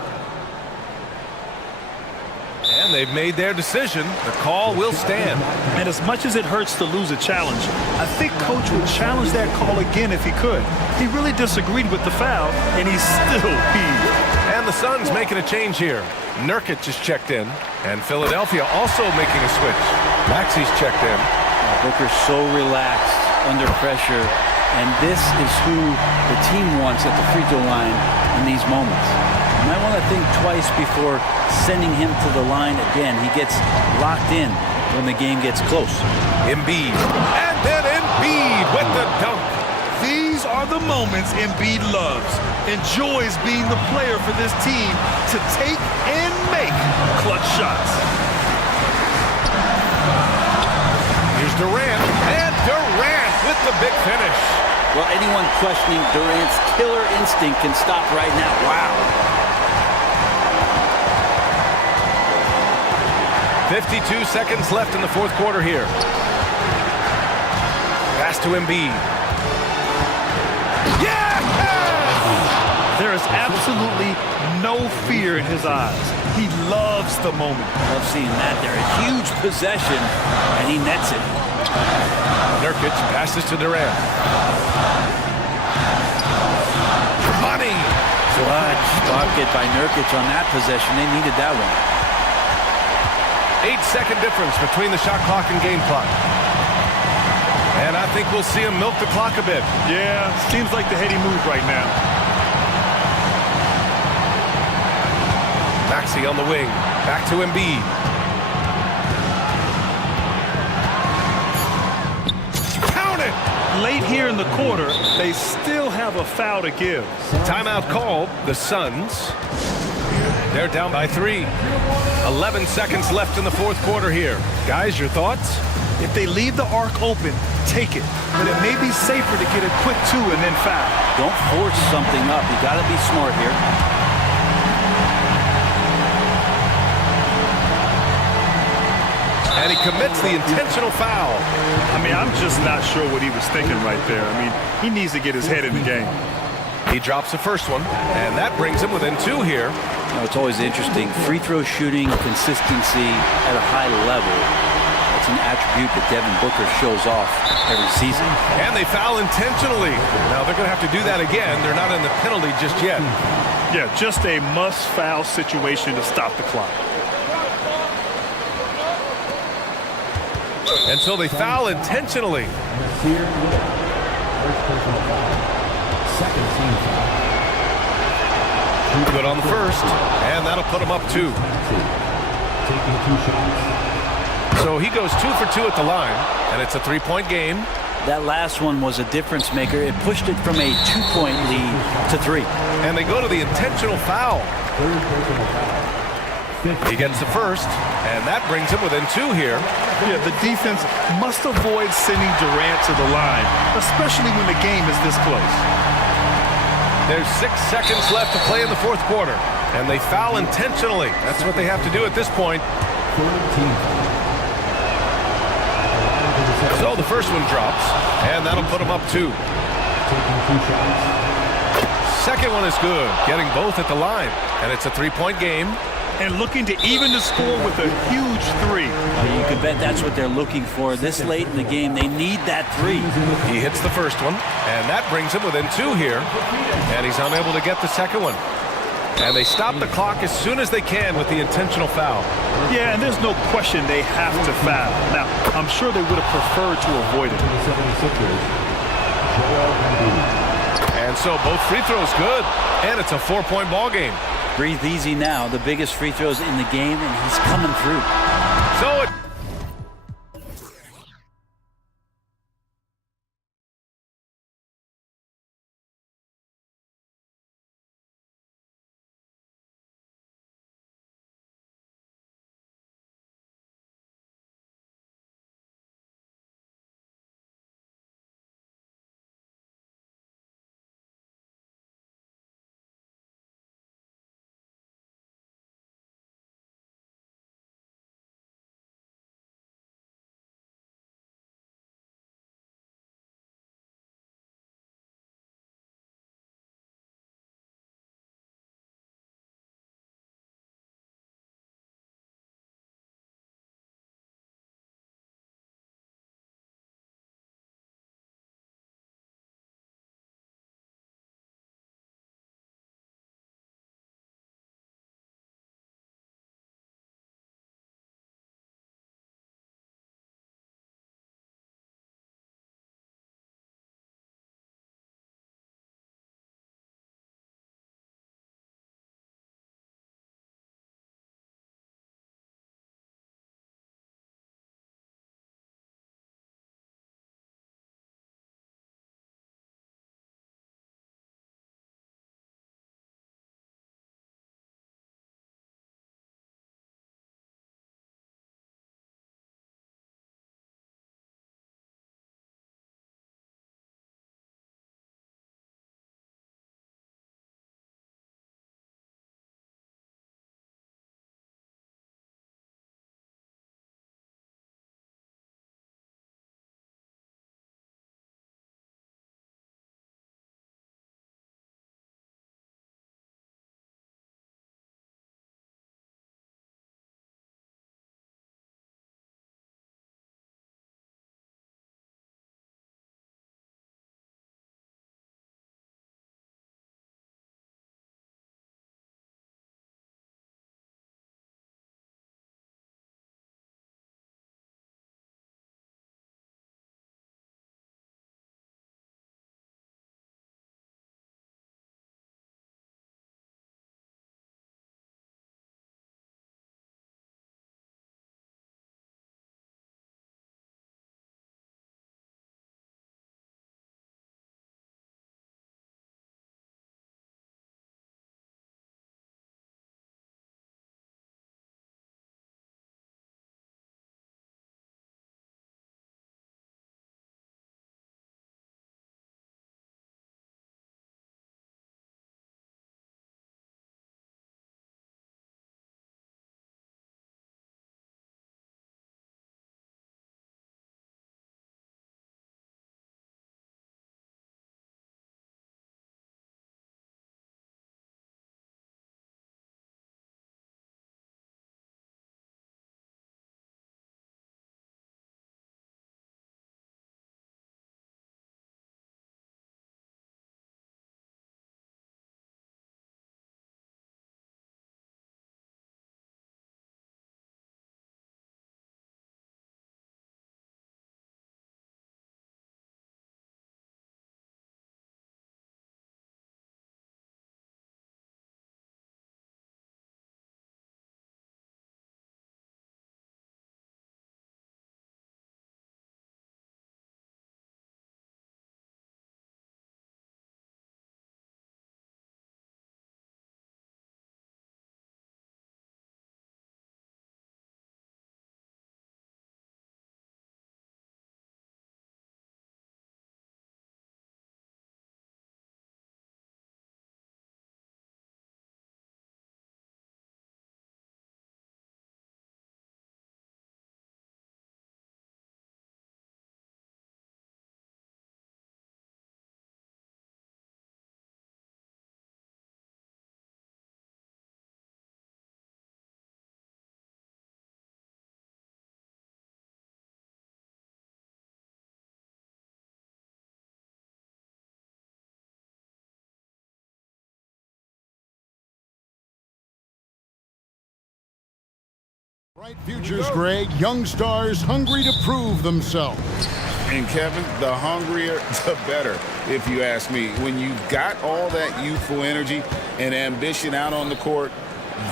And they've made their decision. The call will stand. And as much as it hurts to lose a challenge, I think Coach would challenge that call again if he could. He really disagreed with the foul, and he still heaved. And the Suns making a change here. Nurkic is checked in, and Philadelphia also making a switch. Maxi's checked in. Booker's so relaxed under pressure, and this is who the team wants at the free throw line in these moments. You might want to think twice before sending him to the line again. He gets locked in when the game gets close. Embiid. And then Embiid with the dunk. These are the moments Embiid loves. Enjoys being the player for this team to take and make clutch shots. Here's Durant. And Durant with the big finish. Well, anyone questioning Durant's killer instinct can stop right now. Wow. 52 seconds left in the fourth quarter here. Pass to Embiid. Yeah! There is absolutely no fear in his eyes. He loves the moment. Love seeing that there. A huge possession, and he nets it. Nurkic passes to Durant. Money! Clutch bucket by Nurkic on that possession. They needed that one. 8-second difference between the shot clock and game clock. And I think we'll see him milk the clock a bit. Yeah, seems like the heady move right now. Maxey on the wing. Back to Embiid. Count it! Late here in the quarter, they still have a foul to give. Timeout called. The Suns. They're down by 3. 11 seconds left in the fourth quarter here. Guys, your thoughts? If they leave the arc open, take it. But it may be safer to get a quick 2 and then foul. Don't force something up. You got to be smart here. And he commits the intentional foul. I mean, I'm just not sure what he was thinking right there. I mean, he needs to get his head in the game. He drops the first one, and that brings him within 2 here. You know, it's always interesting. Free throw shooting, consistency at a high level. That's an attribute that Devin Booker shows off every season. And they foul intentionally. Now, they're going to have to do that again. They're not in the penalty just yet. Yeah, just a must-foul situation to stop the clock. And so they foul intentionally. Good on the first, and that'll put him up 2. So he goes 2 for 2 at the line, and it's a 3-point game. That last one was a difference maker. It pushed it from a 2-point lead to 3. And they go to the intentional foul. He gets the first, and that brings him within 2 here. Yeah, the defense must avoid sending Durant to the line, especially when the game is this close. There's 6 seconds left to play in the fourth quarter, and they foul intentionally. That's what they have to do at this point. So the first one drops, and that'll put them up 2. second one is good, getting both at the line. And it's a three-point game. And looking to even the score with a huge three. You could bet that's what they're looking for this late in the game. They need that three. He hits the first one, and that brings him within two here. And he's unable to get the second one. And they stop the clock as soon as they can with the intentional foul. Yeah, and there's no question they have to foul. Now, I'm sure they would have preferred to avoid it. And so both free throws good, and it's a 4-point ball game. Breathe easy now. The biggest free throws in the game, and he's coming through. So it Bright futures, Greg. Young stars hungry to prove themselves. And Kevin, the hungrier, the better, if you ask me. When you've got all that youthful energy and ambition out on the court,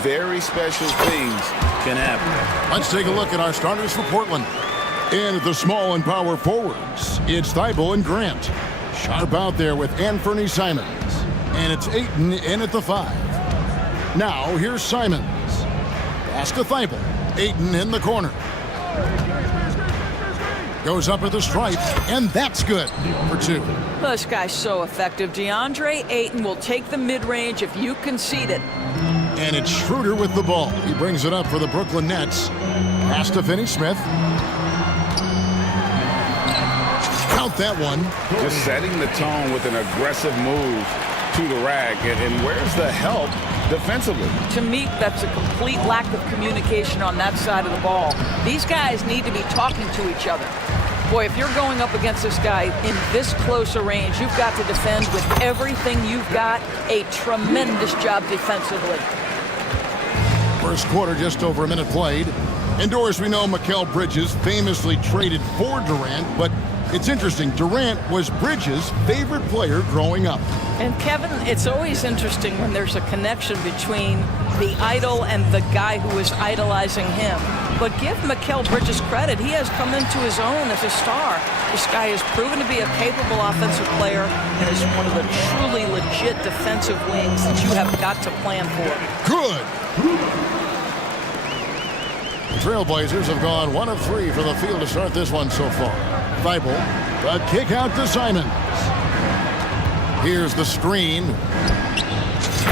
very special things can happen. Let's take a look at our starters for Portland. In at the small and power forwards, it's Thibault and Grant. Sharp out there with Anthony Simons. And it's Ayton in at the 5. Now, here's Simons. Pass to Thibault. Ayton in the corner. Goes up at the stripe, and that's good for 2. This guy's so effective. DeAndre Ayton will take the mid-range if you concede it. And it's Schroeder with the ball. He brings it up for the Brooklyn Nets. Pass to Finney-Smith. Count that one. Just setting the tone with an aggressive move to the rack. And where's the help defensively? To me, that's a complete lack of communication on that side of the ball. These guys need to be talking to each other. Boy, if you're going up against this guy in this close a range, you've got to defend with everything you've got. A tremendous job defensively. First quarter, just over a minute played. Indoors, we know Mikal Bridges famously traded for Durant, but it's interesting. Durant was Bridges' favorite player growing up. And Kevin, it's always interesting when there's a connection between the idol and the guy who is idolizing him. But give Mikal Bridges credit. He has come into his own as a star. This guy has proven to be a capable offensive player and is one of the truly legit defensive wings that you have got to plan for. Good. The Trailblazers have gone 1 of 3 for the field to start this one so far. Thibault, a kick out to Simons. Here's the screen.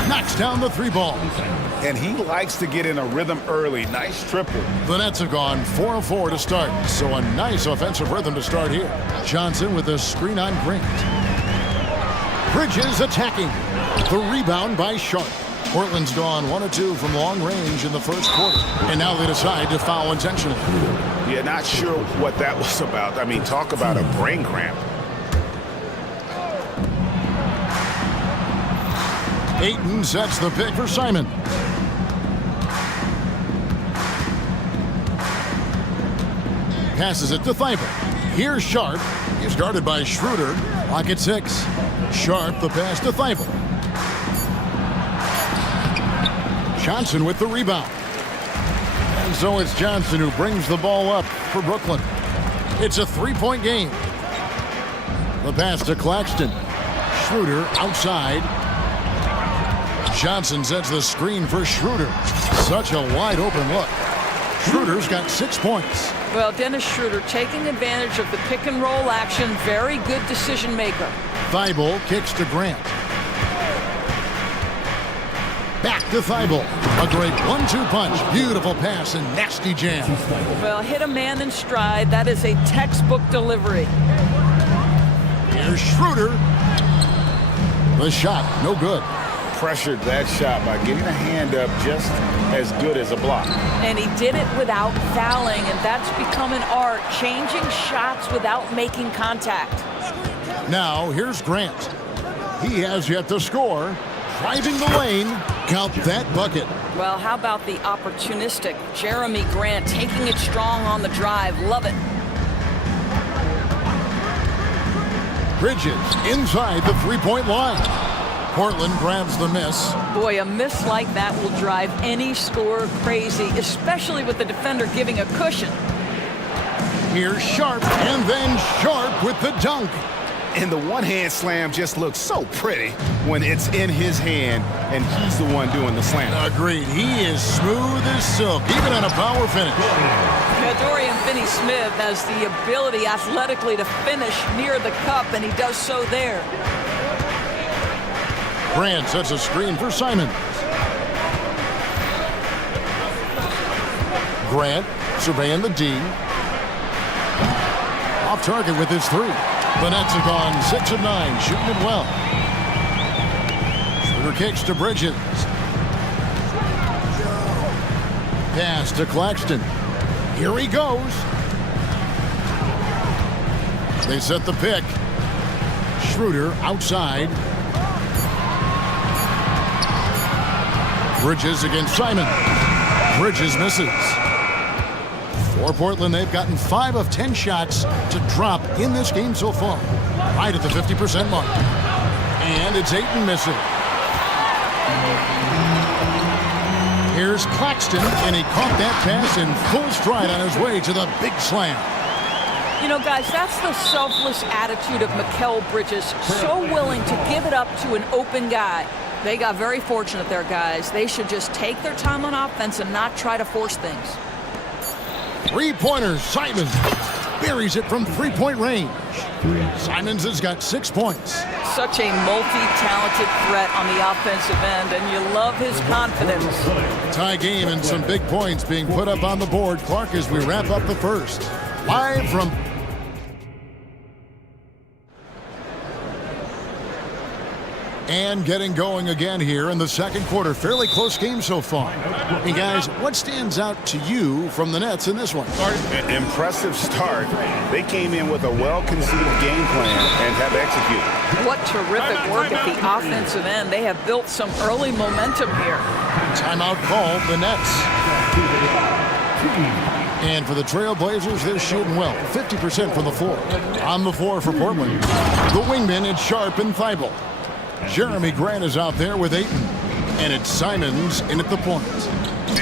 Knocks down the 3 ball. And he likes to get in a rhythm early. Nice triple. The Nets have gone 4 of 4 to start, so a nice offensive rhythm to start here. Johnson with a screen on Grant. Bridges attacking. The rebound by Sharp. Portland's gone 1 of 2 from long range in the first quarter, and now they decide to foul intentionally. Yeah, not sure what that was about. I mean, talk about a brain cramp. Ayton sets the pick for Simon. Passes it to Thibault. Here's Sharp. He's guarded by Schroeder. Lock at 6. Sharp, the pass to Thibault. Johnson with the rebound. And so it's Johnson who brings the ball up for Brooklyn. It's a 3-point game. The pass to Claxton. Schroeder outside. Johnson sets the screen for Schroeder. Such a wide open look. Schroeder's got 6 points. Well, Dennis Schroeder taking advantage of the pick and roll action. Very good decision maker. Thibault kicks to Grant. Back to Thibault. A great 1-2 punch. Beautiful pass and nasty jam. Well, hit a man in stride. That is a textbook delivery. Here's Schroeder. The shot, no good. Pressured that shot by getting a hand up just as good as a block. And he did it without fouling, and that's become an art, changing shots without making contact. Now, here's Grant. He has yet to score. Driving the lane. Count that bucket. Well, how about the opportunistic Jeremy Grant taking it strong on the drive? Love it. Bridges inside the 3-point line. Portland grabs the miss. Boy, a miss like that will drive any scorer crazy, especially with the defender giving a cushion. Here's Sharp, and then Sharp with the dunk. And the one-hand slam just looks so pretty when it's in his hand and he's the one doing the slam. Agreed. He is smooth as silk, even on a power finish. Dorian Finney-Smith has the ability athletically to finish near the cup, and he does so there. Grant sets a screen for Simons. Grant surveying the D. Off target with his 3. The Nets have gone 6 of 9, shooting it well. Schroeder kicks to Bridges. Pass to Claxton. Here he goes. They set the pick. Schroeder outside. Bridges against Simon. Bridges misses. For Portland, they've gotten 5 of 10 shots to drop in this game so far, right at the 50% mark. And it's Ayton missing. Here's Claxton, and he caught that pass in full stride on his way to the big slam. You know, guys, that's the selfless attitude of Mikal Bridges. So willing to give it up to an open guy. They got very fortunate there, guys. They should just take their time on offense and not try to force things. Three-pointer, Simons buries it from three-point range. Simons has got 6 points. Such a multi-talented threat on the offensive end, and you love his confidence. Tie game and some big points being put up on the board. Clark, as we wrap up the first. Live from... And getting going again here in the second quarter. Fairly close game so far. Hey, guys, what stands out to you from the Nets in this one? Impressive start. They came in with a well-conceived game plan and have executed. What terrific work at the offensive end. They have built some early momentum here. Timeout called, the Nets. And for the Trailblazers, they're shooting well. 50% from the floor. On the floor for Portland, the wingman is Sharp and Thibault. Jeremy Grant is out there with Ayton. And it's Simons in at the point.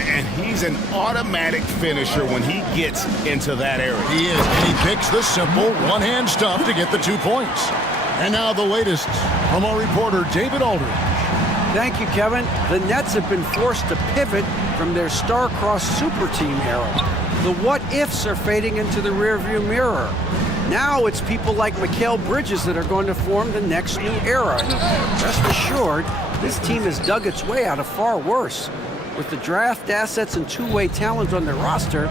And he's an automatic finisher when he gets into that area. He is, and he picks the simple one-hand stuff to get the 2 points. And now the latest from our reporter, David Aldridge. Thank you, Kevin. The Nets have been forced to pivot from their star-crossed super team era. The what-ifs are fading into the rearview mirror. Now it's people like Mikal Bridges that are going to form the next new era. Rest assured, this team has dug its way out of far worse. With the draft assets and two-way talent on their roster,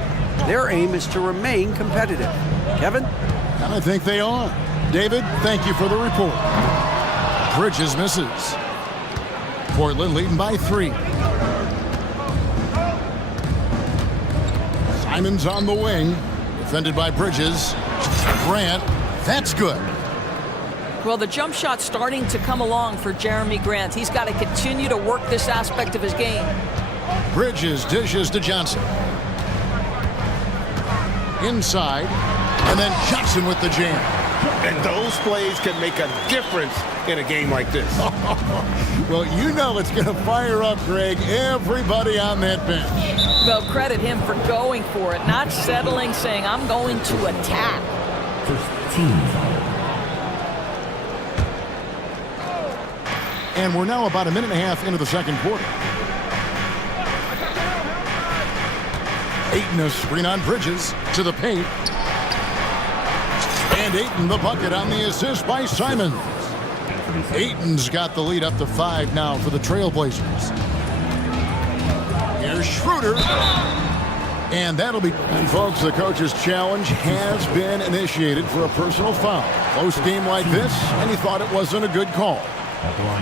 their aim is to remain competitive. Kevin? And I think they are. David, thank you for the report. Bridges misses. Portland leading by 3. Simons on the wing, defended by Bridges. Grant, that's good. Well, the jump shot's starting to come along for Jeremy Grant. He's got to continue to work this aspect of his game. Bridges dishes to Johnson. Inside, and then Johnson with the jam. And those plays can make a difference in a game like this. Well, you know it's going to fire up, Greg, everybody on that bench. Well, credit him for going for it, not settling, saying, I'm going to attack. And we're now about a minute and a half into the second quarter. Ayton a screen on Bridges to the paint. And Ayton the bucket on the assist by Simons. Ayton's got the lead up to 5 now for the Trailblazers. Here's Schroeder. And that'll be... And folks, the coach's challenge has been initiated for a personal foul. Close game like this, and he thought it wasn't a good call.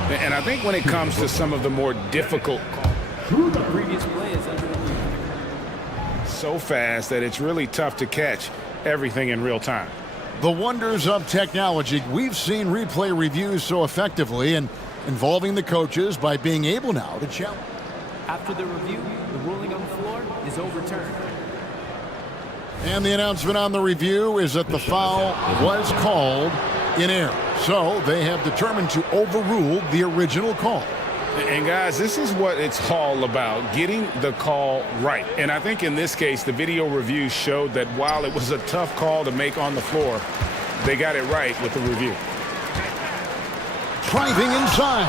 And I think when it comes to some of the more difficult calls, the previous play is under review. So fast that it's really tough to catch everything in real time. The wonders of technology. We've seen replay reviews so effectively and involving the coaches by being able now to challenge. After the review, the ruling on the floor is overturned. And the announcement on the review is that the foul was called in error. So they have determined to overrule the original call. And guys, this is what it's all about, getting the call right. And I think in this case, the video review showed that while it was a tough call to make on the floor, they got it right with the review. Driving inside.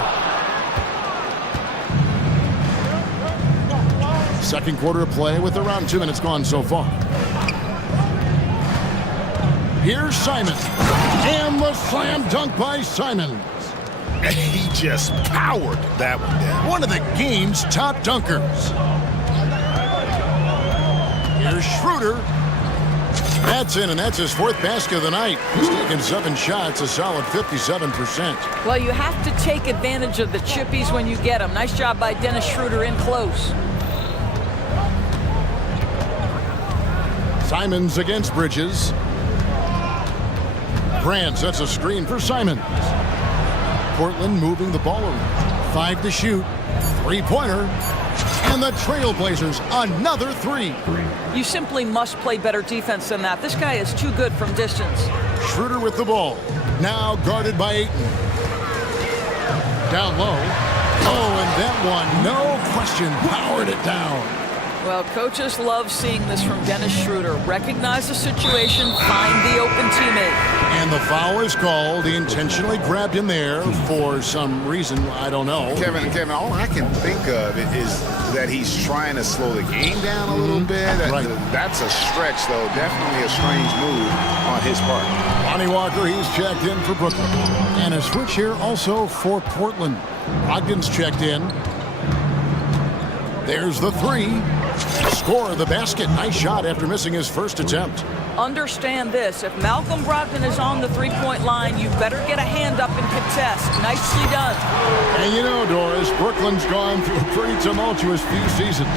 Second quarter of play with around 2 minutes gone so far. Here's Simon. And the slam dunk by Simons. And he just powered that one down. One of the game's top dunkers. Here's Schroeder. That's in, and that's his 4th basket of the night. He's taken 7 shots, a solid 57%. Well, you have to take advantage of the chippies when you get them. Nice job by Dennis Schroeder in close. Simons against Bridges. Grant sets a screen for Simons. Portland moving the ball around. 5 to shoot. 3-pointer. And the Trailblazers, another three. You simply must play better defense than that. This guy is too good from distance. Schroeder with the ball. Now guarded by Ayton. Down low. Oh, and that one, no question, powered it down. Well, coaches love seeing this from Dennis Schroeder. Recognize the situation, find the open teammate. And the foul is called. He intentionally grabbed him there for some reason, I don't know. Kevin, all I can think of is that he's trying to slow the game down a little bit. That's a stretch, though. Definitely a strange move on his part. Lonnie Walker, he's checked in for Brooklyn. And a switch here also for Portland. Ogden's checked in. There's the three. Score the basket. Nice shot after missing his first attempt. Understand this. If Malcolm Brogdon is on the three-point line, you better get a hand up and contest. Nicely done. And you know, Doris, Brooklyn's gone through a pretty tumultuous few seasons.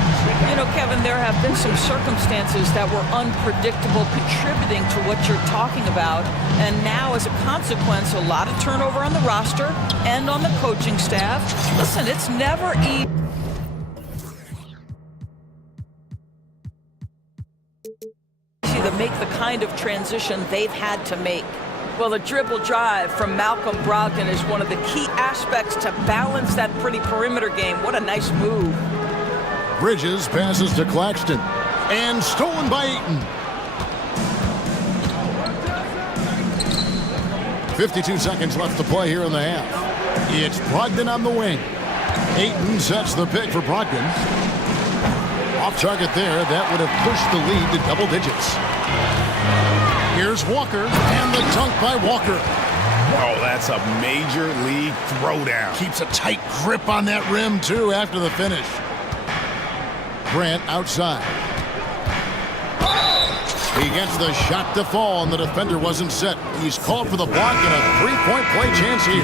You know, Kevin, there have been some circumstances that were unpredictable, contributing to what you're talking about. And now, as a consequence, a lot of turnover on the roster and on the coaching staff. Listen, it's never easy to make the kind of transition they've had to make. Well, the dribble drive from Malcolm Brogdon is one of the key aspects to balance that pretty perimeter game. What a nice move. Bridges passes to Claxton. And stolen by Ayton. 52 seconds left to play here in the half. It's Brogdon on the wing. Ayton sets the pick for Brogdon. Off target there, that would have pushed the lead to double digits. Here's Walker, and the dunk by Walker. Oh, that's a major league throwdown. Keeps a tight grip on that rim, too, after the finish. Grant outside. He gets the shot to fall, and the defender wasn't set. He's called for the block and a three-point play chance here.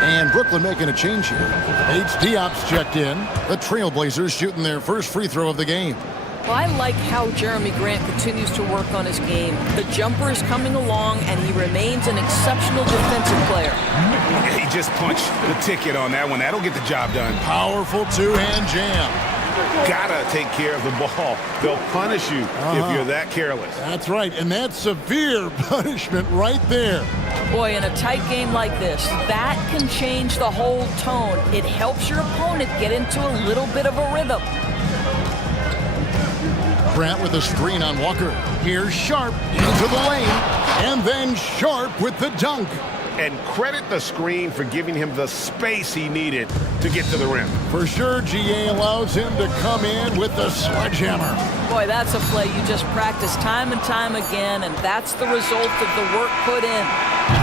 And Brooklyn making a change here. H. Diop's checked in. The Trailblazers shooting their first free throw of the game. Well, I like how Jeremy Grant continues to work on his game. The jumper is coming along, and he remains an exceptional defensive player. He just punched the ticket on that one. That'll get the job done. Powerful two-hand jam. Gotta take care of the ball. They'll punish you if you're that careless. That's right, and that's severe punishment right there. Boy, in a tight game like this, that can change the whole tone. It helps your opponent get into a little bit of a rhythm. Grant with a screen on Walker. Here's Sharp into the lane, and then Sharp with the dunk. And credit the screen for giving him the space he needed to get to the rim. For sure, GA allows him to come in with the sledgehammer. Boy, that's a play you just practice time and time again, and that's the result of the work put in.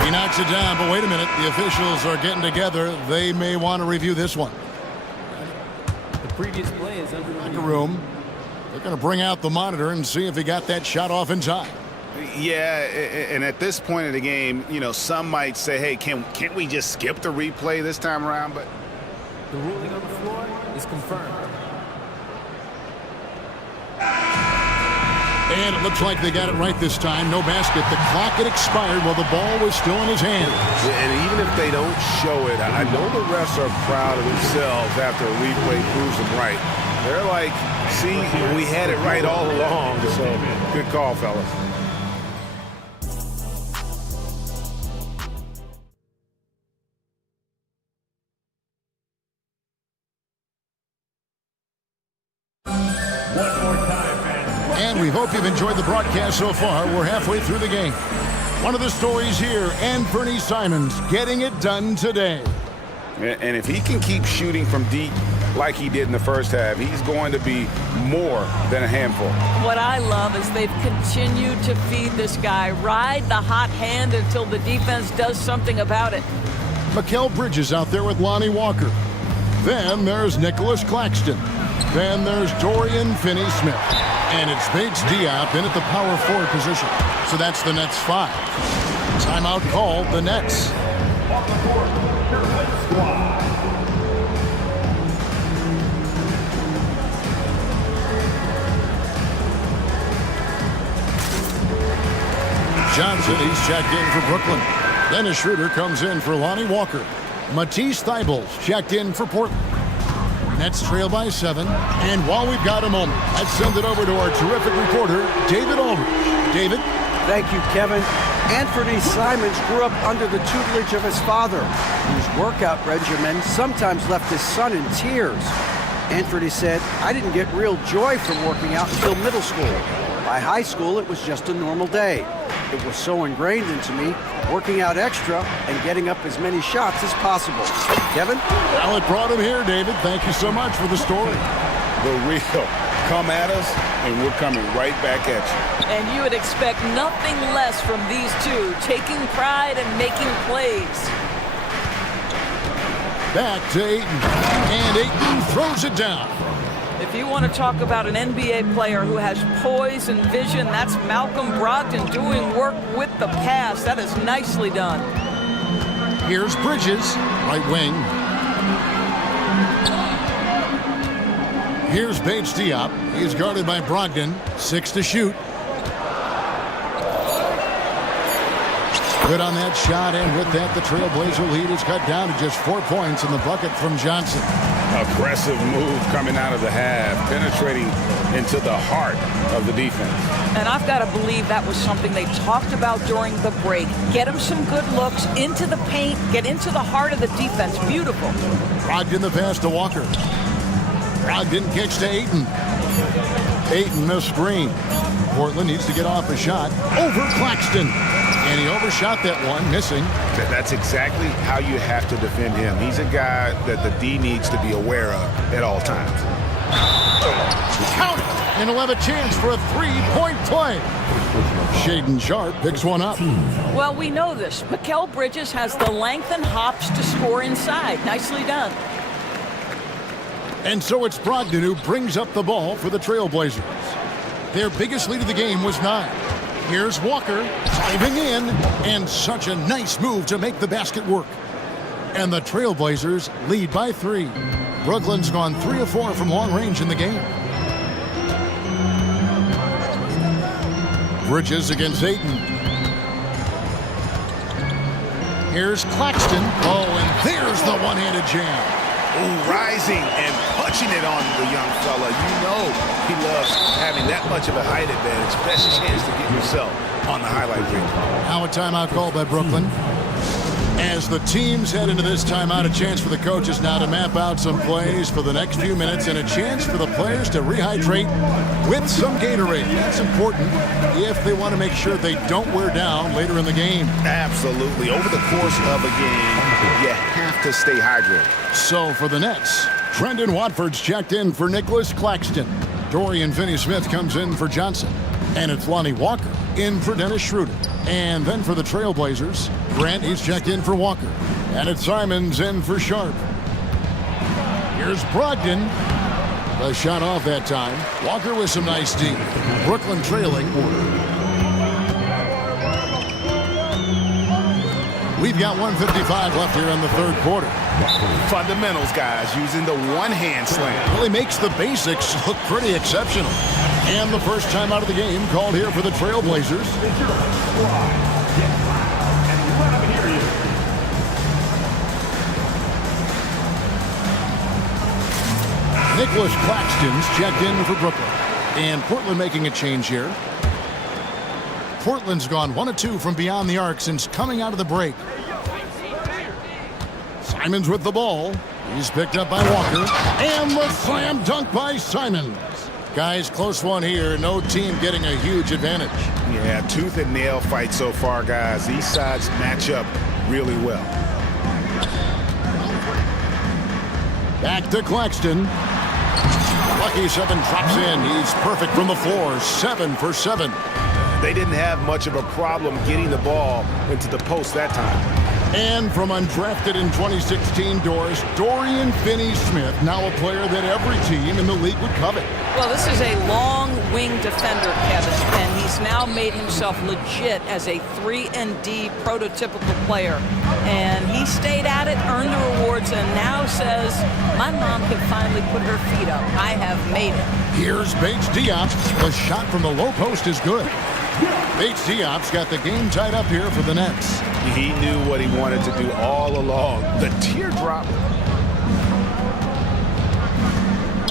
He knocks it down, but wait a minute. The officials are getting together. They may want to review this one. The previous play is under review. Room. They're going to bring out the monitor and see if he got that shot off in time. Yeah, and at this point of the game, you know, some might say, hey, can't we just skip the replay this time around? But the ruling on the floor is confirmed. And it looks like they got it right this time. No basket. The clock had expired while the ball was still in his hand. And even if they don't show it, I know the refs are proud of themselves after a replay proves them right. They're like, see, we had it right all along. So good call, fellas. And we hope you've enjoyed the broadcast so far. We're halfway through the game. One of the stories here, and Bernie Simons getting it done today. And if he can keep shooting from deep like he did in the first half, he's going to be more than a handful. What I love is they've continued to feed this guy. Ride the hot hand until the defense does something about it. Mikal Bridges out there with Lonnie Walker. Then there's Nicholas Claxton. Then there's Dorian Finney-Smith. And it's Bates Diop in at the power forward position. So that's the Nets 5. Timeout called, the Nets. On the court, your win squad. Johnson, he's checked in for Brooklyn. Dennis Schroeder comes in for Lonnie Walker. Matisse Thybulle's checked in for Portland. Nets trail by 7. And while we've got a moment, let's send it over to our terrific reporter, David Aldridge. David? Thank you, Kevin. Anthony Simons grew up under the tutelage of his father, whose workout regimen sometimes left his son in tears. Anthony said, "I didn't get real joy from working out until middle school. By high school, it was just a normal day. It was so ingrained into me, working out extra and getting up as many shots as possible." Kevin? Well, it brought him here, David. Thank you so much for the story. The real. Come at us, and we're coming right back at you. And you would expect nothing less from these two, taking pride and making plays. Back to Ayton. And Ayton throws it down. If you want to talk about an NBA player who has poise and vision, that's Malcolm Brogdon doing work with the pass. That is nicely done. Here's Bridges, right wing. Here's Bates Diop. He's guarded by Brogdon. 6 to shoot. Good on that shot, and with that, the Trailblazer lead is cut down to just 4 points in the bucket from Johnson. Aggressive move coming out of the half, penetrating into the heart of the defense. And I've got to believe that was something they talked about during the break. Get him some good looks into the paint, get into the heart of the defense. Beautiful. Brogdon the pass to Walker. Brogdon kicks to Ayton. Ayton the screen. Portland needs to get off a shot. Over Claxton. And he overshot that one, missing. That's exactly how you have to defend him. He's a guy that the D needs to be aware of at all times. Count it! And he'll have a chance for a three-point play. Shaedon Sharpe picks one up. Well, we know this. Mikal Bridges has the length and hops to score inside. Nicely done. And so it's Brogdon who brings up the ball for the Trailblazers. Their biggest lead of the game was 9. Here's Walker driving in, and such a nice move to make the basket work. And the Trailblazers lead by 3. Brooklyn's gone 3 of 4 from long range in the game. Bridges against Ayton. Here's Claxton. Oh, and there's the one-handed jam. Ooh, rising and punching it on the young fella. You know he loves having that much of a height advantage. Best chance to get yourself on the highlight reel. Now a timeout called by Brooklyn. As the teams head into this timeout, a chance for the coaches now to map out some plays for the next few minutes and a chance for the players to rehydrate with some Gatorade. That's important if they want to make sure they don't wear down later in the game. Absolutely. Over the course of a game, you have to stay hydrated. So for the Nets, Trendon Watford's checked in for Nicholas Claxton. Dorian Finney-Smith comes in for Johnson. And it's Lonnie Walker in for Dennis Schroeder. And then for the Trailblazers, Grant is checked in for Walker. And it's Simons in for Sharpe. Here's Brogdon. The shot off that time. Walker with some nice D. Brooklyn trailing. We've got 1:55 left here in the third quarter. Fundamentals, guys, using the one-hand slam. Really makes the basics look pretty exceptional. And the first time out of the game called here for the Trailblazers. Nicholas Claxton's checked in for Brooklyn. And Portland making a change here. Portland's gone 1 of 2 from beyond the arc since coming out of the break. Simons with the ball. He's picked up by Walker. And the slam dunk by Simons. Guys, close one here. No team getting a huge advantage. Yeah, tooth and nail fight so far, guys. These sides match up really well. Back to Claxton. Lucky 7 drops in. He's perfect from the floor. 7 for 7. They didn't have much of a problem getting the ball into the post that time. And from undrafted in 2016 doors, Dorian Finney-Smith, now a player that every team in the league would covet. Well, this is a long wing defender, Kevin, and he's now made himself legit as a 3-and-D prototypical player. And he stayed at it, earned the rewards, and now says, my mom can finally put her feet up. I have made it. Here's Bates Diop. The shot from the low post is good. Bates Diop's got the game tied up here for the Nets. He knew what he wanted to do all along. The teardrop.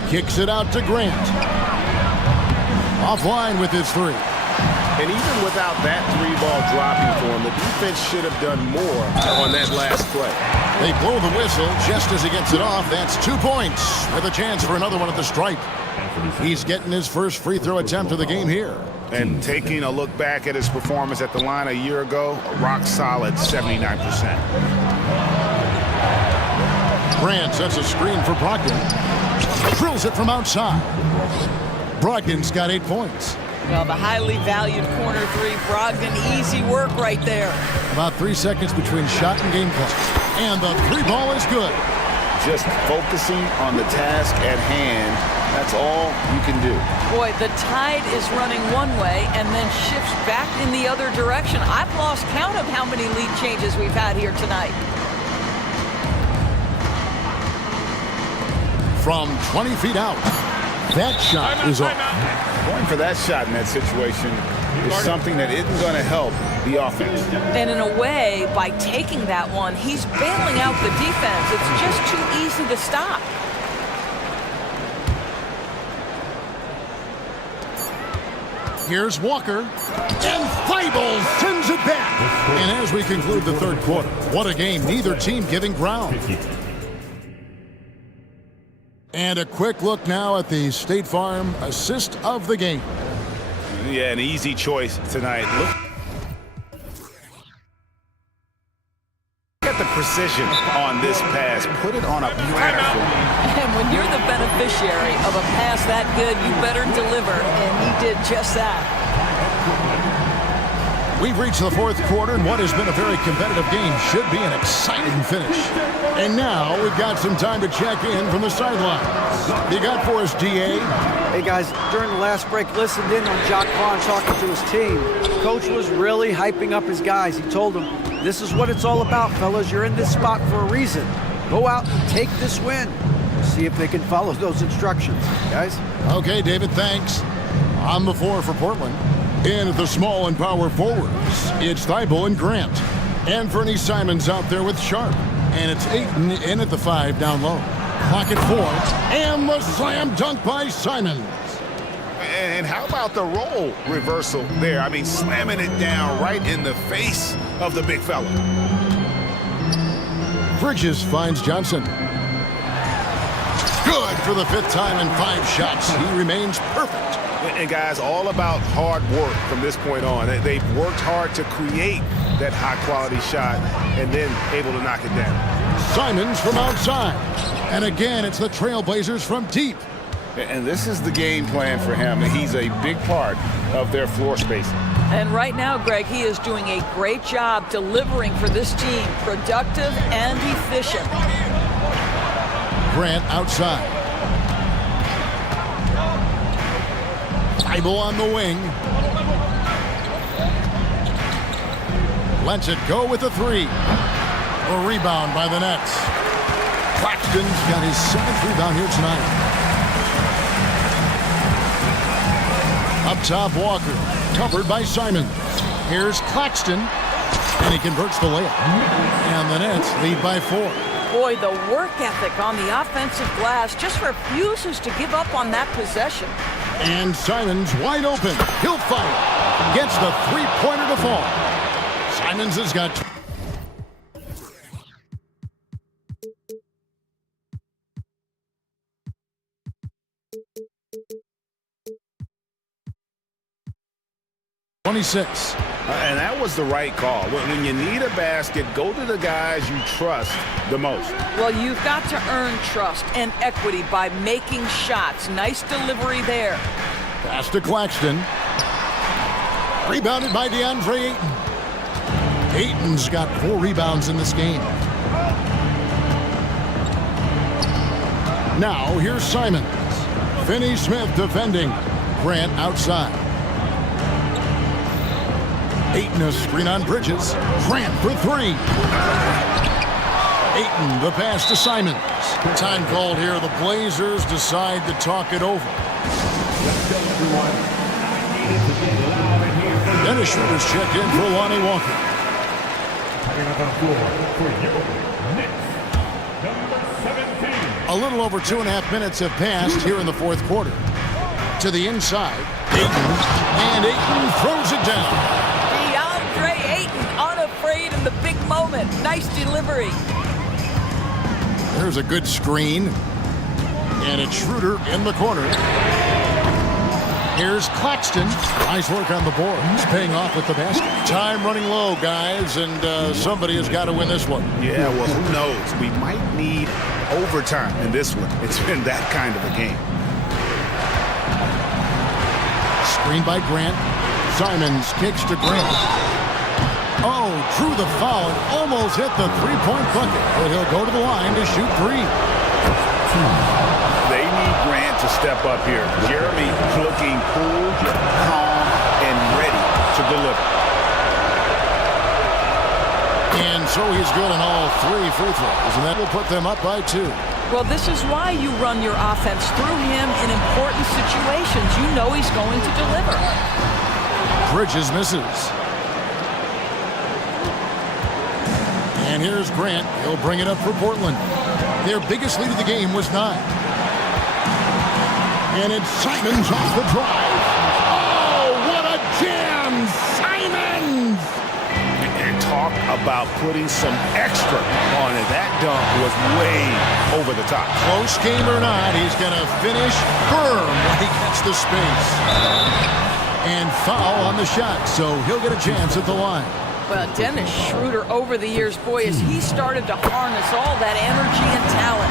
Kicks it out to Grant. Offline with his three. And even without that three-ball dropping for him, the defense should have done more on that last play. They blow the whistle just as he gets it off. That's 2 points with a chance for another one at the stripe. He's getting his first free throw attempt of the game here. And taking a look back at his performance at the line a year ago, a rock-solid 79%. Grant sets a screen for Brogdon. Drills it from outside. Brogdon's got 8 points. Well, the highly valued corner three, Brogdon, easy work right there. About 3 seconds between shot and game clock. And the three ball is good. Just focusing on the task at hand, that's all you can do. Boy, the tide is running one way and then shifts back in the other direction. I've lost count of how many lead changes we've had here tonight. From 20 feet out, that shot is off. Going for that shot in that situation is something that isn't going to help the offense. And in a way, by taking that one, he's bailing out the defense. It's just too easy to stop. Here's Walker. And Thibault sends it back. And as we conclude the third quarter, what a game. Neither team giving ground. And a quick look now at the State Farm assist of the game. Yeah, an easy choice tonight. Look at the precision on this pass. Put it on a platform. And when you're the beneficiary of a pass that good, you better deliver. And he did just that. We've reached the fourth quarter, and what has been a very competitive game should be an exciting finish. And now we've got some time to check in from the sidelines. You got for us, DA? Hey, guys, during the last break, listened in on Jacques Vaughn talking to his team. Coach was really hyping up his guys. He told them, this is what it's all about, fellas. You're in this spot for a reason. Go out and take this win. See if they can follow those instructions, guys. Okay, David, thanks. On the floor for Portland. In at the small and power forwards, it's Thibault and Grant. And Fernie Simons out there with Sharp. And it's Ayton in at the 5 down low. Clock at 4. And the slam dunk by Simons. And how about the role reversal there? I mean, slamming it down right in the face of the big fella. Bridges finds Johnson. Good for the 5th time in 5 shots. He remains perfect. And guys, all about hard work from this point on. They've worked hard to create that high-quality shot and then able to knock it down. Simons from outside. And again, it's the Trailblazers from deep. And this is the game plan for him. He's a big part of their floor spacing. And right now, Greg, he is doing a great job delivering for this team. Productive and efficient. Grant outside. Thibault on the wing. Lets it go with the 3. A rebound by the Nets. Claxton's got his 7th rebound here tonight. Up top, Walker. Covered by Simons. Here's Claxton. And he converts the layup. And the Nets lead by 4. Boy, the work ethic on the offensive glass just refuses to give up on that possession. And Simons wide open. He'll fire. Gets the 3-pointer to fall. Simons has got 26. And that was the right call. When you need a basket, go to the guys you trust the most. Well, you've got to earn trust and equity by making shots. Nice delivery there. Pass to Claxton. Rebounded by DeAndre Ayton. Ayton's got 4 rebounds in this game. Now, here's Simons. Finney-Smith defending. Grant outside. Ayton a screen on Bridges. Grant for 3. Ayton the pass to Simons. Time called here. The Blazers decide to talk it over. Dennis Schroeder's checked in for Lonnie Walker. A little over 2.5 minutes have passed here in the fourth quarter. To the inside, Ayton, and Ayton throws it down. DeAndre Ayton, unafraid in the big moment. Nice delivery. There's a good screen. And it's Schroeder in the corner. Here's Claxton. Nice work on the board. He's paying off with the basket. Time running low, guys, and somebody has got to win this one. Yeah, well, who knows? We might need overtime in this one. It's been that kind of a game. Screen by Grant. Simons kicks to Grant. Oh, drew the foul and almost hit the three-point bucket. But he'll go to the line to shoot three. They need Grant to step up here. Jeremy looking cool, calm, and ready to deliver. And so he's good on all three free throws, and that will put them up by 2. Well, this is why you run your offense through him in important situations. You know he's going to deliver. Bridges misses. And here's Grant. He'll bring it up for Portland. Their biggest lead of the game was 9. And it's Simons off the drive. Oh, what a jam! Simons! And talk about putting some extra on it. That dunk was way over the top. Close game or not, he's going to finish firm when he gets the space. And foul on the shot, so he'll get a chance at the line. Well, Dennis Schroeder over the years, boy, as he started to harness all that energy and talent.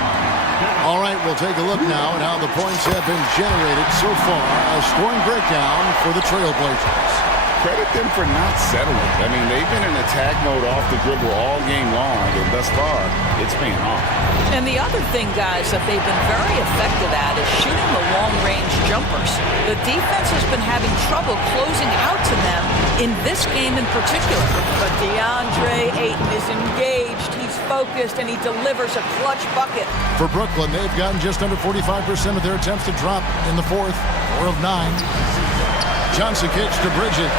All right, we'll take a look now at how the points have been generated so far. A scoring breakdown for the Trailblazers. Credit them for not settling. I mean, they've been in attack mode off the dribble all game long, and thus far, it's paying off. And the other thing, guys, that they've been very effective at is shooting the long-range jumpers. The defense has been having trouble closing out to them in this game in particular. But DeAndre Ayton is engaged, he's focused, and he delivers a clutch bucket. For Brooklyn, they've gotten just under 45% of their attempts to drop in the fourth, 4 of 9. Johnson kicks to Bridges.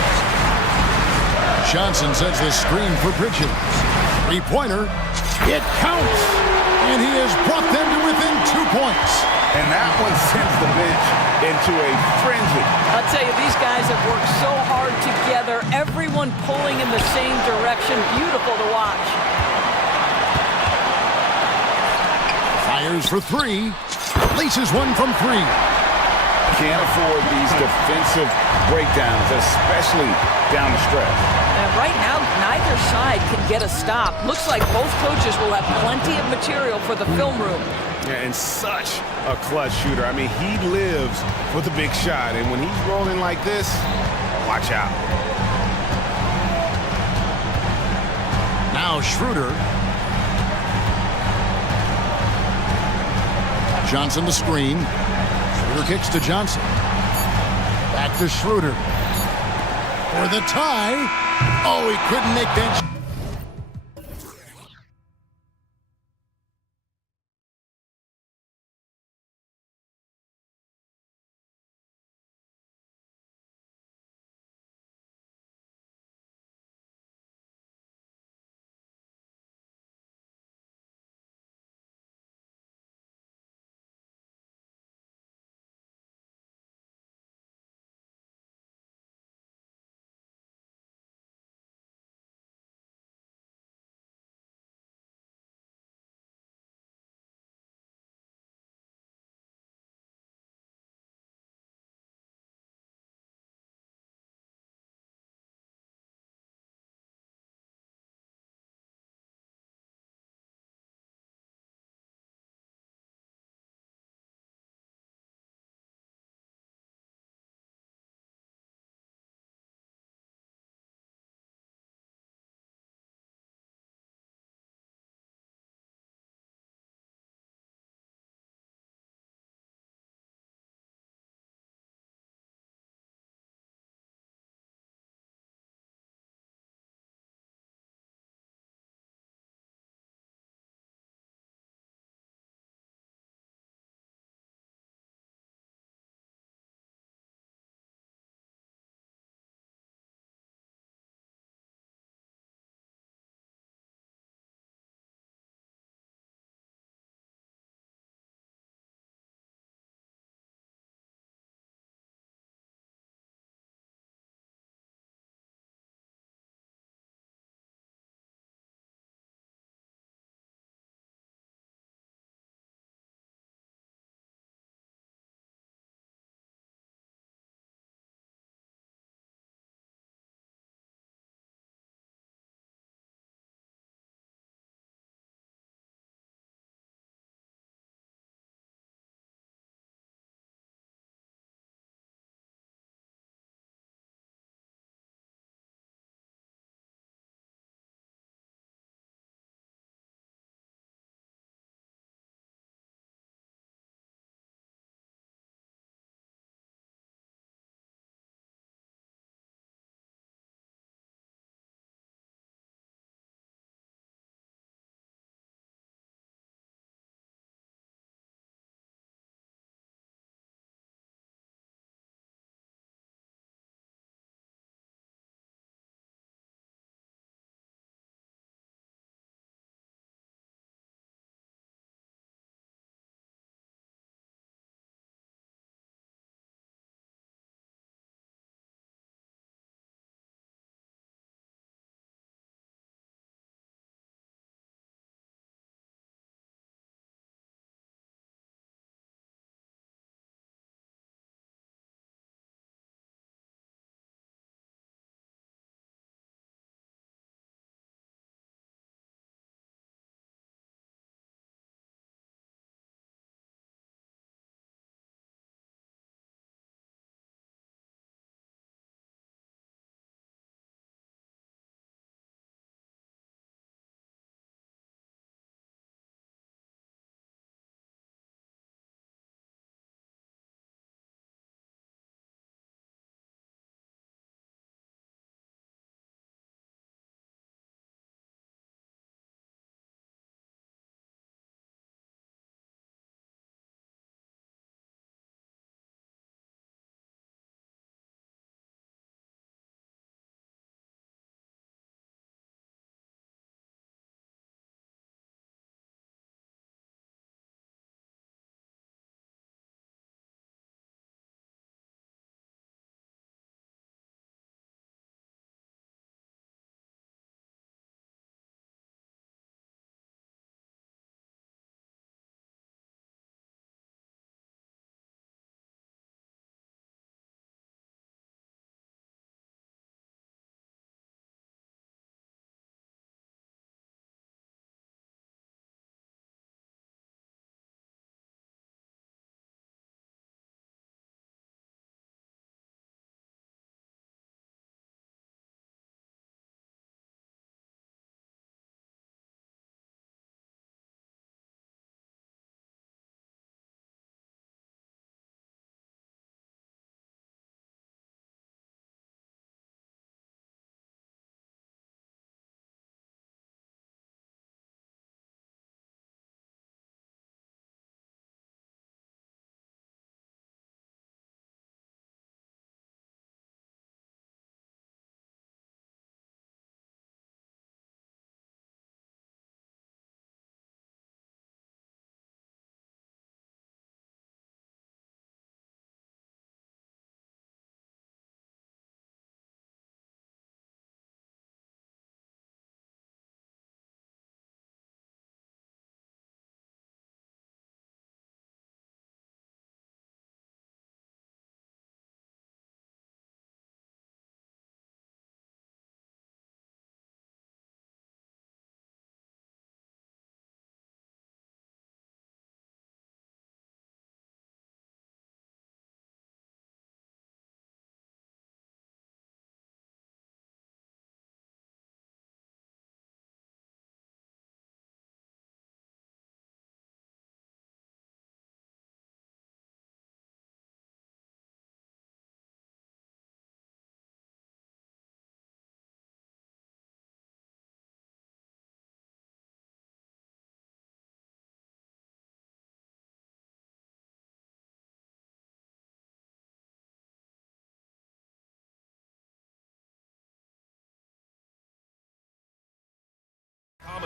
Johnson sets the screen for Bridges. Three-pointer. It counts. And he has brought them to within 2 points. And that one sends the bench into a frenzy. I'll tell you, these guys have worked so hard together. Everyone pulling in the same direction. Beautiful to watch. Fires for 3. Laces one from 3. Can't afford these defensive breakdowns, especially down the stretch. And right now, neither side can get a stop. Looks like both coaches will have plenty of material for the film room. Yeah, and such a clutch shooter. I mean, he lives for the big shot, and when he's rolling like this, watch out. Now Schroeder. Johnson the screen. Schroeder kicks to Johnson. Back to Schroeder. For the tie. Oh, he couldn't make that.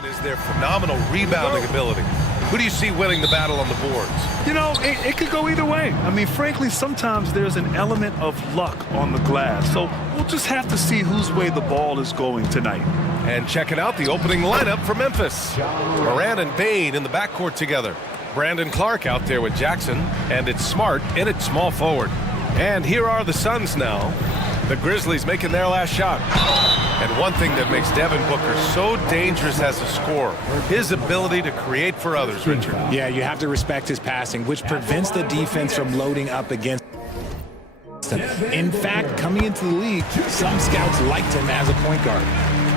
is their phenomenal rebounding ability. Who do you see winning the battle on the boards? You know, it could go either way. I mean, frankly, sometimes there's an element of luck on the glass. So we'll just have to see whose way the ball is going tonight. And checking out the opening lineup for Memphis. Morant and Bain in the backcourt together. Brandon Clark out there with Jackson. And it's Smart in at small forward. And here are the Suns now. The Grizzlies making their last shot. And one thing that makes Devin Booker so dangerous as a scorer, his ability to create for others, Richard. Yeah, you have to respect his passing, which prevents the defense from loading up against him. In fact, coming into the league, some scouts liked him as a point guard.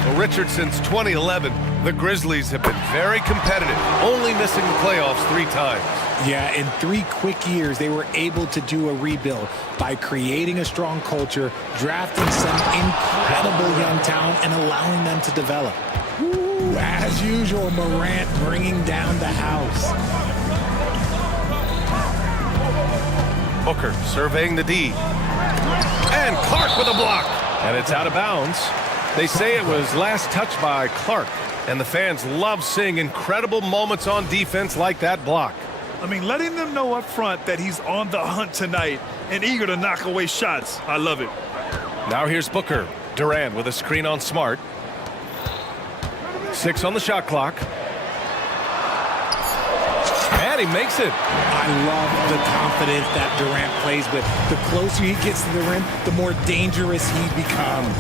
Well, Richard, since 2011, the Grizzlies have been very competitive, only missing the playoffs 3 times. Yeah, in 3 quick years, they were able to do a rebuild by creating a strong culture, drafting some incredible young talent, and allowing them to develop. Ooh, as usual, Morant bringing down the house. Booker surveying the D. And Clark with a block. And it's out of bounds. They say it was last touched by Clark. And the fans love seeing incredible moments on defense like that block. I mean, letting them know up front that he's on the hunt tonight and eager to knock away shots. I love it. Now here's Booker. Durant with a screen on Smart. 6 on the shot clock. And he makes it. I love the confidence that Durant plays with. The closer he gets to the rim, the more dangerous he becomes.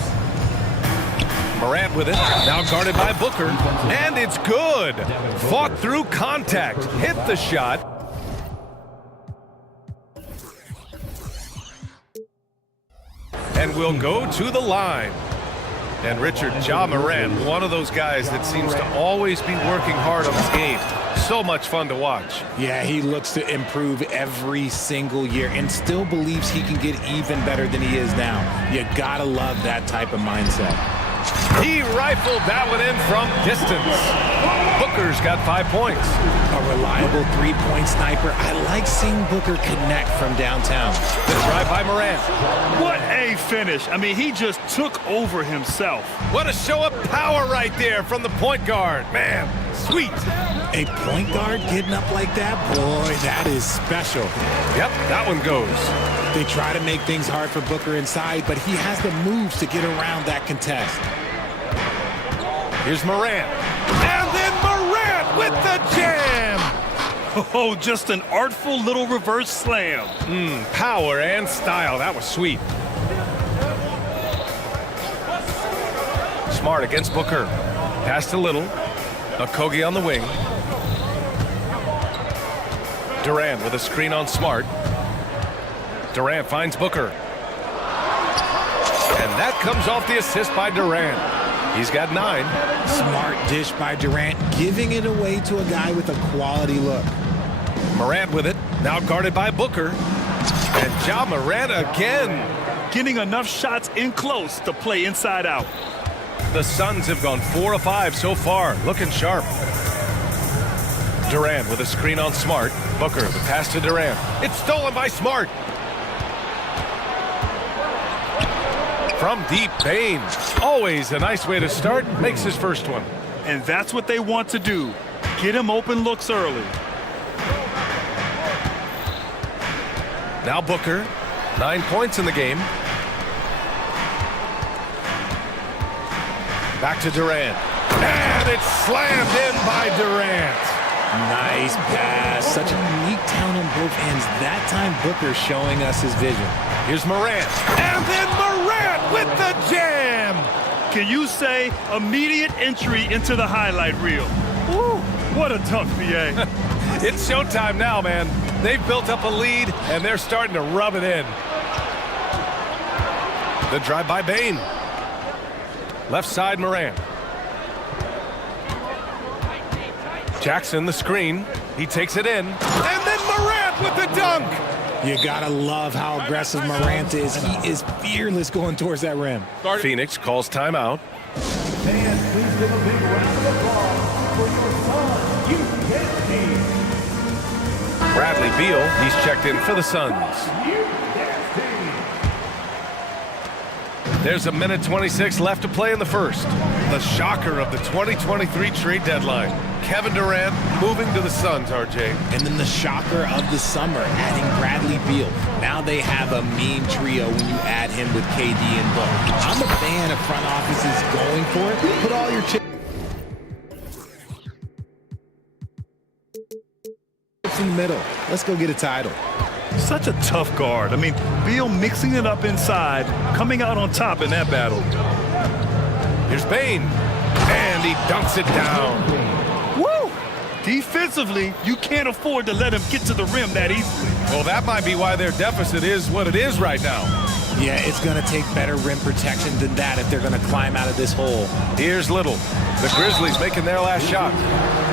Morant with it, now guarded by Booker, and it's good. Fought through contact, hit the shot. And will go to the line. And Richard, Ja Morant, one of those guys that seems to always be working hard on his game. So much fun to watch. Yeah, he looks to improve every single year and still believes he can get even better than he is now. You gotta love that type of mindset. He rifled that one in from distance. Booker's got 5 points. A reliable 3-point sniper. I like seeing Booker connect from downtown. The drive by Morant. What a finish. I mean, he just took over himself. What a show of power right there from the point guard. Man, sweet. A point guard getting up like that? Boy, that is special. Yep, that one goes. They try to make things hard for Booker inside, but he has the moves to get around that contest. Here's Morant. And then Morant with the jam. Oh, just an artful little reverse slam. Power and style. That was sweet. Smart against Booker. Passed a little. Okogie on the wing. Durant with a screen on Smart. Durant finds Booker. And that comes off the assist by Durant. He's got 9. Smart dish by Durant, giving it away to a guy with a quality look. Morant with it, now guarded by Booker. And Ja Morant again. Getting enough shots in close to play inside out. The Suns have gone 4 of 5 so far, looking sharp. Durant with a screen on Smart. Booker, the pass to Durant. It's stolen by Smart. From deep, Bain. Always a nice way to start. Makes his first one. And that's what they want to do. Get him open looks early. Now Booker. 9 points in the game. Back to Durant. And it's slammed in by Durant. Nice pass. Such a unique talent on both ends. That time Booker showing us his vision. Here's Morant. And then Morant with the jam. Can you say immediate entry into the highlight reel? Woo, what a tough BA. It's showtime now, man. They've built up a lead, and they're starting to rub it in. The drive by Bain. Left side, Morant. Jackson, the screen. He takes it in. And then Morant with the dunk. You gotta love how aggressive Morant is. He is fearless going towards that rim. Phoenix calls timeout. Fans, please give a big round of applause for your Suns UCAS team. Bradley Beal, he's checked in for the Suns. There's a minute 26 left to play in the first. The shocker of the 2023 trade deadline. Kevin Durant moving to the Suns, RJ. And then the shocker of the summer, adding Bradley Beal. Now they have a mean trio when you add him with KD and Book. I'm a fan of front offices going for it. Put all your chips in the middle. Let's go get a title. Such a tough guard. I mean, Beal mixing it up inside, coming out on top in that battle. Here's Bane, and he dunks it down. Woo! Defensively, you can't afford to let him get to the rim that easily. Well, that might be why their deficit is what it is right now. Yeah, it's going to take better rim protection than that if they're going to climb out of this hole. Here's Little. The Grizzlies making their last shot.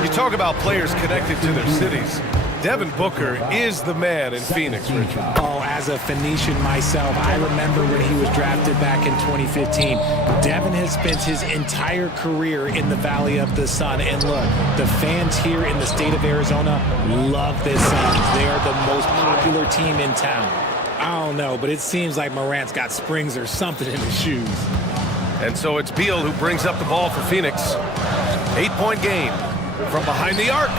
You talk about players connected to their cities. Devin Booker is the man in Phoenix, Richard. Oh, as a Phoenician myself, I remember when he was drafted back in 2015. Devin has spent his entire career in the Valley of the Sun. And look, the fans here in the state of Arizona love this Suns. They are the most popular team in town. I don't know, but it seems like Morant's got springs or something in his shoes. And so it's Beal who brings up the ball for Phoenix. 8-point game from behind the arc.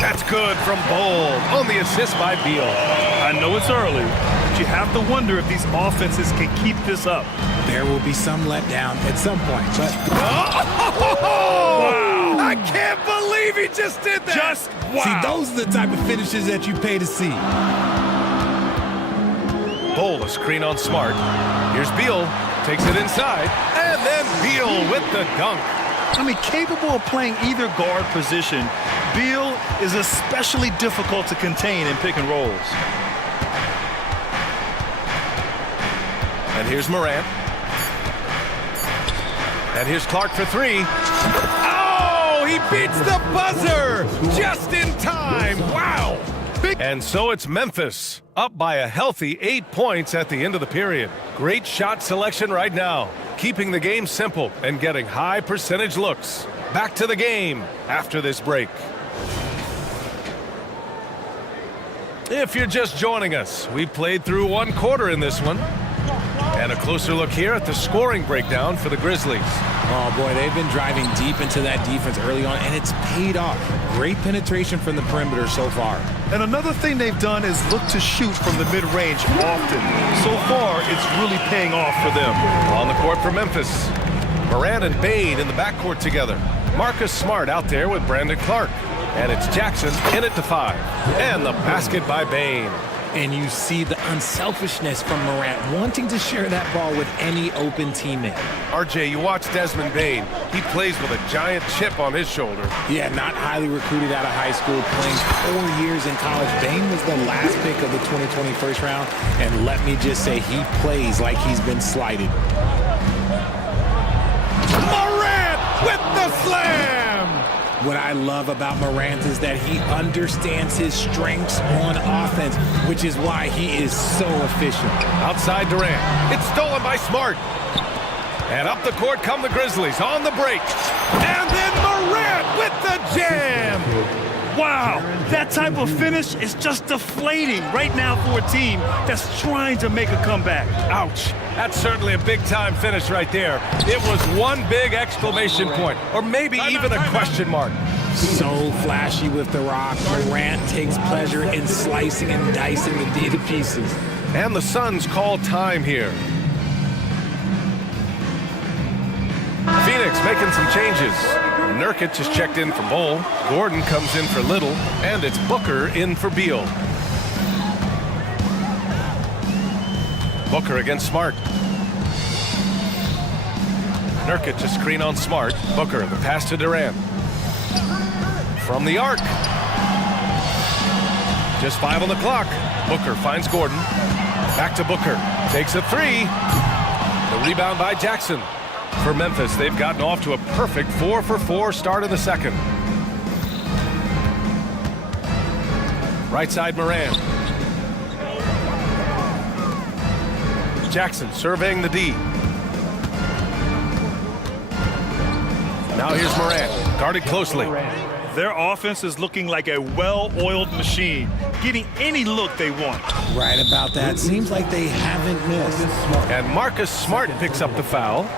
That's good from Bold on the assist by Beal. I know it's early, but you have to wonder if these offenses can keep this up. There will be some letdown at some point, but... Wow! I can't believe he just did that! Just wow! See, those are the type of finishes that you pay to see. Bold, a screen on Smart. Here's Beal, takes it inside, and then Beal with the dunk. I mean, capable of playing either guard position, Beal is especially difficult to contain in pick and rolls. And here's Morant. And here's Clark for three. Oh, he beats the buzzer just in time. Wow. And so it's Memphis, up by a healthy 8 points at the end of the period. Great shot selection right now, keeping the game simple and getting high percentage looks. Back to the game after this break. If you're just joining us, we played through one quarter in this one. And a closer look here at the scoring breakdown for the Grizzlies. Oh, boy, they've been driving deep into that defense early on, and it's paid off. Great penetration from the perimeter so far. And another thing they've done is look to shoot from the mid-range often. So far, it's really paying off for them. On the court for Memphis, Morant and Bane in the backcourt together. Marcus Smart out there with Brandon Clark. And it's Jackson in it to 5. And the basket by Bane. And you see the unselfishness from Morant, wanting to share that ball with any open teammate. RJ, you watch Desmond Bane. He plays with a giant chip on his shoulder. Yeah, not highly recruited out of high school, playing 4 years in college. Bane was the last pick of the 2020 first round, and let me just say, he plays like he's been slighted. Morant with the slam! What I love about Morant is that he understands his strengths on offense, which is why he is so efficient. Outside Durant. It's stolen by Smart. And up the court come the Grizzlies on the break. And then Morant with the jam. Wow, that type of finish is just deflating right now for a team that's trying to make a comeback. Ouch. That's certainly a big-time finish right there. It was one big exclamation point, or maybe even a question mark. So flashy with the rock. Morant takes pleasure in slicing and dicing the D to pieces. And the Suns call time here. Phoenix making some changes. Nurkic is checked in for Bowl. Gordon comes in for Little. And it's Booker in for Beal. Booker against Smart. Nurkic a screen on Smart. Booker, the pass to Durant. From the arc. Just 5 on the clock. Booker finds Gordon. Back to Booker. Takes a 3. The rebound by Jackson. For Memphis, they've gotten off to a perfect 4-for-4 start in the second. Right side Morant. Jackson surveying the D. Now here's Morant, guarded closely. Their offense is looking like a well-oiled machine, getting any look they want. Right about that. Seems like they haven't missed. And Marcus Smart picks up the foul.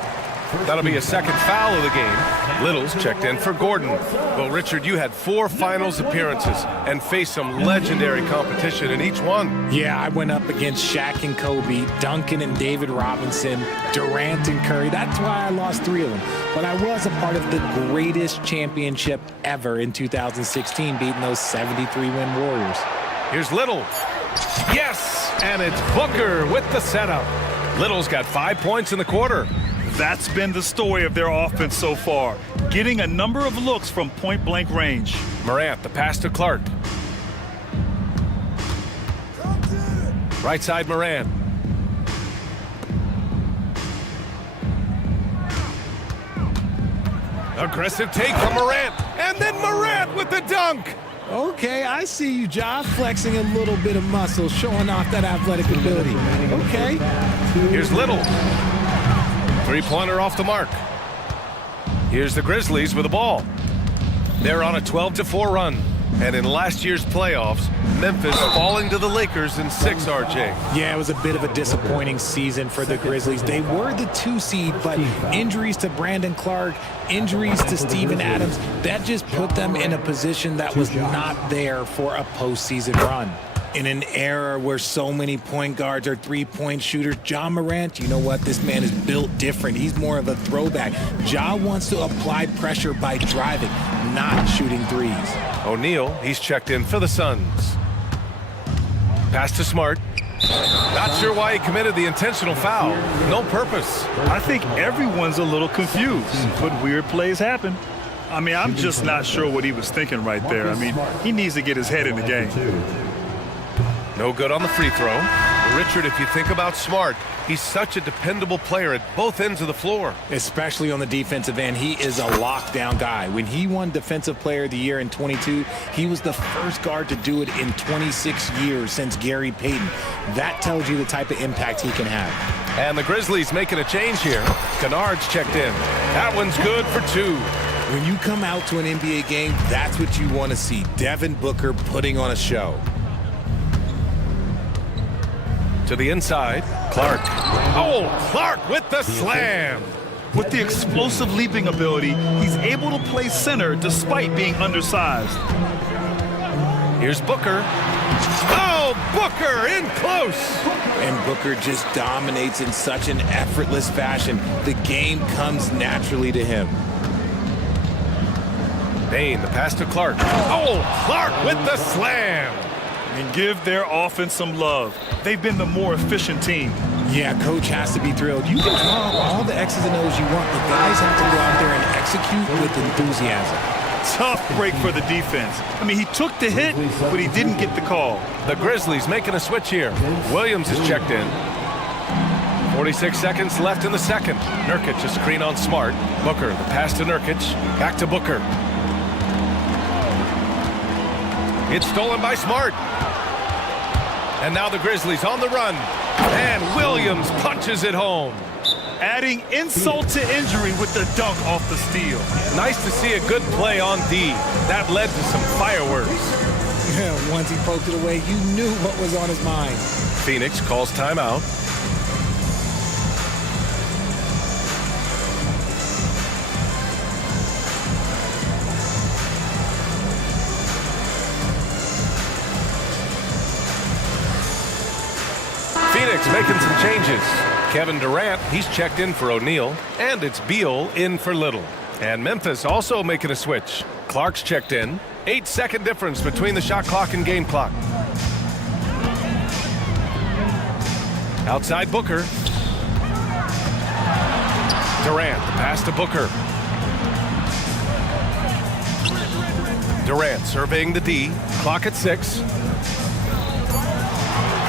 That'll be a second foul of the game. Little's checked in for Gordon. Well, Richard, you had 4 finals appearances and faced some legendary competition in each one. Yeah, I went up against Shaq and Kobe, Duncan and David Robinson, Durant and Curry. That's why I lost 3 of them. But I was a part of the greatest championship ever in 2016, beating those 73-win Warriors. Here's Little. Yes, and it's Booker with the setup. Little's got 5 points in the quarter. That's been the story of their offense so far, getting a number of looks from point-blank range. Morant, the pass to Clark. Right side, Morant. Aggressive take from Morant, and then Morant with the dunk. Okay, I see you, Ja, flexing a little bit of muscle, showing off that athletic ability. Okay. Here's Little. 3-pointer off the mark. Here's the Grizzlies with the ball. They're on a 12-4 run. And in last year's playoffs, Memphis falling to the Lakers in 6, RJ. Yeah, it was a bit of a disappointing season for the Grizzlies. They were the 2 seed, but injuries to Brandon Clark, injuries to Steven Adams, that just put them in a position that was not there for a postseason run. In an era where so many point guards are 3-point shooters, Ja Morant, you know what? This man is built different. He's more of a throwback. Ja wants to apply pressure by driving, not shooting threes. O'Neal, he's checked in for the Suns. Pass to Smart. Not sure why he committed the intentional foul. No purpose. I think everyone's a little confused, but weird plays happen. I mean, I'm just not sure what he was thinking right there. I mean, he needs to get his head in the game. No good on the free throw. Richard, if you think about Smart, he's such a dependable player at both ends of the floor. Especially on the defensive end, he is a lockdown guy. When he won Defensive Player of the Year in 22, he was the first guard to do it in 26 years since Gary Payton. That tells you the type of impact he can have. And the Grizzlies making a change here. Kennard's checked in. That one's good for 2. When you come out to an NBA game, that's what you want to see. Devin Booker putting on a show. To the inside, Clark. Oh, Clark with the slam. With the explosive leaping ability, he's able to play center despite being undersized. Here's Booker. Oh, Booker in close. And Booker just dominates in such an effortless fashion. The game comes naturally to him. Bain, the pass to Clark. Oh, Clark with the slam. And give their offense some love. They've been the more efficient team. Yeah, coach has to be thrilled. You can draw up all the X's and O's you want, but guys have to go out there and execute with enthusiasm. Tough break for the defense. I mean, he took the hit, but he didn't get the call. The Grizzlies making a switch here. Williams is checked in. 46 seconds left in the second. Nurkic a screen on Smart. Booker, the pass to Nurkic. Back to Booker. It's stolen by Smart. And now the Grizzlies on the run. And Williams punches it home. Adding insult to injury with the dunk off the steal. Nice to see a good play on D. That led to some fireworks. Yeah, once he poked it away, you knew what was on his mind. Phoenix calls timeout. Phoenix making some changes. Kevin Durant, he's checked in for O'Neal, and it's Beal in for Little. And Memphis also making a switch. Clark's checked in. 8-second difference between the shot clock and game clock. Outside Booker. Durant, the pass to Booker. Durant surveying the D. Clock at 6.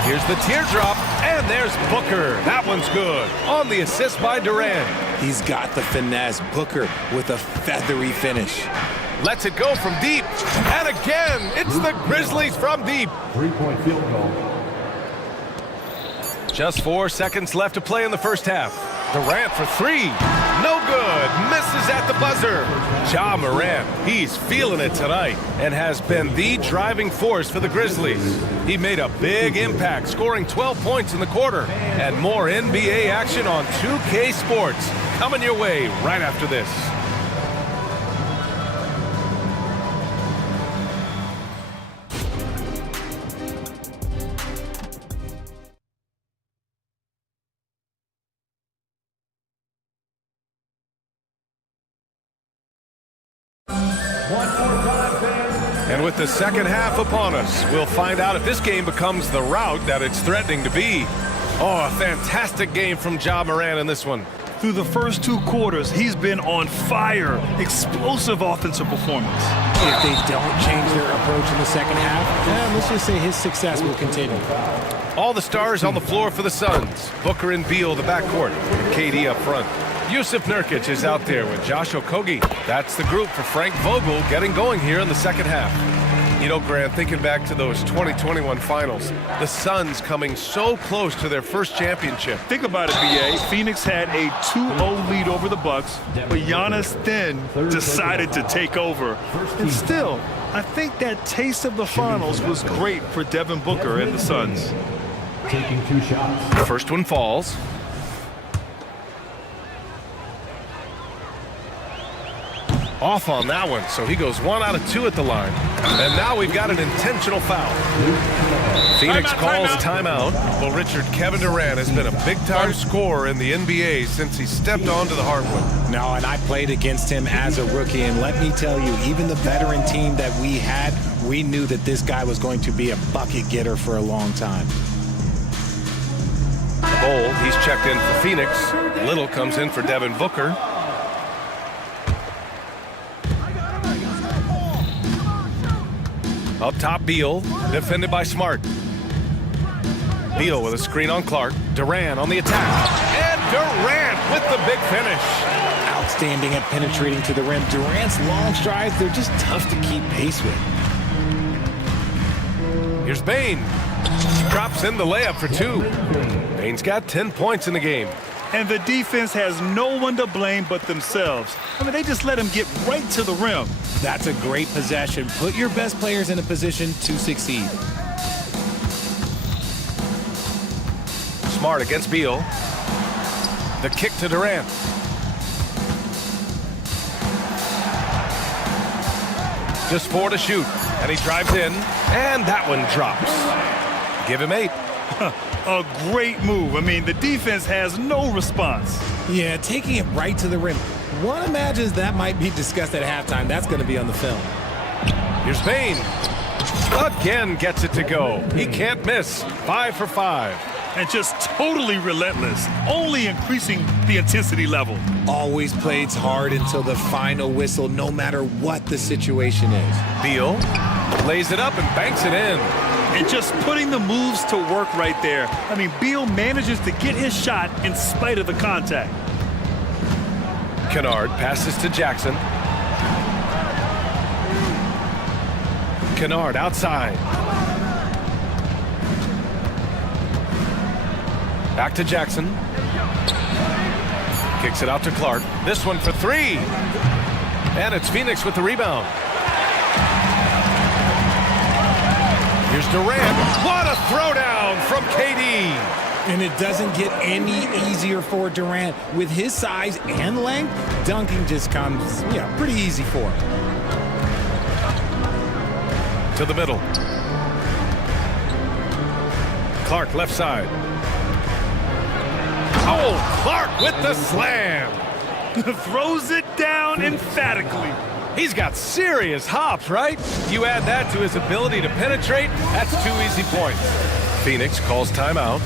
Here's the teardrop, and there's Booker. That one's good. On the assist by Durant. He's got the finesse. Booker with a feathery finish. Lets it go from deep. And again, it's the Grizzlies from deep. 3-point field goal. Just 4 seconds left to play in the first half. Durant for three. No good. Misses at the buzzer. Ja Morant, he's feeling it tonight and has been the driving force for the Grizzlies. He made a big impact, scoring 12 points in the quarter. And more NBA action on 2K Sports coming your way right after this. And with the second half upon us, we'll find out if this game becomes the rout that it's threatening to be. Oh, a fantastic game from Ja Morant in this one. Through the first 2 quarters, he's been on fire. Explosive offensive performance. If they don't change their approach in the second half, let's just say his success will continue. All the stars on the floor for the Suns. Booker and Beal, the backcourt, and KD up front. Yusuf Nurkic is out there with Josh Okogie. That's the group for Frank Vogel getting going here in the second half. You know, Grant, thinking back to those 2021 finals, the Suns coming so close to their first championship. Think about it, BA. Phoenix had a 2-0 lead over the Bucks, but Giannis then decided to take over. And still, I think that taste of the finals was great for Devin Booker and the Suns. Taking 2 shots. The first one falls. Off on that one, so he goes 1 out of 2 at the line. And now we've got an intentional foul. Phoenix calls timeout. Well, Richard, Kevin Durant has been a big-time scorer in the NBA since he stepped onto the hardwood. No, and I played against him as a rookie, and let me tell you, even the veteran team that we had, we knew that this guy was going to be a bucket getter for a long time. Bowl, he's checked in for Phoenix. Little comes in for Devin Booker. Up top, Beal, defended by Smart. Beal with a screen on Clark. Durant on the attack. And Durant with the big finish. Outstanding at penetrating to the rim. Durant's long strides, they're just tough to keep pace with. Here's Bane. Drops in the layup for 2. Bane's got 10 points in the game. And the defense has no one to blame but themselves. I mean, they just let him get right to the rim. That's a great possession. Put your best players in a position to succeed. Smart against Beal. The kick to Durant. Just 4 to shoot. And he drives in. And that one drops. Give him 8. A great move. I mean, the defense has no response. Yeah, taking it right to the rim. One imagines that might be discussed at halftime. That's going to be on the film. Here's Bane. Again gets it to go. He can't miss. 5 for 5. And just totally relentless, only increasing the intensity level. Always plays hard until the final whistle, no matter what the situation is. Beal lays it up and banks it in. And just putting the moves to work right there. I mean, Beal manages to get his shot in spite of the contact. Kennard passes to Jackson. Kennard outside. Back to Jackson. Kicks it out to Clark. This one for 3. And it's Phoenix with the rebound. Here's Durant. What a throwdown from KD. And it doesn't get any easier for Durant. With his size and length, dunking just comes, pretty easy for him. To the middle. Clark left side. Oh, Clark with the slam. Throws it down emphatically. He's got serious hops, right? You add that to his ability to penetrate, that's 2 easy points. Phoenix calls timeout.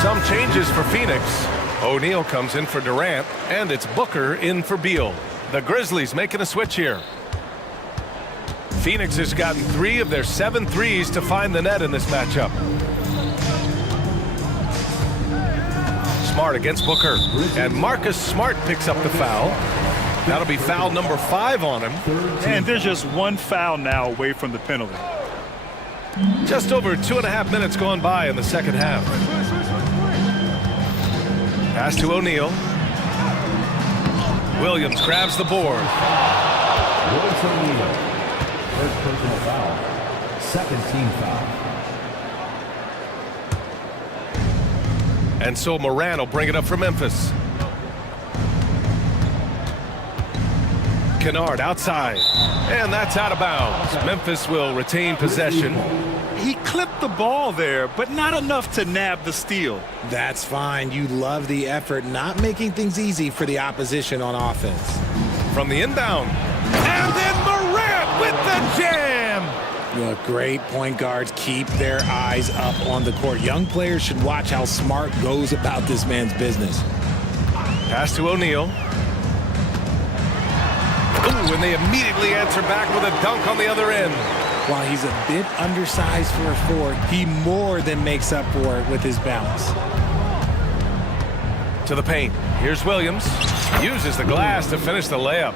Some changes for Phoenix. O'Neal comes in for Durant, and it's Booker in for Beal. The Grizzlies making a switch here. Phoenix has gotten 3 of their 7 threes to find the net in this matchup. Smart against Booker. And Marcus Smart picks up the foul. That'll be foul number 5 on him. And there's just one foul now away from the penalty. Just over 2.5 minutes gone by in the second half. Pass to O'Neal. Williams grabs the board. Royce O'Neal. First personal foul. Second team foul. And so Morant will bring it up for Memphis. Kennard outside. And that's out of bounds. Memphis will retain possession. He clipped the ball there, but not enough to nab the steal. That's fine. You love the effort, not making things easy for the opposition on offense. From the inbound. And then Morant with the jam. Look, great point guards keep their eyes up on the court. Young players should watch how smart goes about this man's business. Pass to O'Neal. Ooh, and they immediately answer back with a dunk on the other end. While he's a bit undersized for a forward, he more than makes up for it with his bounce. To the paint. Here's Williams. Uses the glass to finish the layup.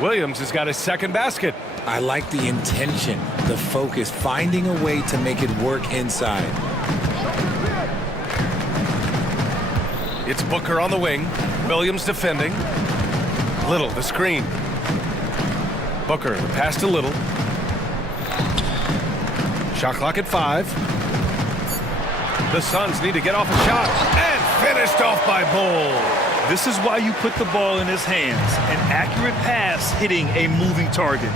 Williams has got his second basket. I like the intention, the focus, finding a way to make it work inside. It's Booker on the wing. Williams defending. Little, the screen. Booker, the pass to Little. Shot clock at 5. The Suns need to get off a shot. And finished off by Bull. This is why you put the ball in his hands. An accurate pass hitting a moving target.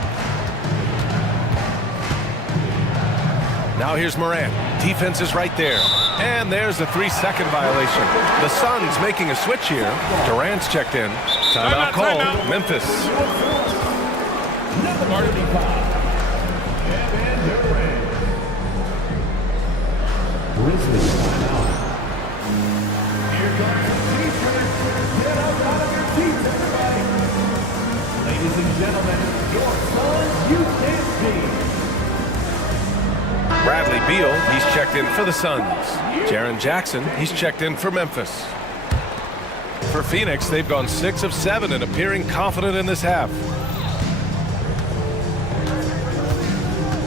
Now here's Morant. Defense is right there. And there's a 3-second violation. The Suns making a switch here. Durant's checked in. Timeout called. Memphis. Number 35. Kevin Durant. Grizzlies timeout. Here comes the defense. Get up out of your seats, everybody. Ladies and gentlemen, your Suns Youth Dance Team. Bradley Beal, he's checked in for the Suns. Jaren Jackson, he's checked in for Memphis. For Phoenix, they've gone 6 of 7 and appearing confident in this half.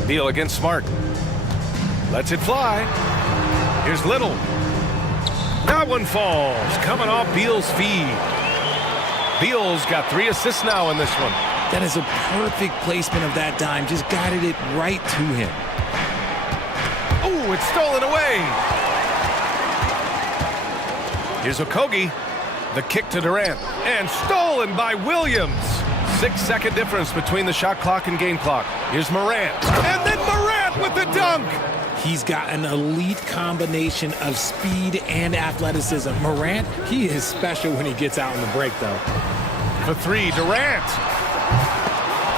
Beal against Smart. Lets it fly. Here's Little. That one falls, coming off Beal's feed. Beal's got 3 assists now in this one. That is a perfect placement of that dime. Just guided it right to him. Oh, it's stolen away. Here's Okogie. The kick to Durant. And stolen by Williams. 6-second difference between the shot clock and game clock. Here's Morant. And then Morant with the dunk. He's got an elite combination of speed and athleticism. Morant, he is special when he gets out on the break, though. For 3, Durant.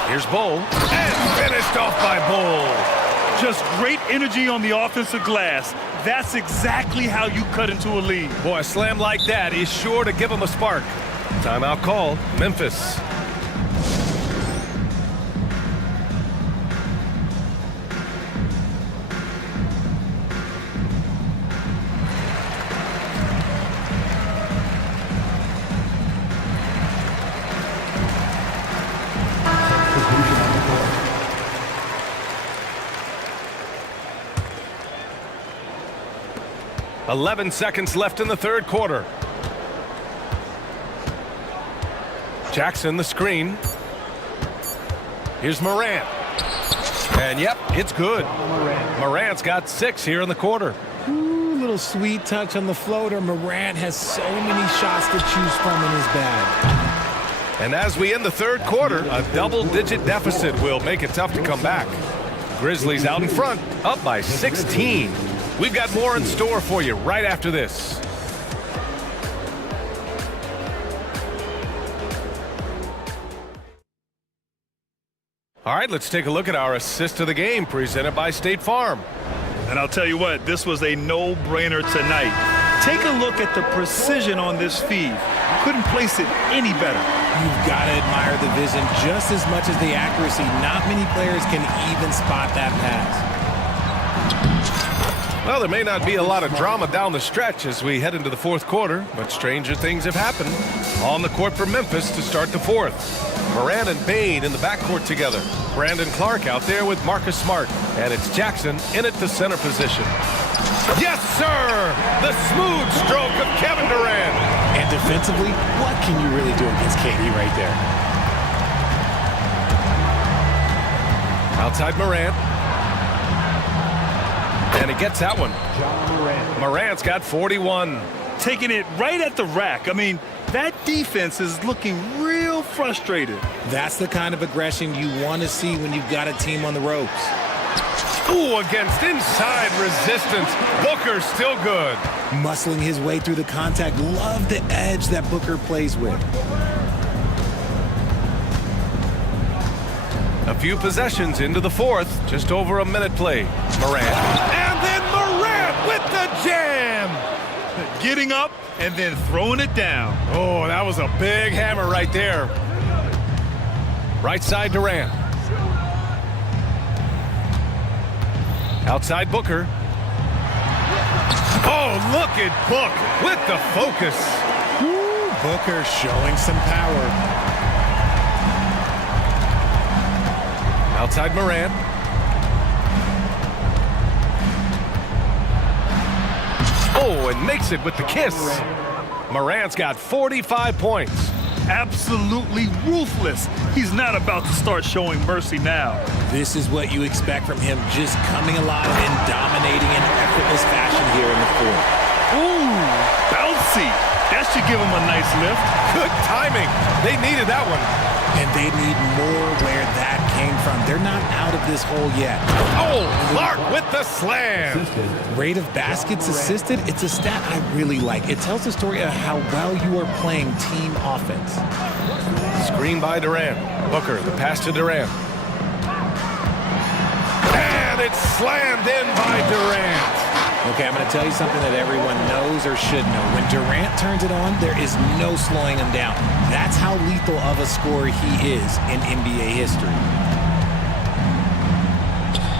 Here's Bull. And finished off by Bull. Just great energy on the offensive glass. That's exactly how you cut into a lead. Boy, a slam like that is sure to give him a spark. Timeout called. Memphis. Substitution on the court. 11 seconds left in the third quarter. Jackson, the screen. Here's Morant. And yep, it's good. Morant's got 6 here in the quarter. Ooh, little sweet touch on the floater. Morant has so many shots to choose from in his bag. And as we end the third quarter, a double-digit deficit will make it tough to come back. Grizzlies out in front, up by 16. We've got more in store for you right after this. All right, let's take a look at our assist of the game presented by State Farm. And I'll tell you what, this was a no-brainer tonight. Take a look at the precision on this feed. Couldn't place it any better. You've got to admire the vision just as much as the accuracy. Not many players can even spot that pass. Well, there may not be a lot of drama down the stretch as we head into the fourth quarter, but stranger things have happened on the court for Memphis to start the fourth. Morant and Bain in the backcourt together. Brandon Clark out there with Marcus Smart. And it's Jackson in at the center position. Yes, sir! The smooth stroke of Kevin Durant. And defensively, what can you really do against KD right there? Outside Morant. And he gets that one. Morant's got 41. Taking it right at the rack. I mean, that defense is looking real frustrated. That's the kind of aggression you want to see when you've got a team on the ropes. Ooh, against inside resistance. Booker still good. Muscling his way through the contact. Love the edge that Booker plays with. A few possessions into the fourth. Just over a minute played. Morant. And then Morant with the jam. Getting up and then throwing it down. Oh, that was a big hammer right there. Right side Durant. Outside Booker. Oh, look at Book with the focus. Woo, Booker showing some power. Outside Morant. Oh, and makes it with the kiss. Morant's got 45 points. Absolutely ruthless. He's not about to start showing mercy now. This is what you expect from him, just coming alive and dominating in effortless fashion here in the fourth. Ooh, bouncy. That should give him a nice lift. Good timing. They needed that one. And they need more where that came from. They're not out of this hole yet. Oh, Clark with the slam. Rate of baskets assisted, it's a stat I really like. It tells the story of how well you are playing team offense. Screen by Durant. Booker, the pass to Durant. And it's slammed in by Durant. Okay, I'm going to tell you something that everyone knows or should know. When Durant turns it on, there is no slowing him down. That's how lethal of a scorer he is in NBA history.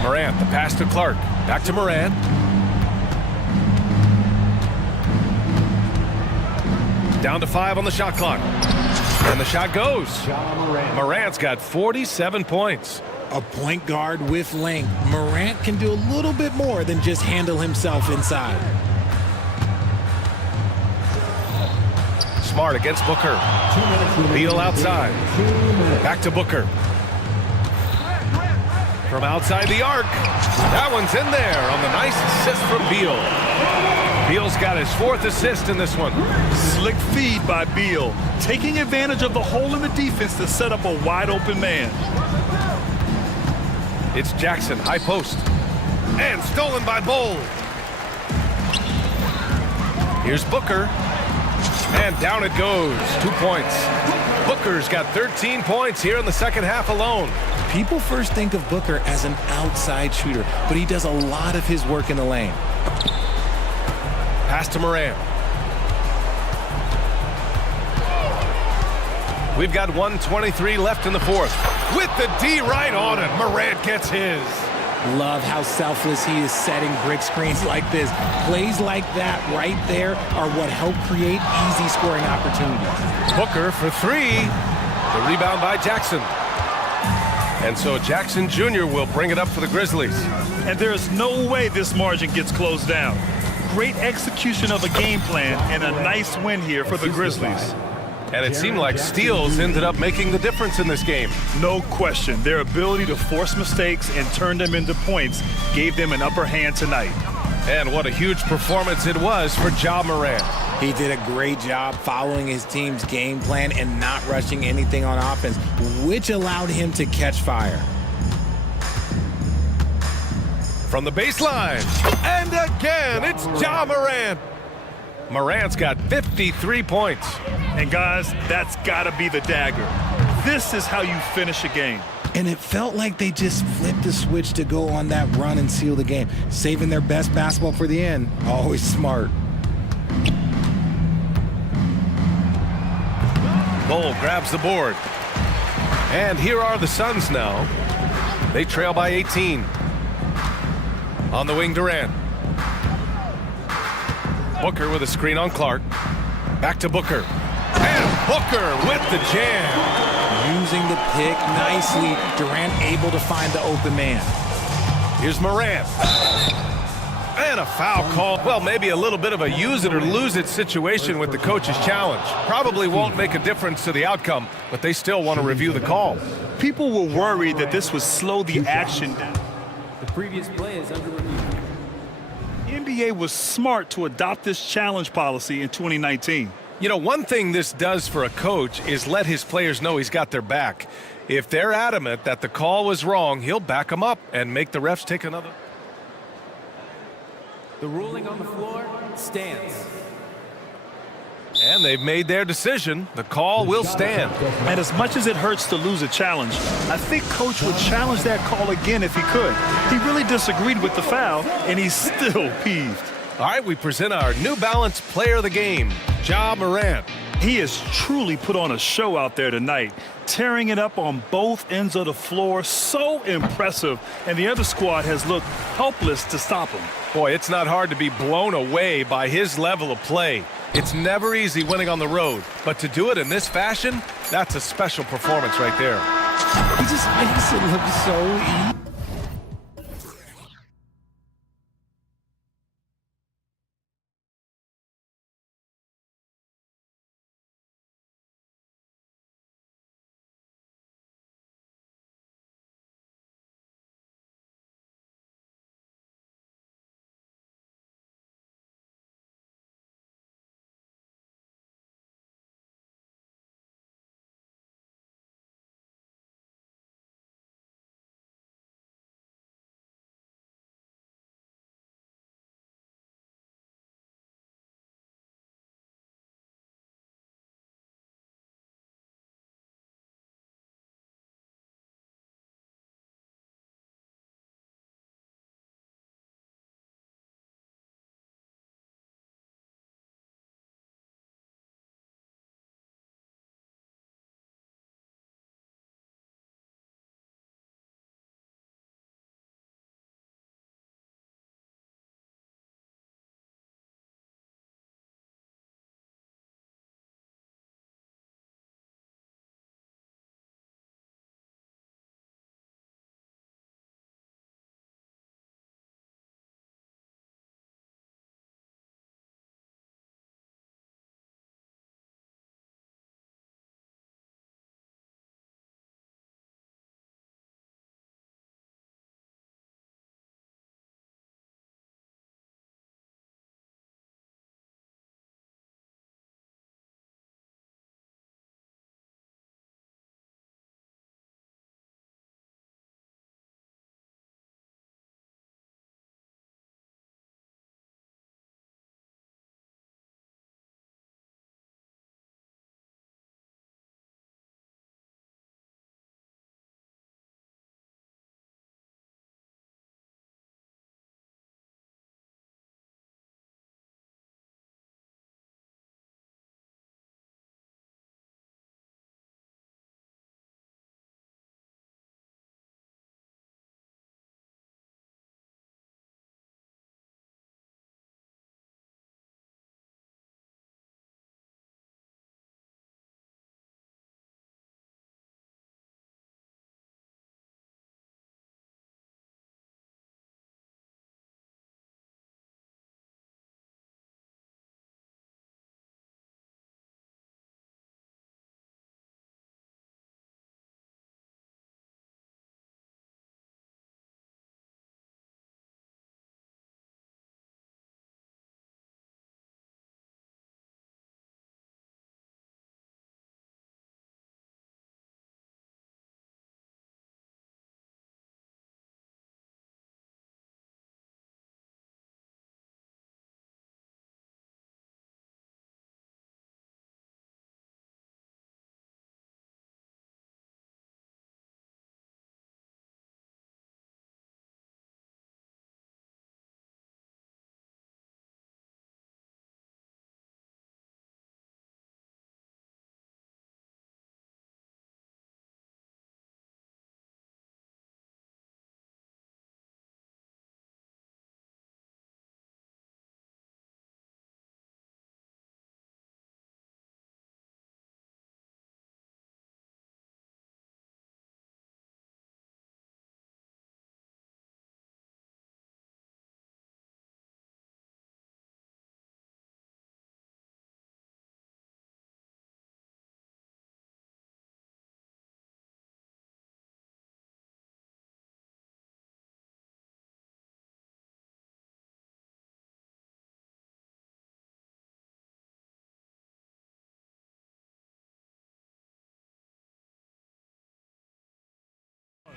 Morant, the pass to Clark. Back to Morant. Down to 5 on the shot clock. And the shot goes. Morant's got 47 points. A point guard with length. Morant can do a little bit more than just handle himself inside. Smart against Booker. Beal outside. Back to Booker. From outside the arc. That one's in there on the nice assist from Beal. Beal's got his 4th assist in this one. Slick feed by Beal, taking advantage of the hole in the defense to set up a wide open man. It's Jackson, high post. And stolen by Bull. Here's Booker. And down it goes. 2 points. Booker's got 13 points here in the second half alone. People first think of Booker as an outside shooter, but he does a lot of his work in the lane. Pass to Morant. We've got 1:23 left in the fourth. With the D right on it, Morant gets his. Love how selfless he is setting brick screens like this. Plays like that right there are what help create easy scoring opportunities. Booker for 3. The rebound by Jackson. And so Jackson Jr. will bring it up for the Grizzlies. And there's no way this margin gets closed down. Great execution of a game plan and a nice win here for the Grizzlies. And it seemed like steals ended up making the difference in this game. No question. Their ability to force mistakes and turn them into points gave them an upper hand tonight. And what a huge performance it was for Ja Morant. He did a great job following his team's game plan and not rushing anything on offense, which allowed him to catch fire. From the baseline, and again, it's Ja Morant. Morant's got 53 points. And guys, that's gotta be the dagger. This is how you finish a game. And it felt like they just flipped the switch to go on that run and seal the game, saving their best basketball for the end. Always smart. Bull grabs the board. And here are the Suns now. They trail by 18. On the wing, Durant. Booker with a screen on Clark. Back to Booker. And Booker with the jam. Using the pick nicely. Durant able to find the open man. Here's Morant. And a foul call. Well, maybe a little bit of a use it or lose it situation with the coach's challenge. Probably won't make a difference to the outcome, but they still want to review the call. People were worried that this would slow the action down. The previous play is under review. The NBA was smart to adopt this challenge policy in 2019. You know, one thing this does for a coach is let his players know he's got their back. If they're adamant that the call was wrong, he'll back them up and make the refs take another. The ruling on the floor stands. And they've made their decision. The call will stand. And as much as it hurts to lose a challenge, I think Coach would challenge that call again if he could. He really disagreed with the foul, and he's still peeved. All right, we present our New Balance Player of the Game, Ja Morant. He has truly put on a show out there tonight, tearing it up on both ends of the floor. So impressive, and the other squad has looked helpless to stop him. Boy, it's not hard to be blown away by his level of play. It's never easy winning on the road, but to do it in this fashion, that's a special performance right there. He just makes it look so easy.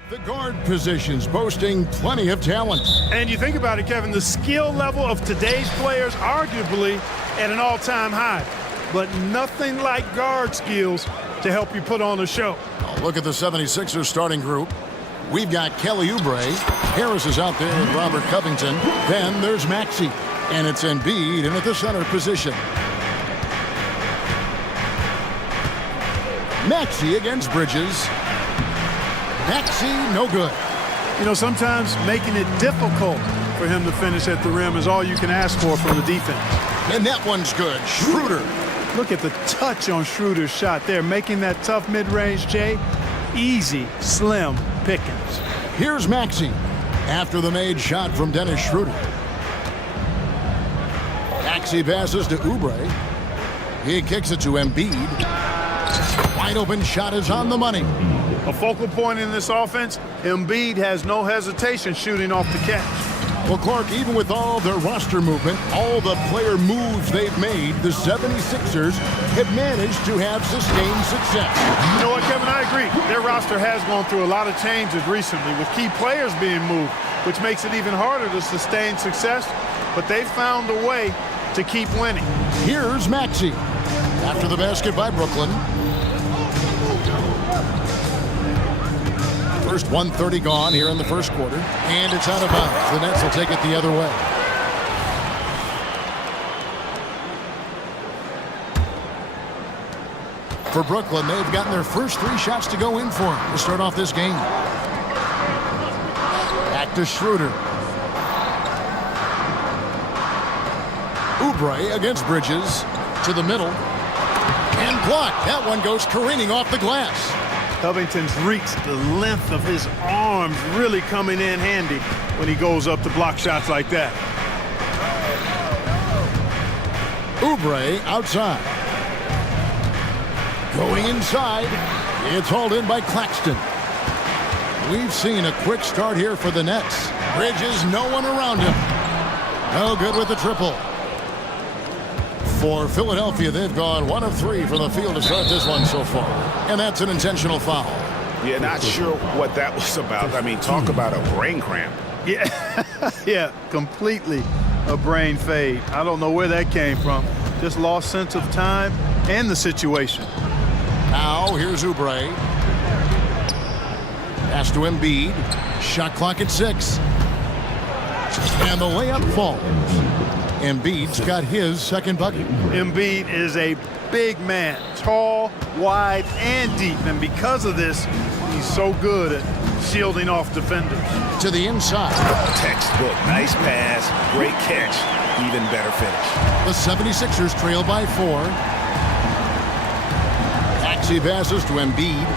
The guard positions boasting plenty of talent. And you think about it, Kevin, the skill level of today's players arguably at an all-time high. But nothing like guard skills to help you put on a show. Look at the 76ers starting group. We've got Kelly Oubre. Harris is out there with Robert Covington. Then there's Maxey. And it's Embiid in at the center position. Maxey against Bridges. Maxey, no good. You know, sometimes making it difficult for him to finish at the rim is all you can ask for from the defense. And that one's good. Schroeder. Look at the touch on Schroeder's shot there, making that tough mid-range, Jay. Easy, slim pickings. Here's Maxey after the made shot from Dennis Schroeder. Maxey passes to Oubre. He kicks it to Embiid. Wide open shot is on the money. A focal point in this offense, Embiid has no hesitation shooting off the catch. Well, Clark, even with all their roster movement, all the player moves they've made, the 76ers have managed to have sustained success. You know what, Kevin, I agree. Their roster has gone through a lot of changes recently with key players being moved, which makes it even harder to sustain success, but they've found a way to keep winning. Here's Maxey after the basket by Brooklyn. First 1:30 gone here in the first quarter, and it's out of bounds. The Nets will take it the other way. For Brooklyn, they've gotten their first 3 shots to go in for to start off this game. Back to Schroeder. Oubre against Bridges to the middle. And blocked. That one goes careening off the glass. Covington's reach, the length of his arms really coming in handy when he goes up to block shots like that. Oubre outside. Going inside. It's hauled in by Claxton. We've seen a quick start here for the Nets. Bridges, no one around him. No good with the triple. For Philadelphia, they've gone 1 of 3 from the field to start this one so far. And that's an intentional foul. Yeah, not sure what that was about. I mean, talk about a brain cramp. Yeah, yeah, completely a brain fade. I don't know where that came from. Just lost sense of time and the situation. Now, here's Oubre. Pass to Embiid. Shot clock at 6. And the layup falls. Embiid's got his second bucket. Embiid is a big man, tall, wide, and deep. And because of this, he's so good at shielding off defenders. To the inside. Textbook. Nice pass. Great catch. Even better finish. The 76ers trail by 4. Maxey passes to Embiid.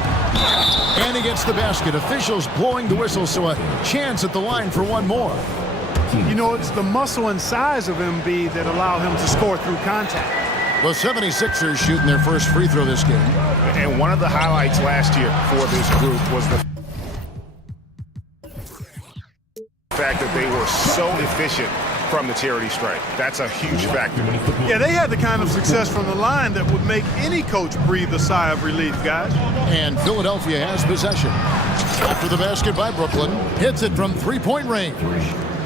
And he gets the basket. Officials blowing the whistle, so a chance at the line for one more. You know, it's the muscle and size of Embiid that allow him to score through contact. The 76ers shooting their first free throw this game. And one of the highlights last year for this group was the fact that they were so efficient from the charity stripe. That's a huge factor. Yeah, they had the kind of success from the line that would make any coach breathe a sigh of relief, guys. And Philadelphia has possession. After the basket by Brooklyn, hits it from three-point range.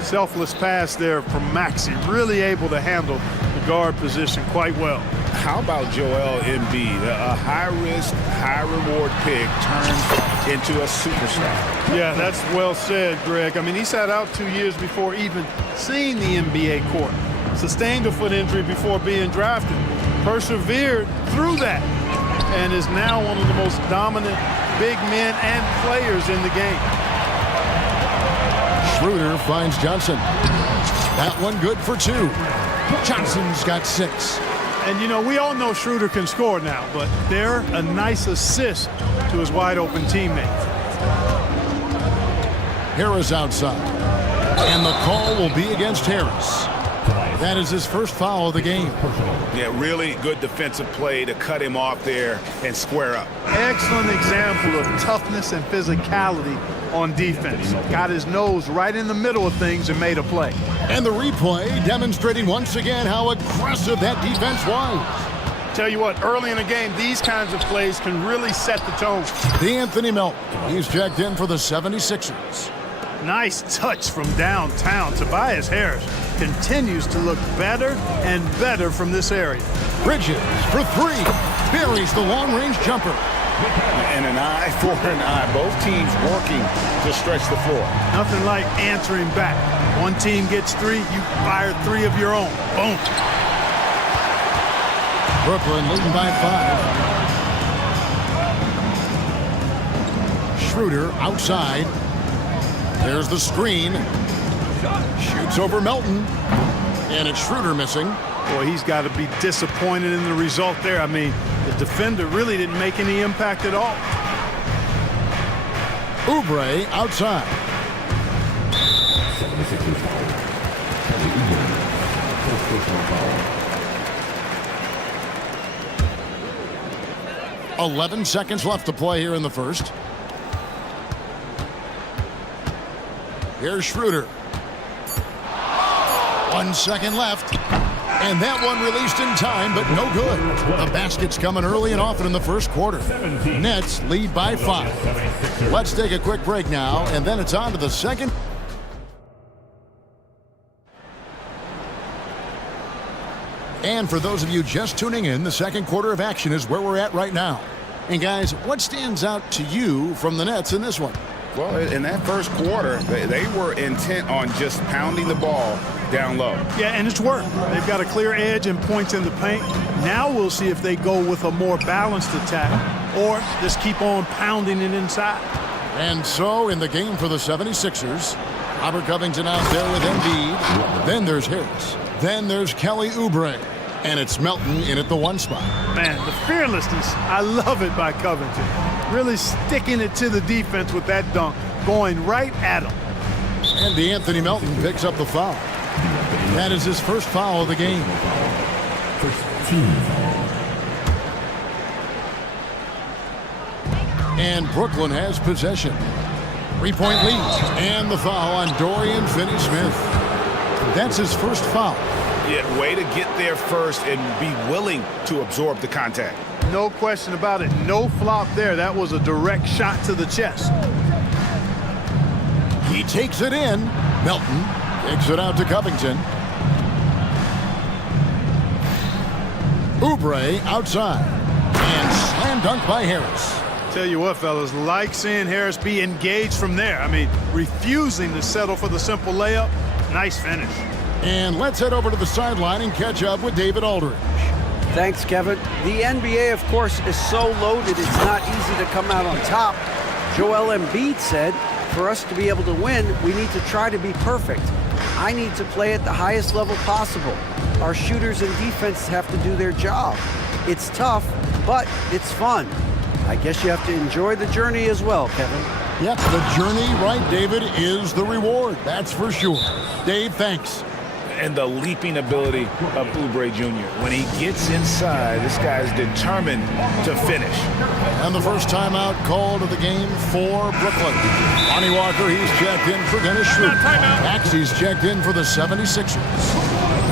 Selfless pass there from Maxey, really able to handle the guard position quite well. How about Joel Embiid? A high-risk, high-reward pick turned into a superstar. Yeah, that's well said, Greg. I mean, he sat out 2 years before even seeing the NBA court. Sustained a foot injury before being drafted. Persevered through that. And is now one of the most dominant big men and players in the game. Schroeder finds Johnson. That one good for 2. Johnson's got 6. And, you know, we all know Schroeder can score now, but they're a nice assist to his wide-open teammate. Harris outside. And the call will be against Harris. That is his first foul of the game. Yeah, really good defensive play to cut him off there and square up. Excellent example of toughness and physicality on defense. Got his nose right in the middle of things and made a play. And the replay demonstrating once again how aggressive that defense was. Tell you what, early in the game, these kinds of plays can really set the tone. D'Anthony Melton, he's checked in for the 76ers. Nice touch from downtown. Tobias Harris continues to look better and better from this area. Bridges for three. Buries the long-range jumper. And an eye for an eye. Both teams working to stretch the floor. Nothing like answering back. One team gets three, you fire three of your own. Boom. Brooklyn leading by 5. Schroeder outside. There's the screen. Shoots over Melton. And it's Schroeder missing. Boy, he's got to be disappointed in the result there. I mean, the defender really didn't make any impact at all. Oubre outside. "11 seconds left to play here in the first. Here's Schroeder. 1 second left. And that one released in time, but no good. The basket's coming early and often in the first quarter. Nets lead by 5. Let's take a quick break now, and then it's on to the second. And for those of you just tuning in, the second quarter of action is where we're at right now. And guys, what stands out to you from the Nets in this one? Well, in that first quarter, they were intent on just pounding the ball down low. Yeah, and it's worked. They've got a clear edge and points in the paint. Now we'll see if they go with a more balanced attack or just keep on pounding it inside. And so in the game for the 76ers, Robert Covington out there with Embiid. Then there's Harris. Then there's Kelly Oubre. And it's Melton in at the 1 spot. Man, the fearlessness, I love it by Covington. Really sticking it to the defense with that dunk, going right at him. And D'Anthony Melton picks up the foul. That is his first foul of the game. First team. And Brooklyn has possession. 3-point lead. And the foul on Dorian Finney-Smith. That's his first foul. Yeah, way to get there first and be willing to absorb the contact. No question about it. No flop there. That was a direct shot to the chest. He takes it in. Melton kicks it out to Covington. Oubre outside. And slam dunk by Harris. Tell you what, fellas, like seeing Harris be engaged from there. I mean, refusing to settle for the simple layup. Nice finish. And let's head over to the sideline and catch up with David Aldridge. Thanks, Kevin. The NBA, of course, is so loaded it's not easy to come out on top. Joel Embiid said, for us to be able to win, we need to try to be perfect. I need to play at the highest level possible. Our shooters and defense have to do their job. It's tough, but it's fun. I guess you have to enjoy the journey as well, Kevin. Yep, the journey, right, David, is the reward. That's for sure. Dave, thanks. And the leaping ability of Oubre Jr. When he gets inside, this guy's determined to finish. And the first timeout called of the game for Brooklyn. Lonnie Walker, he's checked in for Dennis Schroeder. Maxey's checked in for the 76ers.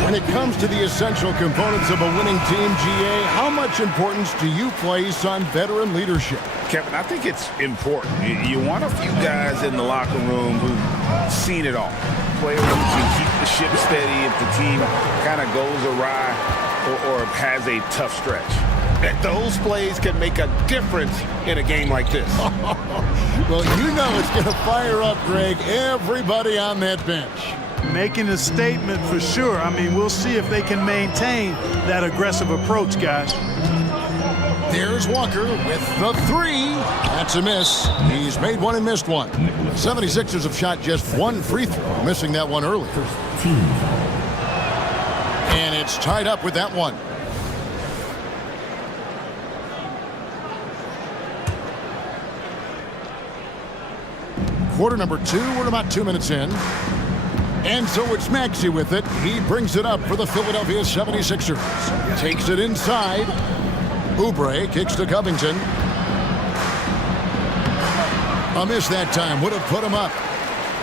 When it comes to the essential components of a winning team, GA, how much importance do you place on veteran leadership? Kevin, I think it's important. You want a few guys in the locker room who've seen it all. Players who can keep the ship steady if the team kind of goes awry or has a tough stretch. That those plays can make a difference in a game like this. Well, you know it's going to fire up, Greg, everybody on that bench. Making a statement for sure. I mean, we'll see if they can maintain that aggressive approach, guys. There's Walker with the 3. That's a miss. He's made one and missed one. 76ers have shot just one free throw, missing that one early. And it's tied up with that one. Quarter number 2, we're about 2 minutes in. And so it's Maxey with it. He brings it up for the Philadelphia 76ers. Takes it inside. Oubre kicks to Covington. A miss that time would have put him up.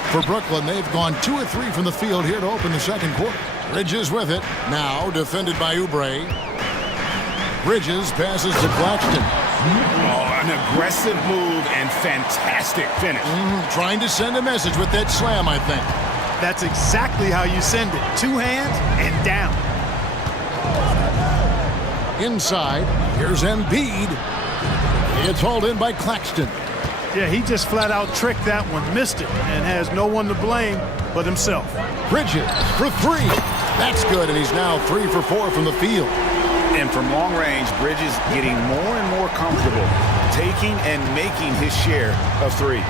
For Brooklyn, they've gone 2 of 3 from the field here to open the second quarter. Bridges with it. Now defended by Oubre. Bridges passes to Claxton. Oh, an aggressive move and fantastic finish. Trying to send a message with that slam, I think. That's exactly how you send it. Two hands and down. Inside, here's Embiid. It's hauled in by Claxton. Yeah, he just flat out tricked that one, missed it, and has no one to blame but himself. Bridges for three. That's good, and he's now 3 for 4 from the field. And from long range, Bridges getting more and more comfortable taking and making his share of threes.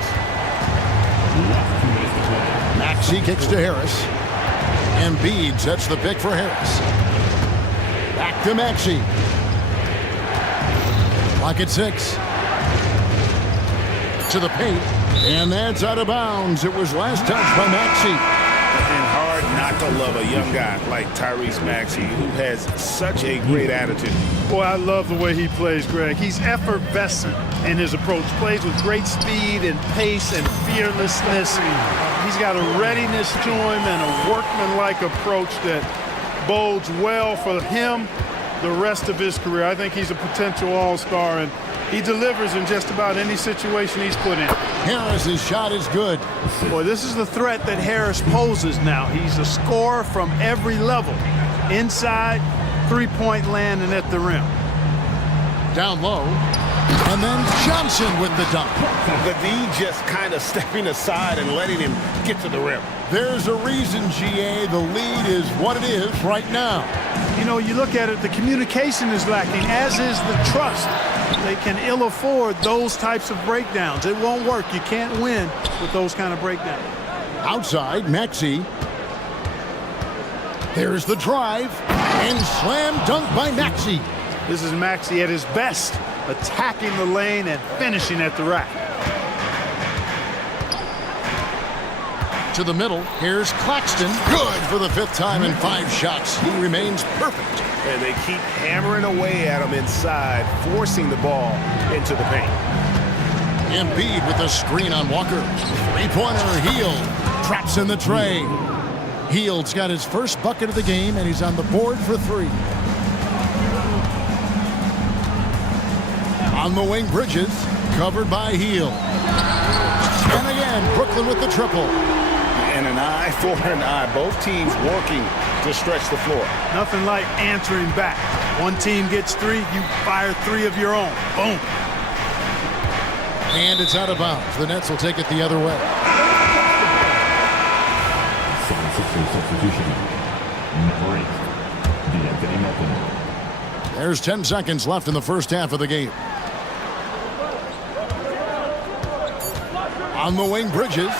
Maxey kicks to Harris. Embiid sets the pick for Harris. Back to Maxey. Clock at 6. To the paint, and that's out of bounds. It was last touched by Maxey. And hard not to love a young guy like Tyrese Maxey, who has such a great attitude. Boy, I love the way he plays, Greg. He's effervescent in his approach. Plays with great speed and pace and fearlessness. He's got a readiness to him and a workmanlike approach that bodes well for him the rest of his career. I think he's a potential all-star, and he delivers in just about any situation he's put in. Harris's shot is good. Boy, this is the threat that Harris poses now. He's a scorer from every level. Inside, three-point land, and at the rim. Down low. And then Johnson with the dunk. The D just kind of stepping aside and letting him get to the rim. There's a reason, GA, the lead is what it is right now. You know, you look at it, the communication is lacking, as is the trust. They can ill afford those types of breakdowns. It won't work. You can't win with those kind of breakdowns. Outside, Maxey. There's the drive. And slam dunk by Maxey. This is Maxey at his best, attacking the lane and finishing at the rack. To the middle, here's Claxton. Good for the 5th time in 5 shots. He remains perfect. And they keep hammering away at him inside, forcing the ball into the paint. Embiid with the screen on Walker. Three-pointer, Hield traps in the tray. Hield's got his first bucket of the game, and he's on the board for 3. On the wing, Bridges, covered by Hield. And again, Brooklyn with the triple. And an eye for an eye. Both teams working to stretch the floor. Nothing like answering back. One team gets 3, you fire 3 of your own. Boom. And it's out of bounds. The Nets will take it the other way. There's 10 seconds left in the first half of the game. On the wing, Bridges.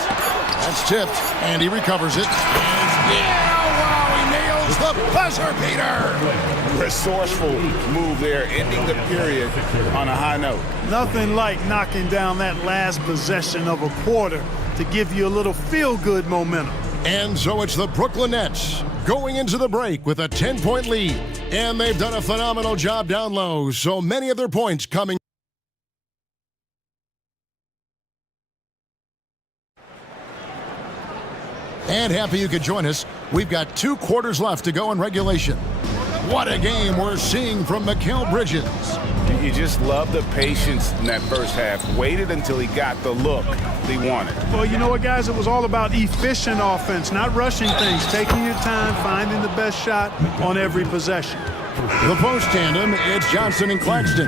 That's tipped, and he recovers it. Wow, he nails the buzzer beater. Resourceful move there, ending the period on a high note. Nothing like knocking down that last possession of a quarter to give you a little feel-good momentum. And so it's the Brooklyn Nets going into the break with a 10-point lead. And they've done a phenomenal job down low, so many of their points coming. And happy you could join us. We've got 2 quarters left to go in regulation. What a game we're seeing from Mikal Bridges. You just love the patience in that first half. Waited until he got the look he wanted. Well, you know what, guys? It was all about efficient offense, not rushing things, taking your time, finding the best shot on every possession. The post tandem, it's Johnson and Claxton.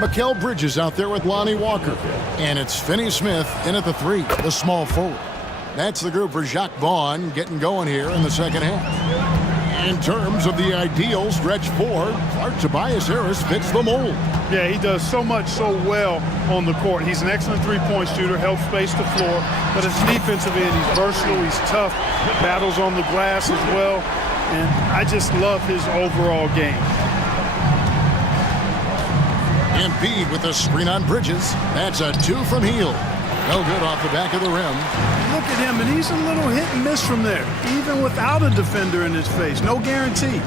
Mikal Bridges out there with Lonnie Walker. And it's Finney-Smith in at the 3, the small forward. That's the group for Jacques Vaughn getting going here in the second half. In terms of the ideal stretch 4, Clark Tobias Harris fits the mold. Yeah, he does so much so well on the court. He's an excellent three-point shooter, helps space the floor, but his defensive end, he's versatile, he's tough, battles on the glass as well, and I just love his overall game. Embiid with the screen on Bridges. That's a 2 from Hield. No good off the back of the rim. Look at him, and he's a little hit and miss from there, even without a defender in his face. No guarantee.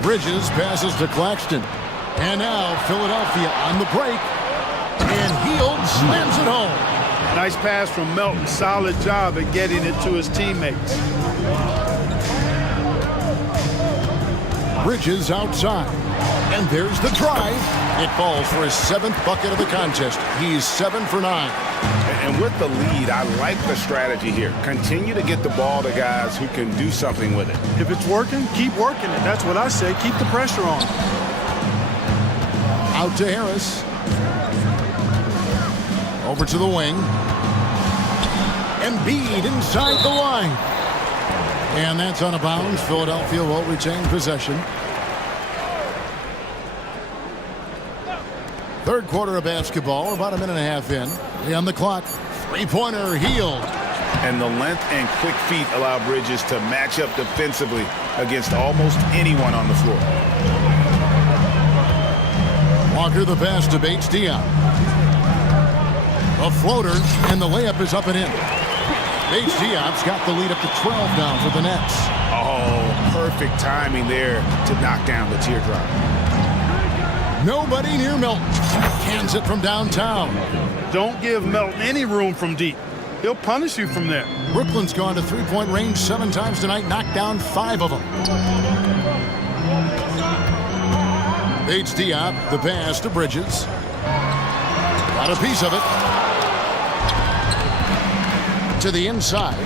Bridges passes to Claxton. And now Philadelphia on the break. And Hield slams it home. Nice pass from Melton. Solid job at getting it to his teammates. Bridges outside. And there's the drive. It falls for his 7th bucket of the contest. He's 7 for 9. And with the lead, I like the strategy here. Continue to get the ball to guys who can do something with it. If it's working, keep working it. That's what I say. Keep the pressure on. Out to Harris. Over to the wing. Embiid inside the line. And that's out of bounds. Philadelphia will retain possession. Third quarter of basketball, about a minute and a half in. On the clock, three-pointer, Hield. And the length and quick feet allow Bridges to match up defensively against almost anyone on the floor. Walker the pass to Bates Diop. A floater, and the layup is up and in. Bates Diop's got the lead up to 12 now for the Nets. Oh, perfect timing there to knock down the teardrop. Nobody near Milton. Cans it from downtown. Don't give Melton any room from deep. He'll punish you from there. Brooklyn's gone to three-point range 7 times tonight, knocked down 5 of them. Bates Diop, the pass to Bridges. Got a piece of it. To the inside.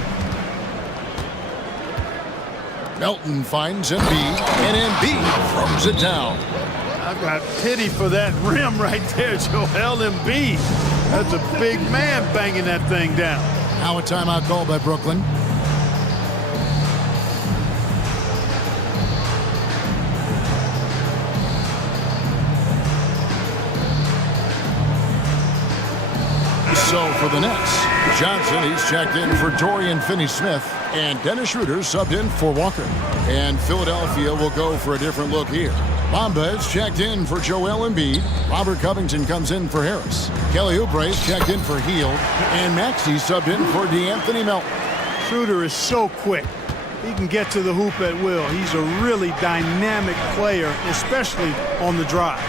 Melton finds Embiid, and Embiid throws it down. I've got pity for that rim right there, Joel Embiid. That's a big man banging that thing down. Now a timeout called by Brooklyn. So for the Nets, Johnson, he's checked in for Dorian Finney-Smith, and Dennis Schroeder subbed in for Walker. And Philadelphia will go for a different look here. Bamba is checked in for Joel Embiid. Robert Covington comes in for Harris. Kelly Oubre is checked in for Hield. And Maxey subbed in for DeAnthony Melton. Schroeder is so quick. He can get to the hoop at will. He's a really dynamic player, especially on the drive.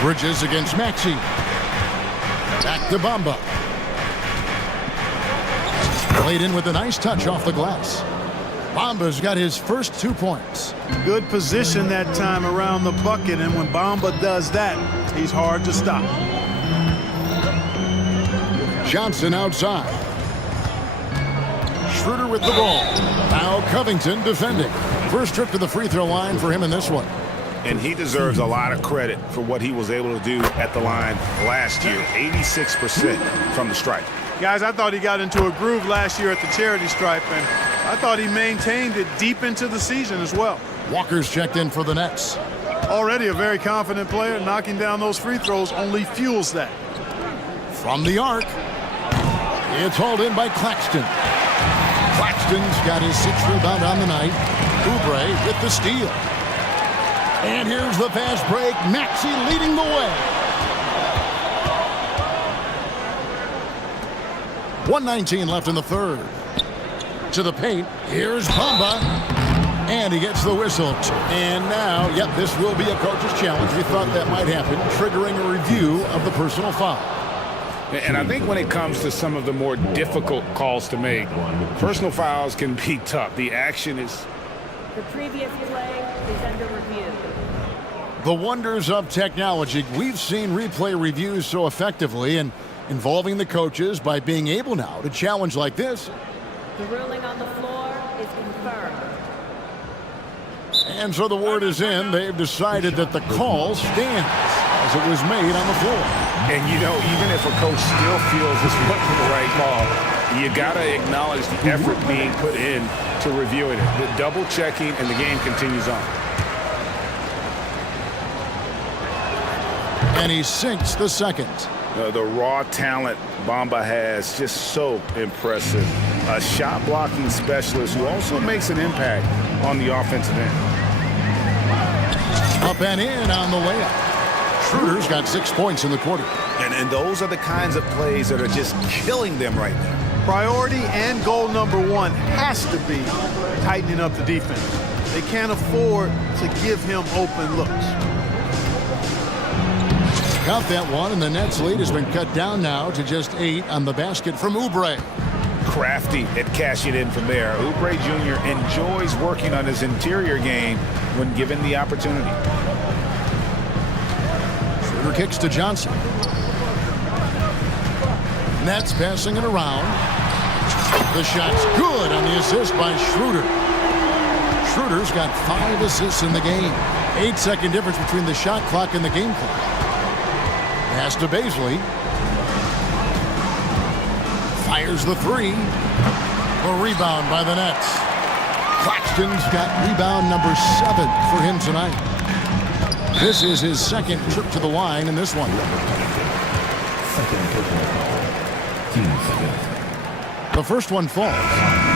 Bridges against Maxey. Back to Bamba. Played in with a nice touch off the glass. Bamba's got his first 2 points. Good position that time around the bucket, and when Bamba does that, he's hard to stop. Johnson outside. Schroeder with the ball. Now Covington defending. First trip to the free throw line for him in this one. And he deserves a lot of credit for what he was able to do at the line last year. 86% from the stripe. Guys, I thought he got into a groove last year at the charity stripe, and I thought he maintained it deep into the season as well. Walker's checked in for the Nets. Already a very confident player. Knocking down those free throws only fuels that. From the arc, it's hauled in by Claxton. Claxton's got his 6th rebound on the night. Oubre with the steal. And here's the fast break. Maxey leading the way. 1:19 left in the third. To the paint. Here's Bamba. And he gets the whistle. And now, yep, this will be a coach's challenge. We thought that might happen, triggering a review of the personal foul. And I think when it comes to some of the more difficult calls to make, personal fouls can be tough. The action is... The previous play is under review. The wonders of technology. We've seen replay reviews so effectively and involving the coaches by being able now to challenge like this. The ruling on the floor is confirmed. And so the word is in. They've decided that the call stands as it was made on the floor. And, you know, even if a coach still feels this wasn't the right call, you got to acknowledge the effort being put in to reviewing it. The double checking, and the game continues on. And he sinks the second. The raw talent Bamba has, just so impressive. A shot blocking specialist who also makes an impact on the offensive end. Up and in on the layup. Schroeder's got 6 points in the quarter. And those are the kinds of plays that are just killing them right now. Priority and goal number one has to be tightening up the defense. They can't afford to give him open looks. Got that one, and the Nets lead has been cut down now to just 8 on the basket from Oubre. crafty at cashing in from there. Oubre Jr. enjoys working on his interior game when given the opportunity. Schroeder kicks to Johnson. Nets passing it around. The shot's good on the assist by Schroeder. Schroeder's got 5 assists in the game. 8-second difference between the shot clock and the game clock. Pass to Baisley. Fires the 3. The rebound by the Nets. Claxton's got rebound number 7 for him tonight. This is his second trip to the line in this one. The first one falls.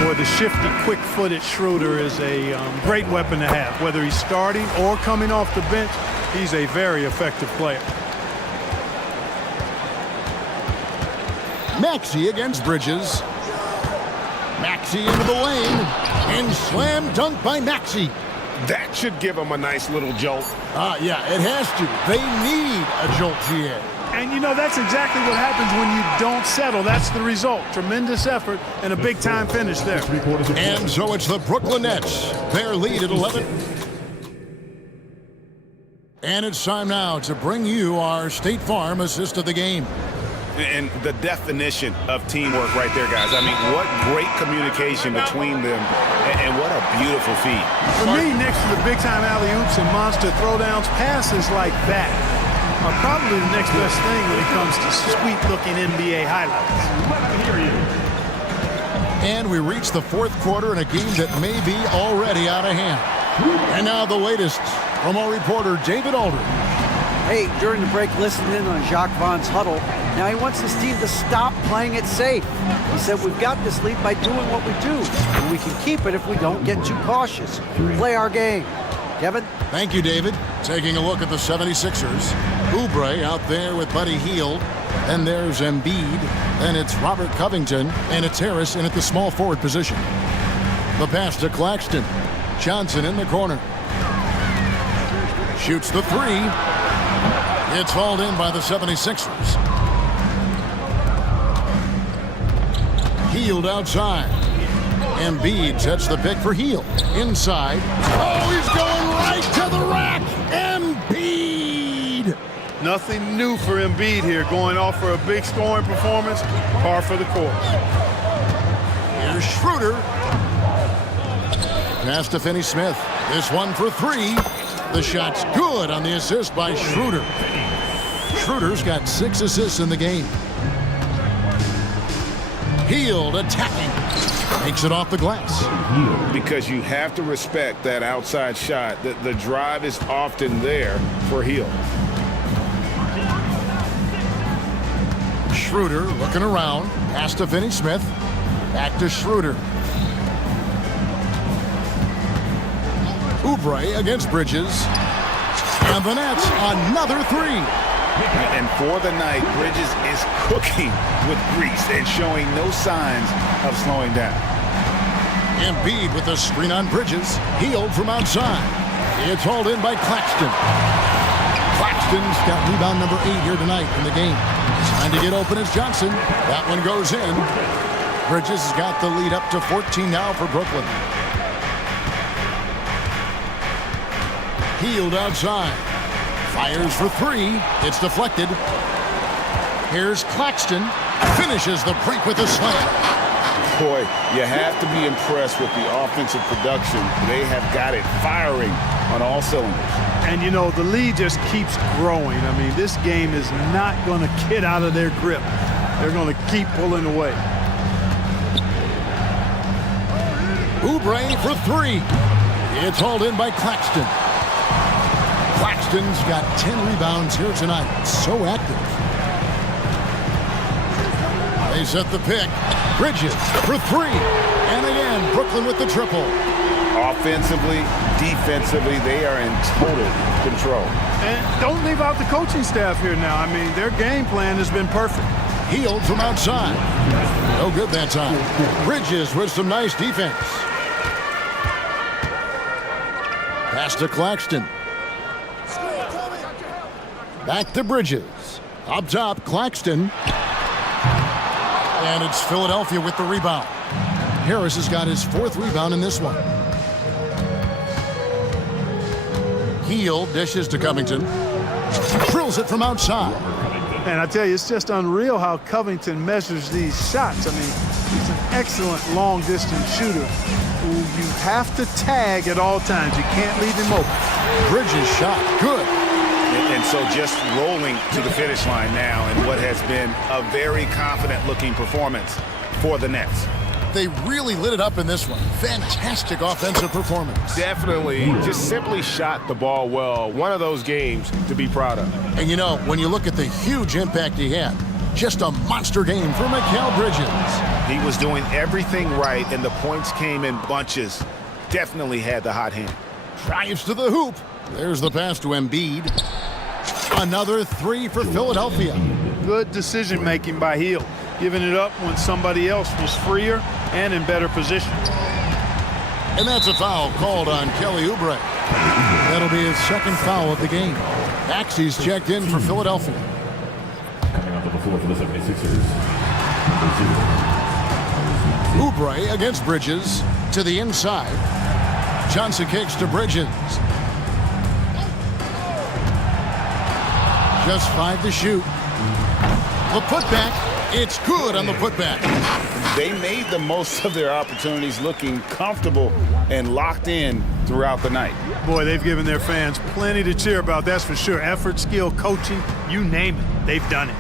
Boy, the shifty, quick-footed Schroeder is a great weapon to have. Whether he's starting or coming off the bench, he's a very effective player. Maxey against Bridges. Maxey into the lane. And slam dunk by Maxey. That should give him a nice little jolt. Yeah, it has to. They need a jolt, GA. And, you know, that's exactly what happens when you don't settle. That's the result. Tremendous effort and a big-time finish there. And so it's the Brooklyn Nets. Their lead at 11. And it's time now to bring you our State Farm assist of the game. And the definition of teamwork right there, guys. I mean, what great communication between them, and what a beautiful feat. For me, next to the big-time alley-oops and monster throwdowns, passes like that are probably the next best thing when it comes to sweet-looking NBA highlights. And we reach the fourth quarter in a game that may be already out of hand. And now the latest from our reporter, David Aldridge. Hey, during the break, listening in on Jacques Vaughn's huddle. Now he wants his team to stop playing it safe. He said, we've got this lead by doing what we do, and we can keep it if we don't get too cautious. Play our game. Kevin? Thank you, David. Taking a look at the 76ers. Oubre out there with Buddy Hield. Then there's Embiid. Then it's Robert Covington. And it's Harris in at the small forward position. The pass to Claxton. Johnson in the corner. Shoots the 3. It's hauled in by the 76ers. Hield outside. Embiid sets the pick for Hield. Inside. Oh, he's going right to the rack. Embiid. Nothing new for Embiid here, going off for a big scoring performance. Par for the course. Here's Schroeder. Pass to Finney-Smith. This one for 3. The shot's good on the assist by Schroeder. Schroeder's got 6 assists in the game. Hield attacking. Takes it off the glass. Because you have to respect that outside shot. The drive is often there for Hield. Schroeder looking around. Pass to Finney-Smith. Back to Schroeder. Oubre against Bridges. And the Nets, another 3. And for the night, Bridges is cooking with grease and showing no signs of slowing down. Embiid with a screen on Bridges. Hield from outside. It's hauled in by Claxton. Claxton's got rebound number 8 here tonight in the game. Trying to get open as Johnson. That one goes in. Bridges has got the lead up to 14 now for Brooklyn. Hield outside. Fires for 3. It's deflected. Here's Claxton. Finishes the break with a slam. Boy, you have to be impressed with the offensive production. They have got it firing on all cylinders. And, you know, the lead just keeps growing. I mean, this game is not going to get out of their grip. They're going to keep pulling away. Oubre for 3. It's hauled in by Claxton. Claxton's got 10 rebounds here tonight. So active. They set the pick. Bridges for 3. And again, Brooklyn with the triple. Offensively, defensively, they are in total control. And don't leave out the coaching staff here now. I mean, their game plan has been perfect. Hield from outside. No good that time. Bridges with some nice defense. Pass to Claxton. Back to Bridges. Up top, Claxton. And it's Philadelphia with the rebound. Harris has got his 4th rebound in this one. Heel dishes to Covington. Drills it from outside. And I tell you, it's just unreal how Covington measures these shots. I mean, he's an excellent long-distance shooter who you have to tag at all times. You can't leave him open. Bridges shot. Good. And so just rolling to the finish line now in what has been a very confident-looking performance for the Nets. They really lit it up in this one. Fantastic offensive performance. Definitely just simply shot the ball well. One of those games to be proud of. And you know, when you look at the huge impact he had, just a monster game for Mikal Bridges. He was doing everything right, and the points came in bunches. Definitely had the hot hand. Drives to the hoop. There's the pass to Embiid. Another 3 for Philadelphia. Good decision-making by Hill, giving it up when somebody else was freer and in better position. And that's a foul called on Kelly Oubre. That'll be his 2nd foul of the game. Maxey's checked in for Philadelphia. Coming onto the floor for the 76ers. Oubre against Bridges to the inside. Johnson kicks to Bridges. Just 5 to shoot. The putback, it's good on the putback. They made the most of their opportunities, looking comfortable and locked in throughout the night. Boy, they've given their fans plenty to cheer about, that's for sure. Effort, skill, coaching, you name it, they've done it.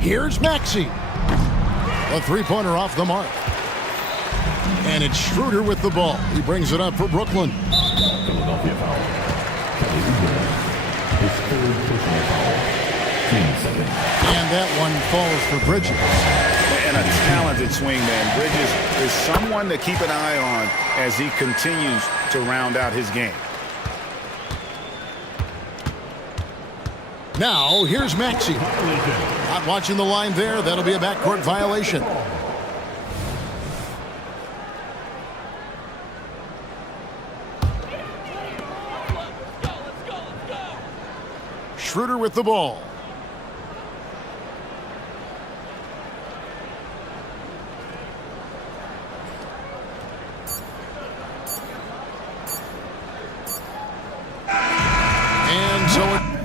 Here's Maxey. A 3-pointer off the mark. And it's Schroeder with the ball. He brings it up for Brooklyn. Philadelphia foul. Kelly Oubre. His 3rd personal foul. Team 7. And that one falls for Bridges. And a talented swing man. Bridges is someone to keep an eye on as he continues to round out his game. Now, here's Maxey. Not watching the line there. That'll be a backcourt violation. Schroeder with the ball. And so it